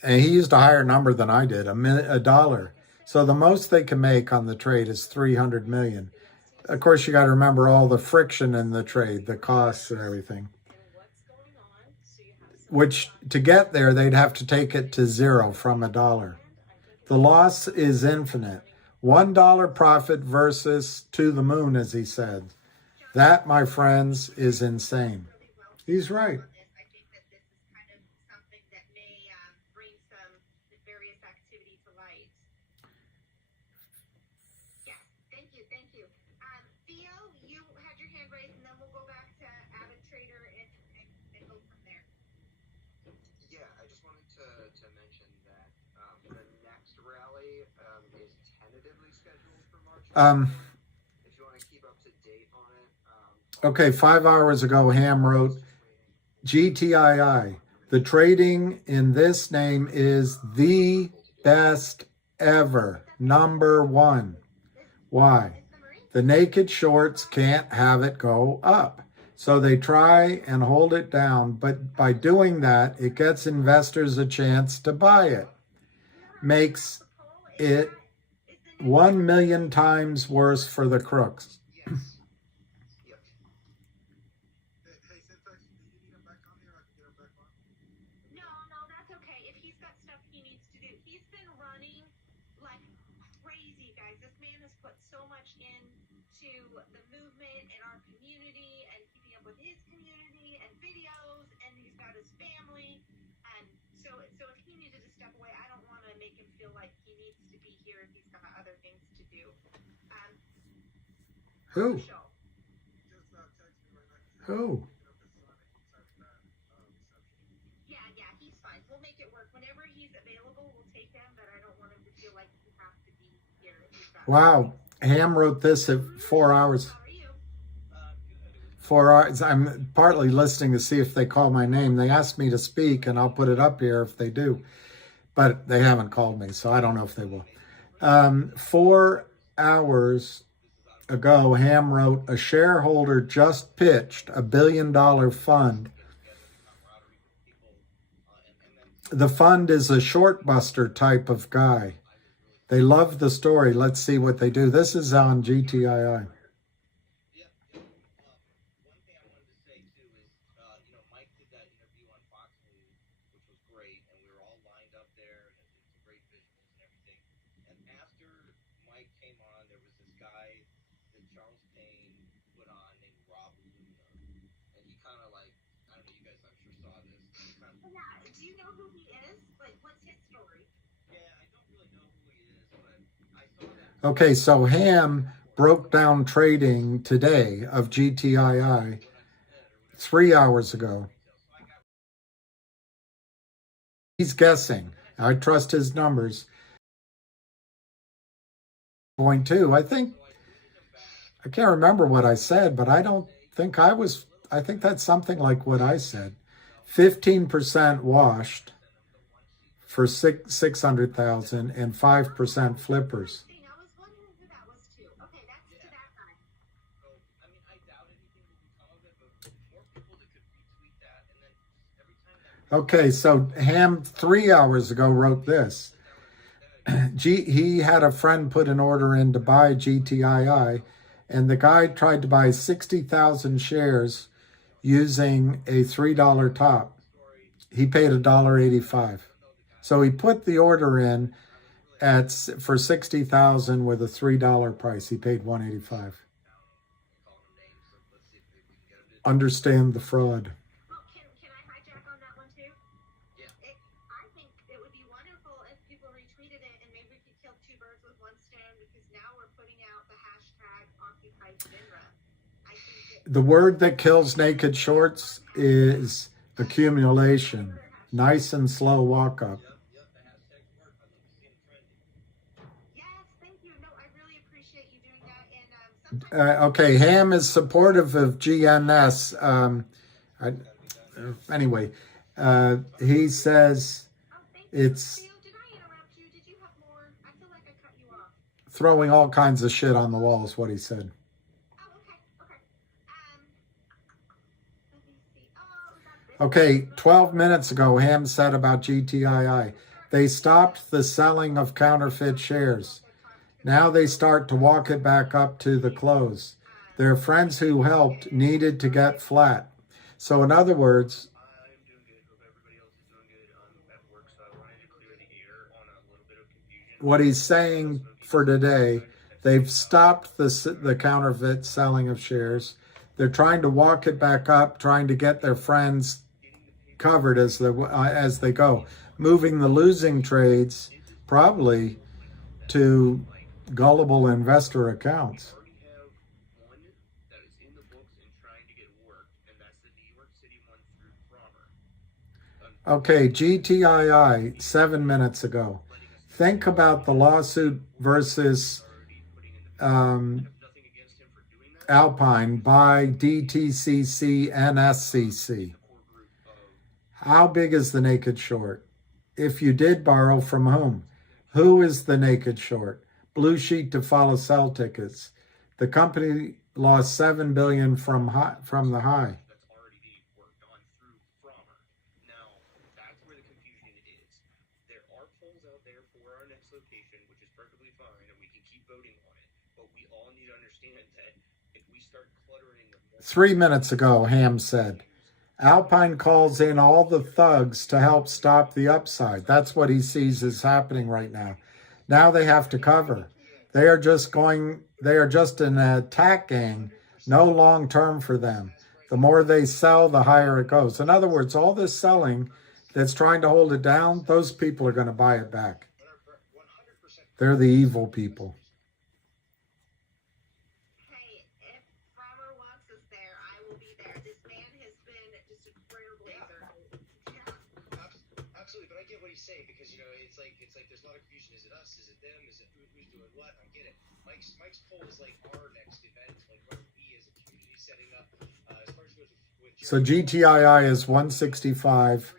And he used a higher number than I did, $1. So the most they can make on the trade is 300 million. Of course, you got to remember all the friction in the trade, the costs and everything. Which, to get there, they'd have to take it to zero from $1. The loss is infinite. $1 profit versus to the moon, as he said. That, my friends, is insane. He's right. I think that this is kind of something that may bring some nefarious activity to light. Yeah, thank you. Theo, you had your hand raised, and then we'll go back to Avid Trader and go from there. Yeah, I just wanted to mention that the next rally is tentatively scheduled for March. If you want to keep up to date on it. Okay, 5 hours ago, Ham wrote, GTII. The trading in this name is the best ever. Number one. Why? The naked shorts can't have it go up. So they try and hold it down, but by doing that, it gets investors a chance to buy it. Makes it 1 million times worse for the crooks. Yes. Yep. Hey, Syntax, do you need him back on here? I can get him back on. No, that's okay. If he's got stuff he needs to do, he's been running like crazy, guys. This man has put so much into the movement and our community and keeping up with his community and videos, and he's got his family. And so if he needed to step away, I don't want to make him feel like he needs to be here if he's got other things to do. Who? Just text me right now. Who? Yeah, he's fine. We'll make it work. Whenever he's available, we'll take him, but I don't want him to feel like he has to be here if he's got Wow. Ham wrote this at 4 hours. How are you? 4 hours. I'm partly listening to see if they call my name. They asked me to speak, and I'll put it up here if they do. But they haven't called me, so I don't know if they will. 4 hours ago, Ham wrote, a shareholder just pitched $1 billion fund. The fund is a short buster type of guy. They love the story. Let's see what they do. This is on GTII. One thing I wanted to say too is, Mike did that interview on Fox News, which was great, and we were all lined up there, and it's great visuals and everything. And after Mike came on, there was this guy that Charles Payne put on named Rob Luna, and he kind of like, I don't know, you guys I'm sure saw this. He kind of, Yeah, do you know who he is? Like, what's his story? yeah, I don't really know who he is, but I saw that. Okay, so Ham broke down trading today of GTII 3 hours ago. He's guessing. I trust his numbers. 0.2. I can't remember what I said, but I don't think I think that's something like what I said. 15% washed for 600,000 and 5% flippers. I was wondering who that was too. Okay, that's to that guy. So, I mean, I doubt anything will become of it, but more people that could retweet that, and then every time that. Okay, so Ham 3 hours ago wrote this. He had a friend put an order in to buy GTII, and the guy tried to buy 60,000 shares using a $3 top. He paid $1.85. So he put the order in for 60,000 with a $3 price. He paid $1.85. Understand the fraud. Well, can I hijack on that one too? Yeah. I think it would be wonderful if people retweeted it, and maybe we could kill two birds with one stone, because now we're putting out the hashtag Occupy FINRA. I think The word that kills naked shorts is accumulation. Nice and slow walk up. Yep, the hashtags work. I'd love to see them trending. yes, thank you. No, I really appreciate you doing that. And sometimes Okay, Ham is supportive of GNS. Anyway, he says thank you. it's Theo, did I interrupt you? Did you have more? I feel like I cut you off. throwing all kinds of shit on the wall is what he said. Oh, okay. Let me see. Oh, that's it. Okay, 12 minutes ago, Ham said about GTII, they stopped the selling of counterfeit shares. Now they start to walk it back up to the close. Their friends who helped needed to get flat. So in other words, I'm doing good. Hope everybody else is doing good. I'm at work, so I wanted to clear the air on a little bit of confusion. what he's saying for today, they've stopped the counterfeit selling of shares. They're trying to walk it back up, trying to get their friends covered as they go, moving the losing trades probably to gullible investor accounts. already have one that is in the books and trying to get work, and that's the New York City one through Frommer. Okay, GTII, 7 minutes ago. Think about the lawsuit versus Alpine by DTCC and SCC. How big is the naked short? If you did borrow, from whom? Who is the naked short? Blue sheet to follow sell tickets. The company lost $7 billion from the high. That's already being worked on through Frommer. Now, that's where the confusion is. There are polls out there for our next location, which is perfectly fine, and we can keep voting on it. But we all need to understand that if we start cluttering with 3 minutes ago, Ham said, Alpine calls in all the thugs to help stop the upside. That's what he sees is happening right now. Now they have to cover. They are just an attack gang, no long term for them. The more they sell, the higher it goes. In other words, all this selling that's trying to hold it down, those people are going to buy it back. They're the evil people. Hey, if Frommer wants us there, I will be there. This man has been just a trailblazer. Absolutely, but I get what he's saying because it's like there's a lot of confusion. Is it us? Is it them? Is it who's doing what? I get it. Mike's poll is like our next event, like what we as a community setting up. As far as with So GTII is 165,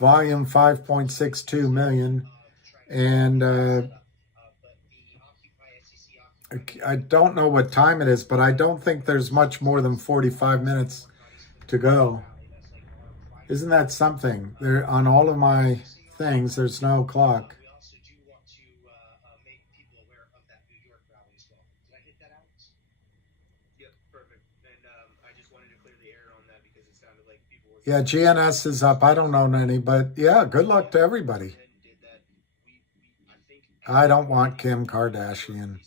volume 5.62 million, and I don't know what time it is, but I don't think there's much more than 45 minutes to go. Isn't that something? There on all of my things, there's no clock. we also do want to make people aware of that New York rally as well. Did I hit that out? Yep, perfect. And I just wanted to clear the air on that because it sounded like people were. Yeah, GNS is up. I don't know any, but yeah, good luck to everybody. I don't want Kim Kardashian.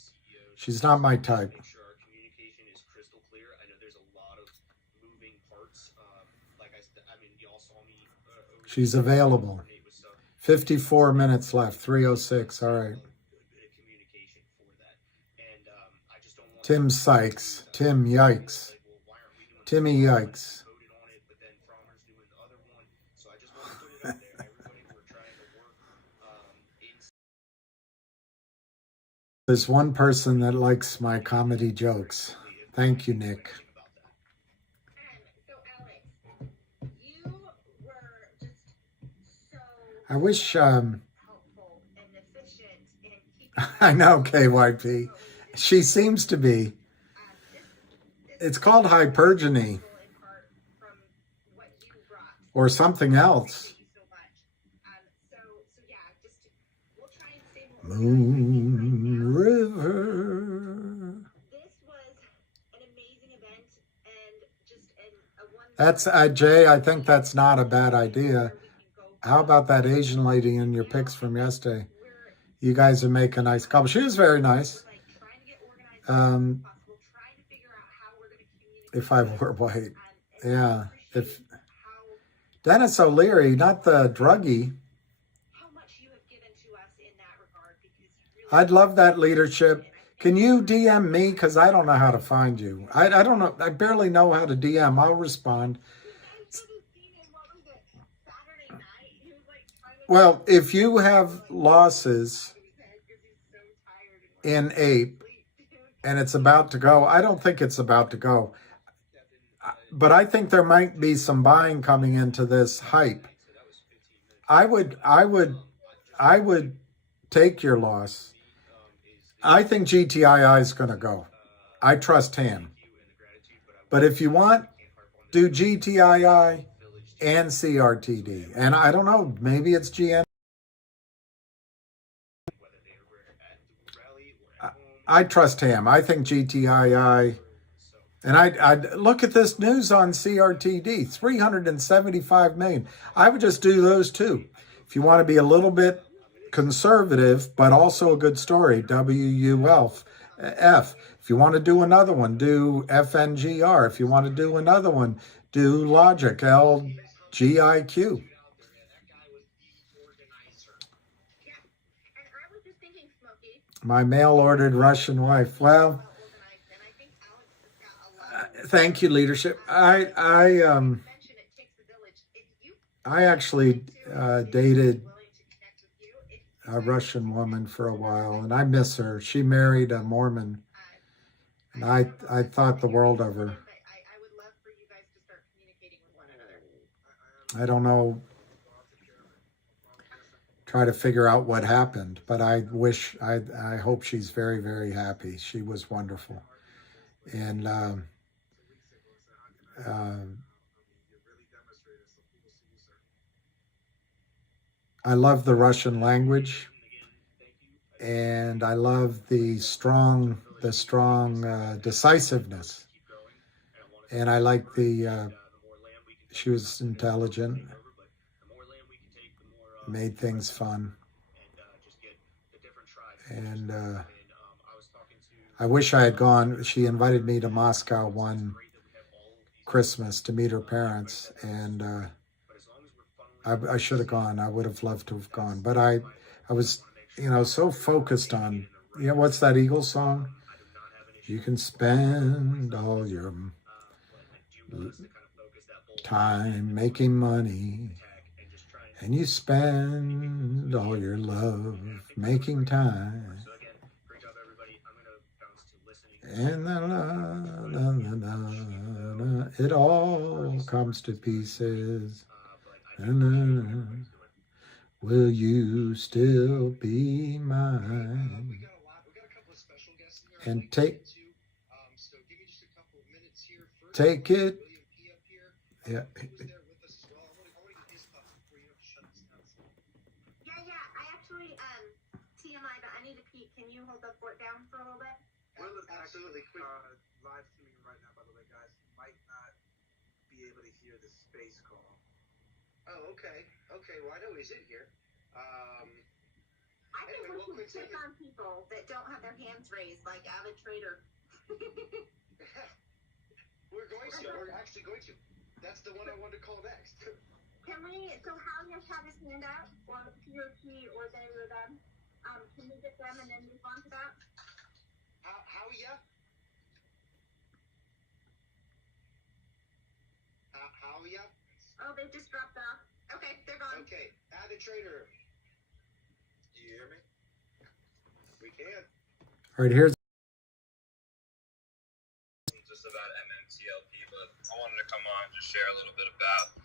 She's not my type. Make sure our communication is crystal clear. I know there's a lot of moving parts. Like I mean, y'all saw me. She's available. 54 minutes left. 3:06. All right. Tim Sykes. Tim Yikes. Timmy Yikes. There's one person that likes my comedy jokes. Thank you, Nick. So, Alex, you were just so I wish, helpful and efficient in keeping I know KYP. She seems to be. It's called hypergeny in part from what you brought. or something else. Thank you so much. So yeah, just we'll try and stay more Moon River. This was an amazing event and just a one. That's Jay. I think that's not a bad idea. How about that Asian lady in your pics from yesterday? You guys would make a nice couple. She was very nice. If I were white, yeah. If Dennis O'Leary, not the druggie. I'd love that leadership. Can you DM me? Because I don't know how to find you. I don't know. I barely know how to DM. I'll respond. Well, if you have losses in APE and it's about to go, I don't think it's about to go. But I think there might be some buying coming into this hype. I would take your loss. I think GTII is going to go. I trust him. But if you want, do GTII and CRTD. And I don't know, maybe it's GN. I trust him. I think GTII. And I look at this news on CRTD, 375 million. I would just do those two. If you want to be a little bit conservative, but also a good story, WULF. If you want to do another one, do FNGR. If you want to do another one, do Logic, LGIQ. My mail-ordered Russian wife. Well, Thank you, leadership. I actually dated a Russian woman for a while, and I miss her. She married a Mormon, and I thought the world of her. I don't know, try to figure out what happened, but I hope she's very, very happy. She was wonderful. And I love the Russian language, and I love the strong decisiveness. And I like she was intelligent, made things fun. And I wish I had gone. She invited me to Moscow one Christmas to meet her parents, and I should have gone. I would have loved to have gone, but I was, so focused on, what's that Eagles song? You can spend all your time making money, and you spend all your love making time. And it all comes to pieces. Will you still be mine? And take it. Yeah. I actually TMI, but I need to pee. Can you hold the fort down for a little bit? Absolutely. Quick. Live streaming right now, by the way, guys. Might not be able to hear the space call. Oh, okay. Okay, well, I know he's in here. I think we should pick on people that don't have their hands raised, like avid trader. We're actually going to. That's the one I wanted to call next. Can we, so Howie has had his hand out, or he or she, or they or them. Can we get them and then move on to that? Howie? Howie? Oh, they just dropped off. Okay, they're gone. Okay, add a trader. Do you hear me? We can. All right, here's just about MMTLP, but I wanted to come on and just share a little bit about,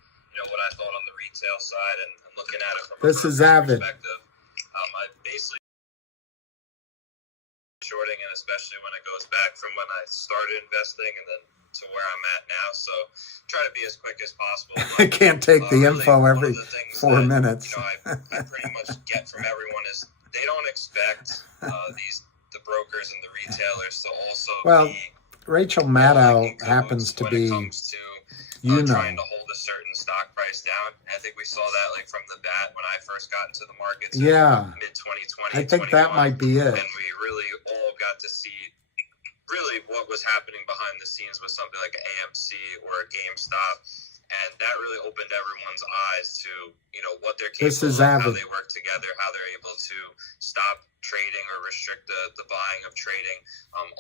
what I thought on the retail side and looking at it from a Avid perspective. I basically shorting, and especially when it goes back from when I started investing and then to where I'm at now. So try to be as quick as possible. I can't take the info every 4 minutes. I pretty much get from everyone is they don't expect the brokers and the retailers to also be Rachel Maddow happens to be, trying to hold a certain stock price down. I think we saw that from the bat when I first got into the markets. Mid 2020. I think that might be it. And we really all got to see really what was happening behind the scenes with something like AMC or a GameStop. And that really opened everyone's eyes to, what they're capable of, how they work together, how they're able to stop trading or restrict the buying of trading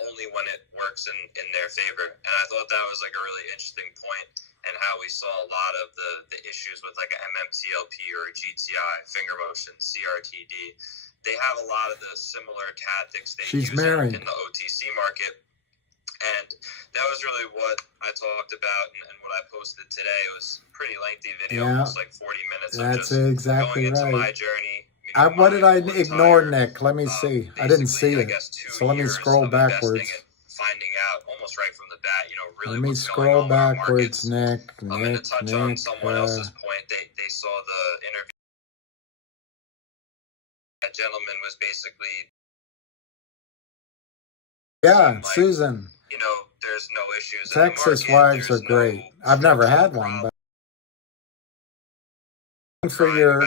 only when it works in their favor. And I thought that was a really interesting point, and how we saw a lot of the issues with an MMTLP or a GTI, finger motion, CRTD. They have a lot of the similar tactics they use in the OTC market. And that was really what I talked about and what I posted today. It was a pretty lengthy video, almost 40 minutes of just going into my journey. What did I ignore, Nick? Let me see. I didn't see it. So let me scroll backwards. Finding out almost right from the bat, really let me scroll backwards, Nick. And to touch on someone else's point, they saw the interview. That gentleman was basically... Susan. There's no issues. Texas wives are great. I've never had one, but for your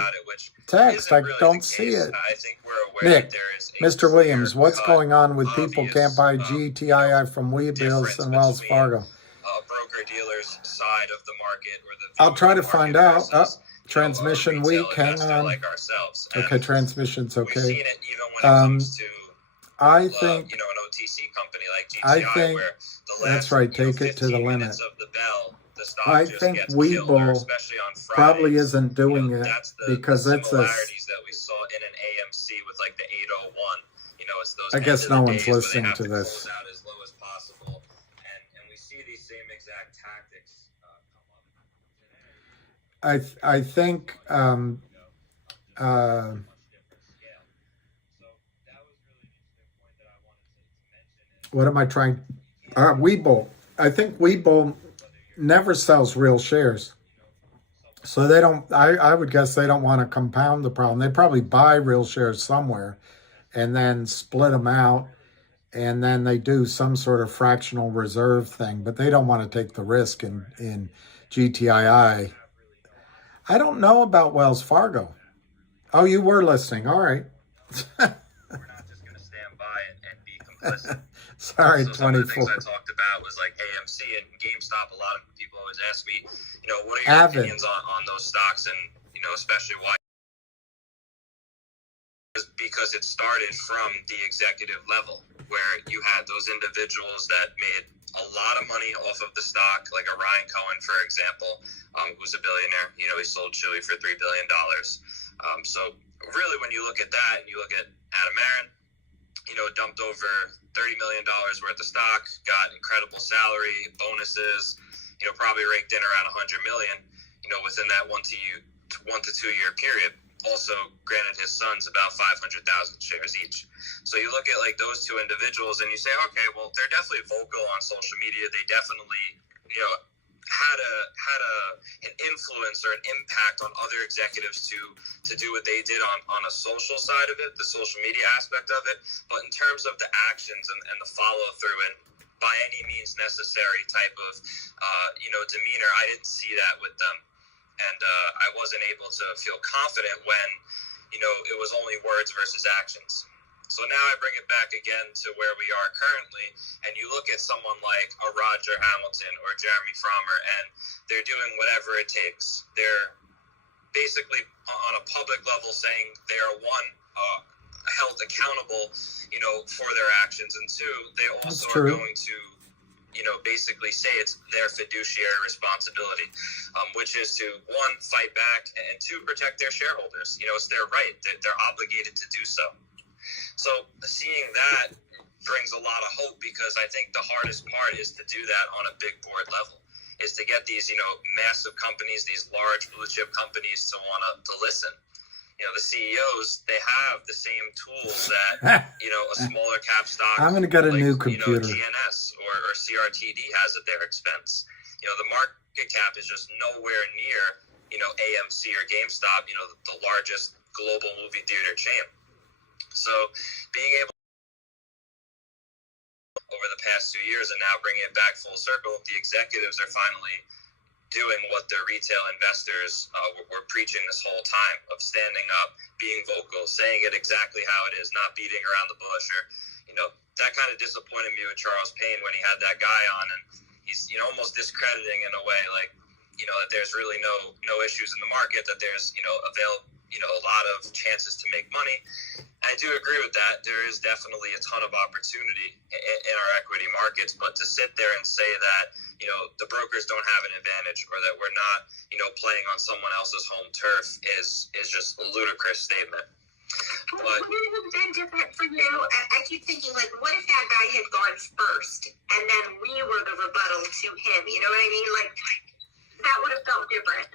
text, I don't see it. I think we're aware Nick, Mr. Williams, what's going on with people can't buy GTII from Webull and Wells Fargo? Broker-dealers side of the market, or I'll try to find out. Transmission weak, hang on. Like ourselves. Okay, transmission's okay. We've seen it even when it comes to I think, an OTC company like I GTI, think where the that's last right. Take it to the 15 limit. minutes of the bell, the stock I just think gets killed, or Webull especially on Fridays. probably isn't doing it That's because the it's a. similarities that we saw in an AMC with like the 801. It's those I guess end no of the one's days where they listening have to to this. close out as low as possible, and we see these same exact tactics come up today. I think what am I trying? Webull. I think Webull never sells real shares. So they don't, I would guess they don't want to compound the problem. They probably buy real shares somewhere and then split them out. And then they do some sort of fractional reserve thing, but they don't want to take the risk in GTII. I don't know about Wells Fargo. Oh, you were listening. All right. We're not just going to stand by and be complicit. Sorry, so some of the 24. things I talked about was like AMC and GameStop. A lot of people always ask me, what are your opinions on those stocks, and especially why? Because it started from the executive level, where you had those individuals that made a lot of money off of the stock, like a Ryan Cohen, for example, who's a billionaire. He sold Chewy for $3 billion. So really, when you look at that and you look at Adam Aaron, dumped over $30 million worth of stock, got incredible salary, bonuses, probably raked in around $100 million, within that 1 to 2 year period. Also granted his sons about 500,000 shares each. So you look at like those two individuals and you say, okay, well, they're definitely vocal on social media. They definitely, had an influence or an impact on other executives to do what they did on a social side of it, the social media aspect of it. But in terms of the actions and the follow through and by any means necessary type of demeanor, I didn't see that with them. And I wasn't able to feel confident when, it was only words versus actions. So now I bring it back again to where we are currently, and you look at someone like a Roger Hamilton or Jeremy Frommer, and they're doing whatever it takes. They're basically on a public level saying they are, one, held accountable, for their actions, and two, they also are going to basically say it's their fiduciary responsibility, which is to, one, fight back, and two, protect their shareholders. It's their right. They're obligated to do so. So seeing that brings a lot of hope, because I think the hardest part is to do that on a big board level, is to get these, massive companies, these large blue chip companies to want to listen. The CEOs, they have the same tools that, a smaller cap stock. I'm going to get a new computer. GNS or CRTD has at their expense. The market cap is just nowhere near, AMC or GameStop, the largest global movie theater chain. So being able over the past 2 years and now bringing it back full circle, the executives are finally doing what their retail investors were preaching this whole time, of standing up, being vocal, saying it exactly how it is, not beating around the bush. Or, that kind of disappointed me with Charles Payne when he had that guy on, and he's, almost discrediting in a way, like, that there's really no issues in the market, that there's, a lot of chances to make money. I do agree with that. There is definitely a ton of opportunity in our equity markets, but to sit there and say that, the brokers don't have an advantage, or that we're not, playing on someone else's home turf is just a ludicrous statement. But would it have been different for you? I keep thinking, like, what if that guy had gone first and then we were the rebuttal to him? You know what I mean? Like, that would have felt different.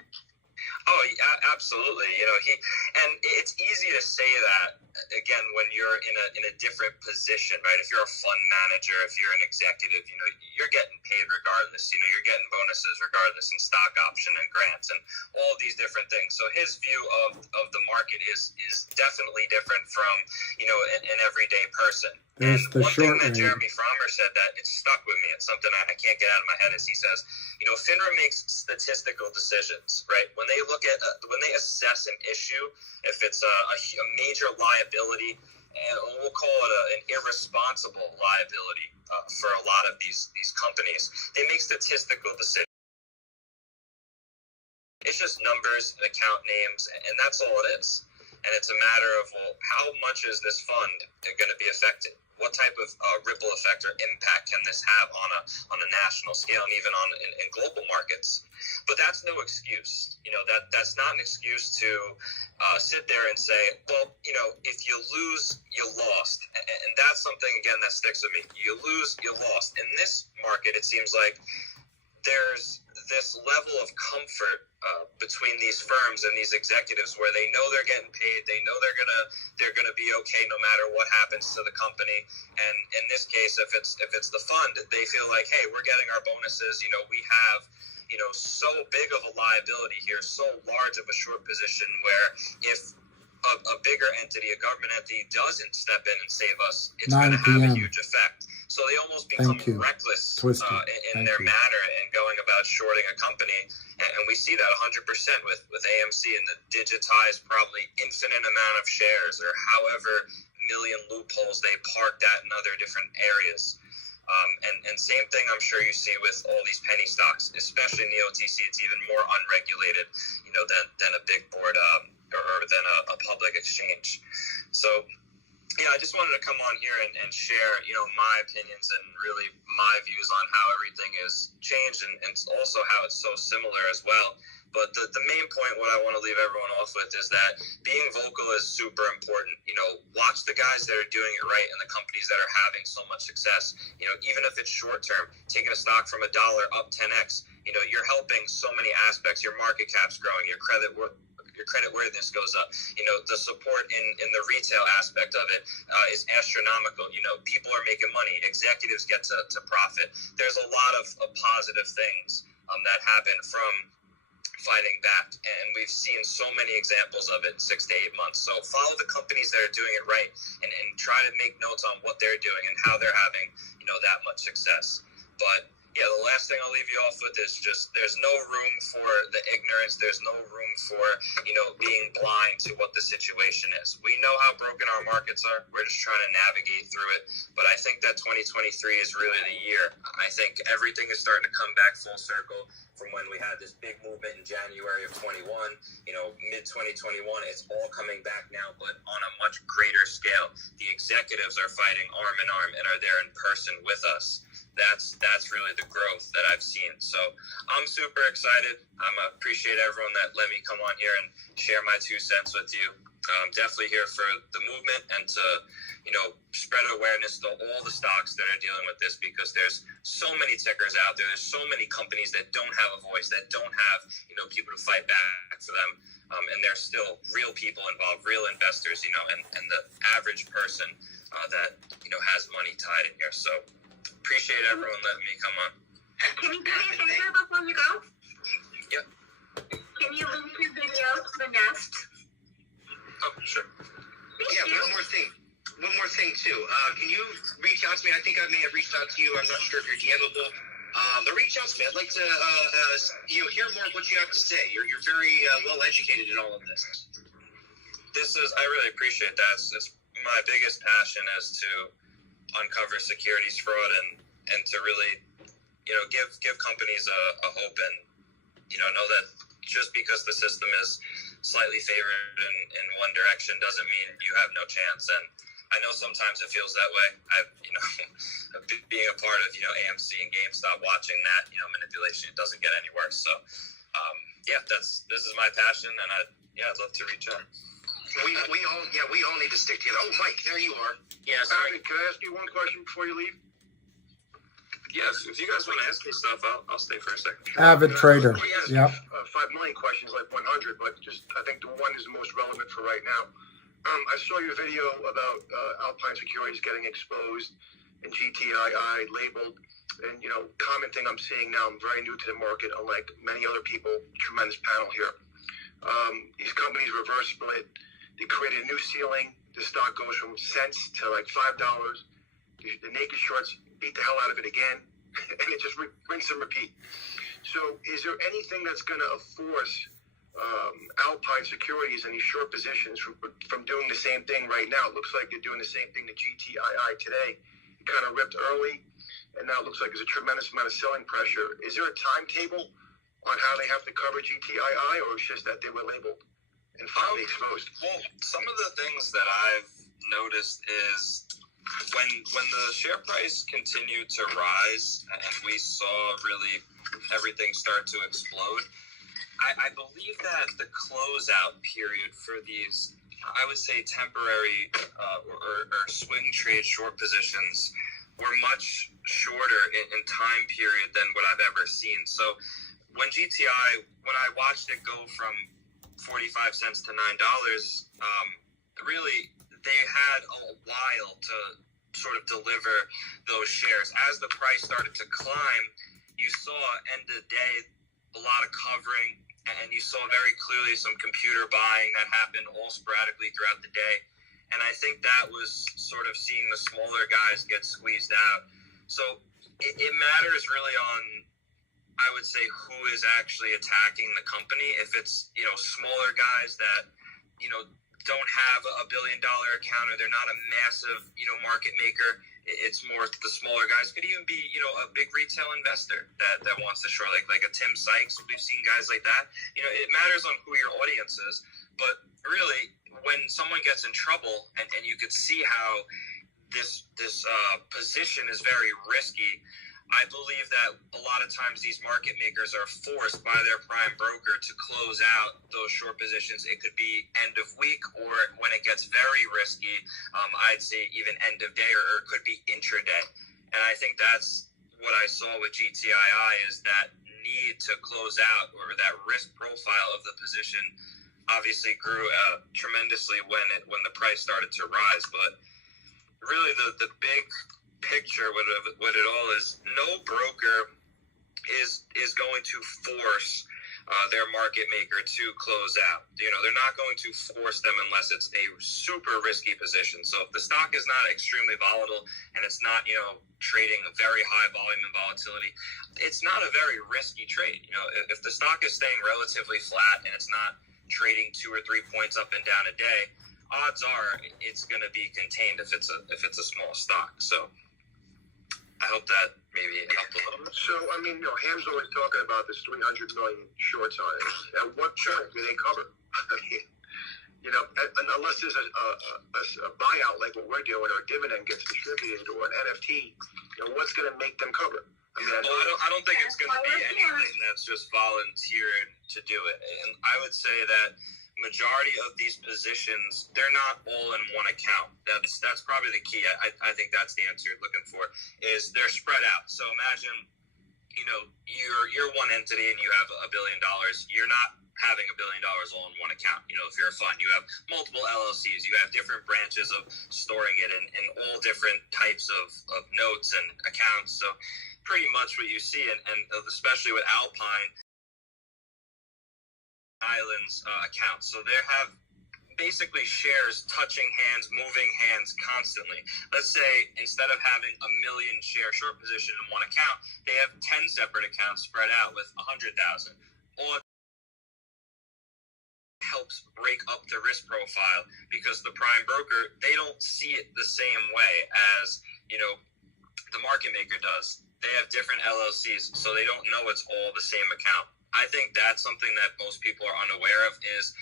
Oh, yeah, absolutely. And it's easy to say that, again, when you're in a different position, right? If you're a fund manager, if you're an executive, you're getting paid regardless. You're getting bonuses regardless, and stock option and grants and all these different things. So his view of the market is definitely different from, an everyday person. And one thing that Jeremy Frommer said that it stuck with me, it's something I can't get out of my head, is he says, FINRA makes statistical decisions, right? When they look at, when they assess an issue, if it's a major liability, and we'll call it an irresponsible liability for a lot of these companies, they make statistical decisions. It's just numbers, account names, and that's all it is. And it's a matter of, well, how much is this fund going to be affected? what type of ripple effect or impact can this have on a national scale and even in global markets? But that's no excuse. That's not an excuse to sit there and say, well, if you lose, you lost. And that's something, again, that sticks with me. You lose, you lost. In this market, it seems like there's this level of comfort between these firms and these executives where they know they're getting paid, they know they're gonna be okay no matter what happens to the company. And in this case, if it's the fund, they feel like, hey, we're getting our bonuses. We have so big of a liability here, so large of a short position where if a bigger entity, a government entity, doesn't step in and save us, it's going to have a huge effect. So they almost become reckless in their manner and going about shorting a company. And we see that 100% with AMC, and the digitized probably infinite amount of shares or however million loopholes they parked at in other different areas. And same thing I'm sure you see with all these penny stocks, especially in the OTC. It's even more unregulated, than a big board or than a public exchange. So, I just wanted to come on here and share, my opinions and really my views on how everything is changed and also how it's so similar as well. But the main point, what I want to leave everyone off with, is that being vocal is super important. Watch the guys that are doing it right and the companies that are having so much success. Even if it's short term, taking a stock from $1 up 10x, you're helping so many aspects. Your market cap's growing, your credit worthiness goes up. The support in the retail aspect of it is astronomical. People are making money. Executives get to profit. There's a lot of positive things that happen from fighting back, and we've seen so many examples of it in 6 to 8 months. So follow the companies that are doing it right and try to make notes on what they're doing and how they're having that much success. But the last thing I'll leave you off with is just there's no room for the ignorance. There's no room for being blind to what the situation is. We know how broken our markets are. We're just trying to navigate through it. But I think that 2023 is really the year. I think everything is starting to come back full circle from when we had this big movement in January of 21, mid 2021. It's all coming back now, but on a much greater scale. The executives are fighting arm in arm and are there in person with us. That's really the growth that I've seen. So I'm super excited. Appreciate everyone that let me come on here and share my 2 cents with you. Definitely here for the movement and to, spread awareness to all the stocks that are dealing with this, because there's so many tickers out there. There's so many companies that don't have a voice, that don't have, people to fight back for them. And there's still real people involved, real investors, and the average person that, has money tied in here. So appreciate everyone letting me come on. Can you do me a favor before you go? Yep. Can you link your video to the Nest? Oh, sure. One more thing too. Can you reach out to me? I think I may have reached out to you. I'm not sure if you're DMable. But reach out to me. I'd like to hear more of what you have to say. You're very well educated in all of this. I really appreciate that. It's my biggest passion is to uncover securities fraud and to really, give companies a hope and, know that just because the system is slightly favored in one direction doesn't mean you have no chance. And I know sometimes it feels that way. Being a part of, AMC and GameStop, watching that, manipulation, it doesn't get any worse. So, this is my passion, and I'd love to reach out. We all need to stick together. Oh, Mike, there you are. Yeah, sorry. Can I ask you one question before you leave? Yes, if you guys want to ask me stuff, I'll stay for a second. Avid trader. Yep. 5 million questions, like 100, but I think the one is the most relevant for right now. I saw your video about Alpine Securities getting exposed and GTII labeled, and commenting I'm seeing now. I'm very new to the market, unlike many other people. Tremendous panel here. These companies reverse split. They created a new ceiling. The stock goes from cents to like $5. The naked shorts beat the hell out of it again, and it just rinse and repeat. So is there anything that's going to force Alpine Securities and these short positions from doing the same thing right now? It looks like they're doing the same thing to GTII today. It kind of ripped early, and now it looks like there's a tremendous amount of selling pressure. Is there a timetable on how they have to cover GTII, or it's just that they were labeled and finally exposed? Well, some of the things that I've noticed is when the share price continued to rise and we saw really everything start to explode, I believe that the closeout period for these, I would say, temporary or swing trade short positions were much shorter in time period than what I've ever seen. So when GTI, when I watched it go from 45 cents to $9, really they had a while to sort of deliver those shares. As the price started to climb, you saw end of the day a lot of covering, and you saw very clearly some computer buying that happened all sporadically throughout the day. And I think that was sort of seeing the smaller guys get squeezed out. So it matters really on, I would say, who is actually attacking the company. If it's, smaller guys that, don't have $1 billion account, or they're not a massive, market maker, it's more the smaller guys. Could even be, a big retail investor that wants to short, like a Tim Sykes. We've seen guys like that. It matters on who your audience is. But really, when someone gets in trouble, and you could see how this position is very risky, I believe that a lot of times these market makers are forced by their prime broker to close out those short positions. It could be end of week, or when it gets very risky, I'd say even end of day, or it could be intraday. And I think that's what I saw with GTII, is that need to close out, or that risk profile of the position obviously grew tremendously when the price started to rise. But really the big picture what it all is, no broker is going to force their market maker to close out. They're not going to force them unless it's a super risky position. So if the stock is not extremely volatile and it's not, trading a very high volume and volatility, it's not a very risky trade. If the stock is staying relatively flat and it's not trading 2 or 3 points up and down a day, odds are it's going to be contained if it's a small stock. So I hope that maybe helped a little bit. So, Ham's always talking about this 300 million shorts on it. At what point do they cover? Unless there's a buyout like what we're doing, or a dividend gets distributed, or an NFT, what's going to make them cover? I don't think it's going to be anything that's just volunteered to do it. And I would say that majority of these positions, they're not all in one account. That's probably the key. I think that's the answer you're looking for, is they're spread out. So imagine, you're one entity and you have $1 billion. You're not having $1 billion all in one account. If you're a fund, you have multiple LLCs, you have different branches of storing it in all different types of notes and accounts. So pretty much what you see, and especially with Alpine Islands accounts. So they have basically shares touching hands, moving hands constantly. Let's say instead of having 1 million share short position in one account, they have 10 separate accounts spread out with 100,000. All helps break up the risk profile, because the prime broker, they don't see it the same way as the market maker does. They have different LLCs, so they don't know it's all the same account. I think that's something that most people are unaware of, is,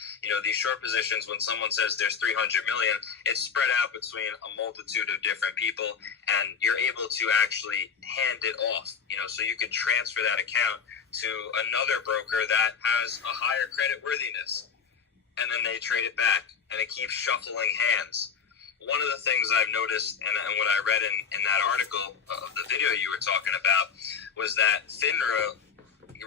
these short positions, when someone says there's 300 million, it's spread out between a multitude of different people, and you're able to actually hand it off, so you could transfer that account to another broker that has a higher credit worthiness, and then they trade it back, and it keeps shuffling hands. One of the things I've noticed, and what I read in that article of the video you were talking about, was that FINRA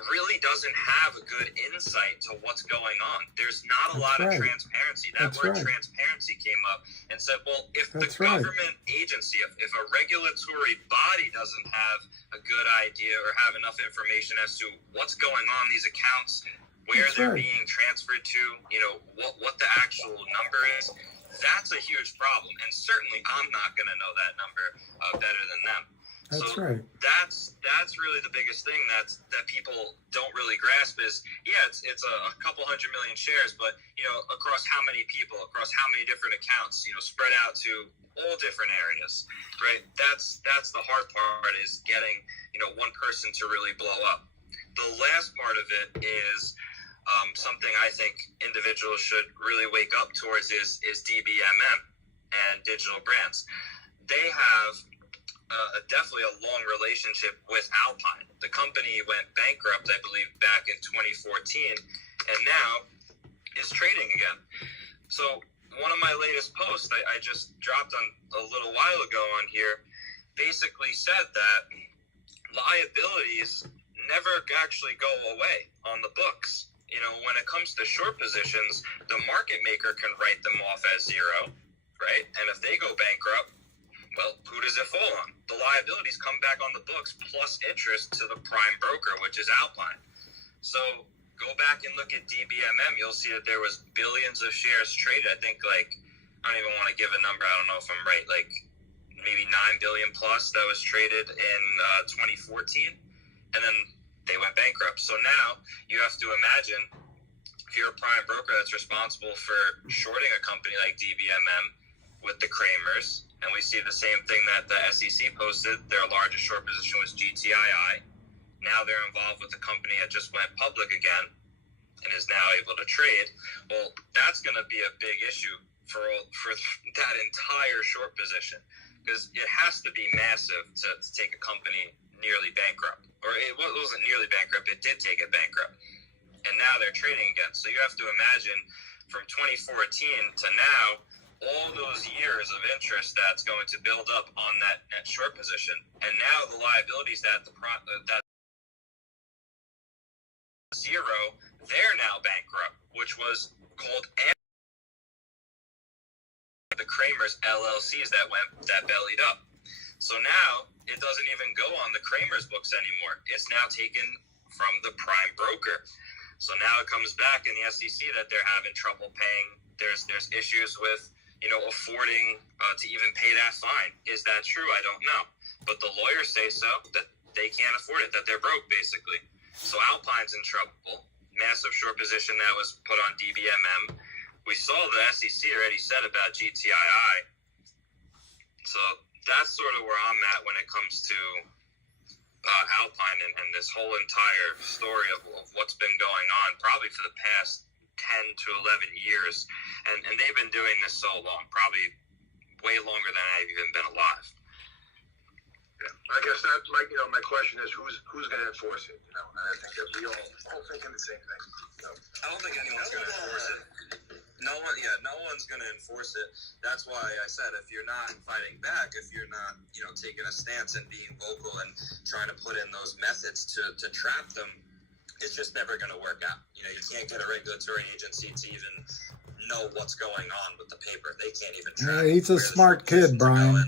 really doesn't have a good insight to what's going on. There's not a lot of transparency. That word transparency came up and said, well, if the government agency, if a regulatory body doesn't have a good idea or have enough information as to what's going on in these accounts, where they're being transferred to, what the actual number is, that's a huge problem. And certainly I'm not going to know that number better than them. That's so right. That's really the biggest thing that people don't really grasp is, it's a couple 100 million shares, but across how many people, across how many different accounts, spread out to all different areas, right? That's the hard part, is getting one person to really blow up. The last part of it is something I think individuals should really wake up towards is DBMM and digital brands. they have definitely a long relationship with Alpine. The company went bankrupt, I believe, back in 2014, and now is trading again. So one of my latest posts I just dropped on a little while ago on here basically said that liabilities never actually go away on the books. You know, when it comes to short positions, the market maker can write them off as zero, right? And if they go bankrupt, well, who does it fall on? The liabilities come back on the books plus interest to the prime broker, which is Alpine. So go back and look at DBMM. You'll see that there was billions of shares traded. I think, like, I don't even want to give a number. I don't know if I'm right. Like maybe 9 billion plus that was traded in 2014. And then they went bankrupt. So now you have to imagine if you're a prime broker that's responsible for shorting a company like DBMM with the Kramers, and we see the same thing that the SEC posted. Their largest short position was GTII. Now they're involved with the company that just went public again and is now able to trade. Well, that's going to be a big issue for that entire short position, because it has to be massive to take a company nearly bankrupt. Or it wasn't nearly bankrupt, it did take it bankrupt. And now they're trading again. So you have to imagine from 2014 to now, all those years of interest that's going to build up on that short position. And now the liabilities that zero, they're now bankrupt, which was called the Kramers LLCs that bellied up. So now it doesn't even go on the Kramers books anymore. It's now taken from the prime broker. So now it comes back in the SEC that they're having trouble paying. There's issues with, you know, affording to even pay that fine. Is that true? I don't know. But the lawyers say so, that they can't afford it, that they're broke, basically. So Alpine's in trouble. Massive short position that was put on DBMM. We saw the SEC already said about GTII. So that's sort of where I'm at when it comes to Alpine and this whole entire story of what's been going on, probably for the past 10 to 11 years. And they've been doing this so long, probably way longer than I've even been alive. Yeah, I guess that's my question is who's going to enforce it? You know, and I think that we all thinking the same thing. You know? I don't think anyone's going to enforce it. No one's going to enforce it. That's why I said if you're not fighting back, if you're not, you know, taking a stance and being vocal and trying to put in those methods to trap them, it's just never going to work out. You know, you can't get a regulatory agency to even know what's going on with the paper. They can't even track. Yeah, he's a smart kid, Brian.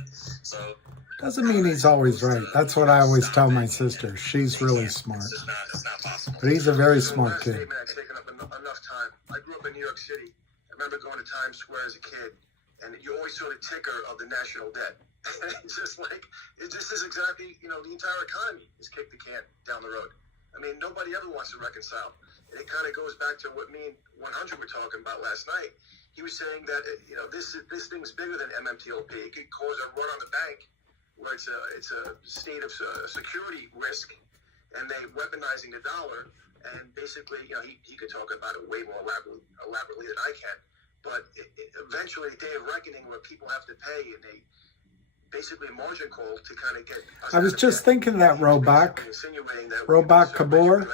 So doesn't mean he's always right. That's what I always tell my sister. She's really smart. It's not possible. But he's a very smart kid. It's taken up enough time. I grew up in New York City. I remember going to Times Square as a kid, and you always saw the ticker of the national debt. It's just like, it just is exactly, you know, the entire economy has kicked the can down the road. I mean, nobody ever wants to reconcile. And it kind of goes back to what me and 100 were talking about last night. He was saying that, you know, this thing's bigger than MMTLP. It could cause a run on the bank where it's a state of security risk, and they weaponizing the dollar. And basically, you know, he could talk about it way more elaborately than I can. But eventually, the day of reckoning where people have to pay, and they basically margin call to kind of get. I was just thinking that, Robach Kabor.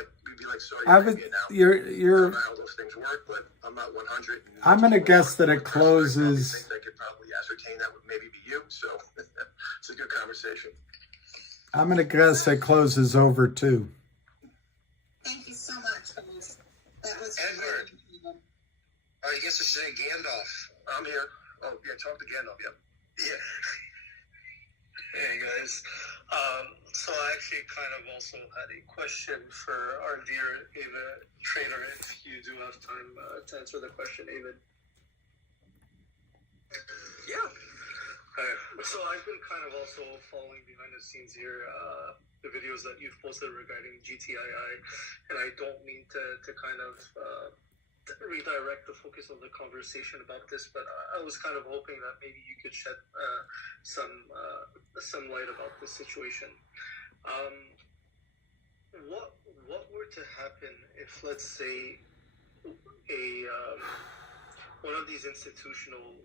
You're. I don't know how those things work, but I'm not 100. I'm going to guess that it closes. I could probably ascertain that would maybe be you. So it's a good conversation. I'm going to guess it closes over too. Thank you so much. That was Edward. I guess I should say Gandalf. I'm here. Oh, yeah, talk to Gandalf, yeah. Yeah. Hey, guys. So I actually kind of also had a question for our dear Ava Trader, if you do have time to answer the question, Ava. Yeah. So I've been kind of also following behind the scenes here, the videos that you've posted regarding GTII, and I don't mean to kind of redirect the focus of the conversation about this, but I was kind of hoping that maybe you could shed some light about this situation. What were to happen if, let's say, one of these institutional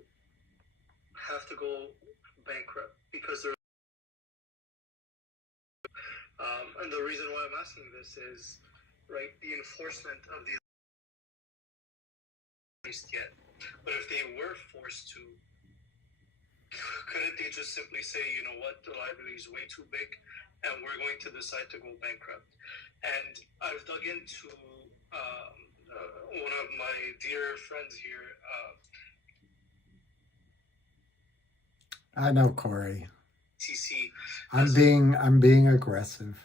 have to go bankrupt because they're. And the reason why I'm asking this is, right, the enforcement of the yet. But if they were forced to, couldn't they just simply say, you know what, the liability is way too big and we're going to decide to go bankrupt? And I've dug into one of my dear friends here. I know, Corey. TC. I'm being aggressive,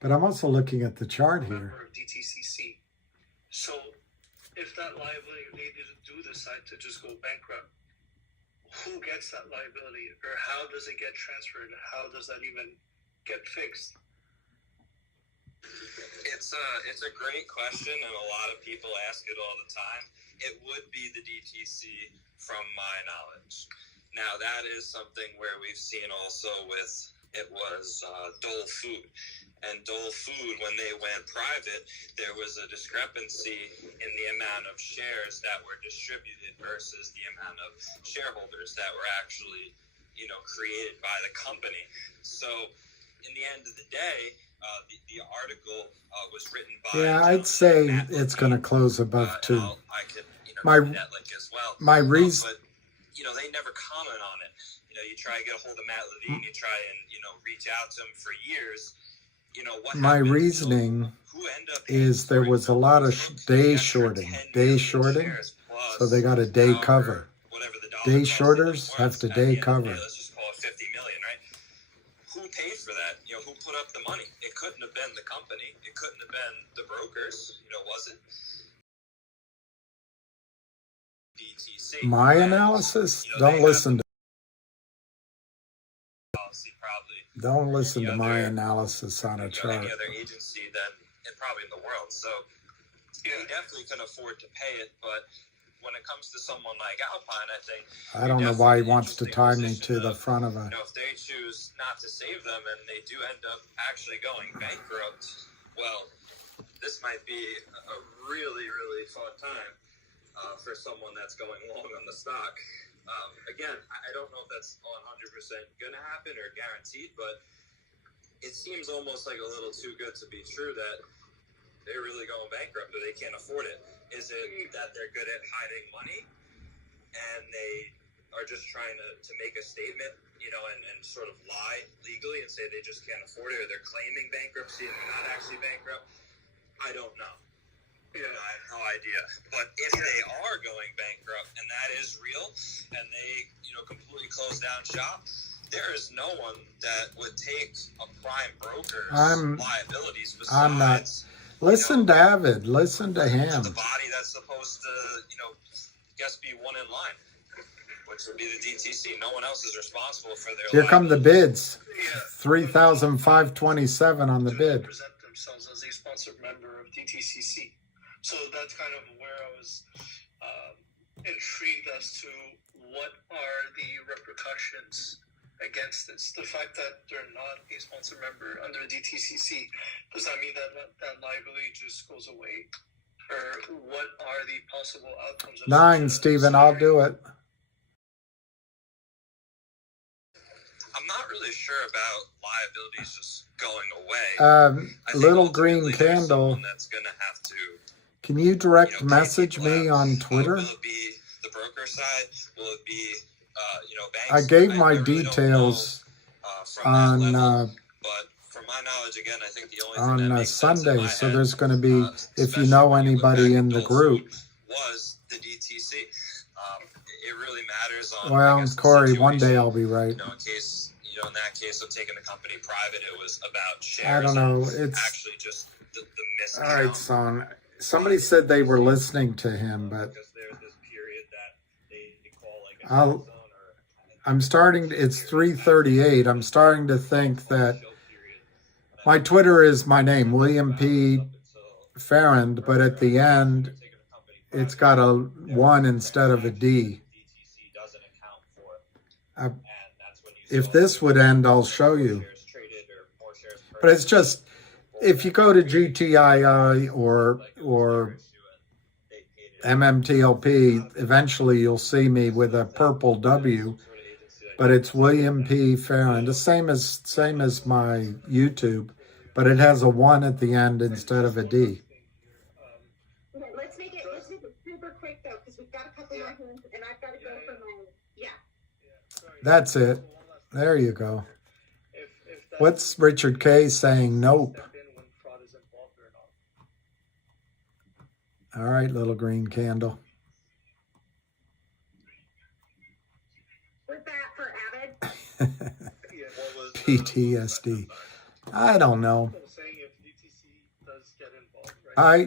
but I'm also looking at the chart here. Of DTCC. So if that liability, they do decide to just go bankrupt, who gets that liability, or how does it get transferred? How does that even get fixed? It's a great question, and a lot of people ask it all the time. It would be the DTC from my knowledge. Now, that is something where we've seen also with, it was Dole Food. And Dole Food, when they went private, there was a discrepancy in the amount of shares that were distributed versus the amount of shareholders that were actually, created by the company. So, in the end of the day, the article was written by. Yeah, I'd say it's going to close above 2. I could, my that link as well. My reason. But, they never comment on it. You try to get a hold of Matt Levine, you try and, reach out to him for years. What my happens? reasoning So who end up is there was a lot of day shorting. So they got a day cover. Day shorters have to day cover. Let's just call it 50 million, right? Who paid for that? Who put up the money? It couldn't have been the company. It couldn't have been the brokers. Was it? DTC. My analysis? Don't listen to. Don't listen to my analysis on a chart. Any other agency probably in the world. So he definitely can afford to pay it, but when it comes to someone like Alpine, I think I don't know why he wants to tie me to the front of a. If they choose not to save them and they do end up actually going bankrupt, well, this might be a really, really fun time for someone that's going long on the stock. Again, I don't know if that's 100% going to happen or guaranteed, but it seems almost like a little too good to be true that they're really going bankrupt or they can't afford it. Is it that they're good at hiding money and they are just trying to make a statement, and sort of lie legally and say they just can't afford it, or they're claiming bankruptcy and they're not actually bankrupt? I don't know. I have no idea. But if they are going bankrupt and that is real and they, completely close down shop, there is no one that would take a prime broker's liabilities besides. I'm not. Listen to Avid. Listen to him. The body that's supposed to, be one in line, which would be the DTC. No one else is responsible for their. Here come the bids. 3,527 on the bid. Present themselves as a sponsored member of DTCC. So that's kind of where I was intrigued as to what are the repercussions against this. The fact that they're not a sponsor member under DTCC, does that mean that liability just goes away? Or what are the possible outcomes? 9, Stephen, I'll do it. I'm not really sure about liabilities just going away. Little green candle. That's going to have to. Can you direct message me on Twitter? Will it be the broker side? Will it be, banks? I gave my details on but from my knowledge, again, I think the only thing that makes Sunday. sense So in my there's head, going to be, if you know anybody in the group. Was the DTC. It really matters on. Well, Corey, one day I'll be right. In case, in that case of taking the company private, it was about shares. I don't know. It's actually just the miscount. All right, son. Somebody said they were listening to him, but I'm starting. It's 3:38. I'm starting to think that my Twitter is my name, William P. Farrand, but at the end, it's got a 1 instead of a D. If this would end, I'll show you. But it's just, if you go to GTII or MMTLP, eventually you'll see me with a purple W. but it's William P. Farron, the same as my YouTube, but it has a 1 at the end instead of a D. Okay, let's make it super quick though, because we've got a couple more hands, and I've got to go for my That's it. There you go. What's Richard K saying? Nope. All right, little green candle. What's that for Avid? PTSD. I don't know. I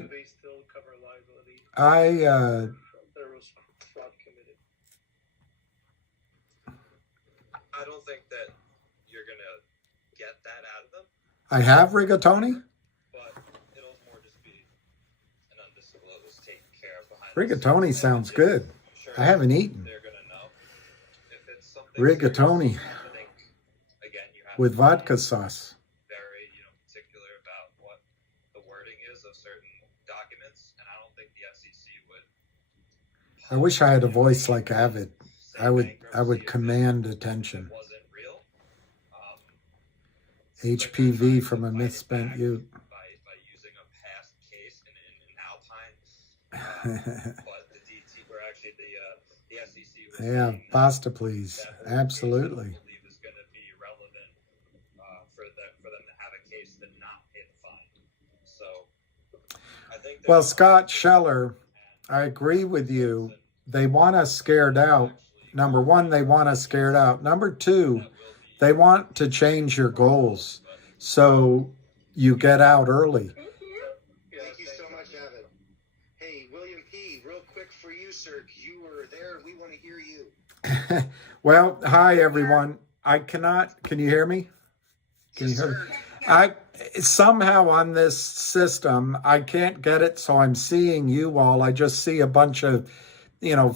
don't think that you're gonna get that out of them. I have rigatoni. But it'll more just be an undisclosed taken care of behind. Rigatoni sounds good. Sure I haven't eaten they're gonna know if it's something rigatoni serious. I think again you have with to vodka sauce. very particular about what the wording is of certain documents, and I don't think the SEC would. I wish I had a voice like Avid. I would command attention. Wasn't real. HPV from a misspent youth. By using a past case in Alpine, but the DT were actually the SEC. Was Yeah, pasta please. that Absolutely. I believe is going to be relevant for them to have a case to not pay the fine. So I think. Well, Scott Scheller, I agree with you. They want us scared out. Number one, they want us scared out. Number two, they want to change your goals so you get out early. Thank you. Thank you so much, Evan. Hey, William P., real quick for you, sir. You were there. We want to hear you. Well, hi, everyone. Can you hear me? Can you hear me? Somehow on this system, I can't get it, so I'm seeing you all. I just see a bunch of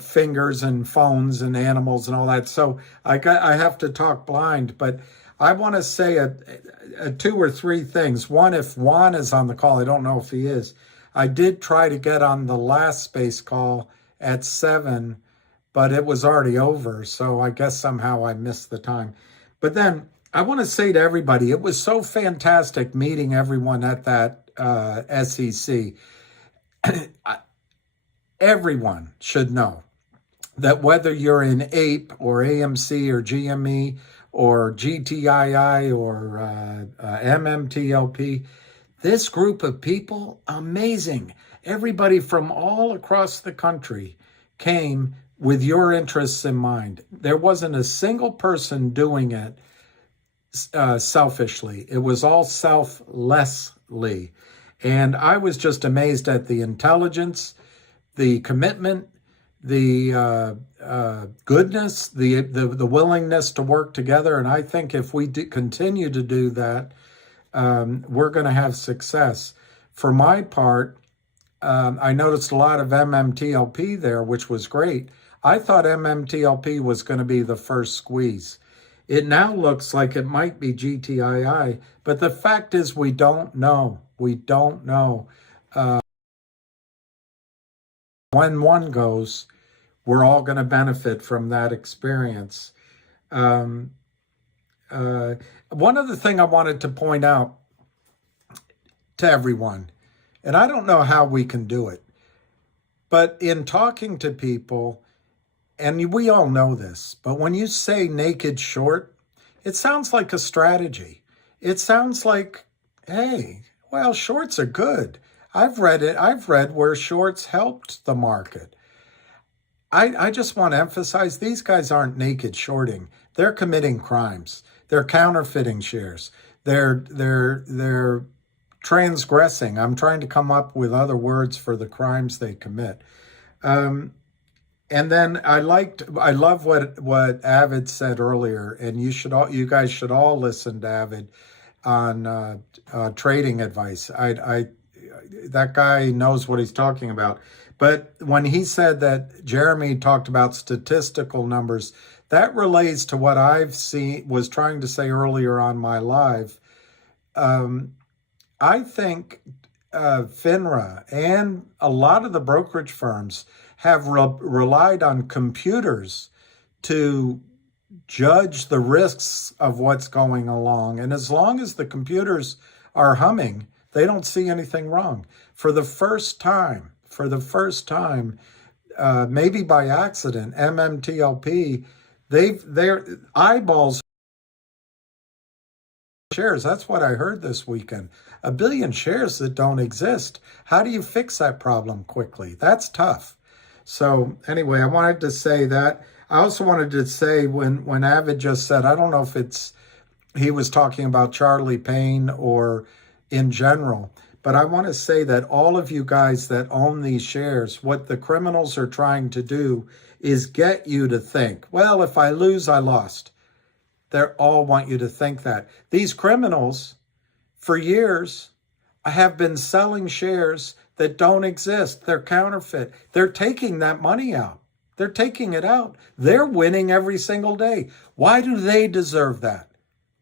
fingers and phones and animals and all that. So I have to talk blind, but I want to say a 2 or 3 things. One, if Juan is on the call, I don't know if he is. I did try to get on the last space call at 7, but it was already over. So I guess somehow I missed the time. But then I want to say to everybody, it was so fantastic meeting everyone at that SEC. Everyone should know that whether you're in APE or AMC or GME or GTII or MMTLP, this group of people, amazing. Everybody from all across the country came with your interests in mind. There wasn't a single person doing it selfishly. It was all selflessly. And I was just amazed at the intelligence, the commitment, the goodness, the willingness to work together. And I think if we continue to do that, we're going to have success. For my part, I noticed a lot of MMTLP there, which was great. I thought MMTLP was going to be the first squeeze. It now looks like it might be GTII, but the fact is we don't know. We don't know. When one goes, we're all going to benefit from that experience. One other thing I wanted to point out to everyone, and I don't know how we can do it, but in talking to people, and we all know this, but when you say naked short, it sounds like a strategy. It sounds like, hey, well, shorts are good. I've read it. I've read where shorts helped the market. I just want to emphasize these guys aren't naked shorting. They're committing crimes. They're counterfeiting shares. They're transgressing. I'm trying to come up with other words for the crimes they commit. And then I love what Avid said earlier, and you guys should all listen to Avid on trading advice. That guy knows what he's talking about. But when he said that Jeremy talked about statistical numbers, that relates to what was trying to say earlier on my live. I think FINRA and a lot of the brokerage firms have relied on computers to judge the risks of what's going along. And as long as the computers are humming, they don't see anything wrong. For the first time, maybe by accident, MMTLP, their eyeballs shares. That's what I heard this weekend. 1 billion shares that don't exist. How do you fix that problem quickly? That's tough. So anyway, I wanted to say that. I also wanted to say when Avid just said, I don't know if he was talking about Charlie Payne or in general, but I want to say that all of you guys that own these shares, what the criminals are trying to do is get you to think, well, if I lose, I lost. They all want you to think that. These criminals, for years, have been selling shares that don't exist. They're counterfeit. They're taking that money out. They're taking it out. They're winning every single day. Why do they deserve that?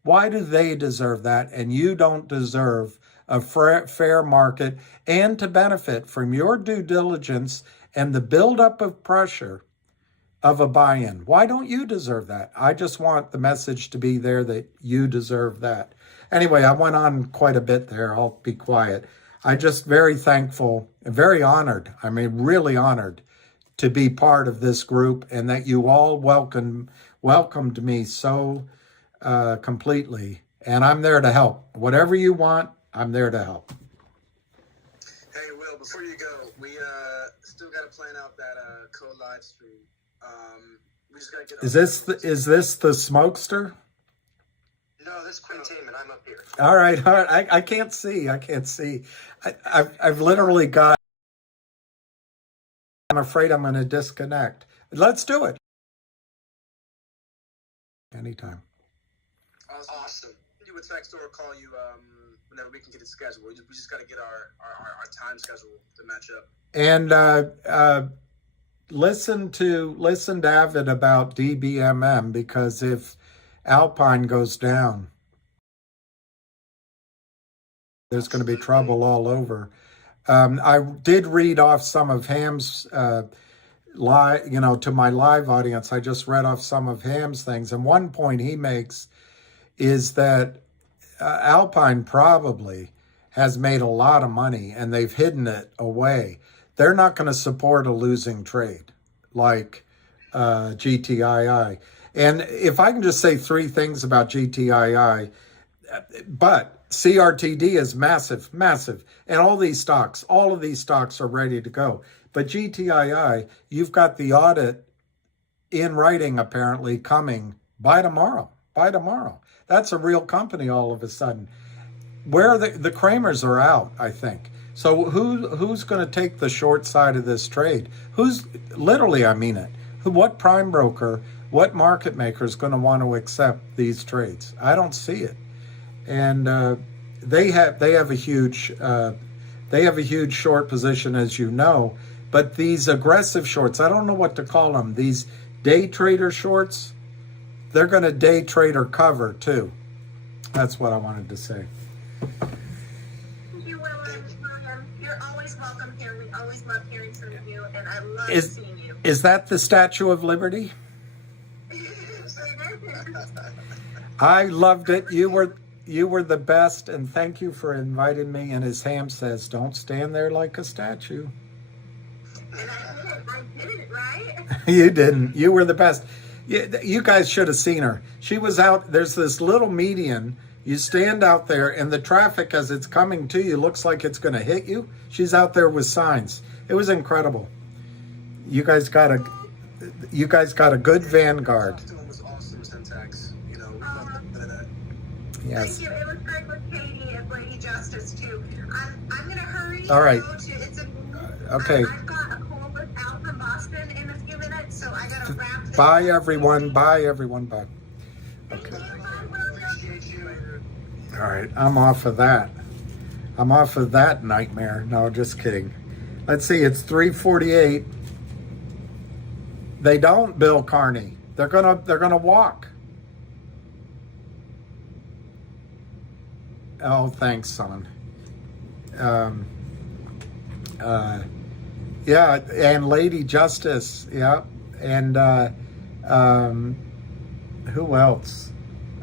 Why do they deserve that? And you don't deserve a fair market and to benefit from your due diligence and the buildup of pressure of a buy-in. Why don't you deserve that? I just want the message to be there that you deserve that. Anyway, I went on quite a bit there. I'll be quiet. I'm just very thankful and very honored. I mean, really honored to be part of this group and that you all welcomed me so completely. And I'm there to help. Whatever you want, I'm there to help. Hey, Will, before you go, we still got to plan out that code live stream. We just got to get. Is this the smokester? No, this is Quintamen. I'm up here. All right. I can't see. I've literally got. I'm afraid I'm going to disconnect. Let's do it. Anytime. Awesome. You would text or call you whenever we can get it scheduled. We just got to get our time schedule to match up. And listen to Avid about DBMM, because if Alpine goes down, there's going to be trouble all over. I did read off some of Ham's live, to my live audience. I just read off some of Ham's things, and one point he makes is that Alpine probably has made a lot of money and they've hidden it away. They're not going to support a losing trade like GTII. And if I can just say 3 things about GTII, but CRTD is massive. And all of these stocks are ready to go. But GTII, you've got the audit in writing apparently coming by tomorrow. That's a real company all of a sudden. Where the Kramers are out, I think. So who's going to take the short side of this trade? Who's literally, I mean it. What prime broker, what market maker is going to want to accept these trades? I don't see it. And they have a huge short position, as you know. But these aggressive shorts, I don't know what to call them. These day trader shorts, they're going to day trade or cover too. That's what I wanted to say. Thank you, William. You're always welcome here. We always love hearing from you, and I love seeing you. Is that the Statue of Liberty? I loved it. You were the best, and thank you for inviting me. And as Ham says, don't stand there like a statue. And I did it, right? You didn't. You were the best. You guys should have seen her. She was out. There's this little median. You stand out there, and the traffic as it's coming to you looks like it's going to hit you. She's out there with signs. It was incredible. You guys got a good vanguard. It was awesome syntax. We love that. Yes. Thank you. It was great with Katie and Lady Justice too. I'm going to hurry. All right. Okay. I've got a call with Al from Boston in a few minutes, so I got to wrap this. Bye, everyone. Bye. Okay. All right. I'm off of that nightmare. No, just kidding. Let's see. It's 3:48. They don't, Bill Carney. They're gonna walk. Oh, thanks, son. Yeah, and Lady Justice, yeah, and Who else?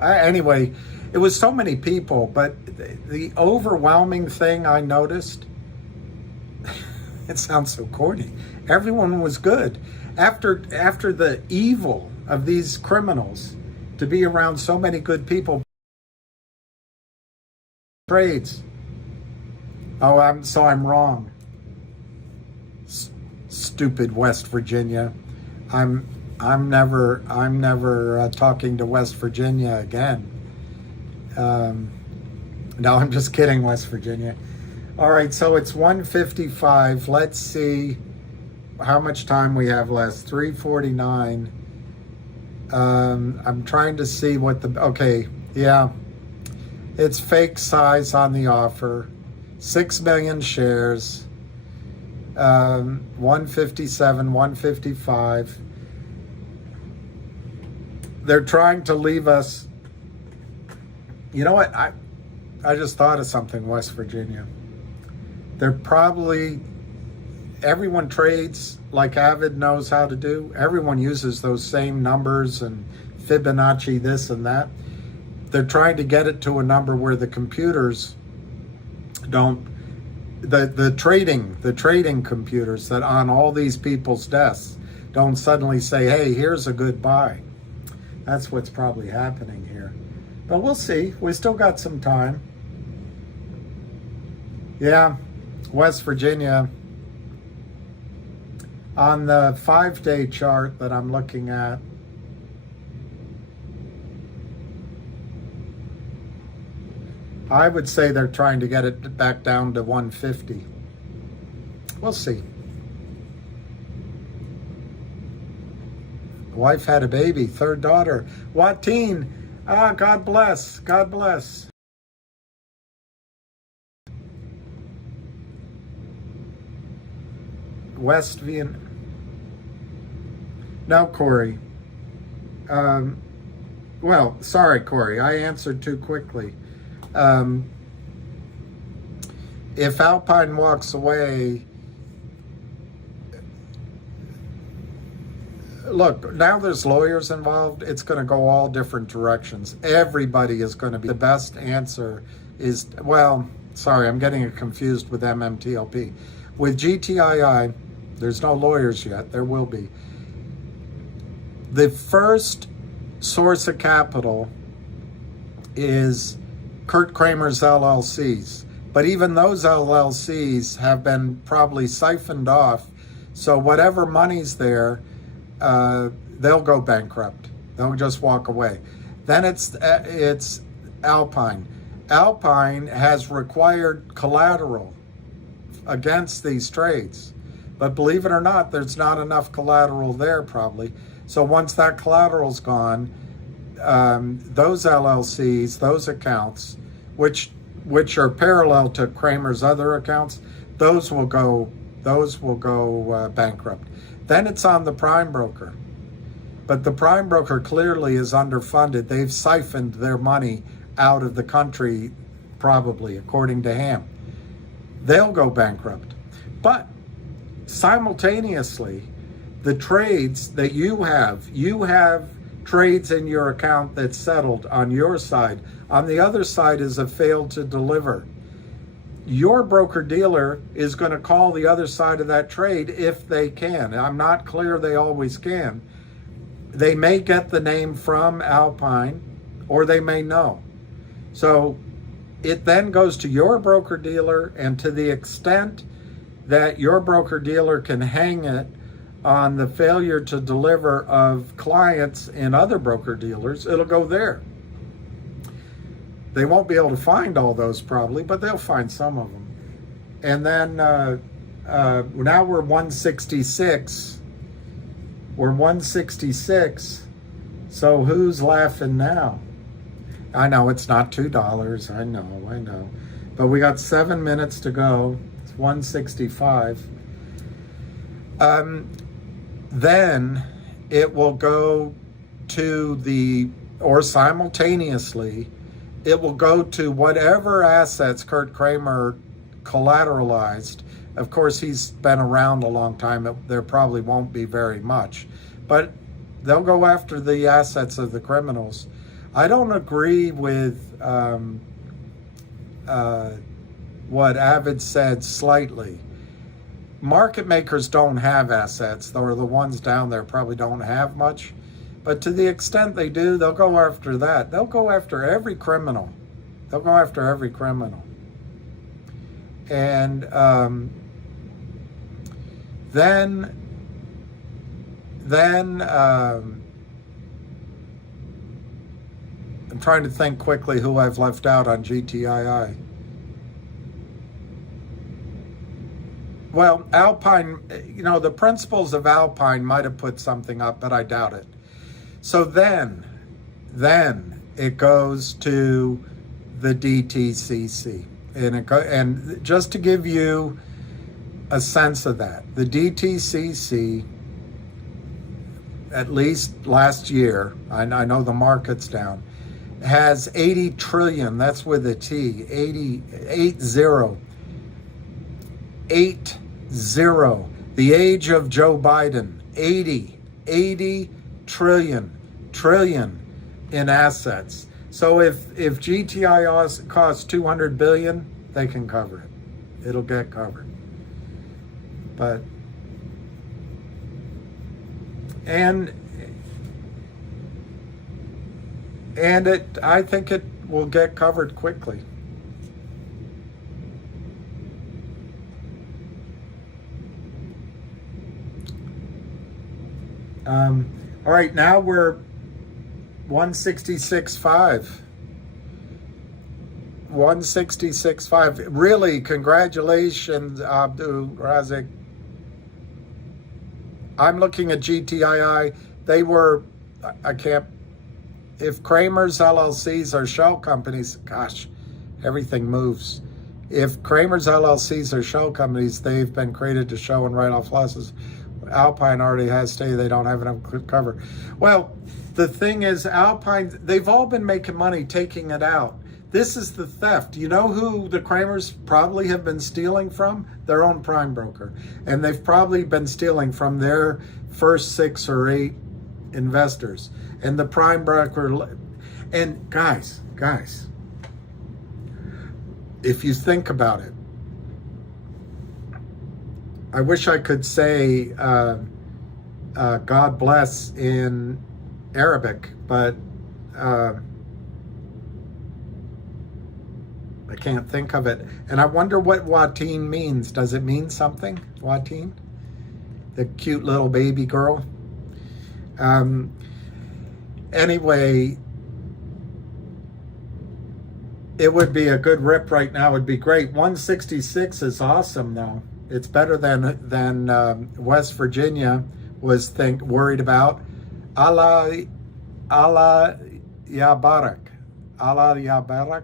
Anyway, it was so many people, but the overwhelming thing I noticed, it sounds so corny, everyone was good. After the evil of these criminals, to be around so many good people. Trades. Oh, I'm wrong. Stupid West Virginia. I'm never talking to West Virginia again. No, I'm just kidding, West Virginia. All right, so it's 1:55. Let's see how much time we have left. 3:49. I'm trying to see what okay, yeah. It's fake size on the offer. 6 million shares. 157, 155. They're trying to leave us. You know what? I just thought of something, West Virginia. They're probably, everyone trades like Avid knows how to do. Everyone uses those same numbers and Fibonacci this and that. They're trying to get it to a number where the computers don't, the trading computers that on all these people's desks don't suddenly say, hey, here's a good buy. That's what's probably happening here. But we'll see. We still got some time. Yeah, West Virginia. On the 5-day chart that I'm looking at, I would say they're trying to get it back down to 150. We'll see. Wife had a baby, third daughter. Watine, God bless, God bless. West Vietnam. No, Corey. Well, sorry, Corey. I answered too quickly. If Alpine walks away, look, now there's lawyers involved. It's going to go all different directions. Everybody is going to be, the best answer is, well, sorry, I'm getting it confused with MMTLP. With GTII, there's no lawyers yet. There will be. The first source of capital is Kurt Kramer's LLCs. But even those LLCs have been probably siphoned off. So whatever money's there, they'll go bankrupt. They'll just walk away. Then it's Alpine. Alpine has required collateral against these trades. But believe it or not, there's not enough collateral there probably. So once that collateral's gone, those LLCs, those accounts, which are parallel to Kramer's other accounts, those will go bankrupt. Then it's on the prime broker. But the prime broker clearly is underfunded. They've siphoned their money out of the country, probably, according to him. They'll go bankrupt. But simultaneously, the trades that you have trades in your account that's settled on your side. On the other side is a failed to deliver. Your broker-dealer is going to call the other side of that trade if they can. I'm not clear they always can. They may get the name from Alpine, or they may know. So it then goes to your broker-dealer, and to the extent that your broker-dealer can hang it on the failure to deliver of clients and other broker-dealers, it'll go there. They won't be able to find all those probably, but they'll find some of them. And then now we're 166. We're 166. So who's laughing now? I know it's not $2. I know. But we got 7 minutes to go. It's 165. Then it will go to or simultaneously, it will go to whatever assets Kurt Kramer collateralized. Of course, he's been around a long time. There probably won't be very much. But They'll go after the assets of the criminals. I don't agree with what Avid said slightly. Market makers don't have assets, or the ones down there probably don't have much. But to the extent they do, they'll go after that. They'll go after every criminal. They'll go after every criminal. And then I'm trying to think quickly who I've left out on GTII. Well, Alpine, the principals of Alpine might have put something up, but I doubt it. So then it goes to the DTCC. And just to give you a sense of that, the DTCC, at least last year, I know the market's down, has 80 trillion, that's with a T, 80, the age of Joe Biden, 80 trillion in assets. So if GTI costs 200 billion, they can cover it. It'll get covered. But I think it will get covered quickly. All right, now we're 166.5. 166.5. Really, congratulations, Abdul Razik. I'm looking at GTII. They were, if Kramer's LLCs are shell companies, gosh, everything moves. If Kramer's LLCs are shell companies, they've been created to show and write off losses. Alpine already has stated they don't have enough cover. Well, the thing is, Alpine, they've all been making money taking it out. This is the theft. You know who the Kramers probably have been stealing from? Their own prime broker. And they've probably been stealing from their first 6 or 8 investors. And the prime broker, and guys, if you think about it, I wish I could say God bless in Arabic, but I can't think of it. And I wonder what Wateen means. Does it mean something, Wateen? The cute little baby girl? Anyway, it would be a good rip right now. It would be great. 166 is awesome, though. It's better than West Virginia was worried about. Allah Yabarak. Allah Yabarak.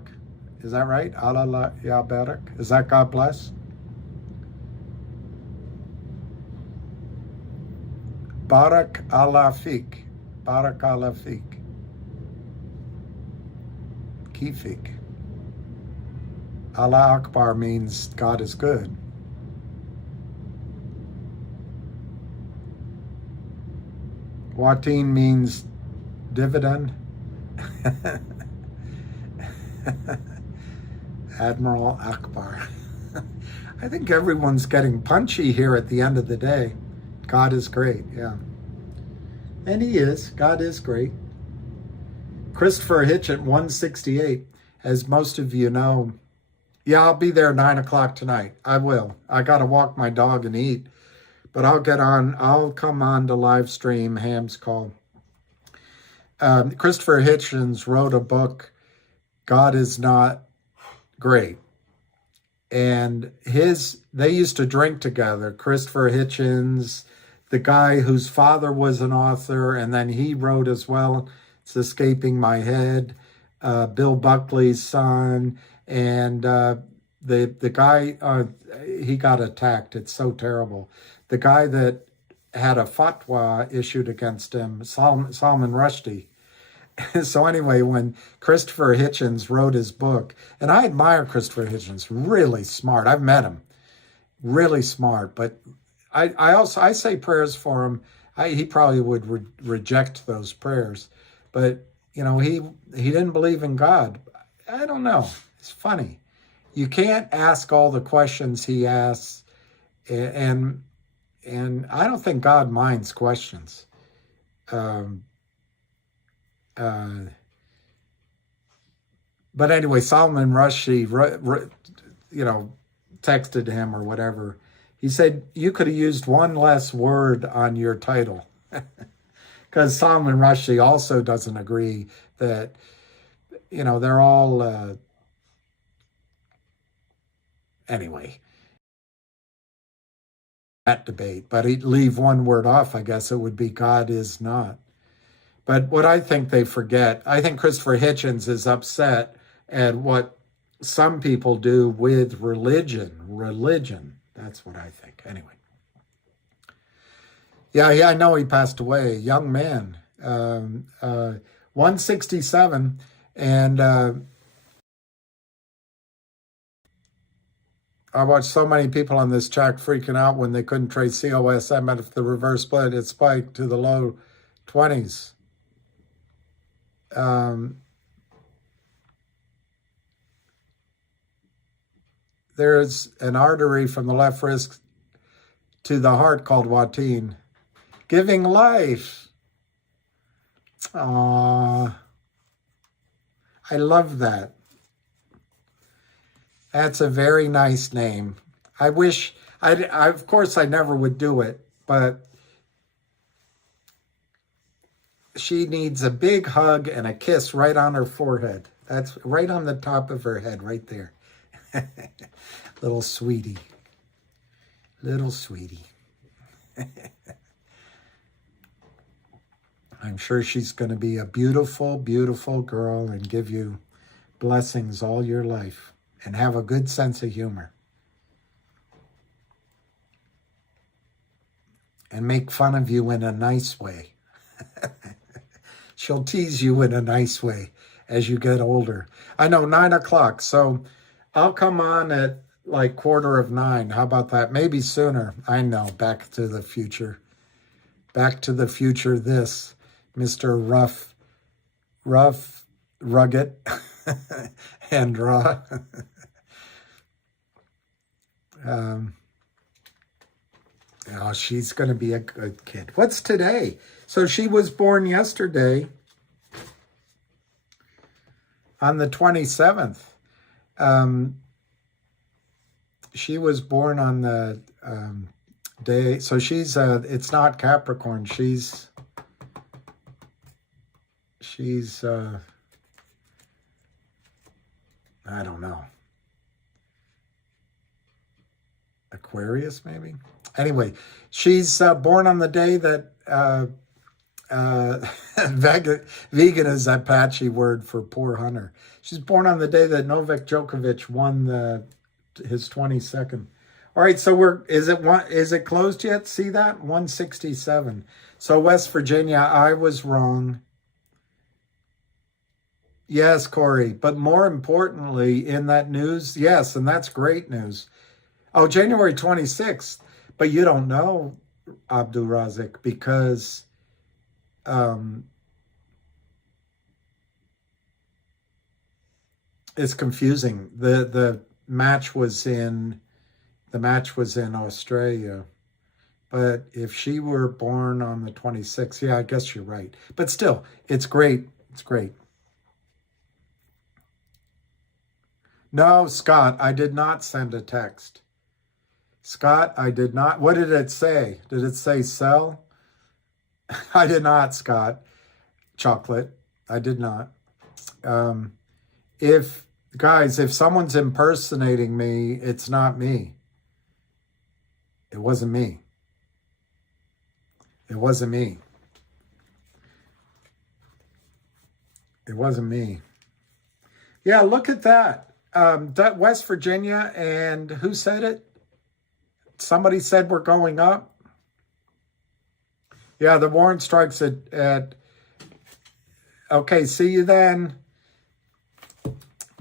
Is that right? Allah Yabarak. Is that God bless? Barak Allah Fik. Barak Allah Fik. Kifik. Allah Akbar means God is good. Wateen means dividend. Admiral Akbar. I think everyone's getting punchy here at the end of the day. God is great, yeah. And he is. God is great. Christopher Hitch at 168, as most of you know. Yeah, I'll be there 9 o'clock tonight. I will. I got to walk my dog and eat. But I'll come on to live stream Ham's Call. Christopher Hitchens wrote a book, God is Not Great. And they used to drink together. Christopher Hitchens, the guy whose father was an author, and then he wrote as well. It's escaping my head. Bill Buckley's son, and the guy, he got attacked. It's so terrible. The guy that had a fatwa issued against him, Salman Rushdie. So anyway, when Christopher Hitchens wrote his book, and I admire Christopher Hitchens, really smart. I've met him, really smart. But I say prayers for him. he probably would reject those prayers. But, you know, he didn't believe in God. I don't know. It's funny. You can't ask all the questions he asks, and I don't think God minds questions. But anyway, Solomon Rushdie, texted him or whatever. He said, you could have used one less word on your title. Because Solomon Rushdie also doesn't agree that, they're all, anyway, that debate. But he'd leave one word off, I guess it would be God is not. But what I think they forget, I think Christopher Hitchens is upset at what some people do with religion. Religion, that's what I think. Anyway. Yeah, I know he passed away, young man, 167, and I watched so many people on this track freaking out when they couldn't trade COSM at the reverse split. It spiked to the low 20s. There's an artery from the left wrist to the heart called Watine, giving life. Aww. I love that. That's a very nice name. I wish, of course I never would do it, but she needs a big hug and a kiss right on her forehead. That's right on the top of her head, right there. Little sweetie. Little sweetie. I'm sure she's going to be a beautiful, beautiful girl and give you blessings all your life and have a good sense of humor. And make fun of you in a nice way. She'll tease you in a nice way as you get older. I know, 9 o'clock, so I'll come on at like 8:45. How about that? Maybe sooner. I know, Back to the Future. Back to the Future, this. Mr. Rough, rugged, and raw. She's going to be a good kid. What's today? So she was born yesterday on the 27th. She was born on the day. So she's, it's not Capricorn. She's I don't know. Aquarius, maybe? Anyway, she's born on the day that vegan is that patchy word for poor Hunter. She's born on the day that Novak Djokovic won his 22nd. All right, so is it closed yet? See that? 167. So West Virginia, I was wrong. Yes, Corey, but more importantly in that news, yes, and that's great news. Oh, January 26th, but you don't know, Abdul Razik, because it's confusing. The match was in Australia, but if she were born on the 26th, yeah, I guess you're right. But still, it's great. It's great. No, Scott, I did not send a text. Scott, I did not. What did it say? Did it say sell? I did not, Scott. Chocolate. I did not. If someone's impersonating me, it's not me. It wasn't me. It wasn't me. It wasn't me. Yeah, look at that. West Virginia, and who said it? Somebody said we're going up. Yeah, the warrant strikes at okay, see you then.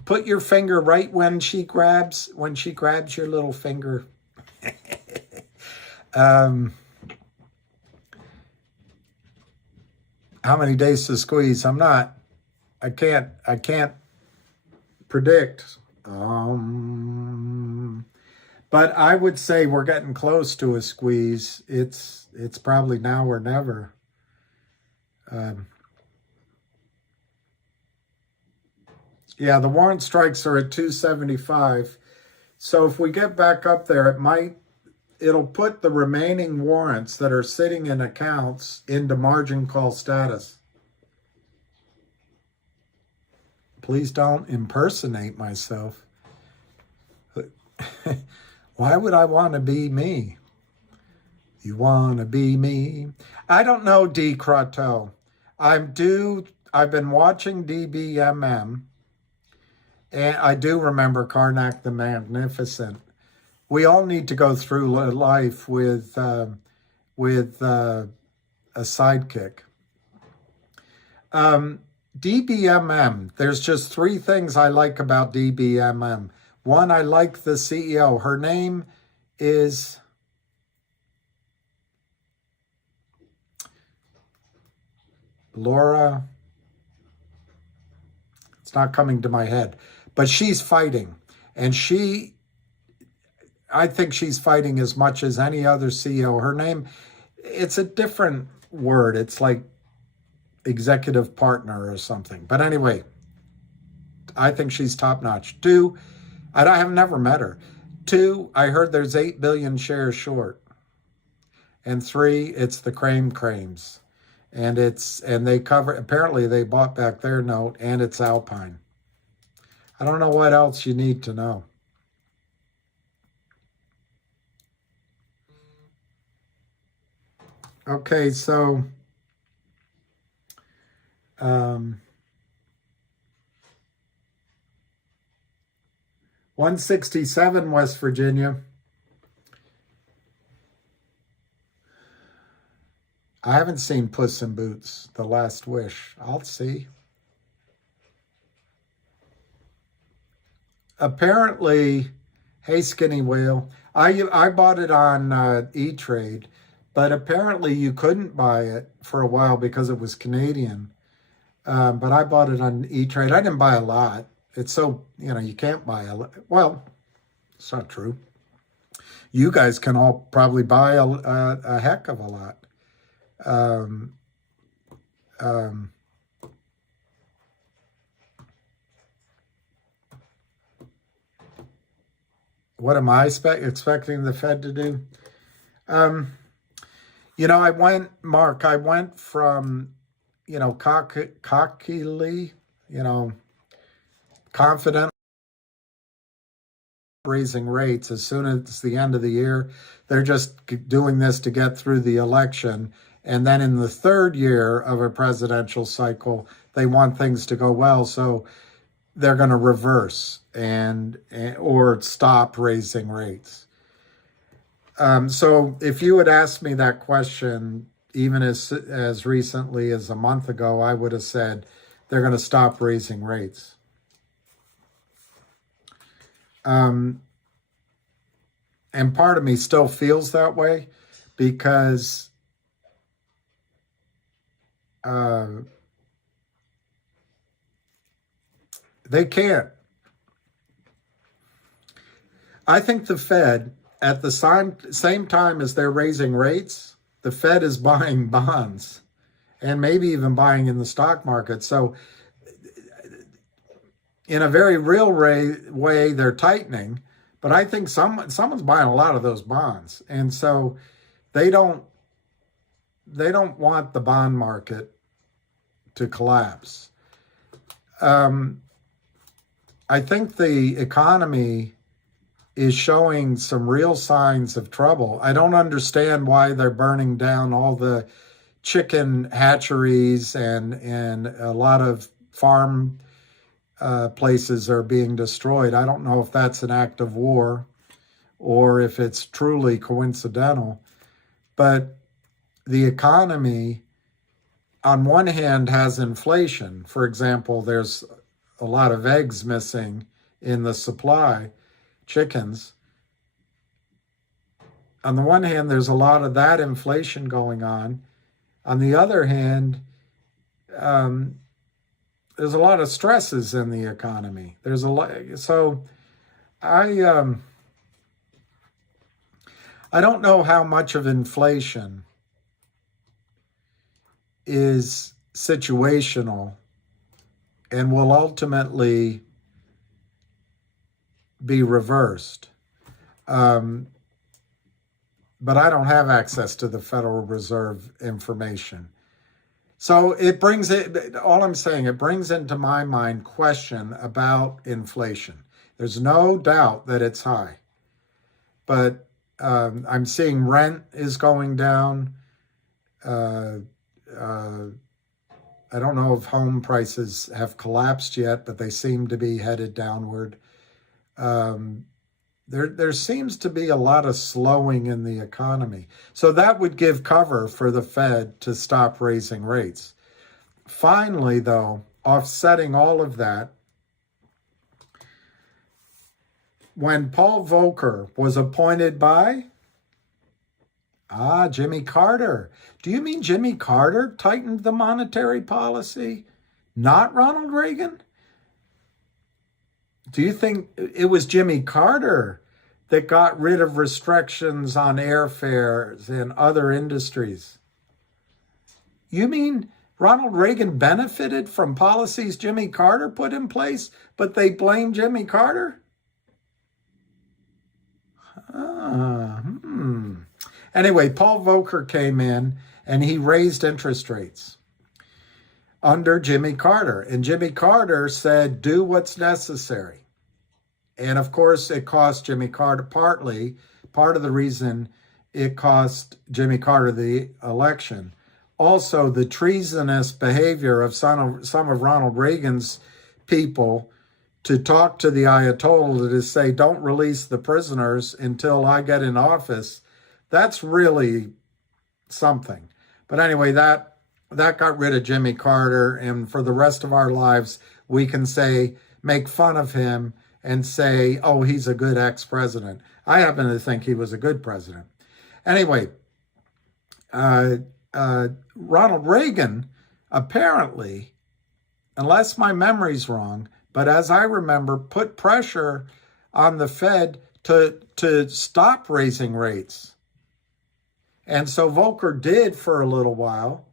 Put your finger right when she grabs your little finger. how many days to squeeze. I can't predict. But I would say we're getting close to a squeeze. It's probably now or never. Yeah, the warrant strikes are at 275. So if we get back up there, it'll put the remaining warrants that are sitting in accounts into margin call status. Please don't impersonate myself. Why would I want to be me? You want to be me? I don't know, D. Croteau. I've been watching DBMM, and I do remember Karnak the Magnificent. We all need to go through life with a sidekick. DBMM, there's just 3 things I like about DBMM. One, I like the CEO. Her name is Laura. It's not coming to my head, but she's fighting. And I think she's fighting as much as any other CEO. Her name, it's a different word. It's like executive partner or something. But anyway, I think she's top notch. 2, I have never met her. 2, I heard there's 8 billion shares short. And 3, it's the Crames. And apparently they bought back their note, and it's Alpine. I don't know what else you need to know. Okay, so 167 West Virginia. I haven't seen Puss in Boots, The Last Wish. I'll see. Apparently, hey, Skinny Whale, I bought it on E-Trade, but apparently you couldn't buy it for a while because it was Canadian. But I bought it on E-Trade. I didn't buy a lot. It's so, you can't buy a lot. Well, it's not true. You guys can all probably buy a heck of a lot. What am I expecting the Fed to do? I went from, cockily, confident raising rates as soon as it's the end of the year. They're just doing this to get through the election. And then in the 3rd year of a presidential cycle, they want things to go well. So they're going to reverse or stop raising rates. So if you had asked me that question, even as recently as a month ago, I would have said they're going to stop raising rates. And part of me still feels that way because they can't. I think the Fed, at the same time as they're raising rates, the Fed is buying bonds and maybe even buying in the stock market. So in a very real way, they're tightening, but I think someone's buying a lot of those bonds. And so they don't want the bond market to collapse. I think the economy is showing some real signs of trouble. I don't understand why they're burning down all the chicken hatcheries and a lot of farm places are being destroyed. I don't know if that's an act of war or if it's truly coincidental. But the economy, on one hand, has inflation. For example, there's a lot of eggs missing in the supply, chickens. On the one hand, there's a lot of that inflation going on. On the other hand, there's a lot of stresses in the economy. There's a lot. So I don't know how much of inflation is situational and will ultimately be reversed. But I don't have access to the Federal Reserve information. So it brings it, all I'm saying, it brings into my mind question about inflation. There's no doubt that it's high, but I'm seeing rent is going down. I don't know if home prices have collapsed yet, but they seem to be headed downward. There seems to be a lot of slowing in the economy. So that would give cover for the Fed to stop raising rates. Finally, though, offsetting all of that, when Paul Volcker was appointed by Jimmy Carter. Do you mean Jimmy Carter tightened the monetary policy, not Ronald Reagan? Do you think it was Jimmy Carter that got rid of restrictions on airfares and other industries? You mean Ronald Reagan benefited from policies Jimmy Carter put in place, but they blame Jimmy Carter? Anyway, Paul Volcker came in and he raised interest rates under Jimmy Carter. And Jimmy Carter said, do what's necessary. And of course, it cost Jimmy Carter part of the reason it cost Jimmy Carter the election. Also, the treasonous behavior of some of Ronald Reagan's people to talk to the Ayatollah to say, don't release the prisoners until I get in office. That's really something. But anyway, that got rid of Jimmy Carter. And for the rest of our lives, we can make fun of him and say, oh, he's a good ex-president. I happen to think he was a good president. Anyway, Ronald Reagan apparently, unless my memory's wrong, but as I remember, put pressure on the Fed to stop raising rates. And so Volcker did for a little while,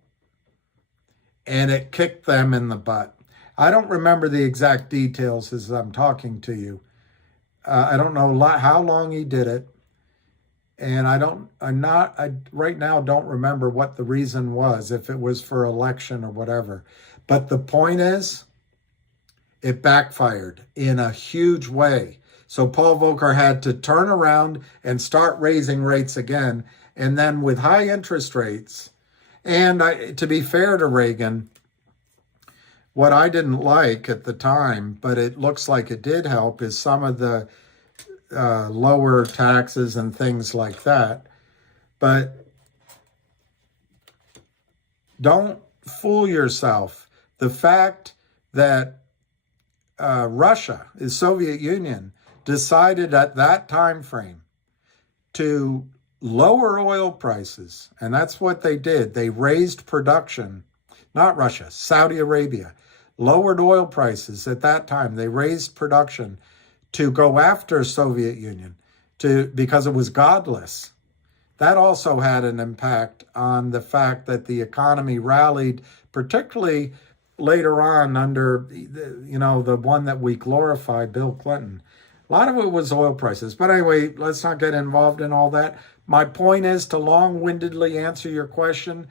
and it kicked them in the butt. I don't remember the exact details as I'm talking to you. I don't know how long he did it. And I right now don't remember what the reason was, if it was for election or whatever. But the point is, it backfired in a huge way. So Paul Volcker had to turn around and start raising rates again. And then with high interest rates, and to be fair to Reagan, what I didn't like at the time, but it looks like it did help, is some of the lower taxes and things like that. But don't fool yourself. The fact that Russia, the Soviet Union, decided at that time frame to lower oil prices, and that's what they did. They raised production. Not Russia, Saudi Arabia lowered oil prices at that time. They raised production to go after Soviet Union because it was godless. That also had an impact on the fact that the economy rallied, particularly later on under the one that we glorify, Bill Clinton. A lot of it was oil prices. But anyway, let's not get involved in all that. My point is to long-windedly answer your question.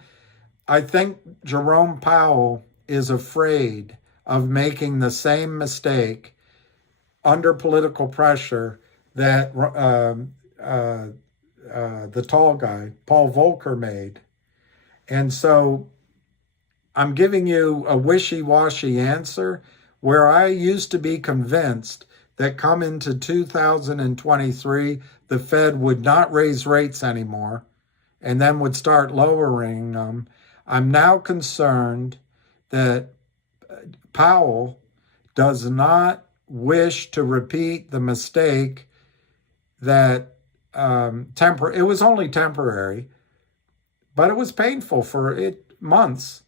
I think Jerome Powell is afraid of making the same mistake under political pressure that the tall guy, Paul Volcker, made. And so I'm giving you a wishy-washy answer where I used to be convinced that come into 2023, the Fed would not raise rates anymore and then would start lowering them. I'm now concerned that Powell does not wish to repeat the mistake that it was only temporary, but it was painful for months.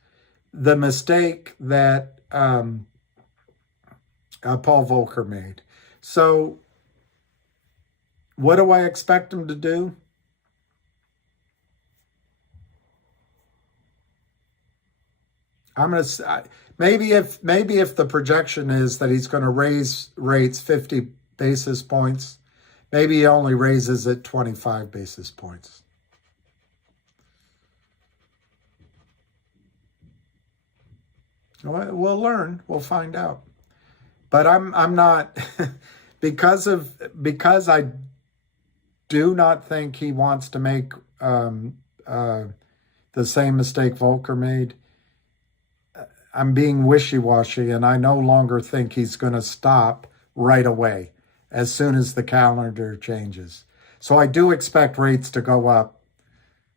the mistake that Paul Volcker made. So what do I expect him to do? I'm going to maybe if the projection is that he's going to raise rates 50 basis points, maybe he only raises it 25 basis points. We'll learn. We'll find out. But I'm not because I do not think he wants to make the same mistake Volcker made. I'm being wishy-washy, and I no longer think he's going to stop right away as soon as the calendar changes. So I do expect rates to go up.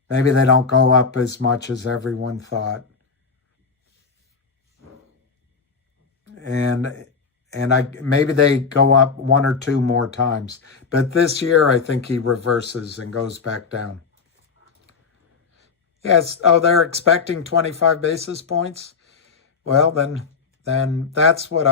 Maybe they don't go up as much as everyone thought. And maybe they go up one or two more times. But this year, I think he reverses and goes back down. Yes. Oh, they're expecting 25 basis points? Well, then that's what